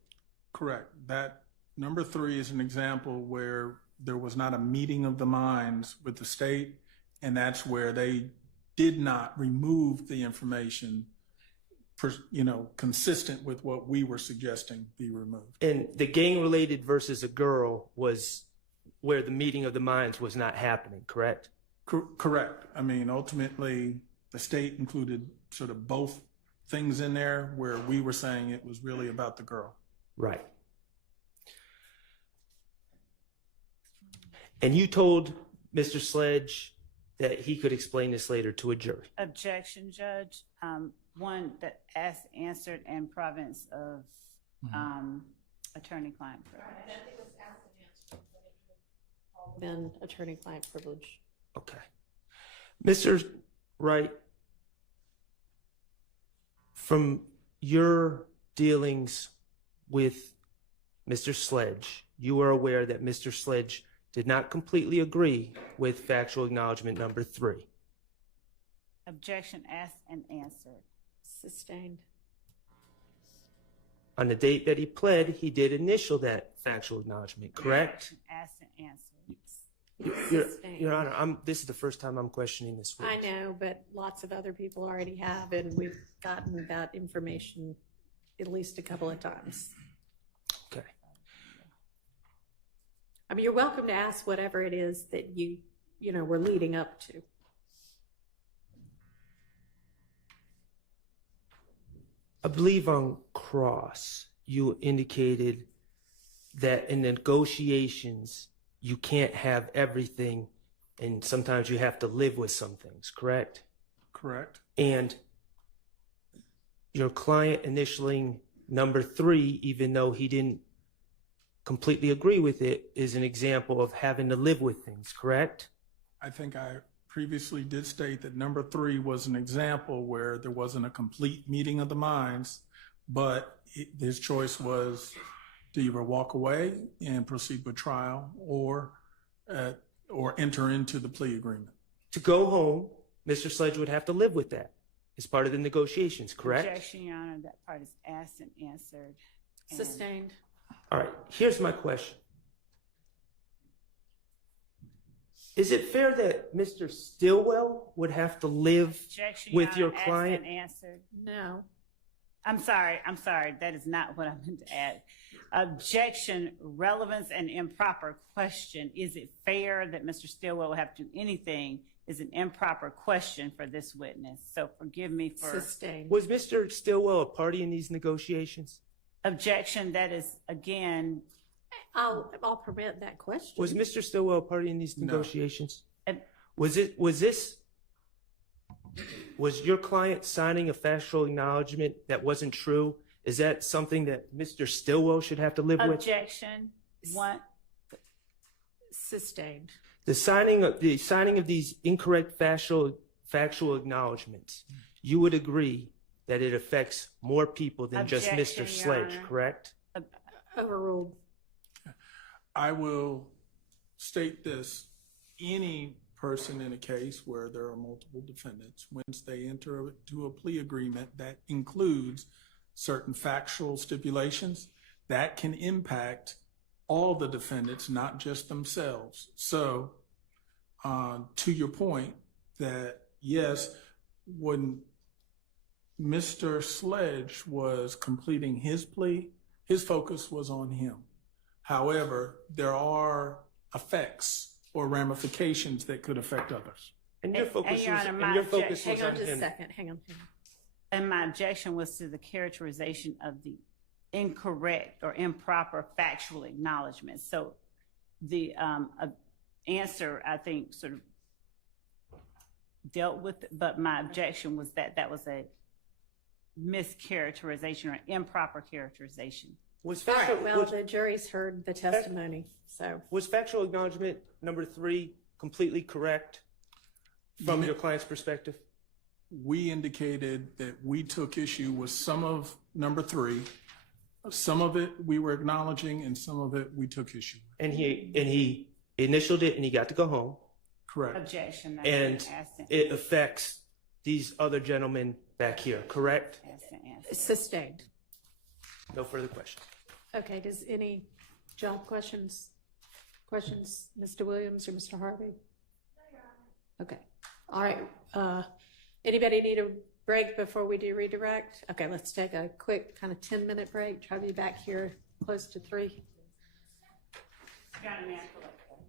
Correct. That number 3 is an example where there was not a meeting of the minds with the state, and that's where they did not remove the information, consistent with what we were suggesting be removed. And the gang related versus a girl was where the meeting of the minds was not happening, correct? Correct. I mean, ultimately, the state included sort of both things in there where we were saying it was really about the girl. Right. And you told Mr. Sledge that he could explain this later to a jury. Objection, Judge. One that asked, answered, and province of attorney-client privilege. Then attorney-client privilege. Okay. Mr. Wright, from your dealings with Mr. Sledge, you are aware that Mr. Sledge did not completely agree with factual acknowledgement number 3. Objection, asked and answered. Sustained. On the date that he pled, he did initial that factual acknowledgement, correct? Asked and answered. Your Honor, this is the first time I'm questioning this I witness. know, but lots of other people already have, and we've gotten that information at least a couple of times. Okay. I mean, you're welcome to ask whatever it is that we're leading up to. I believe on cross, you indicated that in negotiations, you can't have everything, and sometimes you have to live with some things, correct? Correct. And your client initialing number 3, even though he didn't completely agree with it, is an example of having to live with things, correct? I think I previously did state that number 3 was an example where there wasn't a complete meeting of the minds, but his choice was to either walk away and proceed with trial or enter into the plea agreement. To go home, Mr. Sledge would have to live with that as part of the negotiations, correct? Objection, Your Honor. That part is asked and answered. And Sustained. All right, here's my question. Is it fair that Mr. Stillwell would have to live Objection, with your Honor. client? Asked and answered. No. I'm sorry. That is not what I meant to add. Objection, relevance, and improper question. Is it fair that Mr. Stillwell will have to do anything is an improper question for this witness. So forgive me for... Sustained. Was Mr. Stillwell a party in these negotiations? Objection, that is, again... I'll permit that question. Was Mr. Stillwell a party in these negotiations? No. Was your client signing a factual acknowledgement that wasn't true? Is that something that Mr. Stillwell should have to live with? Objection. One. Sustained. The signing of these incorrect factual acknowledgments, you would agree that it affects more people than just Objection, Mr. Your Sledge, Honor. correct? Overruled. I will state this. Any person in a case where there are multiple defendants, once they enter into a plea agreement that includes certain factual stipulations, that can impact all the defendants, not just themselves. So, to your point, that yes, when Mr. Sledge was completing his plea, his focus was on him. However, there are effects or ramifications that could affect others. And your focus Your was, Honor, and your focus Hang was on on just a him. second. Hang on. And my objection was to the characterization of the incorrect or improper factual acknowledgement. So the answer, I think, sort of dealt with, but my objection was that that was a mischaracterization or improper characterization. Was All factual, right, well, was, the jury's heard the testimony, so. was factual acknowledgement number 3 completely correct from your client's perspective? We indicated that we took issue with some of number 3. Some of it we were acknowledging, and some of it we took issue with. And he initialed it, and he got to go home. Correct. Objection. I And didn't ask the- it affects these other gentlemen back here, correct? ask the answer. Sustained. No further questions. Okay, does any jump questions? Questions, Mr. Williams or Mr. Harvey? Okay, all right. Anybody need a break before we do redirect? Okay, let's take a quick kind of 10-minute break. Try to be back here close to 3.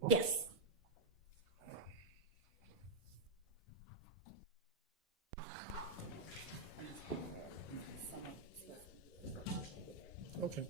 Yes. Okay.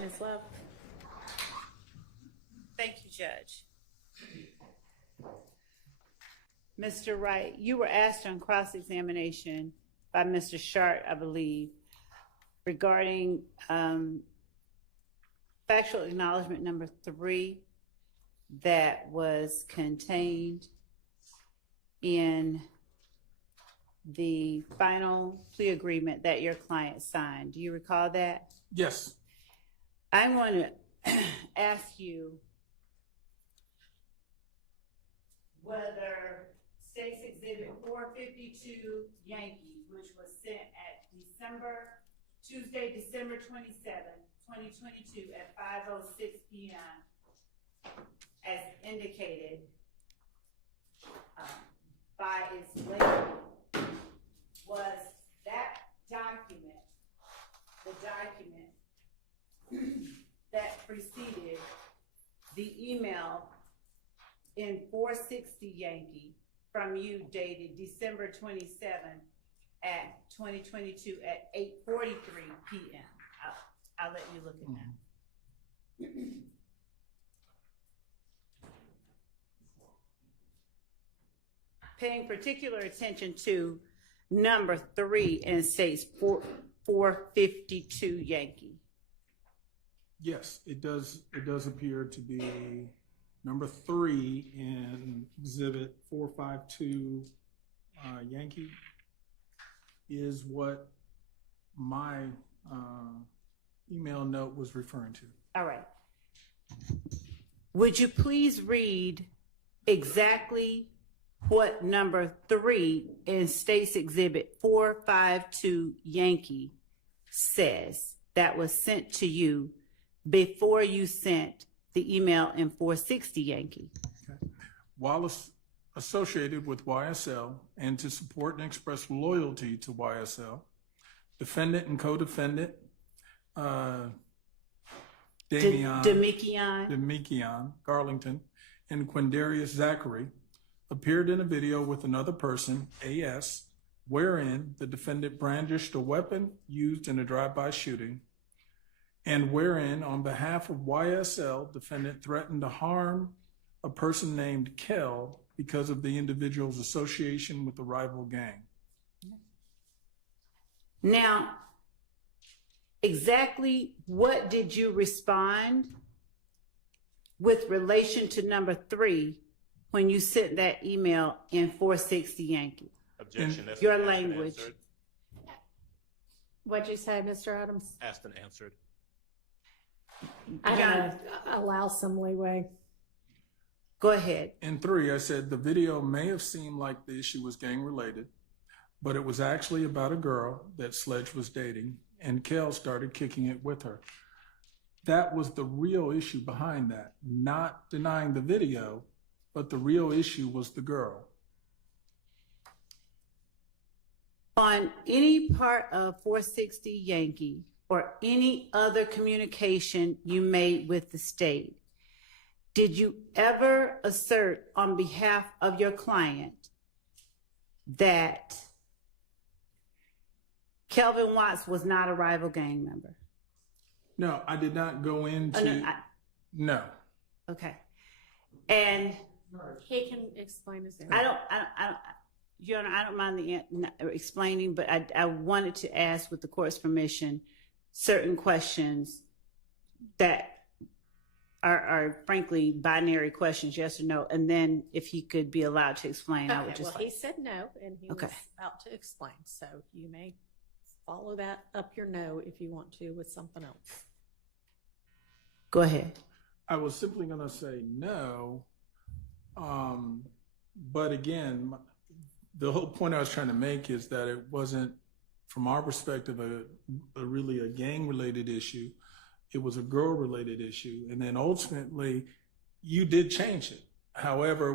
Ms. Love. Thank you, Judge. Mr. Wright, you were asked on cross-examination by Mr. Shart, I believe, regarding factual acknowledgement number 3 that was contained in the final plea agreement that your client signed. Do you recall that? Yes. I want to ask you whether State's Exhibit 452 Yankee, which was sent at Tuesday, December 27th, 2022 at 5:06 p.m., as indicated by its label, was that document, the document that preceded the email in 460 Yankee from you dated December 27th at 2022 at 8:43 p.m. I'll let you look at that. Paying particular attention to number 3 in State's 452 Yankee. Yes, it does appear to be number 3 in Exhibit 452 Yankee is what my email note was referring to. All right. Would you please read exactly what number 3 in State's Exhibit 452 Yankee says that was sent to you before you sent the email in 460 Yankee? Okay. While associated with YSL and to support and express loyalty to YSL, defendant and co-defendant Demikian Garlington and Quindarius Zachary appeared in a video with another person, AS, wherein the defendant brandished a weapon used in a drive-by shooting, and wherein, on behalf of YSL, defendant threatened to harm a person named Kel because of the individual's association with the rival gang. Now, exactly what did you respond with relation to number 3 when you sent that email in 460 Yankee? Objection. That's Your been asked and language. answered. What'd you say, Mr. Adams? Asked and answered. I'm gonna allow some leeway. Go ahead. In 3, I said the video may have seemed like the issue was gang related, but it was actually about a girl that Sledge was dating, and Kel started kicking it with her. That was the real issue behind that. Not denying the video, but the real issue was the girl. On any part of 460 Yankee or any other communication you made with the state, did you ever assert on behalf of your client that Kelvin Watts was not a rival gang member? No, I did not go into. No. Okay. And He can explain his answer. Your Honor, I don't mind explaining, but I wanted to ask, with the court's permission, certain questions that are frankly binary questions, yes or no, and then if he could be allowed to explain, I would Okay, just well, he said no, and he Okay. was about to explain, so you may follow that up your no if you want to with something else. Go ahead. I was simply going to say no. But again, the whole point I was trying to make is that it wasn't, from our perspective, really a gang-related issue. It was a girl-related issue. And then ultimately, you did change it. However,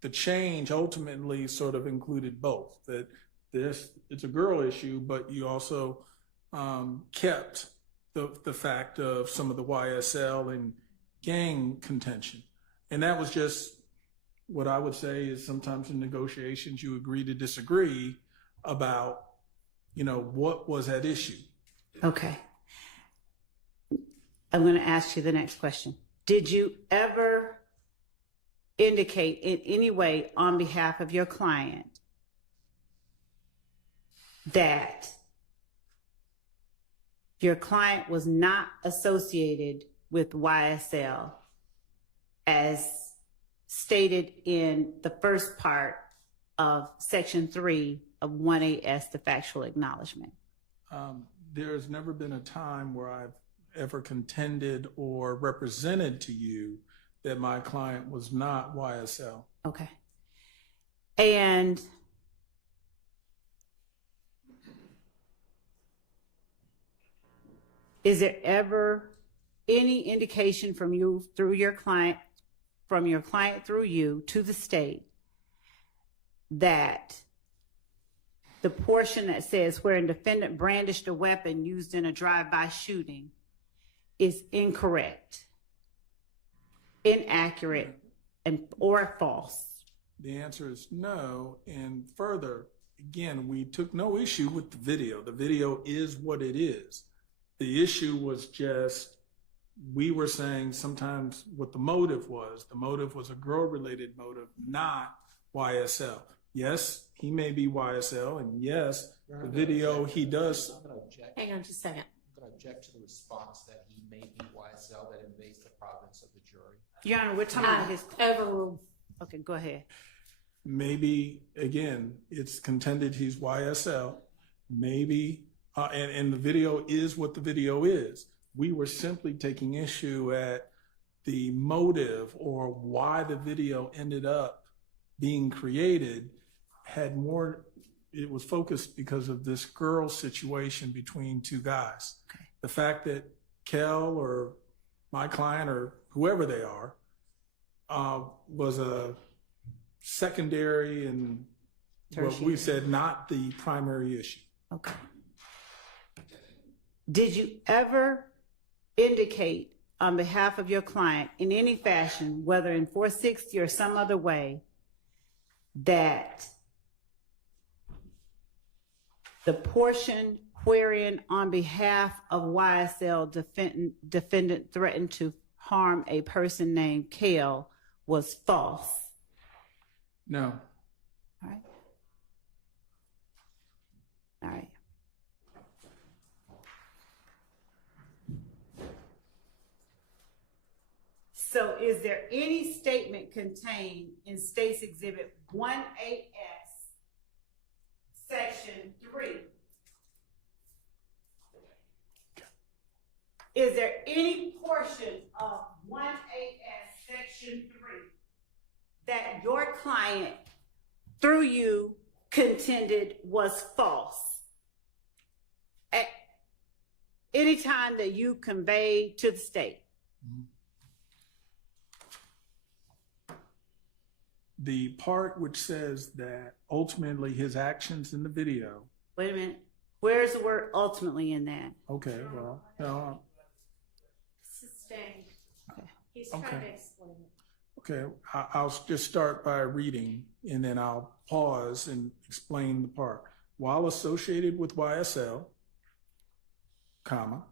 the change ultimately sort of included both. That it's a girl issue, but you also kept the fact of some of the YSL and gang contention. And that was just what I would say is sometimes in negotiations you agree to disagree about, what was at issue. Okay. I'm going to ask you the next question. Did you ever indicate in any way on behalf of your client that your client was not associated with YSL as stated in the first part of Section 3 of 1AS, the factual acknowledgement? There's never been a time where I've ever contended or represented to you that my client was not YSL. Okay. And is there ever any indication from you through your client, from your client through you to the state, that the portion that says where a defendant brandished a weapon used in a drive-by shooting is incorrect, inaccurate, or false? The answer is no. And further, again, we took no issue with the video. The video is what it is. The issue was just, we were saying sometimes what the motive was. The motive was a girl-related motive, not YSL. Yes, he may be YSL, and yes, the video he does. I'm going to object. Hang on just a second. I'm going to object to the response that he may be YSL, that invades the province of the jury. Your Honor, we're talking about his. Overruled. Okay, go ahead. Maybe, again, it's contended he's YSL. Maybe, and the video is what the video is. We were simply taking issue at the motive or why the video ended up being created had more, it was focused because of this girl situation between two guys. Okay. The fact that Kel or my client or whoever they are was a secondary and what we said not the primary issue. Okay. Did you ever indicate on behalf of your client in any fashion, whether in 460 or some other way, that the portion wherein on behalf of YSL defendant threatened to harm a person named Kale was false? No. All right. All right. So is there any statement contained in State's Exhibit 1AS, Section 3? Is there any portion of 1AS, Section 3 that your client, through you, contended was false? At any time that you conveyed to the state? The part which says that ultimately his actions in the video. Wait a minute. Where's the word ultimately in that? Okay, well, no. Sustained. Okay. He's Okay. trying to explain it. Okay, I'll just start by reading and then I'll pause and explain the part. While associated with YSL, comma,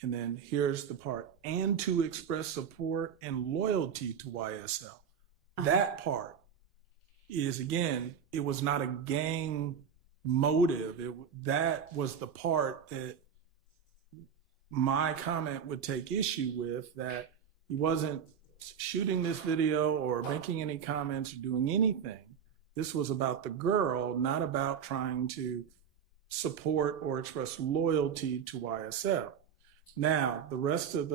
and then here's the part, and to express support and loyalty to YSL. That part is, again, it was not a gang motive. That was the part that my comment would take issue with, that he wasn't shooting this video or making any comments or doing anything. This was about the girl, not about trying to support or express loyalty to YSL. Now, the rest of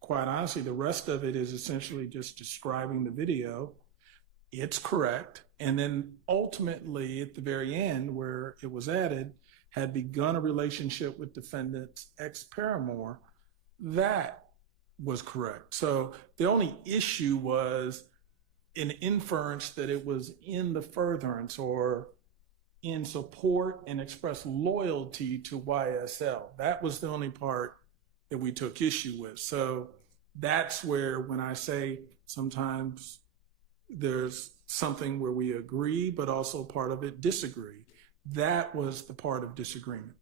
quite honestly, the rest of it is essentially just describing the video. It's correct. And then ultimately, at the very end, where it was added, had begun a relationship with defendant's ex-paramour. That was correct. So the only issue was an inference that it was in the furtherance or in support and express loyalty to YSL. That was the only part that we took issue with. So that's where, when I say sometimes there's something where we agree, but also part of it disagree. That was the part of disagreement.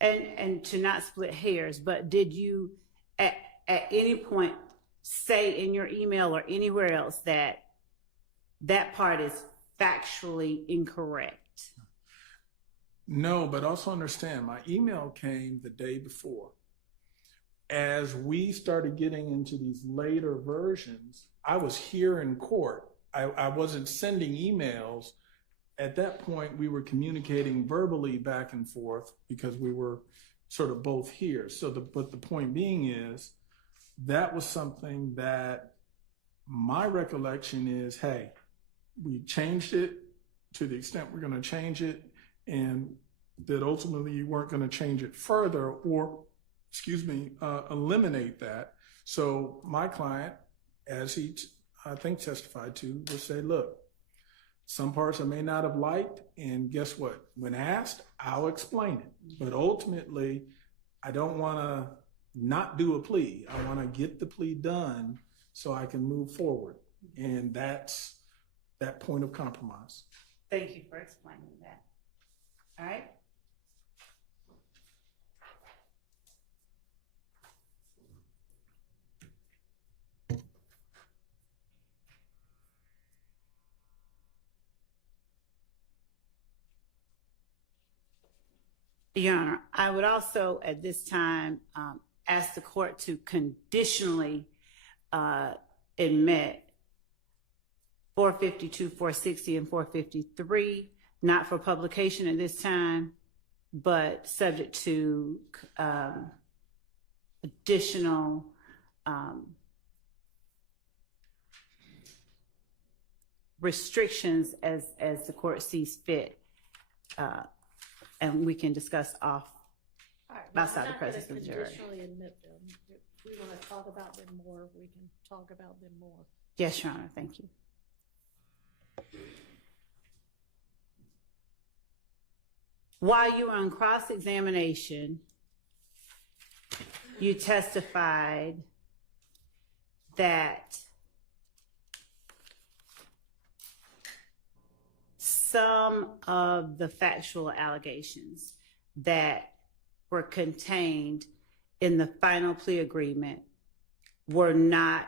And to not split hairs, but did you at any point say in your email or anywhere else that that part is factually incorrect? No, but also understand my email came the day before. As we started getting into these later versions, I was here in court. I wasn't sending emails. At that point, we were communicating verbally back and forth because we were sort of both here. But the point being is, that was something that my recollection is, hey, we changed it to the extent we're going to change it, and that ultimately you weren't going to change it further or, eliminate that. So my client, as he, I think, testified to, would say, look, some parts I may not have liked, and guess what? When asked, I'll explain it. But ultimately, I don't want to not do a plea. I want to get the plea done so I can move forward. And that's that point of compromise. Thank you for explaining that. All right. Your Honor, I would also at this time ask the court to conditionally admit 452, 460, and 453, not for publication at this time, but subject to additional restrictions as the court sees fit. And we can discuss off outside the presence of the jury. Conditionally admit them. If we want to talk about them more, we can talk about them more. Yes, Your Honor. Thank you. While you were on cross-examination, you testified that some of the factual allegations that were contained in the final plea agreement were not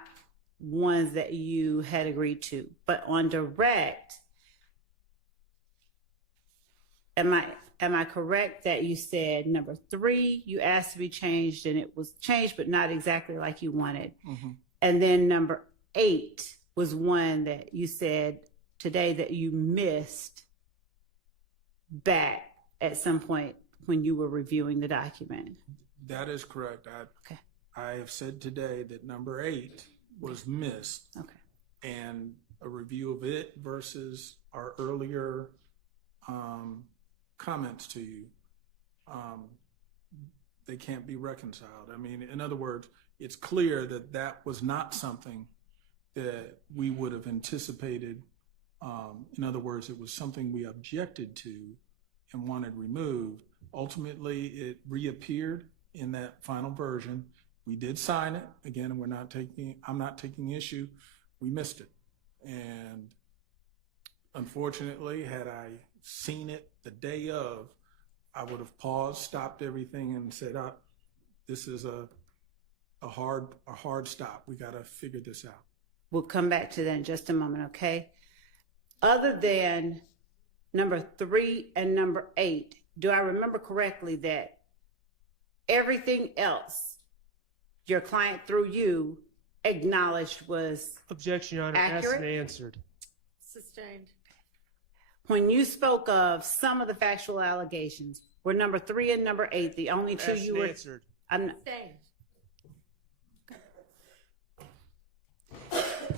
ones that you had agreed to. But on direct, am I correct that you said number 3, you asked to be changed and it was changed, but not exactly like you wanted? Mm-hmm. And then number 8 was one that you said today that you missed back at some point when you were reviewing the document. That is correct. I have said today that number 8 was missed. Okay. And a review of it versus our earlier comments to you, they can't be reconciled. I mean, in other words, it's clear that that was not something that we would have anticipated. In other words, it was something we objected to and wanted removed. Ultimately, it reappeared in that final version. We did sign it. Again, I'm not taking issue. We missed it. And unfortunately, had I seen it the day of, I would have paused, stopped everything, and said, this is a hard stop. We got to figure this out. We'll come back to that in just a moment, okay? Other than number 3 and number 8, do I remember correctly that everything else your client through you acknowledged was Objection, Your Honor. accurate? Asked and answered. Sustained. When you spoke of some of the factual allegations, were number 3 and number 8 the only two Asked you and were? answered. Sustained.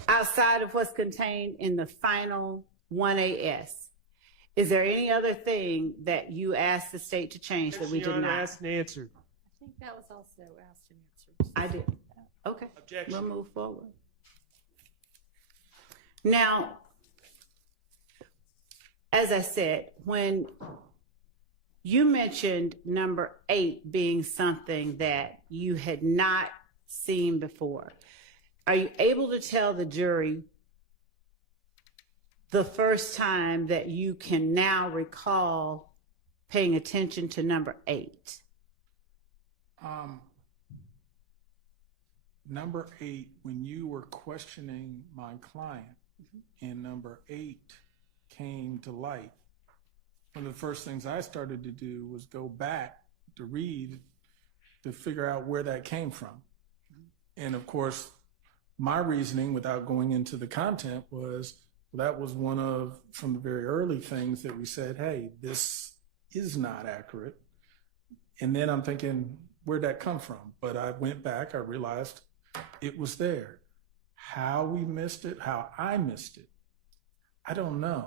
Outside of what's contained in the final 1AS, is there any other thing that you asked the state to change that we Your did Honor, not? asked and answered. I think that was also asked and answered. I did. Okay. Objection. We'll move forward. Now, as I said, when you mentioned number 8 being something that you had not seen before, are you able to tell the jury the first time that you can now recall paying attention to number 8? Number 8, when you were questioning my client, and number 8 came to light, one of the first things I started to do was go back to read to figure out where that came from. And of course, my reasoning, without going into the content, was that was one of, from the very early things that we said, hey, this is not accurate. And then I'm thinking, where'd that come from? But I went back, I realized it was there. How we missed it, how I missed it, I don't know.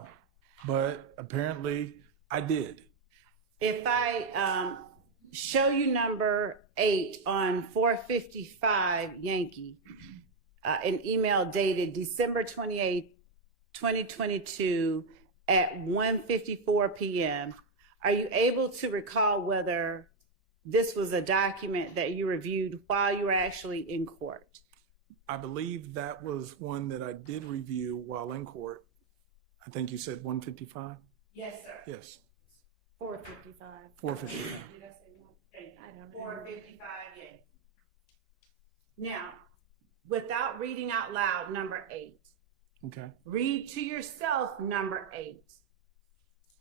But apparently I did. If I show you number 8 on 455 Yankee, an email dated December 28th, 2022 at 1:54 p.m., are you able to recall whether this was a document that you reviewed while you were actually in court? I believe that was one that I did review while in court. I think you said 155? Yes, sir. Yes, 455. 455. Did I say one? I don't know. 455 Yankee. Now, without reading out loud number 8, Okay. read to yourself number 8.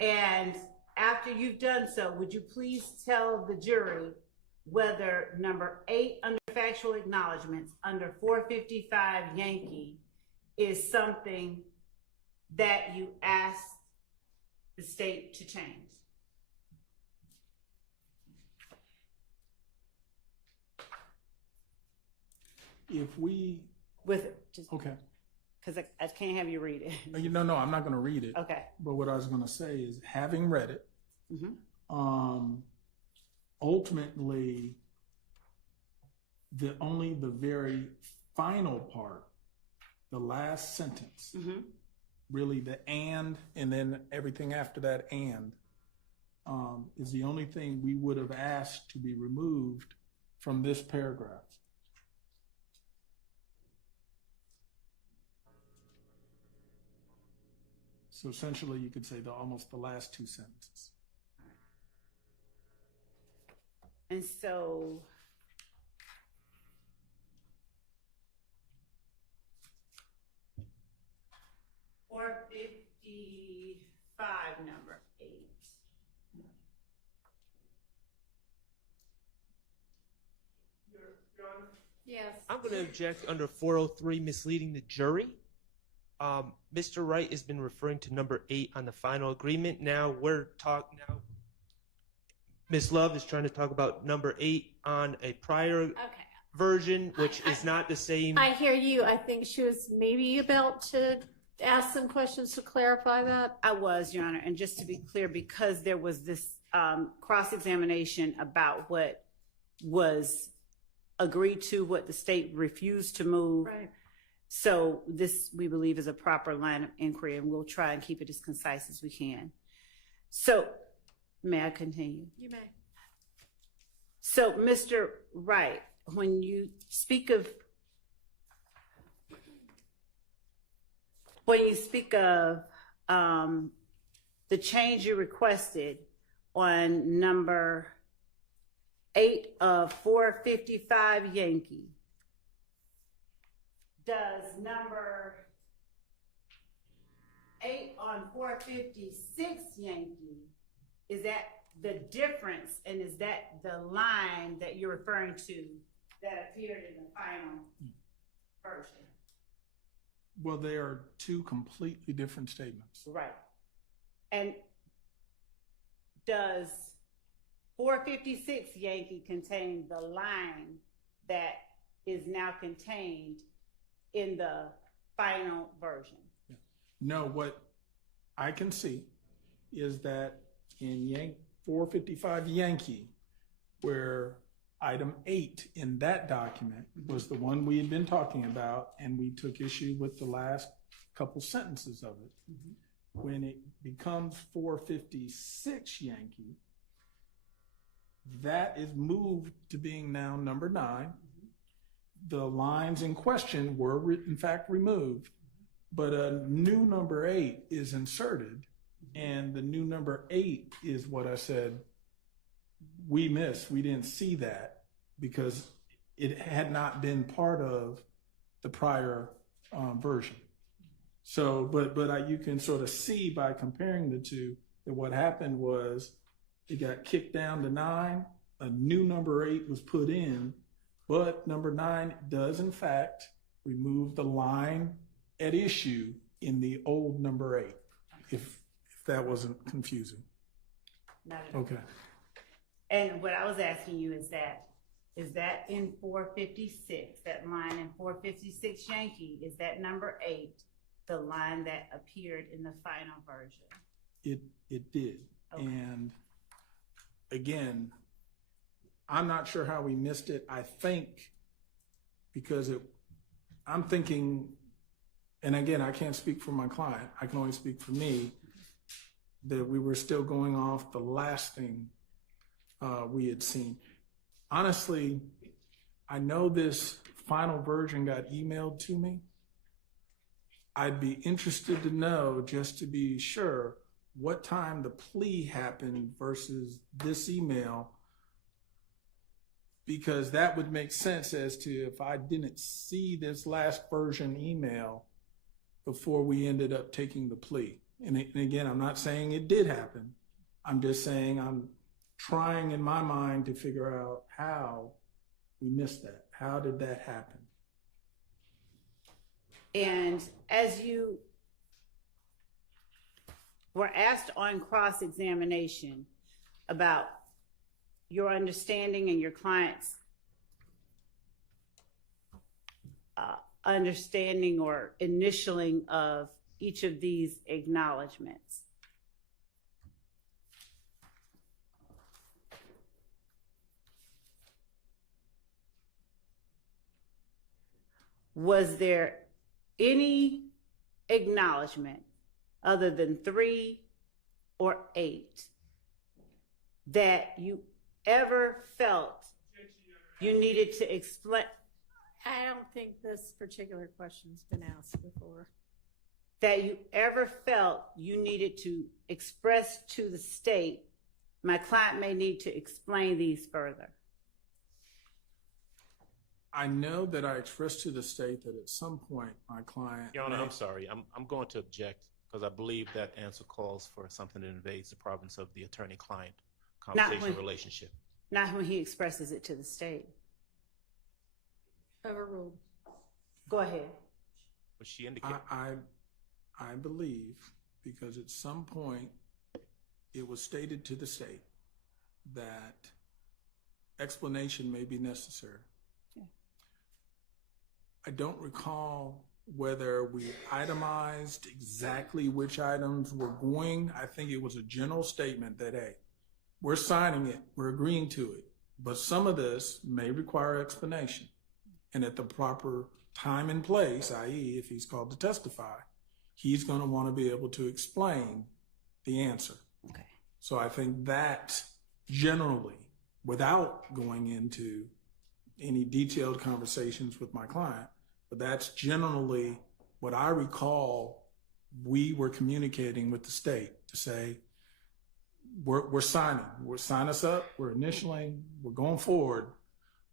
And after you've done so, would you please tell the jury whether number 8 under factual acknowledgments under 455 Yankee is something that you asked the state to change? If we, With just okay. because I can't have you read it. No, I'm not going to read it. Okay. But what I was going to say is, having read it, Mhm. ultimately, only the very final part, the last sentence, really the and then everything after that is the only thing we would have asked to be removed from this paragraph. So essentially, you could say almost the last 2 sentences. And so, or 55 number 8. Your Honor? Yes. I'm going to object under 403, misleading the jury. Mr. Wright has been referring to number 8 on the final agreement. Now we're talking now. Ms. Love is trying to talk about number 8 on a prior version, which is not the same. I hear you. I think she was maybe about to ask some questions to clarify that. I was, Your Honor, and just to be clear, because there was this cross-examination about what was agreed to, what the state refused to move. Right. So this, we believe, is a proper line of inquiry, and we'll try and keep it as concise as we can. So, may I continue? You may. So, Mr. Wright, when you speak of the change you requested on number 8 of 455 Yankee, does number 8 on 456 Yankee, is that the difference, and is that the line that you're referring to that appeared in the final version? Well, they are 2 completely different statements. Right. And does 456 Yankee contain the line that is now contained in the final version? No, what I can see is that in 455 Yankee, where item 8 in that document was the one we had been talking about, and we took issue with the last couple sentences of it. When it becomes 456 Yankee, that is moved to being now number 9. The lines in question were in fact removed, but a new number 8 is inserted, and the new number 8 is what I said we missed. We didn't see that. because it had not been part of the prior version. So, but you can sort of see by comparing the two that what happened was it got kicked down to 9. A new number 8 was put in, but number 9 does in fact remove the line at issue in the old number 8. If that wasn't confusing. Not at all. Okay. And what I was asking you is that in 456, that line in 456 Yankee, is that number 8 the line that appeared in the final version? It did. Okay. And again, I'm not sure how we missed it. I think because I'm thinking, and again, I can't speak for my client. I can only speak for me, that we were still going off the last thing we had seen. Honestly, I know this final version got emailed to me. I'd be interested to know, just to be sure, what time the plea happened versus this email, because that would make sense as to if I didn't see this last version email before we ended up taking the plea. And again, I'm not saying it did happen. I'm just saying I'm trying in my mind to figure out how we missed that. How did that happen? And as you were asked on cross-examination about your understanding and your client's understanding or initialing of each of these acknowledgments, was there any acknowledgement other than 3 or 8 that you ever felt you needed to explain? I don't think this particular question's been asked before. That you ever felt you needed to express to the state, my client may need to explain these further? I know that I expressed to the state that at some point my client... Your Honor, I'm sorry. I'm going to object because I believe that answer calls for something that invades the province of the attorney-client conversation relationship. Not when he expresses it to the state. Overruled. Go ahead. But she indicated... I believe, because at some point it was stated to the state that explanation may be necessary. Yeah. I don't recall whether we itemized exactly which items were going. I think it was a general statement that, hey, we're signing it, we're agreeing to it, but some of this may require explanation. And at the proper time and place, i.e. if he's called to testify, he's going to want to be able to explain the answer. Okay. So I think that generally, without going into any detailed conversations with my client, but that's generally what I recall we were communicating with the state to say, we're signing, sign us up, we're initialing, we're going forward,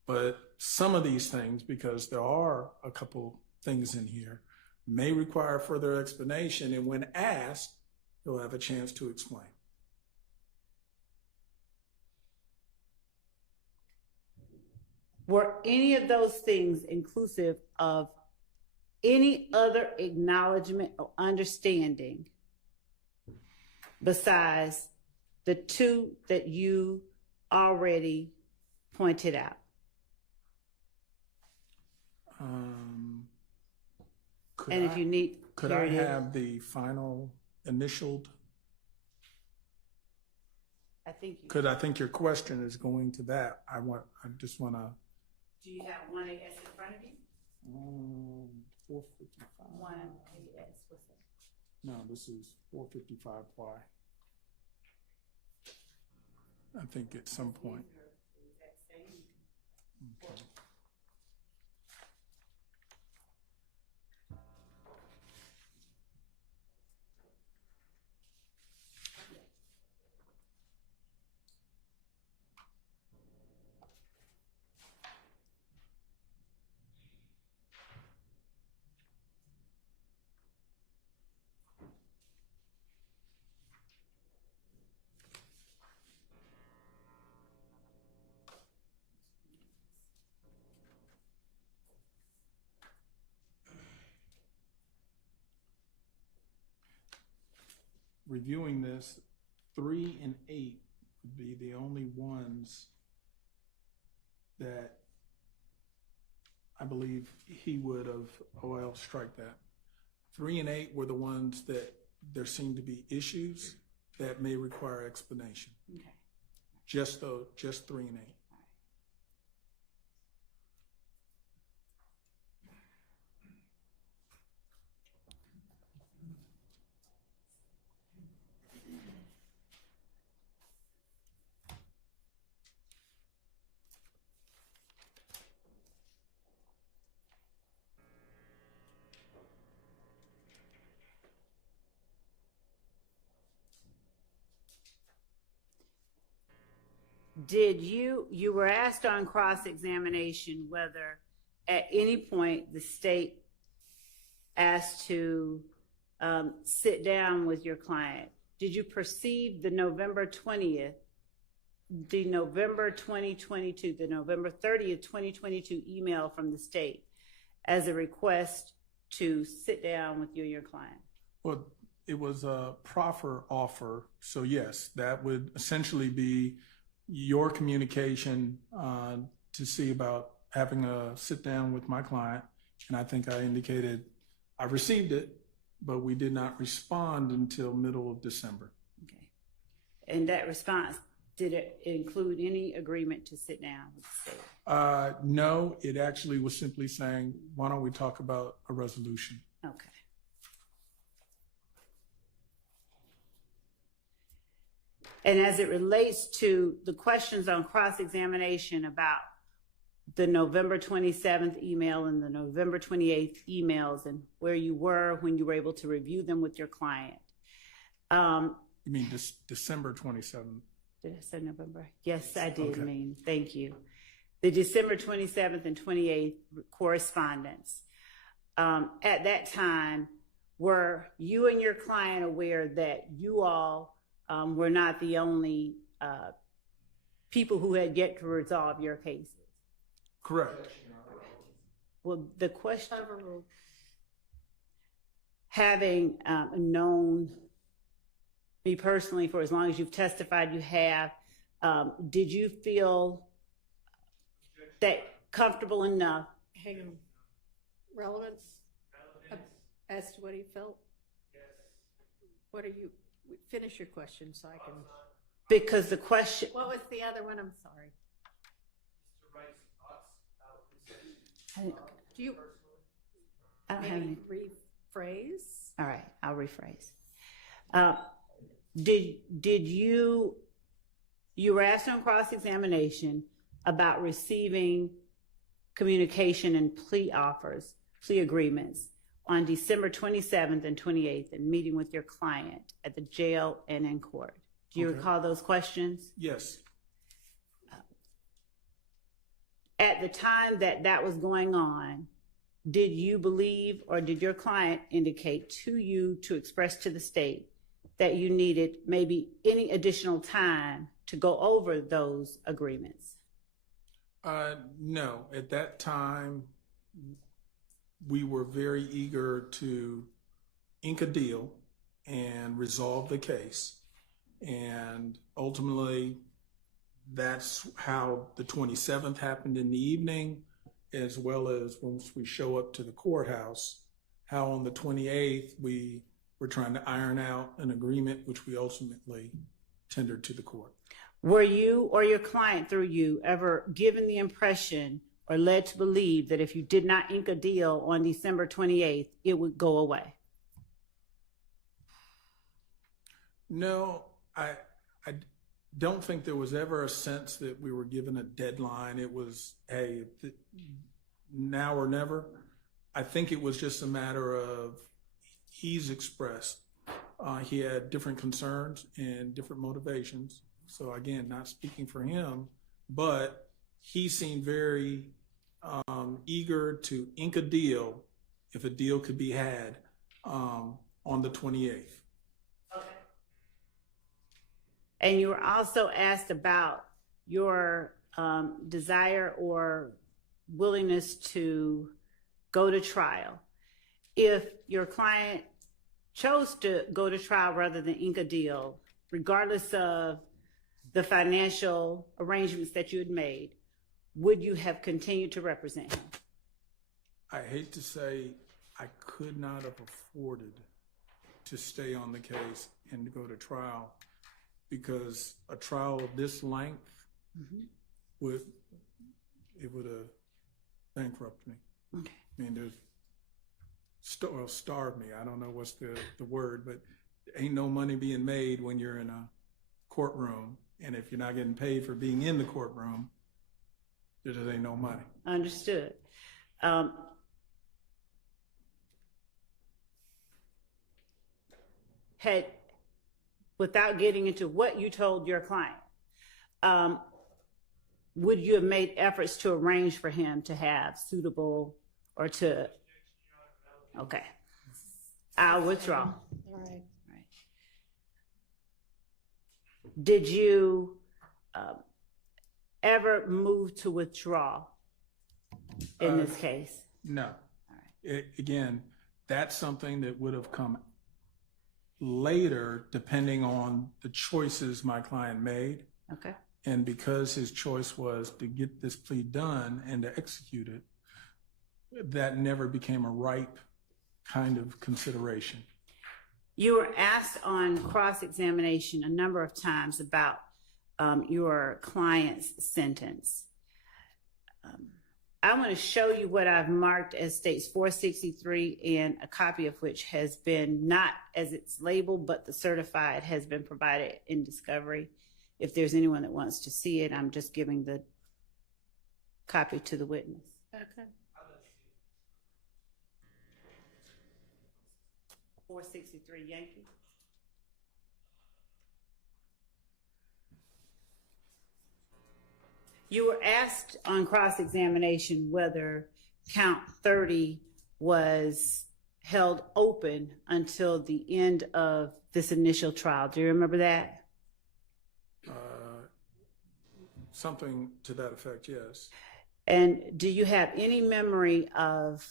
but some of these things, because there are a couple things in here, may require further explanation, and when asked, he'll have a chance to explain. Were any of those things inclusive of any other acknowledgement or understanding besides the 2 that you already pointed out? If you need, could I have the final initialed? I think you Because I think your question is going to that. I just want to. Do you have 1AS in front of you? 455. 1AS, what's that? No, this is 455Y. I think at some point. Okay. reviewing this, 3 and 8 would be the only ones that I believe he would have, oh, I'll strike that. 3 and 8 were the ones that there seemed to be issues that may require explanation. Okay. Just 3 and 8. Did you were asked on cross-examination whether at any point the state asked to sit down with your client. Did you perceive the November 20th, the November 2022, the November 30th, 2022 email from the state as a request to sit down with you and your client? Well, it was a proffer offer. So yes, that would essentially be your communication to see about having a sit down with my client. And I think I indicated I received it, but we did not respond until middle of December. Okay. And that response, did it include any agreement to sit down with the state? No, it actually was simply saying, why don't we talk about a resolution? Okay. And as it relates to the questions on cross-examination about the November 27th email and the November 28th emails and where you were when you were able to review them with your client. You mean December 27th? Did I say November? Yes, I did Okay. mean, thank you. The December 27th and 28th correspondence. At that time, were you and your client aware that you all were not the only people who had yet to resolve your cases? Correct. Well, the question, having known me personally for as long as you've testified you have, did you feel that comfortable enough? Hang on. Relevance as to what he felt? Yes. What are you, finish your question so I can. Because the question, What was the other one? I'm sorry. Mr. Wright's thoughts about this. Do you I don't have any. maybe rephrase? All right, I'll rephrase. Did you were asked on cross-examination about receiving communication and plea offers, plea agreements on December 27th and 28th and meeting with your client at the jail and in court. Do you Okay. recall those questions? Yes. At the time that was going on, did you believe or did your client indicate to you to express to the state that you needed maybe any additional time to go over those agreements? No, at that time, we were very eager to ink a deal and resolve the case. And ultimately, that's how the 27th happened in the evening, as well as once we show up to the courthouse, how on the 28th, we were trying to iron out an agreement, which we ultimately tendered to the court. Were you or your client through you ever given the impression or led to believe that if you did not ink a deal on December 28th, it would go away? No, I don't think there was ever a sense that we were given a deadline. It was, hey, now or never. I think it was just a matter of he's expressed. He had different concerns and different motivations. So again, not speaking for him, but he seemed very eager to ink a deal if a deal could be had on the 28th. And you were also asked about your desire or willingness to go to trial. If your client chose to go to trial rather than ink a deal, regardless of the financial arrangements that you had made, would you have continued to represent him? I hate to say I could not have afforded to stay on the case and to go to trial, because a trial of this length would have bankrupted me. Okay. I mean, there's starve me. I don't know what's the word, but ain't no money being made when you're in a courtroom, and if you're not getting paid for being in the courtroom, there just ain't no money. Understood. Without getting into what you told your client, would you have made efforts to arrange for him to have suitable or to? Okay, I'll withdraw. All right. Did you ever move to withdraw in this case? No. Again, that's something that would have come later, depending on the choices my client made. Okay. And because his choice was to get this plea done and to execute it, that never became a ripe kind of consideration. You were asked on cross-examination a number of times about your client's sentence. I want to show you what I've marked as states 463, and a copy of which has been, not as it's labeled, but the certified has been provided in discovery. If there's anyone that wants to see it, I'm just giving the copy to the witness. Okay. 463 Yankee. You were asked on cross-examination whether count 30 was held open until the end of this initial trial. Do you remember that? Something to that effect, yes. And do you have any memory of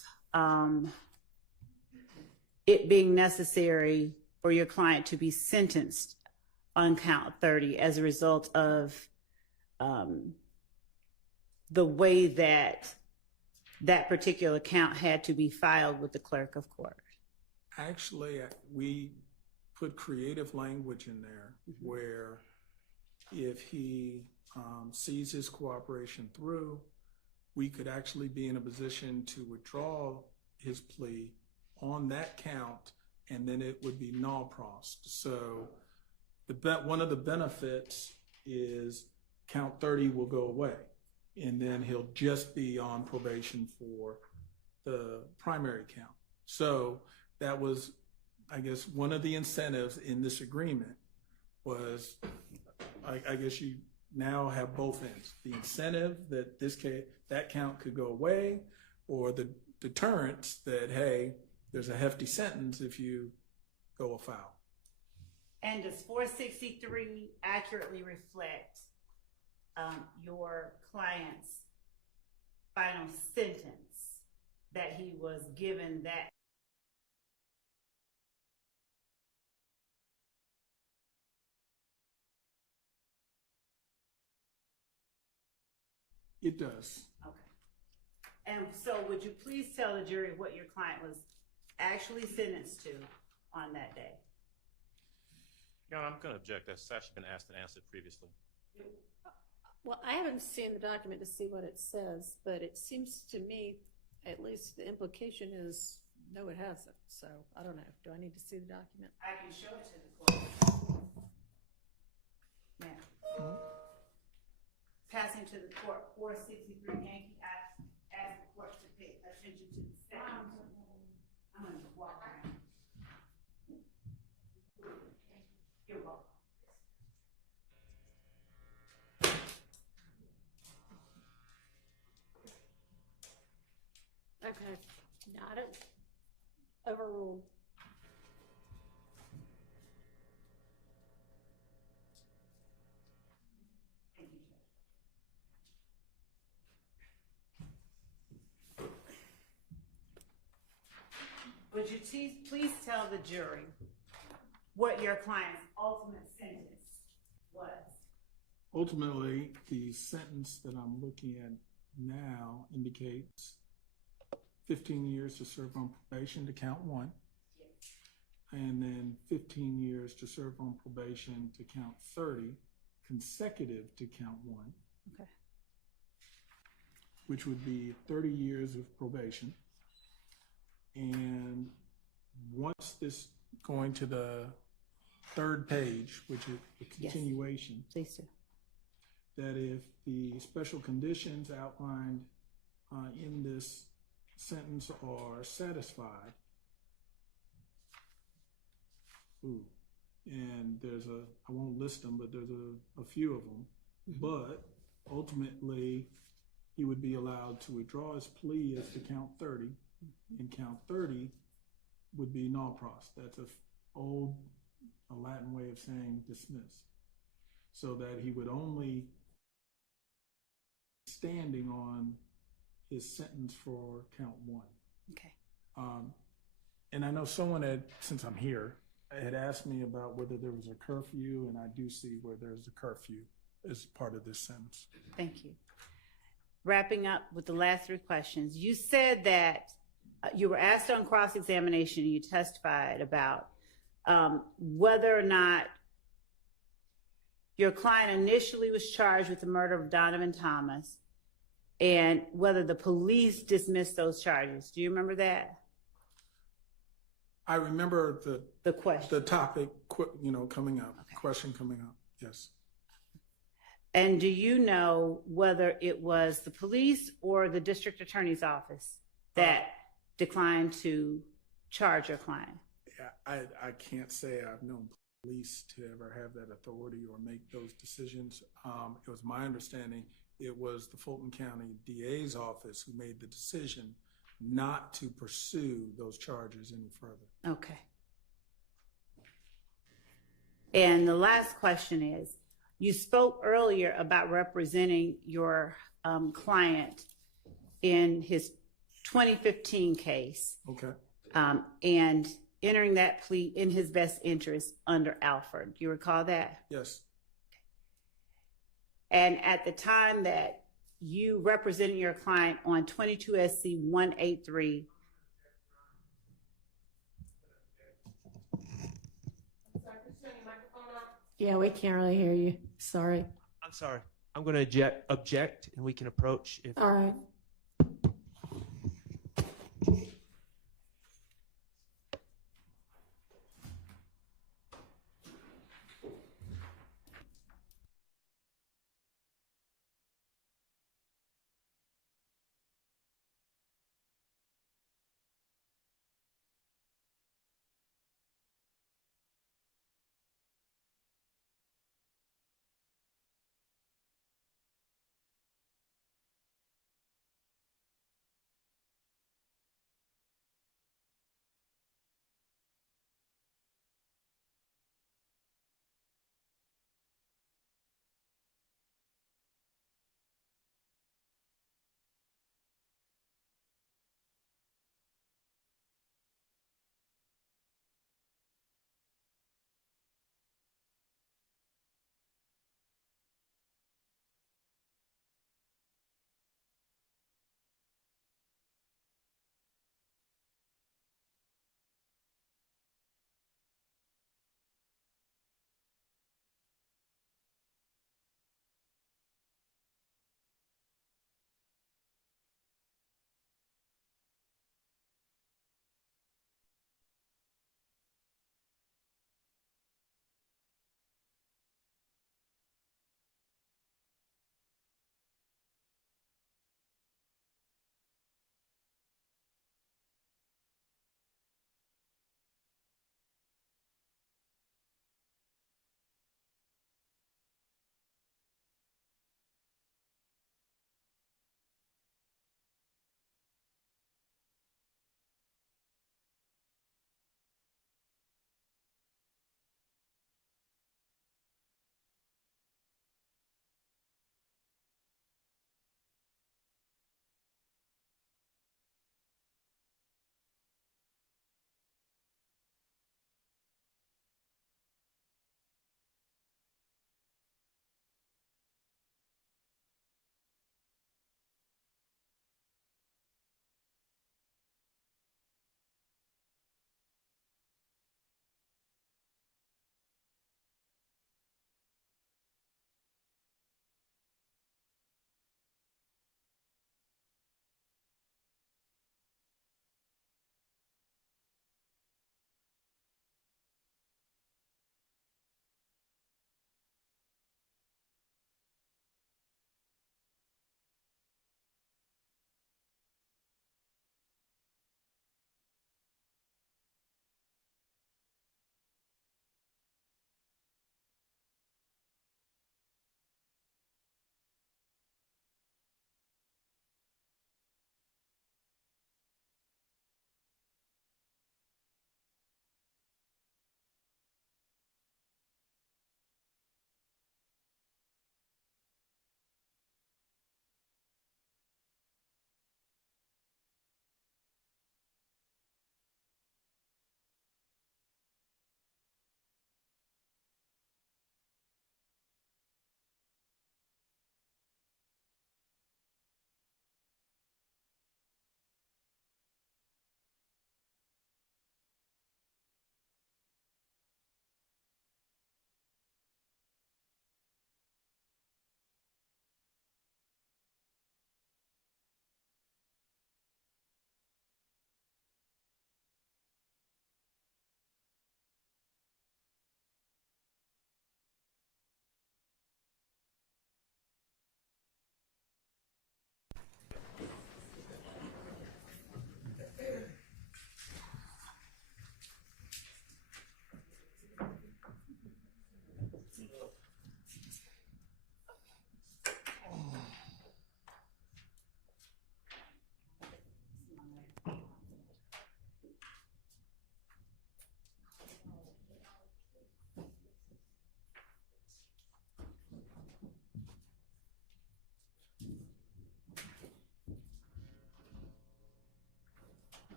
it being necessary for your client to be sentenced on count 30 as a result of the way that that particular count had to be filed with the clerk of court? Actually, we put creative language in there where if he sees his cooperation through, we could actually be in a position to withdraw his plea on that count, and then it would be null pros. So one of the benefits is count 30 will go away, and then he'll just be on probation for the primary count. So that was, I guess, one of the incentives in this agreement was, I guess you now have both ends. The incentive that that count could go away, or the deterrence that, hey, there's a hefty sentence if you go afoul. And does 463 accurately reflect your client's final sentence that he was given that? It does. Okay. And so would you please tell the jury what your client was actually sentenced to on that day? Your Honor, I'm going to object. That's actually been asked and answered previously. Well, I haven't seen the document to see what it says, but it seems to me, at least the implication is, no, it hasn't. So I don't know. Do I need to see the document? I can show it to the court. Now, passing to the court, 463 Yankee, I ask the court to pay attention to the second. I'm going to walk around. You're welcome. Okay. Not it. Overruled. would you please tell the jury what your client's ultimate sentence was? Ultimately, the sentence that I'm looking at now indicates 15 years to serve on probation to count one, and then 15 years to serve on probation to count 30, consecutive to count one, Okay. which would be 30 years of probation. And once this, going to the third page, which is the Yes. continuation, Please do. that if the special conditions outlined in this sentence are satisfied, and I won't list them, but there's a few of them, but ultimately he would be allowed to withdraw his plea as to count 30, and count 30 would be non pros. That's a Latin way of saying dismiss, so that he would only standing on his sentence for count one. Okay. And I know someone had, since I'm here, had asked me about whether there was a curfew, and I do see where there's a curfew as part of this sentence. Thank you. Wrapping up with the last three questions, you said that you were asked on cross-examination and you testified about whether or not your client initially was charged with the murder of Donovan Thomas and whether the police dismissed those charges. Do you remember that? I remember The question. the topic, coming up, question coming up. Yes. And do you know whether it was the police or the district attorney's office that declined to charge your client? Yeah, I can't say I've known police to ever have that authority or make those decisions. It was my understanding it was the Fulton County DA's office who made the decision not to pursue those charges any further. Okay. And the last question is, you spoke earlier about representing your client in his 2015 case. Okay. And entering that plea in his best interest under Alford. Do you recall that? Yes. And at the time that you represented your client on 22 SC 183. Yeah, we can't really hear you. Sorry. I'm sorry. I'm going to object, and we can approach if. All right.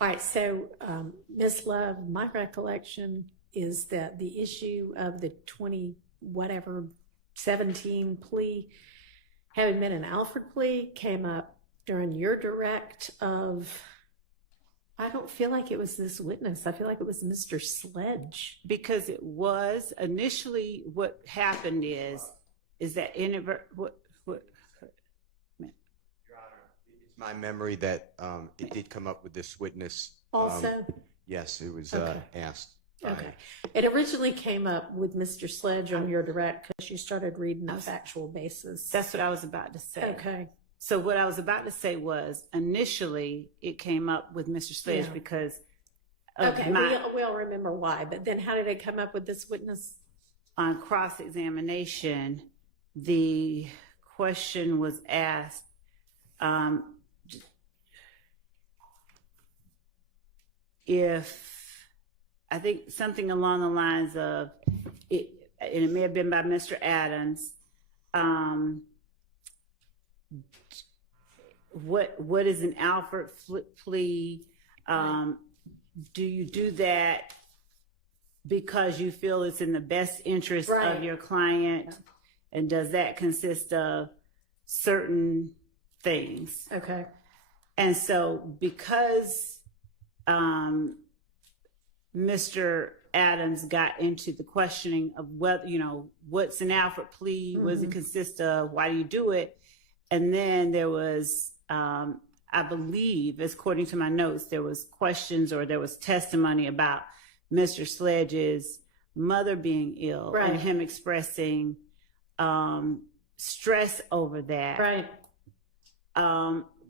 All right, so Ms. Love, my recollection is that the issue of the 17 plea having been an Alford plea came up during your direct of, I don't feel like it was this witness. I feel like it was Mr. Sledge. Because it was initially what happened is that what Your Honor, it's my memory that it did come up with this witness. Also? Yes, it was Okay. asked. Okay. It originally came up with Mr. Sledge on your direct because you started reading the factual basis. that's what I was about to say. Okay. So what I was about to say was initially it came up with Mr. Sledge Yeah. because of Okay, my we all remember why, but then how did it come up with this witness? on cross-examination, the question was asked, if, I think something along the lines of, and it may have been by Mr. Adams, what is an Alford plea? Do you do that because you feel it's in the best interest Right. of your client? And does that consist of certain things? Okay. And so because Mr. Adams got into the questioning of whether, what's an Alford plea? What does it consist of? Why do you do it? And then there was, I believe, according to my notes, there was questions or there was testimony about Mr. Sledge's mother being ill Right. and him expressing stress over that. Right.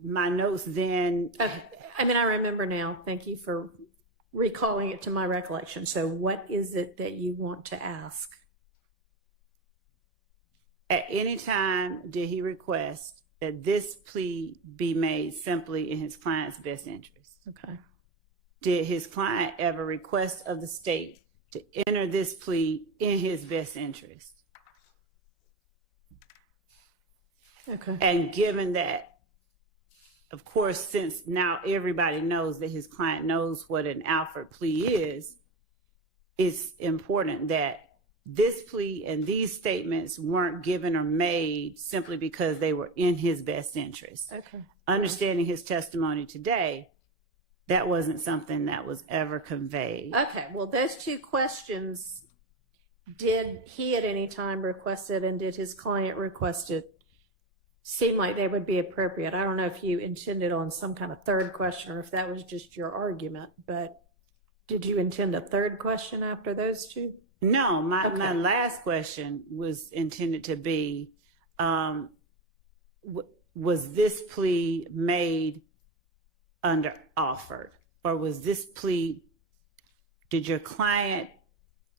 My notes then, Okay. I mean, I remember now. Thank you for recalling it to my recollection. So what is it that you want to ask? at any time did he request that this plea be made simply in his client's best interest? Okay. Did his client ever request of the state to enter this plea in his best interest? Okay. And given that, of course, since now everybody knows that his client knows what an Alford plea is, it's important that this plea and these statements weren't given or made simply because they were in his best interest. Okay. Understanding his testimony today, that wasn't something that was ever conveyed. Okay. Well, those two questions, did he at any time request it and did his client request it? Seem like they would be appropriate. I don't know if you intended on some kind of third question or if that was just your argument, but did you intend a third question after those two? No, my Okay. last question was intended to be, was this plea made under Alford? Or was this plea, did your client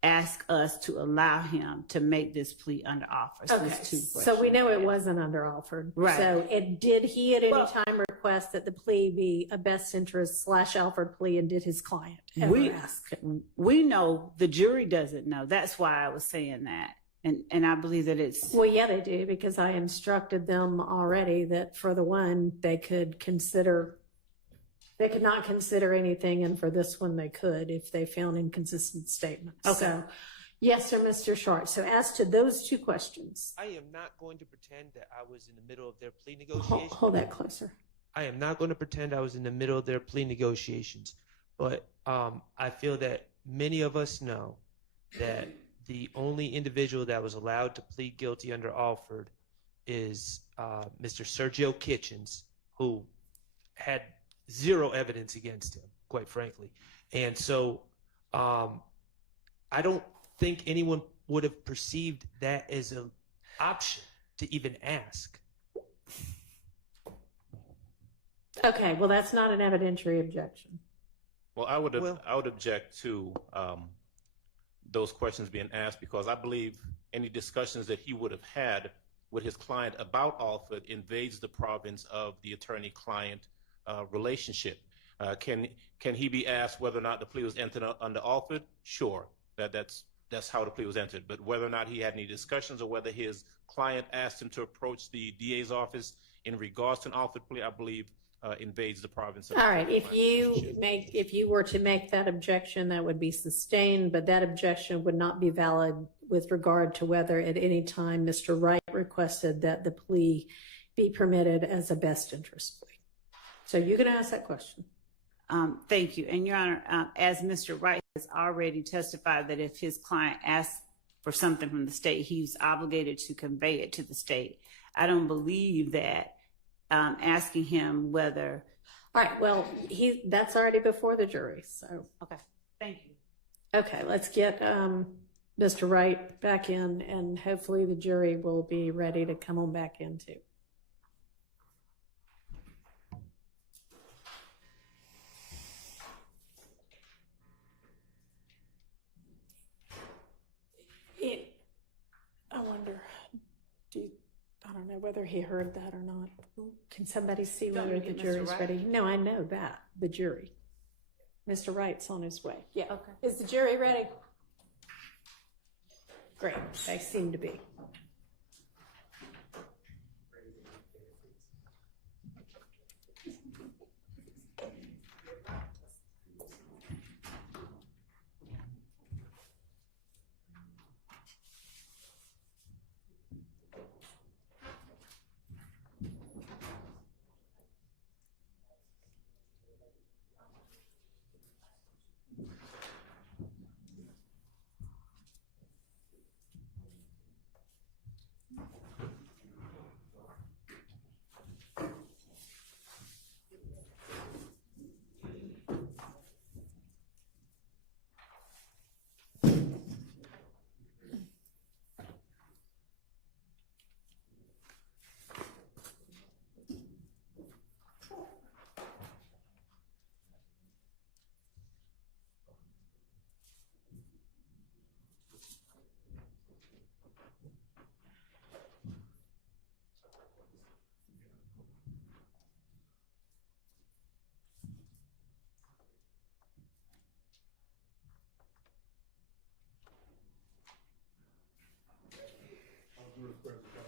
ask us to allow him to make this plea under Alford? So Okay, it's two so we questions. know it wasn't under Alford. Right. So did he at any Well- time request that the plea be a best interest / Alford plea, and did his client ever ask? We know, the jury doesn't know. That's why I was saying that. And I believe that it's, Well, yeah, they do, because I instructed them already that for the one, they could not consider anything, and for this one, they could if they found inconsistent statements. Okay. So, yes, sir, Mr. Short. So as to those two questions, I am not going to pretend that I was in the middle of their plea hold, negotiations. hold that closer. I am not going to pretend I was in the middle of their plea negotiations, but I feel that many of us know that the only individual that was allowed to plead guilty under Alford is Mr. Sergio Kitchens, who had zero evidence against him, quite frankly. And so I don't think anyone would have perceived that as an option to even ask. Okay, well, that's not an evidentiary objection. Well, I would object to those questions being asked because I believe any discussions that he would have had with his client about Alford invades the province of the attorney-client relationship. Can he be asked whether or not the plea was entered under Alford? Sure, that's how the plea was entered. But whether or not he had any discussions or whether his client asked him to approach the DA's office in regards to an Alford plea, I believe invades the province of. All right, if you were to make that objection, that would be sustained, but that objection would not be valid with regard to whether at any time Mr. Wright requested that the plea be permitted as a best interest plea. So you can ask that question. Thank you. And Your Honor, as Mr. Wright has already testified that if his client asks for something from the state, he's obligated to convey it to the state. I don't believe that asking him whether. All right, well, that's already before the jury, so. Okay, thank you. Okay, let's get Mr. Wright back in, and hopefully the jury will be ready to come on back in too. I wonder, I don't know whether he heard that or not. Can somebody see whether the jury's ready? No, I know that, the jury. Mr. Wright's on his way. Yeah. Okay. Is the jury ready? Great, they seem to be.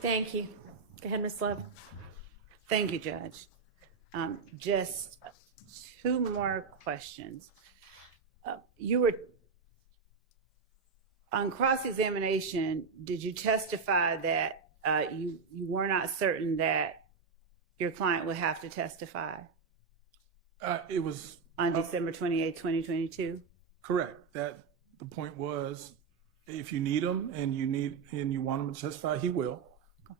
Thank you. Go ahead, Ms. Love. Thank you, Judge. Just two more questions. You were on cross-examination. Did you testify that you were not certain that your client would have to testify It was on December 28, 2022? correct. That the point was, if you need him and you want him to testify, he will.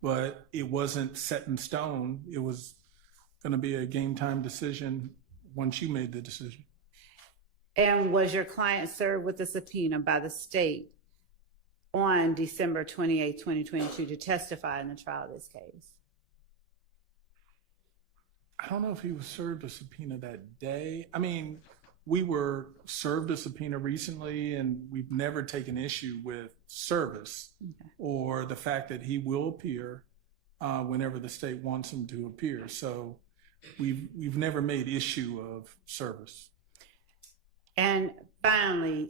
But it wasn't set in stone. It was going to be a game time decision once you made the decision. And was your client served with a subpoena by the state on December 28, 2022 to testify in the trial of this case? I don't know if he was served a subpoena that day. I mean, we were served a subpoena recently, and we've never taken issue with service or the fact that he will appear whenever the state wants him to appear. So we've never made issue of service. And finally,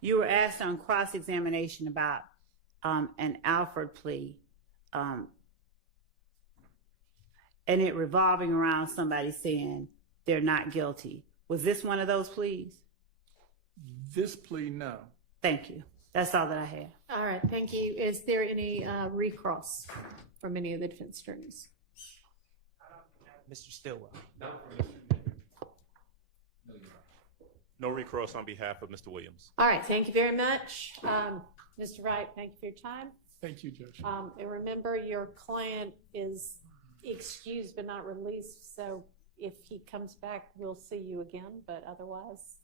you were asked on cross-examination about an Alford plea, and it revolving around somebody saying they're not guilty. Was this one of those pleas? This plea, no. Thank you. That's all that I have. All right, thank you. Is there any recross from any of the defense attorneys? Mr. Stillwell. No recross on behalf of Mr. Williams. All right, thank you very much. Mr. Wright, thank you for your time. Thank you, Judge. And remember, your client is excused but not released, so if he comes back, we'll see you again, but otherwise.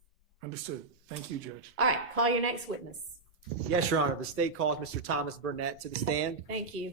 Understood. Thank you, Judge. All right, call your next witness. Yes, Your Honor. The state calls Mr. Thomas Burnett to the stand. Thank you.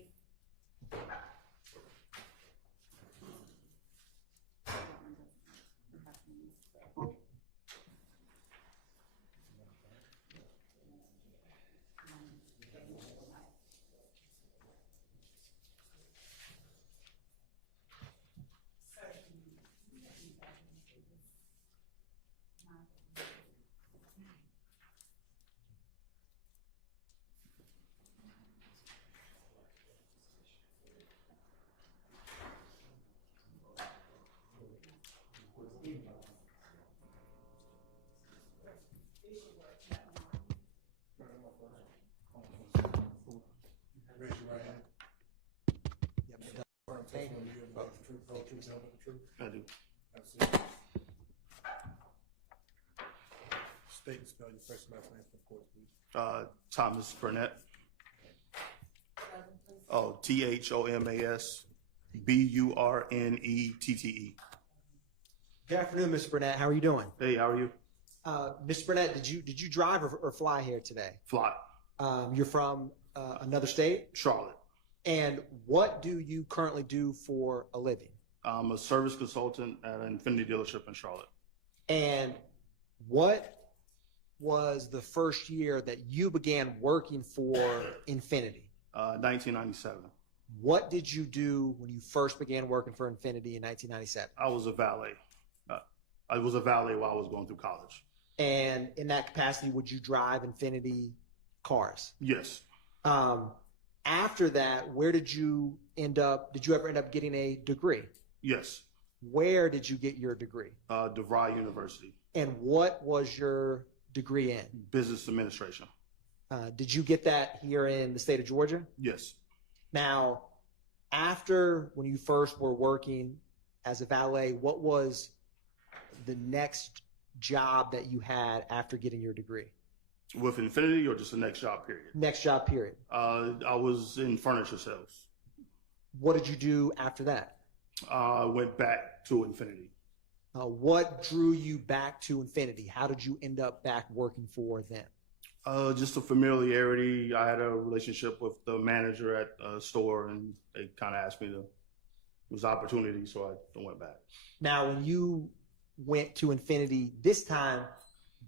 Raise your right hand. Affirm testimony you give about the truth, whole truth, nothing but the truth. I do. Absolutely. State and spell your first and last name for the court, please. Thomas Burnett. Oh, THOMAS BURNETTE. Good afternoon, Mr. Burnett. How are you doing? Hey, how are you? Mr. Burnett, did you drive or fly here today? Fly. You're from another state? Charlotte. And what do you currently do for a living? I'm a service consultant at an Infinity dealership in Charlotte. And what was the first year that you began working for Infinity? 1997. What did you do when you first began working for Infinity in 1997? I was a valet. I was a valet while I was going through college. And in that capacity, would you drive Infinity cars? Yes. After that, where did you end up? Did you ever end up getting a degree? Yes. Where did you get your degree? DeVry University. And what was your degree in? Business administration. Did you get that here in the state of Georgia? Yes. Now, after when you first were working as a valet, what was the next job that you had after getting your degree? With Infinity or just the next job period? Next job period. I was in furniture sales. What did you do after that? I went back to Infinity. What drew you back to Infinity? How did you end up back working for them? Just a familiarity. I had a relationship with the manager at a store, and they kind of asked me to. It was an opportunity, so I went back. Now, when you went to Infinity this time,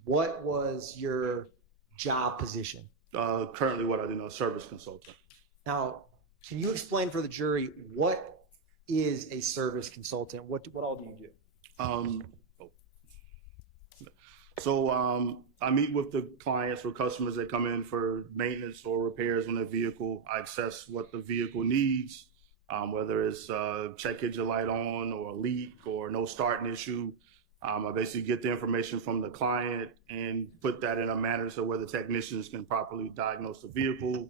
what was your job position? Currently, what I do now, service consultant. Now, can you explain for the jury what is a service consultant? What all do you do? I meet with the clients or customers that come in for maintenance or repairs on their vehicle. I assess what the vehicle needs, whether it's check engine light on or a leak or no starting issue. I basically get the information from the client and put that in a manner so where the technicians can properly diagnose the vehicle.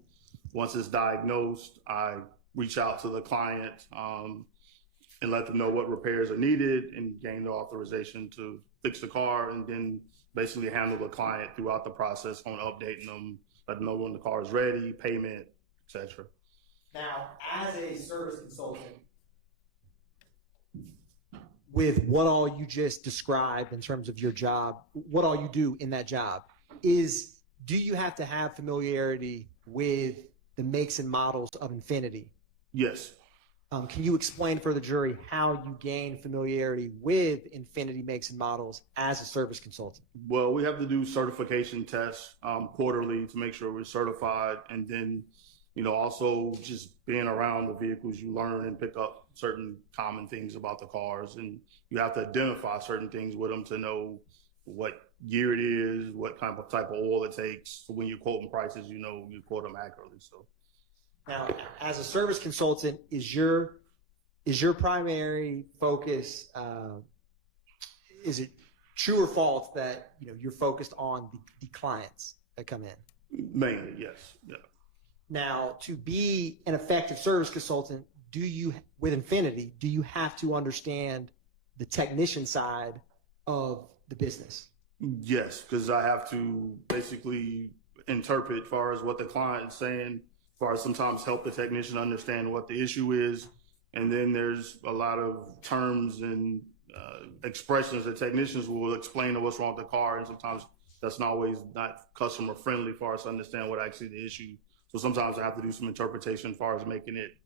Once it's diagnosed, I reach out to the client and let them know what repairs are needed and gain the authorization to fix the car, and then basically handle the client throughout the process on updating them, let them know when the car is ready, payment, etc. Now, as a service consultant, with what all you just described in terms of your job, what all you do in that job, do you have to have familiarity with the makes and models of Infinity? Yes. Can you explain for the jury how you gain familiarity with Infinity makes and models as a service consultant? Well, we have to do certification tests quarterly to make sure we're certified. And then, also just being around the vehicles, you learn and pick up certain common things about the cars. And you have to identify certain things with them to know what year it is, what kind of type of oil it takes. So when you're quoting prices, you quote them accurately. So. Now, as a service consultant, is your primary focus? Is it true or false that you're focused on the clients that come in? Mainly, yes. Yeah. Now, to be an effective service consultant, with Infinity, do you have to understand the technician side of the business? Yes, because I have to basically interpret as far as what the client is saying. As far as sometimes help the technician understand what the issue is. And then there's a lot of terms and expressions that technicians will explain to what's wrong with the car. And sometimes that's not always not customer friendly for us to understand what actually the issue. So sometimes I have to do some interpretation as far as making it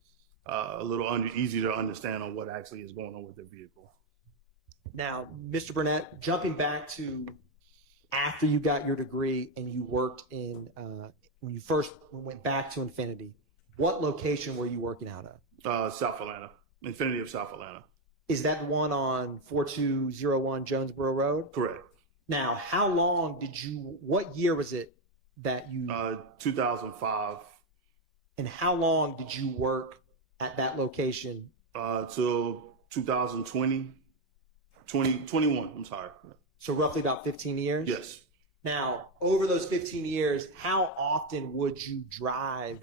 a little easy to understand on what actually is going on with the vehicle. Now, Mr. Burnett, jumping back to after you got your degree and you worked in when you first went back to Infinity, what location were you working out of? South Atlanta, Infinity of South Atlanta. Is that the one on 4201 Jonesboro Road? Correct. Now, what year was it that you? 2005. And how long did you work at that location? Till 2020, 2021, I'm sorry. So roughly about 15 years? Yes. Now, over those 15 years, how often would you drive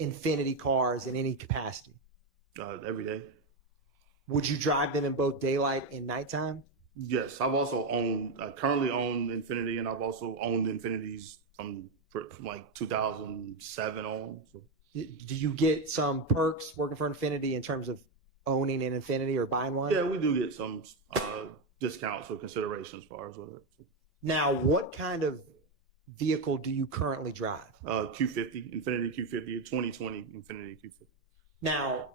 Infiniti cars in any capacity? Every day. Would you drive them in both daylight and nighttime? Yes, I've also currently own Infiniti, and I've also owned Infinitis from like 2007 on. So. Do you get some perks working for Infiniti in terms of owning an Infiniti or buying one? Yeah, we do get some discounts or consideration as far as whether. Now, what kind of vehicle do you currently drive? Q50, Infiniti Q50, a 2020 Infiniti Q50. Now,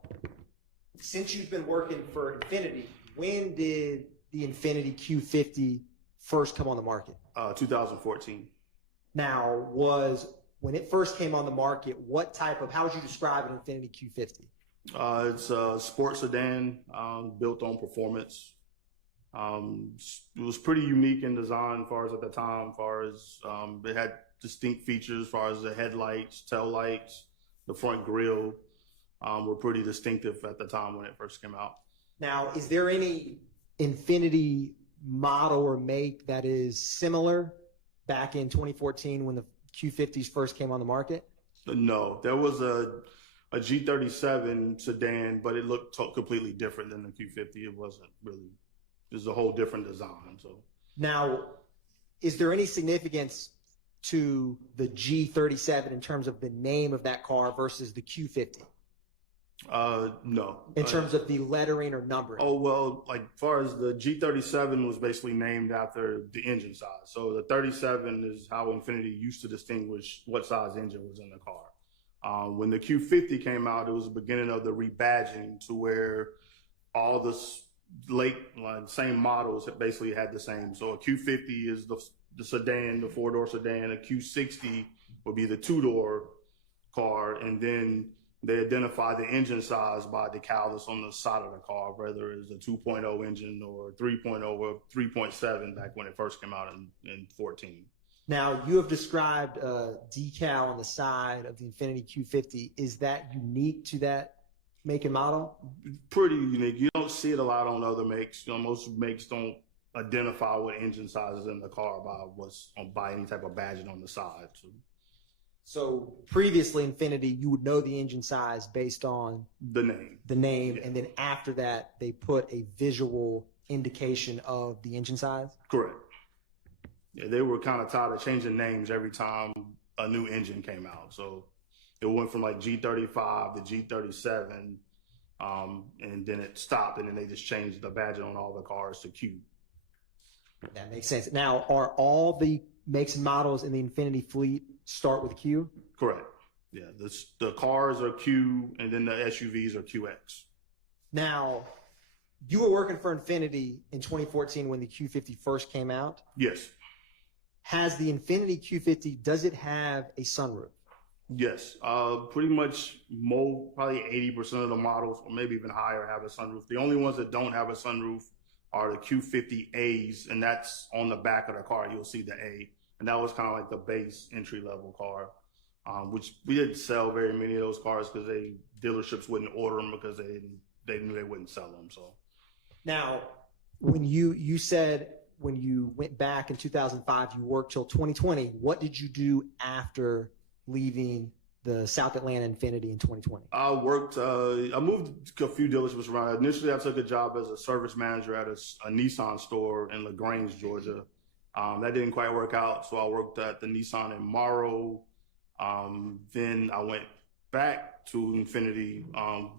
since you've been working for Infiniti, when did the Infiniti Q50 first come on the market? 2014. Now, when it first came on the market, how would you describe an Infiniti Q50? It's a sports sedan built on performance. It was pretty unique in design as far as at the time, as far as it had distinct features as far as the headlights, tail lights, the front grille were pretty distinctive at the time when it first came out. Now, is there any Infiniti model or make that is similar back in 2014 when the Q50s first came on the market? No, there was a G37 sedan, but it looked completely different than the Q50. It wasn't really. It was a whole different design. So now, is there any significance to the G37 in terms of the name of that car versus the Q50? No. In terms of the lettering or numbering? Oh, well, like as far as the G37 was basically named after the engine size. So the 37 is how Infiniti used to distinguish what size engine was in the car. When the Q50 came out, it was the beginning of the rebadging to where all the same models basically had the same. So a Q50 is the sedan, the 4-door sedan. A Q60 would be the 2-door car, and then they identify the engine size by decal that's on the side of the car, whether it's a 2.0 engine or 3.0 or 3.7 back when it first came out in 14. Now, you have described a decal on the side of the Infiniti Q50. Is that unique to that make and model? Pretty unique. You don't see it a lot on other makes. Most makes don't identify what engine size is in the car by any type of badging on the side. So previously, Infiniti, you would know the engine size based on the name. Yeah. And then after that, they put a visual indication of the engine size? Correct. Yeah, they were kind of tired of changing names every time a new engine came out. So it went from like G35 to G37, and then it stopped, and then they just changed the badging on all the cars to Q. That makes sense. Now, are all the makes and models in the Infiniti fleet start with Q? Correct. Yeah, the cars are Q, and then the SUVs are QX. Now, you were working for Infiniti in 2014 when the Q50 first came out. Yes. Has the Infiniti Q50, does it have a sunroof? Yes. Pretty much probably 80% of the models, or maybe even higher, have a sunroof. The only ones that don't have a sunroof are the Q50As, and that's on the back of the car. You'll see the A. And that was kind of like the base entry-level car, which we didn't sell very many of those cars because dealerships wouldn't order them because they knew they wouldn't sell them. So now, when you said when you went back in 2005, you worked till 2020. What did you do after leaving the South Atlanta Infiniti in 2020? I moved to a few dealerships around. Initially, I took a job as a service manager at a Nissan store in LaGrange, Georgia. That didn't quite work out, so I worked at the Nissan in Morrow. Then I went back to Infiniti,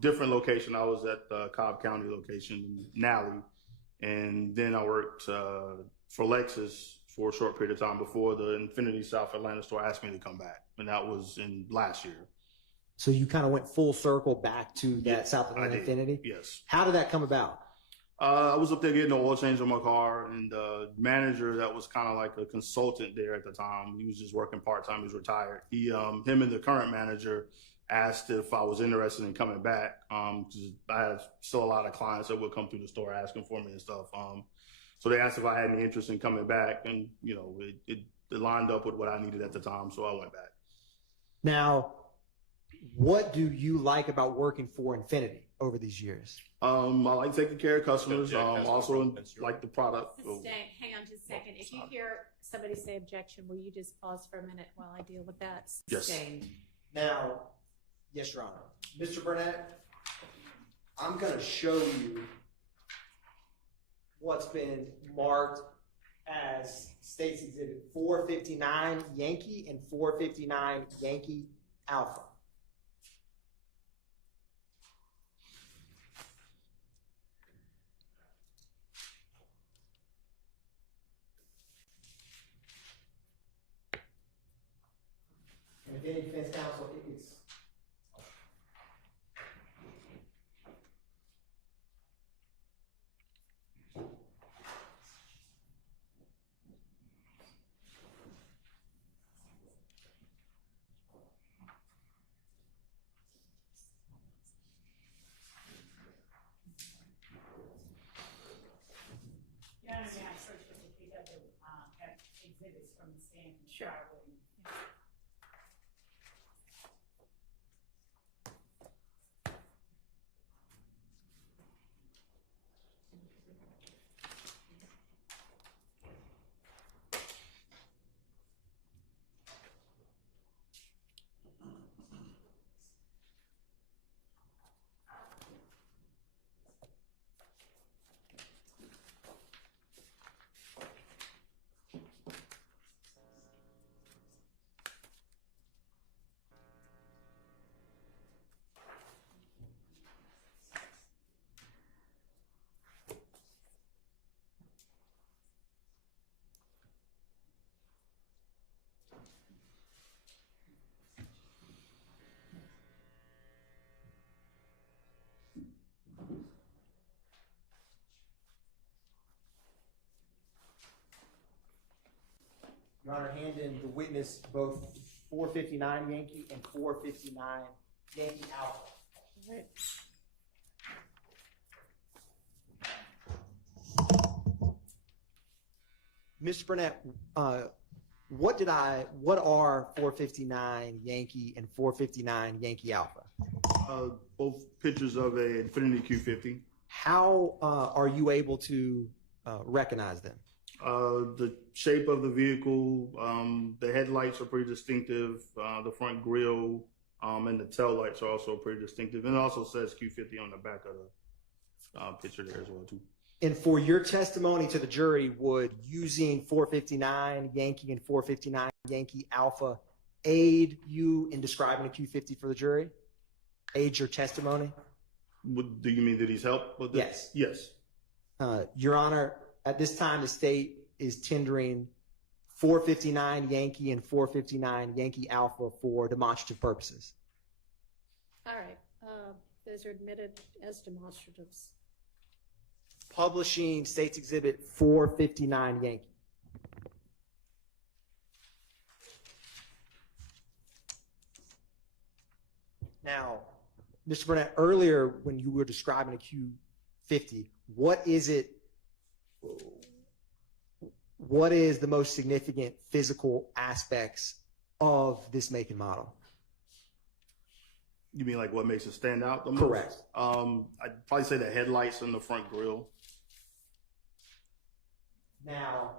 different location. I was at the Cobb County location in Nally. And then I worked for Lexus for a short period of time before the Infiniti South Atlanta store asked me to come back. And that was in last year. So you kind of went full circle back to that South Atlanta Infiniti? Yes. How did that come about? I was up there getting an oil change on my car, and the manager that was kind of like a consultant there at the time, he was just working part-time, he was retired. Him and the current manager asked if I was interested in coming back. Cause I had still a lot of clients that would come through the store asking for me and stuff. So they asked if I had any interest in coming back, and it lined up with what I needed at the time, so I went back. Now, what do you like about working for Infiniti over these years? I like taking care of customers. Also like the product. Hang on just a second. If you hear somebody say objection, will you just pause for a minute while I deal with that? Yes. Now, Yes, Your Honor. Mr. Burnett, I'm going to show you what's been marked as State's Exhibit 459 Yankee and 459 Yankee Alpha. And if any defense counsel, it's exhibits from the stand. Sure. Your Honor, hand in the witness both 459 Yankee and 459 Yankee Alpha. All right. Mr. Burnett, what are 459 Yankee and 459 Yankee Alpha? Both pictures of a Infiniti Q50. How are you able to recognize them? The shape of the vehicle, the headlights are pretty distinctive. The front grille and the tail lights are also pretty distinctive. And it also says Q50 on the back of the picture there as well too. And for your testimony to the jury, would using 459 Yankee and 459 Yankee Alpha aid you in describing a Q50 for the jury? Aid your testimony? Do you mean that he's helped with this? Yes. Yes. Your Honor, at this time, the state is tendering 459 Yankee and 459 Yankee Alpha for demonstrative purposes. All right. Those are admitted as demonstratives. Publishing State's Exhibit 459 Yankee. Now, Mr. Burnett, earlier when you were describing a Q50, what is the most significant physical aspects of this make and model? You mean like what makes it stand out the most? Correct. I'd probably say the headlights and the front grille. Now,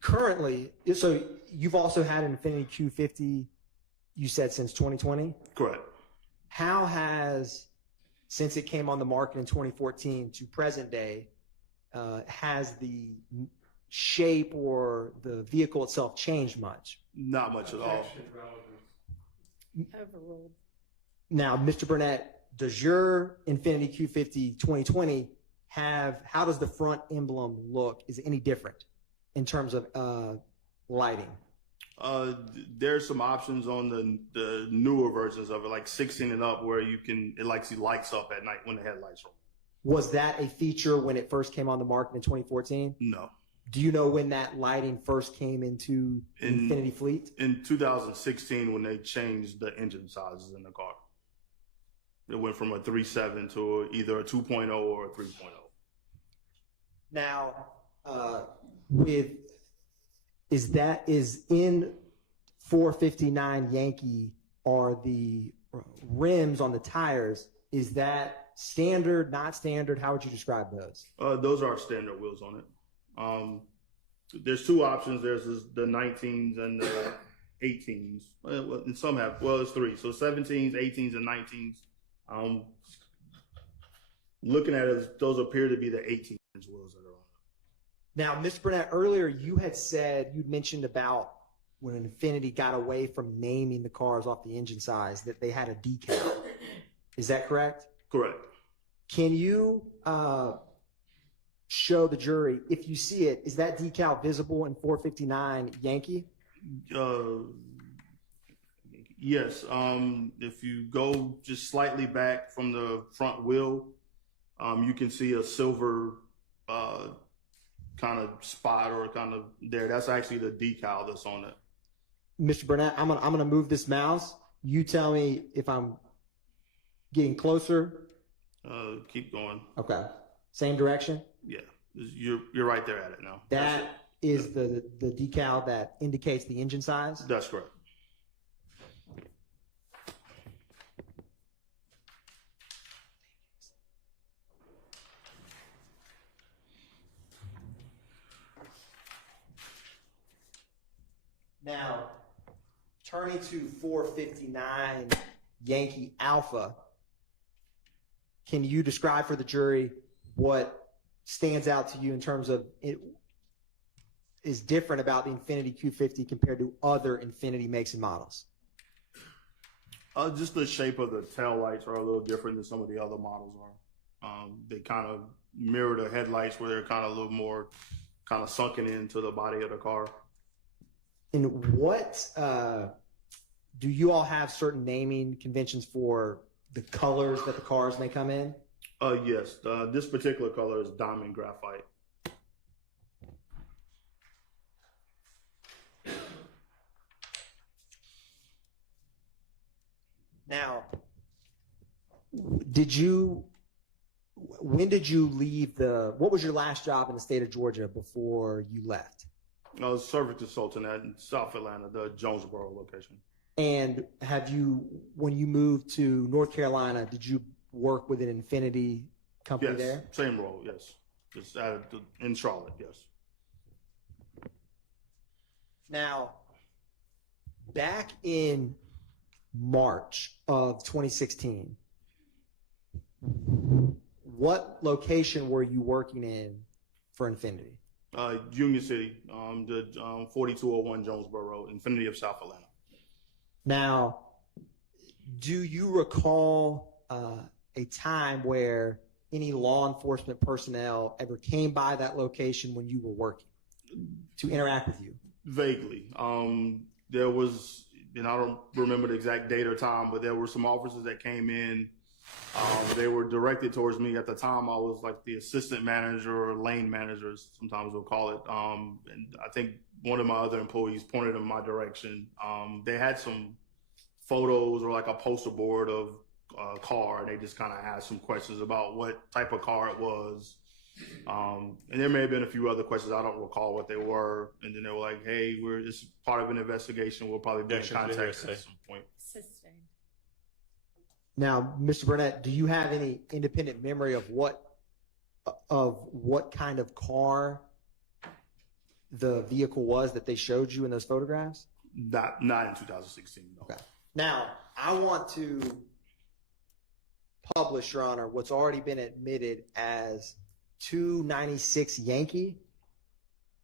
currently, so you've also had an Infiniti Q50, you said, since 2020? Correct. How has, since it came on the market in 2014 to present day, has the shape or the vehicle itself changed much? Not much at all. Overruled. Now, Mr. Burnett, does your Infiniti Q50 2020 how does the front emblem look? Is it any different in terms of lighting? There's some options on the newer versions of it, like 16 and up, where it lights up at night when the headlights are on. Was that a feature when it first came on the market in 2014? No. Do you know when that lighting first came into the Infiniti fleet? In 2016, when they changed the engine sizes in the car. It went from a 3.7 to either a 2.0 or a 3.0. Now, is in 459 Yankee, are the rims on the tires, is that standard, not standard? How would you describe those? Those are standard wheels on it. There's two options. There's the 19s and 18s. Well, and some have, well, it's 3. So 17s, 18s, and 19s. Looking at it, those appear to be the 18 as well as that are on. Now, Mr. Burnett, earlier you'd mentioned about when Infiniti got away from naming the cars off the engine size, that they had a decal. Is that correct? Correct. Can you show the jury, if you see it, is that decal visible in 459 Yankee? Yes. If you go just slightly back from the front wheel, you can see a silver kind of spot or kind of there. That's actually the decal that's on it. Mr. Burnett, I'm gonna move this mouse. You tell me if I'm getting closer. Keep going. Okay. Same direction? Yeah. You're right there at it now. That is the decal that indicates the engine size? That's correct. Now, turning to 459 Yankee Alpha, can you describe for the jury what stands out to you in terms of it is different about the Infiniti Q50 compared to other Infiniti makes and models? Just the shape of the tail lights are a little different than some of the other models are. They kind of mirror the headlights where they're kind of a little more kind of sunken into the body of the car. And what do you all have certain naming conventions for the colors that the cars may come in? Yes. This particular color is diamond graphite. Now, when did you leave what was your last job in the state of Georgia before you left? I was service consultant at South Atlanta, the Jonesboro location. And when you moved to North Carolina, did you work with an Infiniti company Yes, there? same role, yes. Just in Charlotte, yes. Now, back in March of 2016, what location were you working in for Infiniti? Union City, the 4201 Jonesboro Road, Infiniti of South Atlanta. Now, do you recall a time where any law enforcement personnel ever came by that location when you were working to interact with you? Vaguely. There was, and I don't remember the exact date or time, but there were some officers that came in. They were directed towards me. At the time, I was like the assistant manager or lane manager, sometimes we'll call it. And I think one of my other employees pointed in my direction. They had some photos or like a poster board of a car, and they just kind of asked some questions about what type of car it was. And there may have been a few other questions. I don't recall what they were. And then they were like, hey, this is part of an investigation. We'll probably be in contact at some point. Now, Mr. Burnett, do you have any independent memory of what kind of car the vehicle was that they showed you in those photographs? Not in 2016. No. Okay. Now, I want to publish, Your Honor, what's already been admitted as 296 Yankee,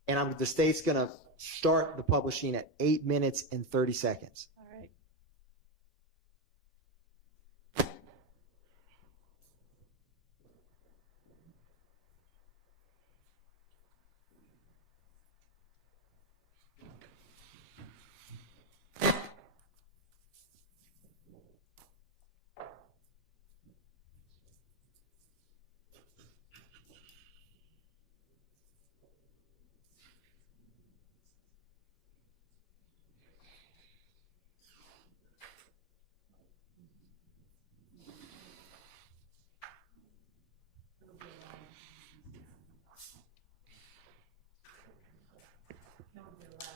and the state's going to start the publishing at 8 minutes and 30 seconds. All right.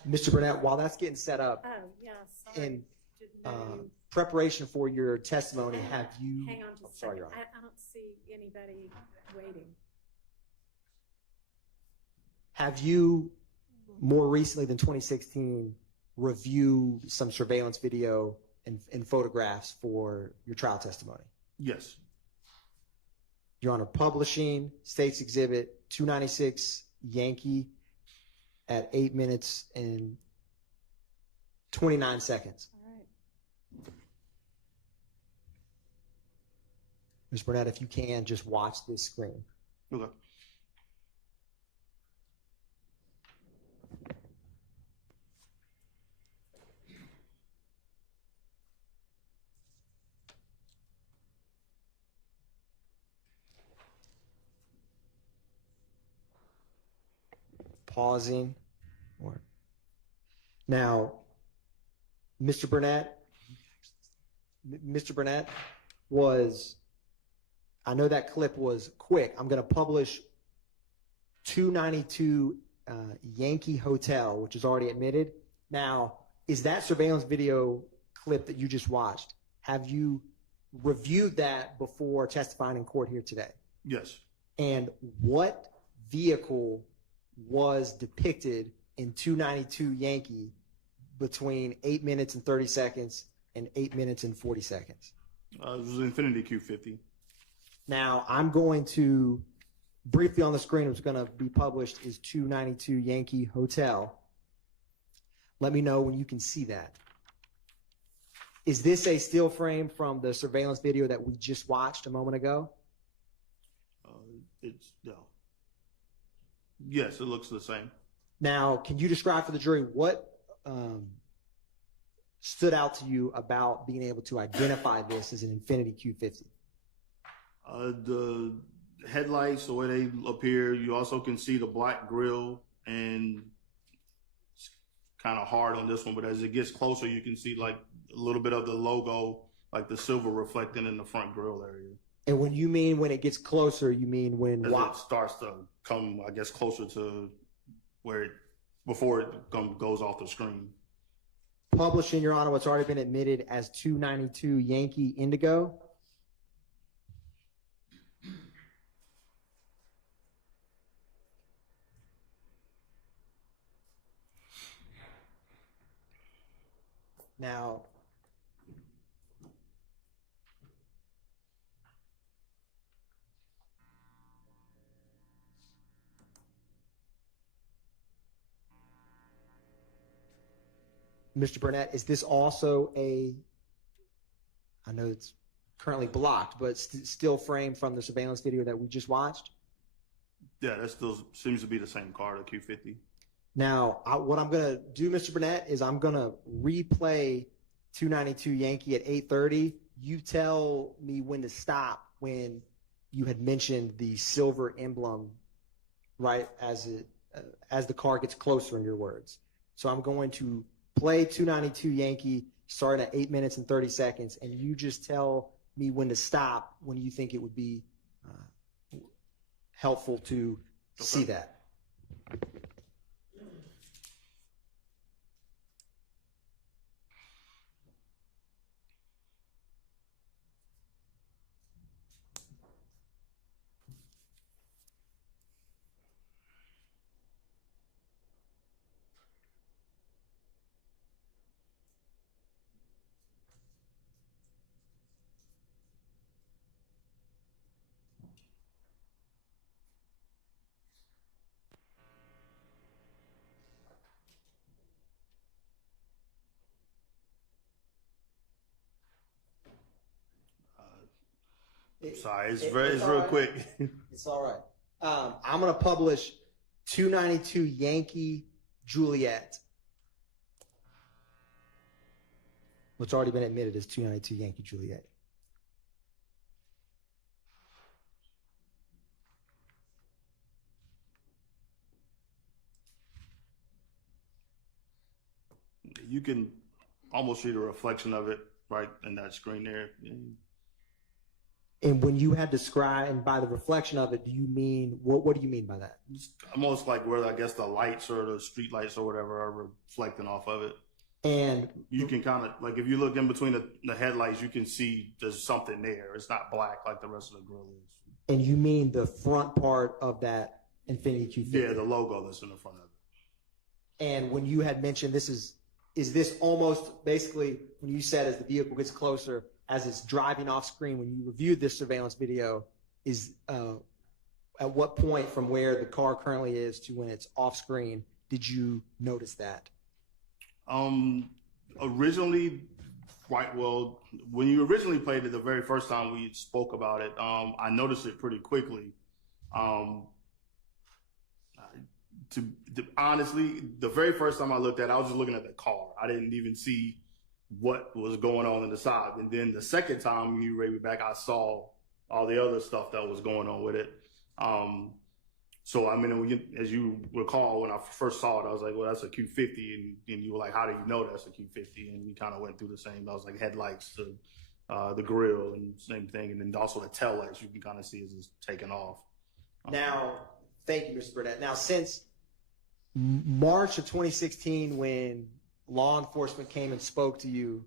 Mr. Burnett, while that's getting set up, Oh, yeah, sorry. in Didn't know. preparation for your testimony, have you? Hang on just a Oh, sorry, second. Your Honor. I don't see anybody waiting. Have you, more recently than 2016, review some surveillance video and photographs for your trial testimony? Yes. Your Honor, publishing State's Exhibit 296 Yankee at 8 minutes and 29 seconds. All right. Ms. Burnett, if you can, just watch this screen. Okay. Pausing. Now, Mr. Burnett was, I know that clip was quick. I'm going to publish 292 Yankee Hotel, which is already admitted. Now, is that surveillance video clip that you just watched, have you reviewed that before testifying in court here today? Yes. And what vehicle was depicted in 292 Yankee between 8 minutes and 30 seconds and 8 minutes and 40 seconds? It was Infiniti Q50. Now, I'm going to, briefly on the screen, what's going to be published is 292 Yankee Hotel. Let me know when you can see that. Is this a still frame from the surveillance video that we just watched a moment ago? It's, no. Yes, it looks the same. Now, can you describe for the jury what stood out to you about being able to identify this as an Infiniti Q50? The headlights, the way they appear, you also can see the black grille, and it's kind of hard on this one, but as it gets closer, you can see like a little bit of the logo, like the silver reflecting in the front grille area. And when you mean when it gets closer, you mean when as it starts to come, I guess, closer to where it, before it goes off the screen. Publishing, Your Honor, what's already been admitted as 292 Yankee Indigo. Now, Mr. Burnett, is this also a, I know it's currently blocked, but still framed from the surveillance video that we just watched? Yeah, that still seems to be the same car, the Q50. Now, what I'm going to do, Mr. Burnett, is I'm going to replay 292 Yankee at 8:30. You tell me when to stop when you had mentioned the silver emblem, right, as the car gets closer, in your words. So I'm going to play 292 Yankee starting at 8 minutes and 30 seconds, and you just tell me when to stop when you think it would be helpful to see that. Sorry, it's real quick. It's all right. I'm going to publish 292 Yankee Juliet. What's already been admitted as 292 Yankee Juliet. You can almost see the reflection of it right in that screen there. And when you had described, and by the reflection of it, do you mean, what do you mean by that? It's almost like where I guess the lights or the street lights or whatever are reflecting off of it. And you can kind of, like, if you look in between the headlights, you can see there's something there. It's not black like the rest of the grill is. And you mean the front part of that Infiniti Q50? Yeah, the logo that's in the front of it. And when you had mentioned this is is this almost basically when you said as the vehicle gets closer, as it's driving off screen, when you reviewed this surveillance video, is at what point from where the car currently is to when it's off screen did you notice that? Originally, right. Well, when you originally played it, the very first time we spoke about it, I noticed it pretty quickly. Honestly, the very first time I looked at it, I was just looking at the car. I didn't even see what was going on in the side. And then the second time you read me back, I saw all the other stuff that was going on with it. So, I mean, as you recall, when I first saw it, I was like, well, that's a Q50. And you were like, how do you know that's a Q50? And we kind of went through the same. I was like, headlights to the grill and same thing. And then also the tail lights you can kind of see as it's taking off. Now, thank you, Mr. Burnett. Now, since March of 2016, when law enforcement came and spoke to you,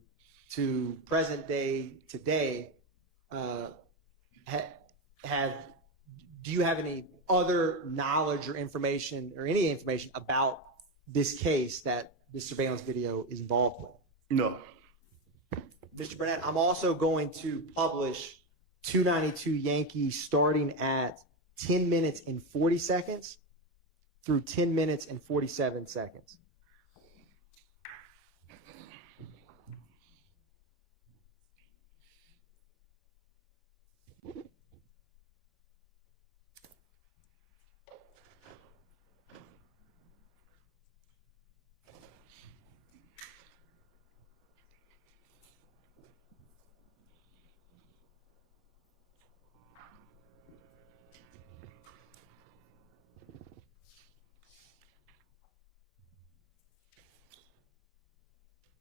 to present day today, do you have any other knowledge or information or any information about this case that this surveillance video is involved with? No. Mr. Burnett, I'm also going to publish 292 Yankee starting at 10 minutes and 40 seconds through 10 minutes and 47 seconds.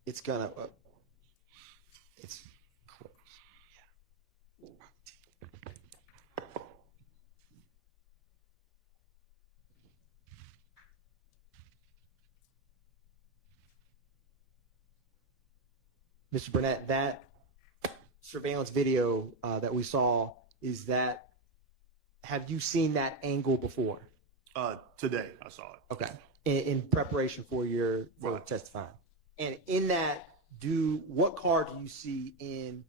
It's gonna, it's close. Yeah. Mr. Burnett, that surveillance video that we saw, have you seen that angle before? Today I saw it. Okay. In preparation for your testifying. And in that, what car do you see in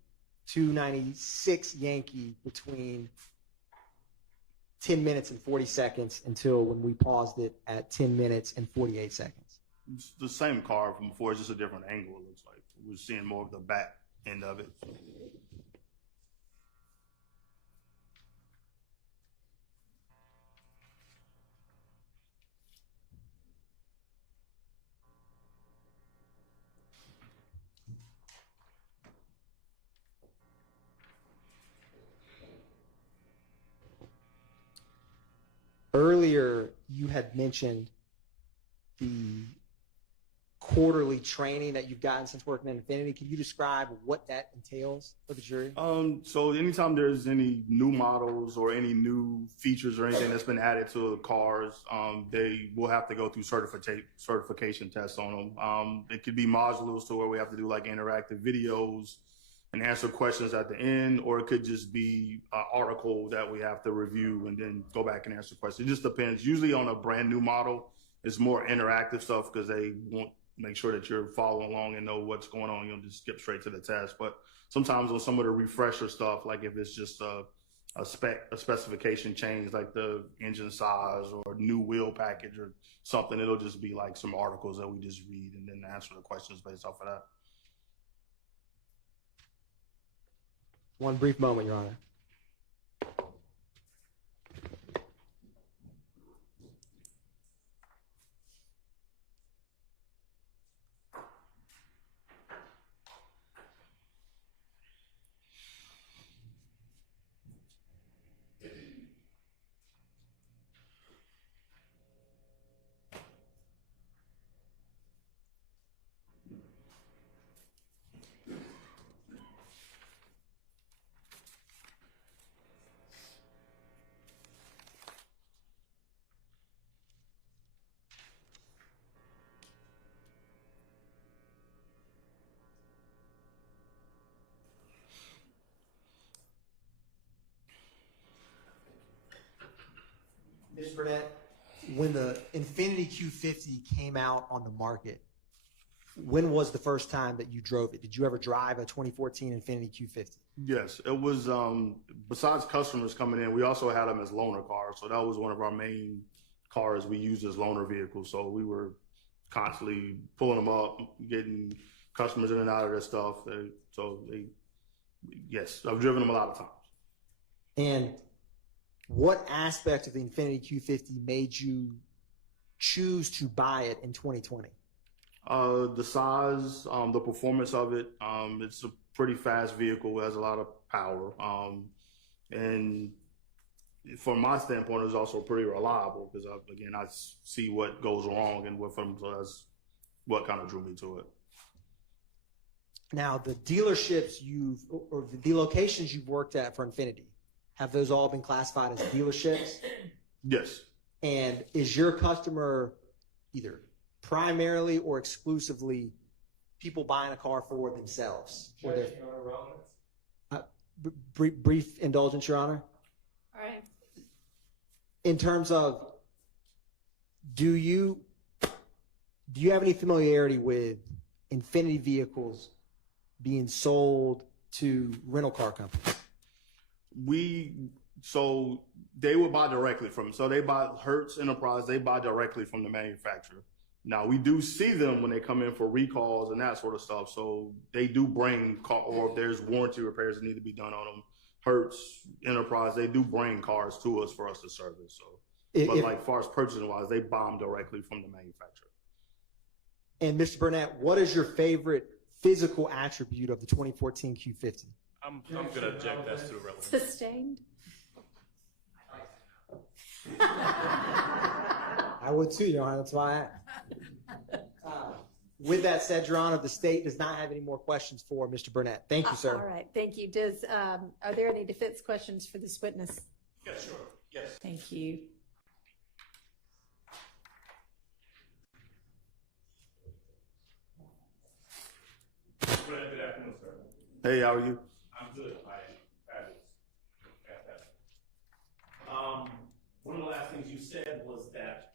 296 Yankee between 10 minutes and 40 seconds until when we paused it at 10 minutes and 48 seconds? It's the same car from before, it's just a different angle, it looks like. We're seeing more of the back end of it. Earlier, you had mentioned the quarterly training that you've gotten since working in Infiniti. Can you describe what that entails for the jury? So anytime there's any new models or any new features or anything that's been added to the cars, they will have to go through certification tests on them. It could be modules to where we have to do like interactive videos and answer questions at the end, or it could just be an article that we have to review and then go back and answer questions. It just depends. Usually on a brand new model, it's more interactive stuff because they want to make sure that you're following along and know what's going on. You don't just skip straight to the test. But sometimes on some of the refresher stuff, like if it's just a specification change, like the engine size or new wheel package or something, it'll just be like some articles that we just read and then answer the questions based off of that. One brief moment, Your Honor. Ms. Burnett, when the Infiniti Q50 came out on the market, When was the first time that you drove it? Did you ever drive a 2014 Infiniti Q50? Yes, it was. Besides customers coming in, we also had them as loaner cars. So that was one of our main cars we used as loaner vehicles. So we were constantly pulling them up, getting customers in and out of their stuff. Yes, I've driven them a lot of times. And what aspect of the Infiniti Q50 made you choose to buy it in 2020? The size, the performance of it. It's a pretty fast vehicle. It has a lot of power. And from my standpoint, it's also pretty reliable because, I see what goes wrong and with them. So that's what kind of drew me to it. Now, the dealerships or the locations you've worked at for Infiniti, have those all been classified as dealerships? Yes. And is your customer either primarily or exclusively people buying a car for themselves? Or brief indulgence, Your Honor. All right. In terms of, do you have any familiarity with Infiniti vehicles being sold to rental car companies? So they would buy directly from, so they buy Hertz Enterprise, they buy directly from the manufacturer. Now we do see them when they come in for recalls and that sort of stuff. So they do bring or if there's warranty repairs that need to be done on them, Hertz Enterprise, they do bring cars to us for us to service. So, but like far as purchasing wise, they buy them directly from the manufacturer. And Mr. Burnett, what is your favorite physical attribute of the 2014 Q50? I'm going to object as to the relevance. Sustained. I would too, Your Honor. That's why I asked. With that said, Your Honor, the state does not have any more questions for Mr. Burnett. Thank you, sir. All right, thank you. Are there any defense questions for this witness? Yes, sure. Yes. Thank you. Good afternoon, sir. Hey, how are you? I'm good. I am fabulous. Fantastic. One of the last things you said was that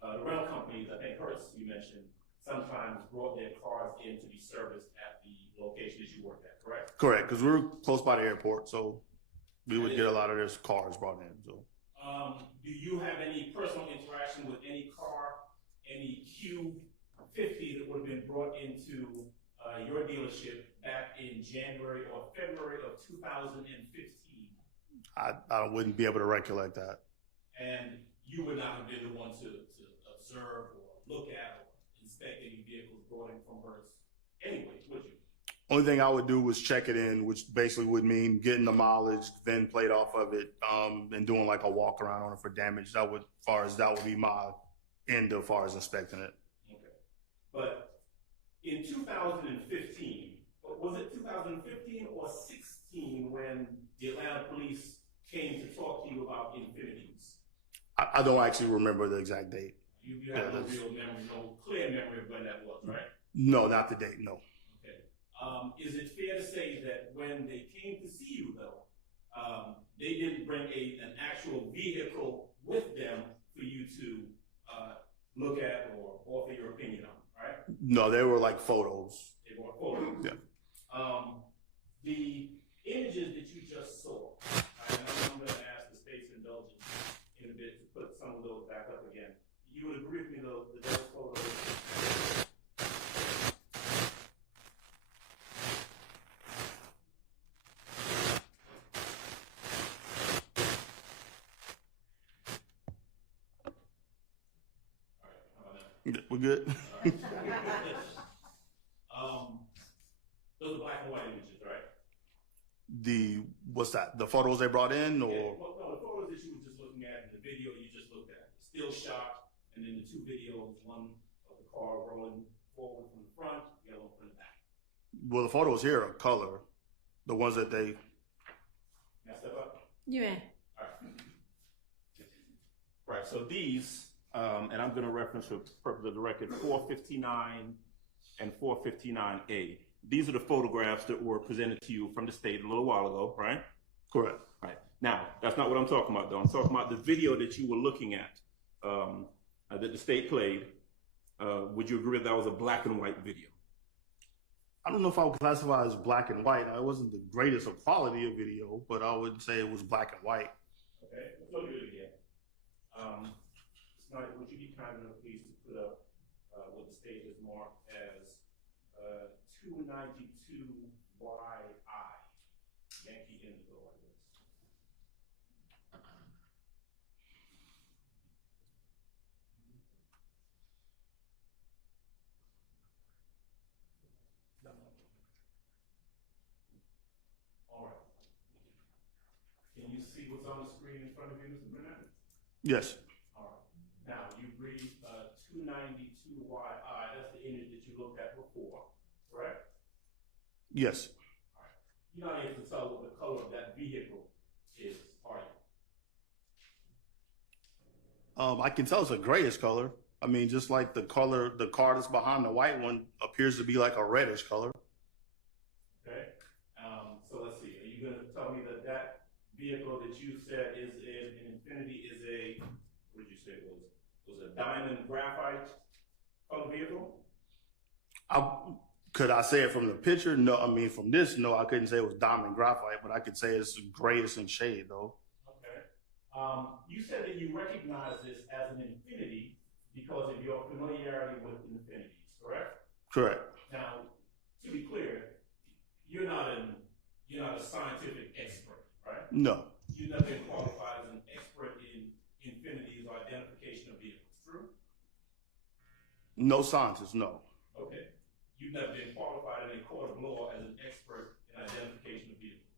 the rental companies, I think Hertz, you mentioned, sometimes brought their cars in to be serviced at the locations you worked at, correct? Correct, because we were close by the airport, so we would get a lot of their cars brought in. So, do you have any personal interaction with any car, any Q50 that would have been brought into your dealership back in January or February of 2015? I wouldn't be able to recollect that. And you would not have been the one to observe or look at or inspect any vehicles brought in from Hertz anyway, would you? Only thing I would do was check it in, which basically would mean getting the mileage, then plate off of it, and doing like a walk around on it for damage. That would be my end as far as inspecting it. Okay. But in 2015, was it 2015 or 16 when the Atlanta police came to talk to you about Infinitis? I don't actually remember the exact date. You have no real memory, no clear memory of when that was, right? No, not the date, no. Okay. Is it fair to say that when they came to see you, though, they didn't bring an actual vehicle with them for you to look at or offer your opinion on, right? No, they were like photos. They were photos. Yeah. The images that you just saw, I'm going to ask the state's indulgence in a bit to put some of those back up again. You would agree with me, though, that those photos. All right, how about that? We're good. Those are black and white images, right? What's that? The photos they brought in, or? Yeah, well, no, the photos that you were just looking at, and the video you just looked at, still shot, and then the two videos, one of the car rolling forward from the front, the other one from the back. Well, the photos here are color. The ones that they. Now step up. You may. All right. Right. So these, and I'm going to reference for purpose of the record, 459 and 459A. These are the photographs that were presented to you from the state a little while ago, right? Correct. Right. Now, that's not what I'm talking about, though. I'm talking about the video that you were looking at, that the state played. Would you agree that was a black and white video? I don't know if I would classify it as black and white. It wasn't the greatest of quality of video, but I would say it was black and white. Okay, let's look at it again. Snyder, would you be kind enough, please, to put up what the state has marked as 292 YI, Yankee Indigo, I guess. All right. Can you see what's on the screen in front of you, Mr. Burnett? Yes. All right. Now, you read 292 YI. That's the image that you looked at before, correct? Yes. All right. You're not able to tell what the color of that vehicle is, are you? I can tell it's a grayish color. I mean, just like the color, the car that's behind the white one appears to be like a reddish color. Okay. So let's see. Are you going to tell me that that vehicle that you said is an Infiniti is a, what did you say it was a diamond graphite color vehicle? Could I say it from the picture? No. I mean, from this, no, I couldn't say it was diamond graphite, but I could say it's grayish in shade, though. Okay. You said that you recognize this as an Infiniti because of your familiarity with Infinitis, correct? Correct. Now, to be clear, you're not a scientific expert, right? No. You've never been qualified as an expert in Infinitis or identification of vehicles, true? No scientist, no. Okay. You've never been qualified in a court of law as an expert in identification of vehicles.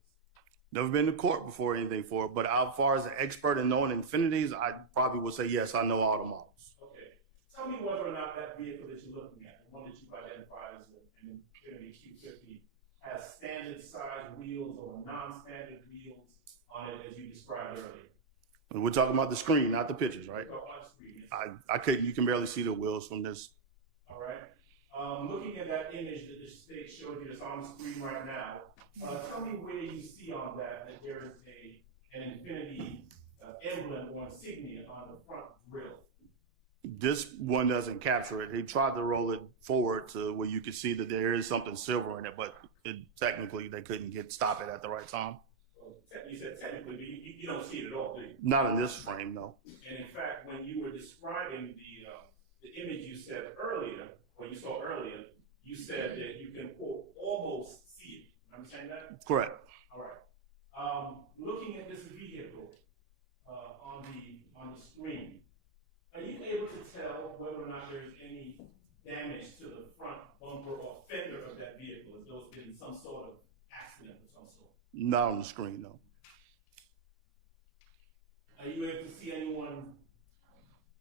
Never been to court before or anything for it, but as far as an expert in knowing Infinitis, I probably would say yes, I know all the models. Okay. Tell me whether or not that vehicle that you're looking at, the one that you've identified as an Infiniti Q50, has standard size wheels or non-standard wheels on it as you described earlier. And we're talking about the screen, not the pictures, right? Talk about the screen, yes. I couldn't. You can barely see the wheels from this. All right. Looking at that image that the state showed you that's on the screen right now, tell me where you see on that there is an Infiniti emblem or insignia on the front grille. This one doesn't capture it. He tried to roll it forward to where you could see that there is something silver in it, but technically they couldn't stop it at the right time. Well, you said technically, but you don't see it at all, do you? Not in this frame, no. And in fact, when you were describing the image you said earlier, or you saw earlier, you said that you can quote almost see it. Am I saying that? Correct. All right. Looking at this vehicle on the screen, are you able to tell whether or not there's any damage to the front bumper or fender of that vehicle, as though it's been some sort of accident of some sort? Not on the screen, no. Are you able to see anyone,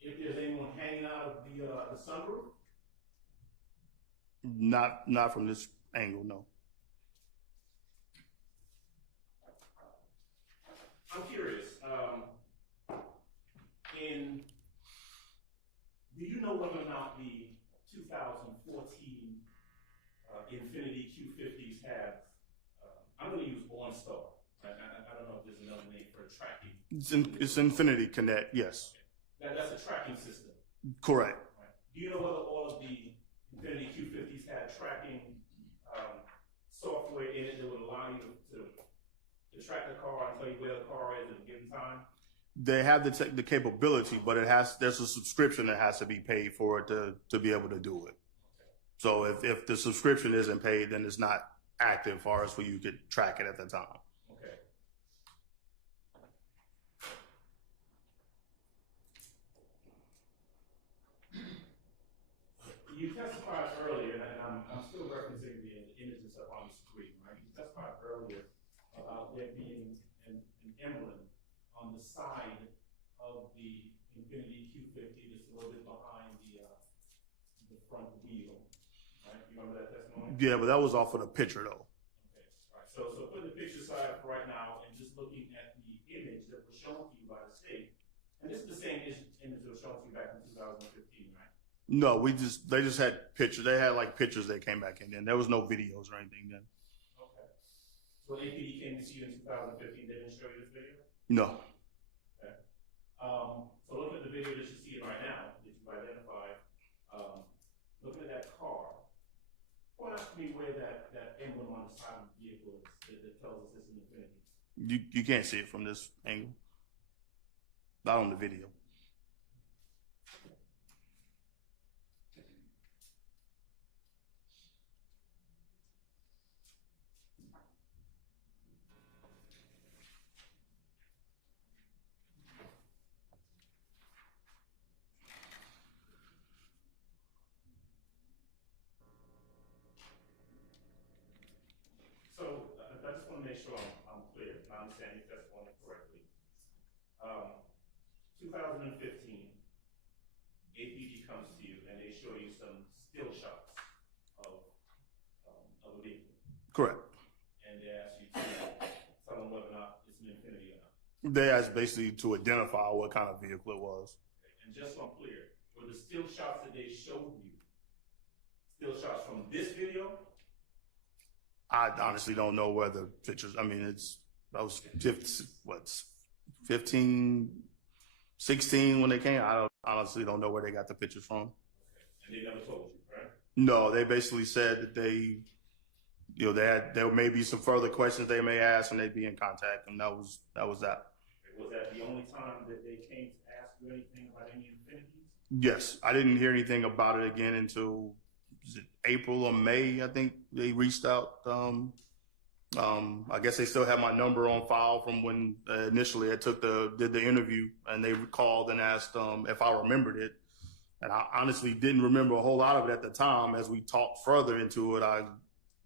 if there's anyone hanging out of the sunroof? Not from this angle, no. I'm curious. Do you know whether or not the 2014 Infiniti Q50s have? I'm going to use OnStar. I don't know if there's another name for tracking. It's Infiniti Connect, yes. Okay. That's a tracking system. Correct. Right. Do you know whether all of the Infiniti Q50s had tracking software in it that would allow you to track the car and tell you where the car is at a given time? They have the capability, but there's a subscription that has to be paid for it to be able to do it. So if the subscription isn't paid, then it's not active for us where you could track it at the time. Okay. You testified earlier, and I'm still referencing the images up on the screen, right? You testified earlier about there being an emblem on the side of the Infiniti Q50 that's a little bit behind the front wheel, right? You remember that testimony? Yeah, but that was off of the picture, though. Okay, all right. So put the picture aside for right now and just looking at the image that was shown to you by the state. And this is the same image that was shown to you back in 2015, right? No, they just had pictures. They had like pictures that came back in then. There was no videos or anything then. Okay. So APD came to see you in 2015. They didn't show you this video? No. Okay. So looking at the video that you're seeing right now, that you've identified, looking at that car, point out to me where that You can't see it from this angle. Not on the video. So I just want to make sure I'm clear, and I understand your testimony correctly. 2015, APG comes to you and they show you some still shots of a vehicle. Correct. And they ask you to tell them whether or not it's an Infiniti or not. They asked basically to identify what kind of vehicle it was. And just so I'm clear, were the still shots that they showed you still shots from this video? I honestly don't know where the pictures. I mean, that was 15, 16 when they came. I honestly don't know where they got the pictures from. And they never told you, right? No, they basically said that there may be some further questions they may ask, and they'd be in contact, and that was that. Was that the only time that they came to ask you anything about any Infinitis? Yes, I didn't hear anything about it again until April or May. I think they reached out. I guess they still have my number on file from when initially I did the interview, and they called and asked if I remembered it. And I honestly didn't remember a whole lot of it at the time. As we talked further into it,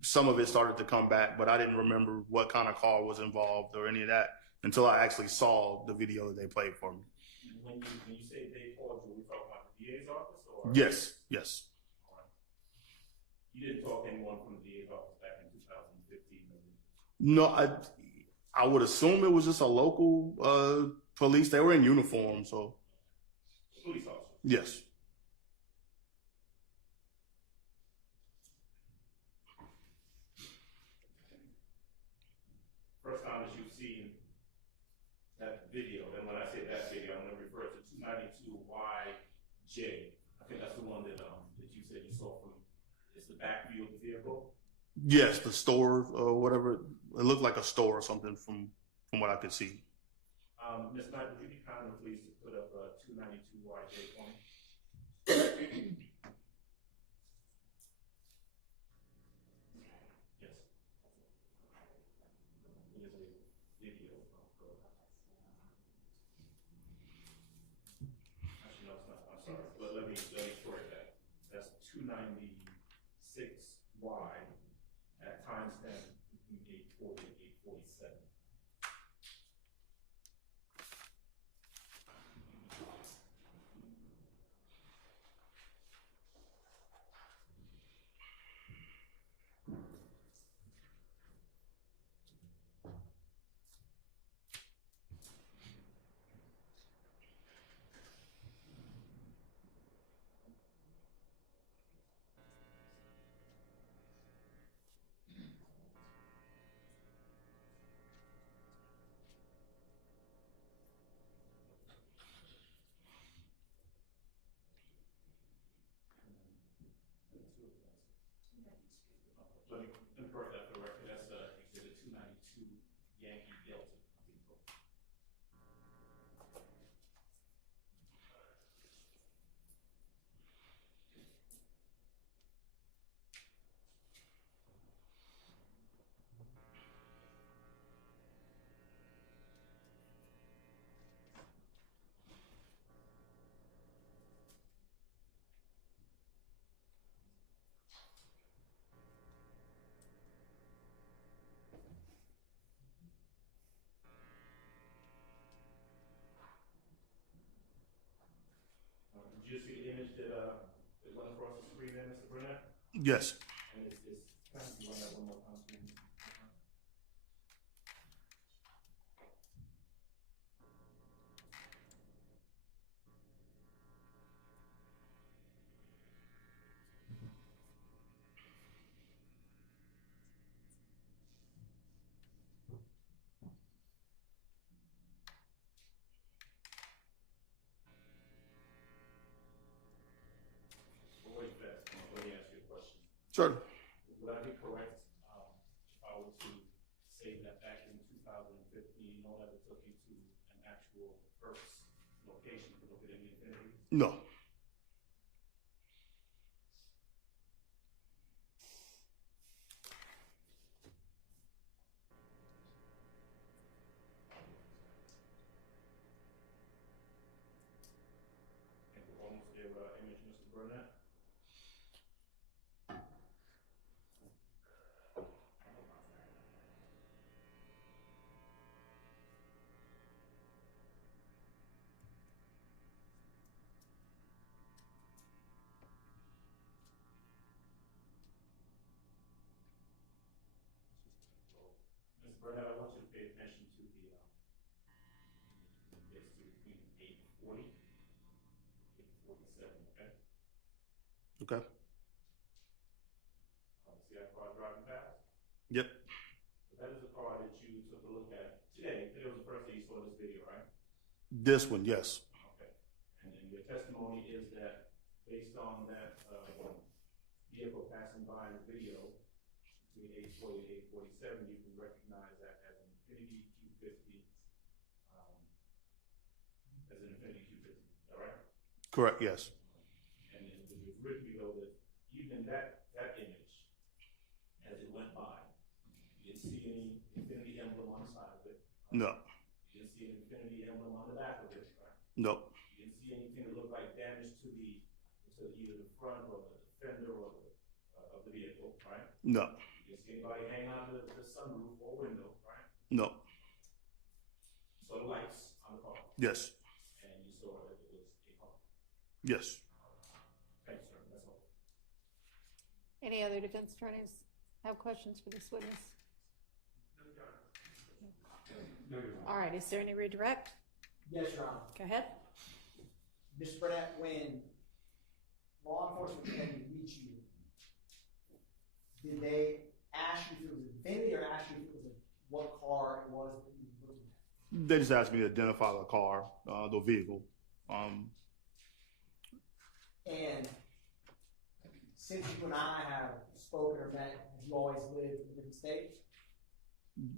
some of it started to come back, but I didn't remember what kind of car was involved or any of that until I actually saw the video that they played for me. When you say they called you, we talking about the DA's office? Or? Yes. You didn't talk to anyone from the DA's office back in 2015? No, I would assume it was just a local police. They were in uniform, so. Police officer? Yes. First time that you've seen that video, and when I say that video, I'm going to refer to 292YJ. I think that's the one that you said you saw from. It's the back view of the vehicle? Yes, the store or whatever. It looked like a store or something from what I could see. Ms. Knight, would you be kind enough, please, to put up 292YJ for me? Yes. Here's a video. Actually, no, it's not. I'm sorry. Let me correct that. That's 296Y at timestamp between 840 and 847. Let me correct that for the record. That's exhibit 292 Yankee Delta. Did you see the image that went across the screen there, Mr. Burnett? Yes. And it's kind of, you want that one more time, please? Wait fast. Let me ask you a question. Sure. Would I be correct if I were to say that back in 2015, actual first location to look at any Infinity? No. And we'll almost give image Mr. Burnett. Mr. Burnett, I want you to pay attention to the, it's between 840, 847, okay? Okay. See that car driving past? Yep. So that is a car that you took a look at today. Today was the first day you saw this video, right? This one, yes. Okay. And then your testimony is that based on that vehicle passing by in the video, between 840 and 847, you can recognize that as an Infiniti Q50, as an Infiniti Q50, is that right? Correct, yes. And then you've written below that even that image, as it went by, you didn't see any Infiniti emblem on the side of it. No. You didn't see an Infiniti emblem on the back of it, right? No. You didn't see anything that looked like damage to either the front or the fender or of the vehicle, right? No. You didn't see anybody hang out the sunroof or window, right? No. You saw the lights on the car, Yes. and you saw that it was a car. Yes. Thanks, sir. That's all. Any other defense attorneys have questions for this witness? All right, is there any redirect? Yes, Your Honor. Go ahead. Mr. Burnett, when law enforcement came to meet you, did they ask you if it was Infinity or ask you if it was what car it was that you were looking at? They just asked me to identify the car, the vehicle. And since you and I have spoken or met, have you always lived in different states?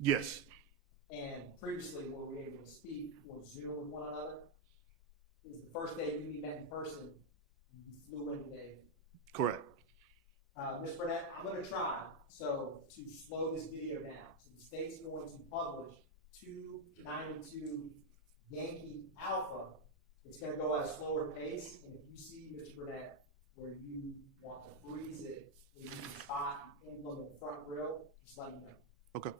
Yes. And previously, were we able to speak or Zoom with one another? Is the first day we met in person, you flew in today? Correct. Ms. Burnett, I'm going to try to slow this video down. So the state's going to publish 292 Yankee Alpha. It's going to go at a slower pace, and if you see, Mr. Burnett, where you want to freeze it, where you can spot the emblem in the front grill, just let me know. Okay.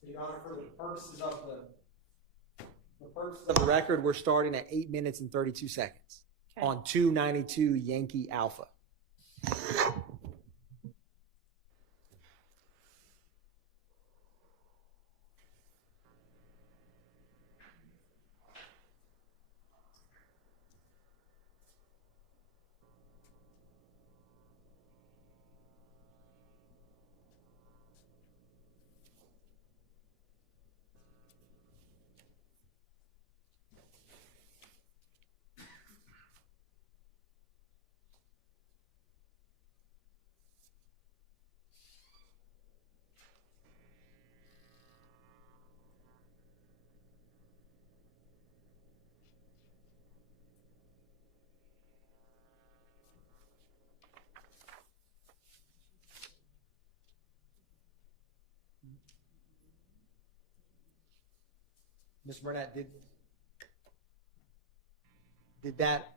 So, Your Honor, for the purposes of the record, we're starting at 8 minutes and 32 seconds Okay. on 292 Yankee Alpha. Ms. Burnett, did that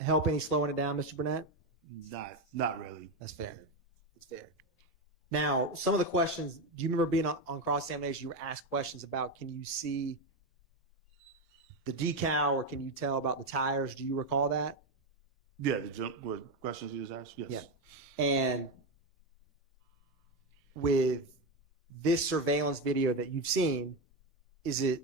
help any slowing it down, Mr. Burnett? Not really. That's fair. It's fair. Now, some of the questions, do you remember being on cross-examination, you were asked questions about, can you see the decal or can you tell about the tires? Do you recall that? Yeah, what questions you just asked? Yes. Yeah. And with this surveillance video that you've seen, is it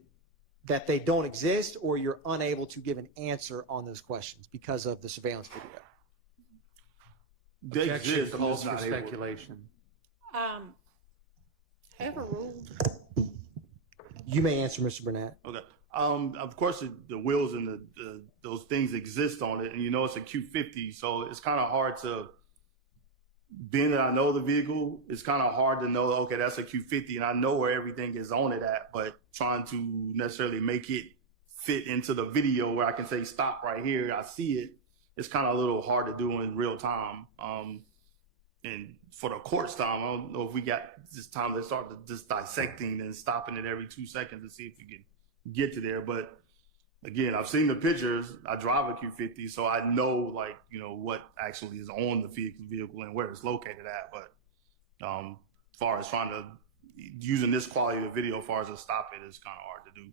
that they don't exist or you're unable to give an answer on those questions because of the surveillance video? They Objection exist, I'm calls just for not able- speculation. Overruled. You may answer, Mr. Burnett. Okay. Of course, the wheels and those things exist on it, and you know it's a Q50, so it's kind of hard to. Being that I know the vehicle, it's kind of hard to know. Okay, that's a Q50, and I know where everything is on it at. But trying to necessarily make it fit into the video where I can say stop right here, I see it. It's kind of a little hard to do in real time. And for the court's time, I don't know if we got this time to start just dissecting and stopping it every 2 seconds to see if we can get to there. But again, I've seen the pictures. I drive a Q50, so I know what actually is on the vehicle and where it's located at. But as far as using this quality of video, as far as to stop it, is kind of hard to do.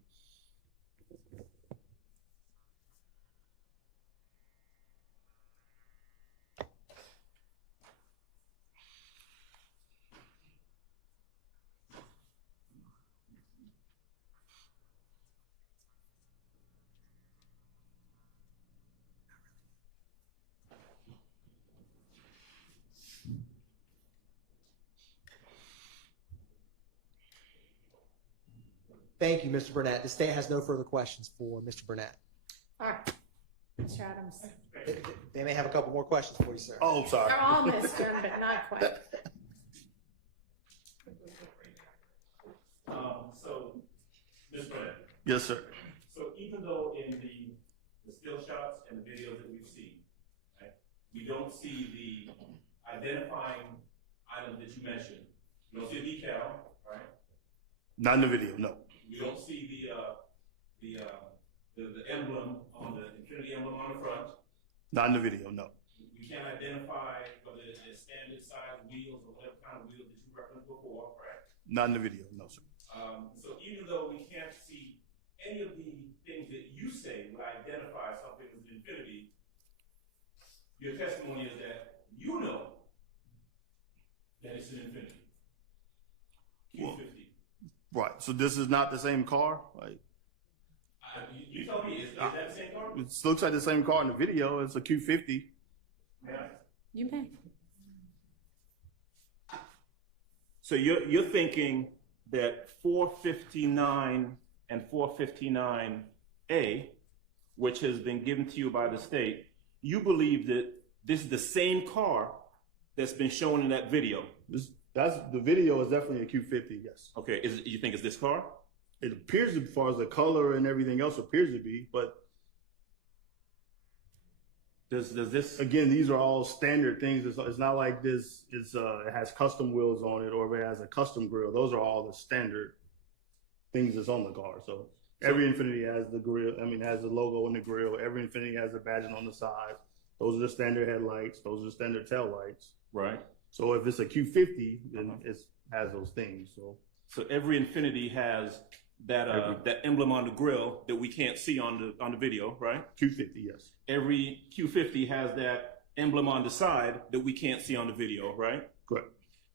Thank you, Mr. Burnett. The state has no further questions for Mr. Burnett. All right, Mr. Adams. They may have a couple more questions for you, sir. Oh, sorry. They're all Mr., but not quite. So, Ms. Burnett. Yes, sir. So even though in the still shots and the videos that we've seen, right, we don't see the identifying items that you mentioned. We don't see a decal, right? Not in the video, no. We don't see the emblem on the Infinity emblem on the front. Not in the video, no. We can't identify whether it's standard size wheels or whatever kind of wheels that you referenced before, right? Not in the video, no, sir. So even though we can't see any of the things that you say would identify something as an Infinity, your testimony is that you know that it's an Infinity. Q50. Right. So this is not the same car? You tell me, is that the same car? It looks like the same car in the video. It's a Q50. Yeah. You may. So you're thinking that 459 and 459A, which has been given to you by the state, you believe that this is the same car that's been shown in that video? The video is definitely a Q50, yes. Okay, you think it's this car? It appears, as far as the color and everything else appears to be, but does this? Again, these are all standard things. It's not like this is it has custom wheels on it or it has a custom grill. Those are all the standard things that's on the car. So every Infinity has the grill. Has the logo on the grill. Every Infinity has the badging on the side. Those are the standard headlights. Those are the standard tail lights. Right. So if it's a Q50, then it has those things. So every Infinity has that that emblem on the grill that we can't see on the video, right? Q50, yes. Every Q50 has that emblem on the side that we can't see on the video, right? Correct.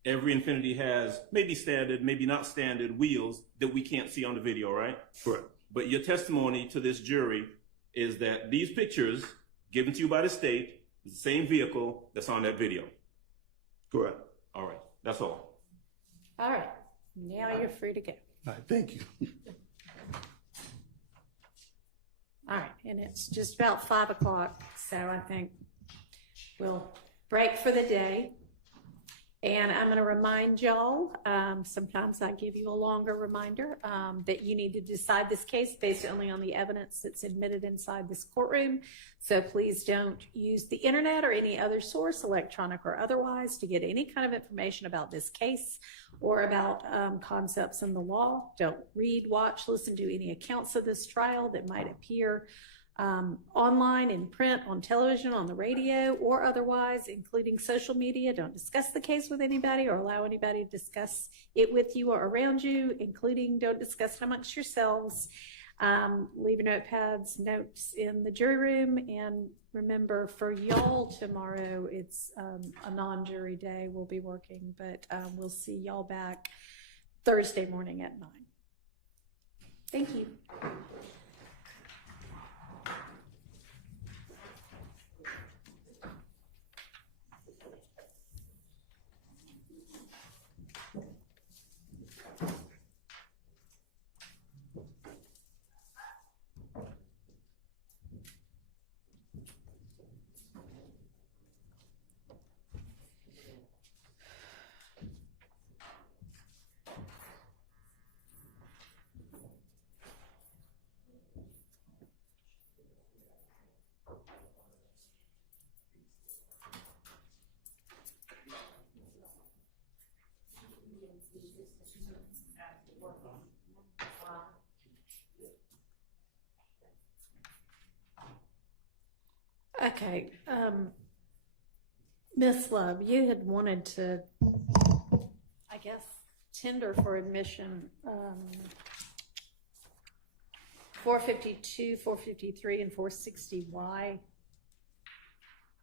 Every Infinity has maybe standard, maybe not standard wheels that we can't see on the video, right? Correct. But your testimony to this jury is that these pictures given to you by the state is the same vehicle that's on that video. Correct. All right. That's all. All right. Now you're free to go. All right. Thank you. All right. And it's just about 5 o'clock. So I think we'll break for the day. And I'm going to remind y'all, sometimes I give you a longer reminder, that you need to decide this case based only on the evidence that's admitted inside this courtroom. So please don't use the internet or any other source, electronic or otherwise, to get any kind of information about this case or about concepts in the law. Don't read, watch, listen to any accounts of this trial that might appear online, in print, on television, on the radio, or otherwise, including social media. Don't discuss the case with anybody or allow anybody to discuss it with you or around you, including don't discuss it amongst yourselves. Leave your notepads, notes in the jury room, and remember, for y'all tomorrow, it's a non-jury day. We'll be working, but we'll see y'all back Thursday morning at 9. Thank you. Okay, Miss Love, you had wanted to, I guess, tender for admission 452, 453, and 460Y.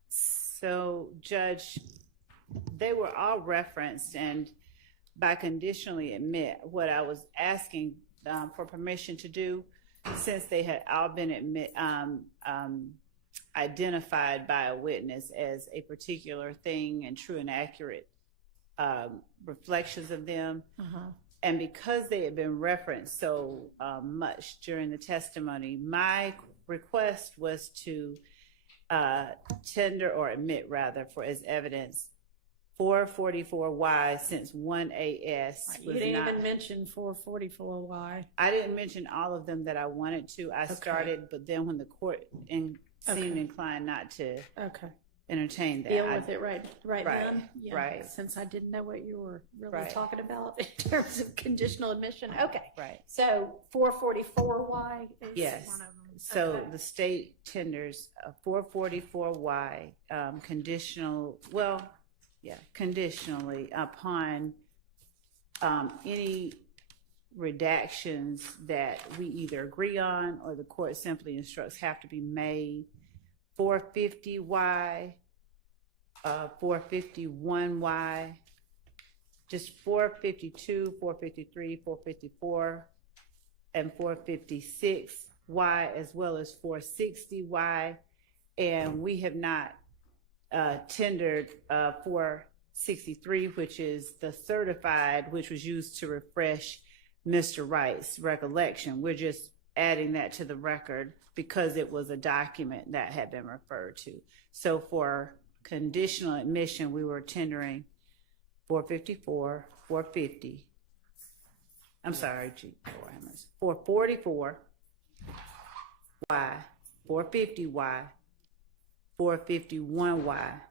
So, Judge, they were all referenced, and by conditionally admit, what I was asking for permission to do, since they had all been identified by a witness as a particular thing and true and accurate reflections of them. And because they had been referenced so much during the testimony, my request was to tender or admit, rather, for as evidence 444Y, since 1AS You didn't even mention 444Y. I didn't mention all of them that I wanted to. I started, but then when the court seemed inclined not to entertain that. Deal with it right then? Yeah, right. Since I didn't know what you were really Right. talking about in terms of conditional admission. Okay. Right. So 444Y is Yes. one of them. So Okay. the state tenders 444Y conditionally upon any redactions that we either agree on or the court simply instructs have to be made. 450Y, 451Y, just 452, 453, 454, and 456Y, as well as 460Y. And we have not tendered 463, which is the certified, which was used to refresh Mr. Wright's recollection. We're just adding that to the record because it was a document that had been referred to. So for conditional admission, we were tendering 454, 450. I'm sorry, 444Y, 450Y, 451Y,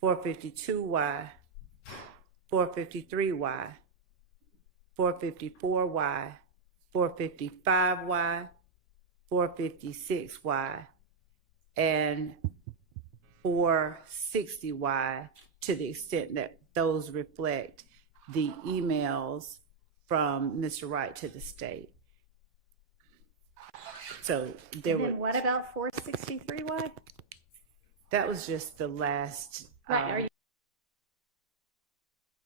452Y, 453Y, 454Y, 455Y, 456Y, and 460Y, to the extent that those reflect the emails from Mr. Wright to the state. So there And were. then what about 463Y? That was just the last. Right. Are you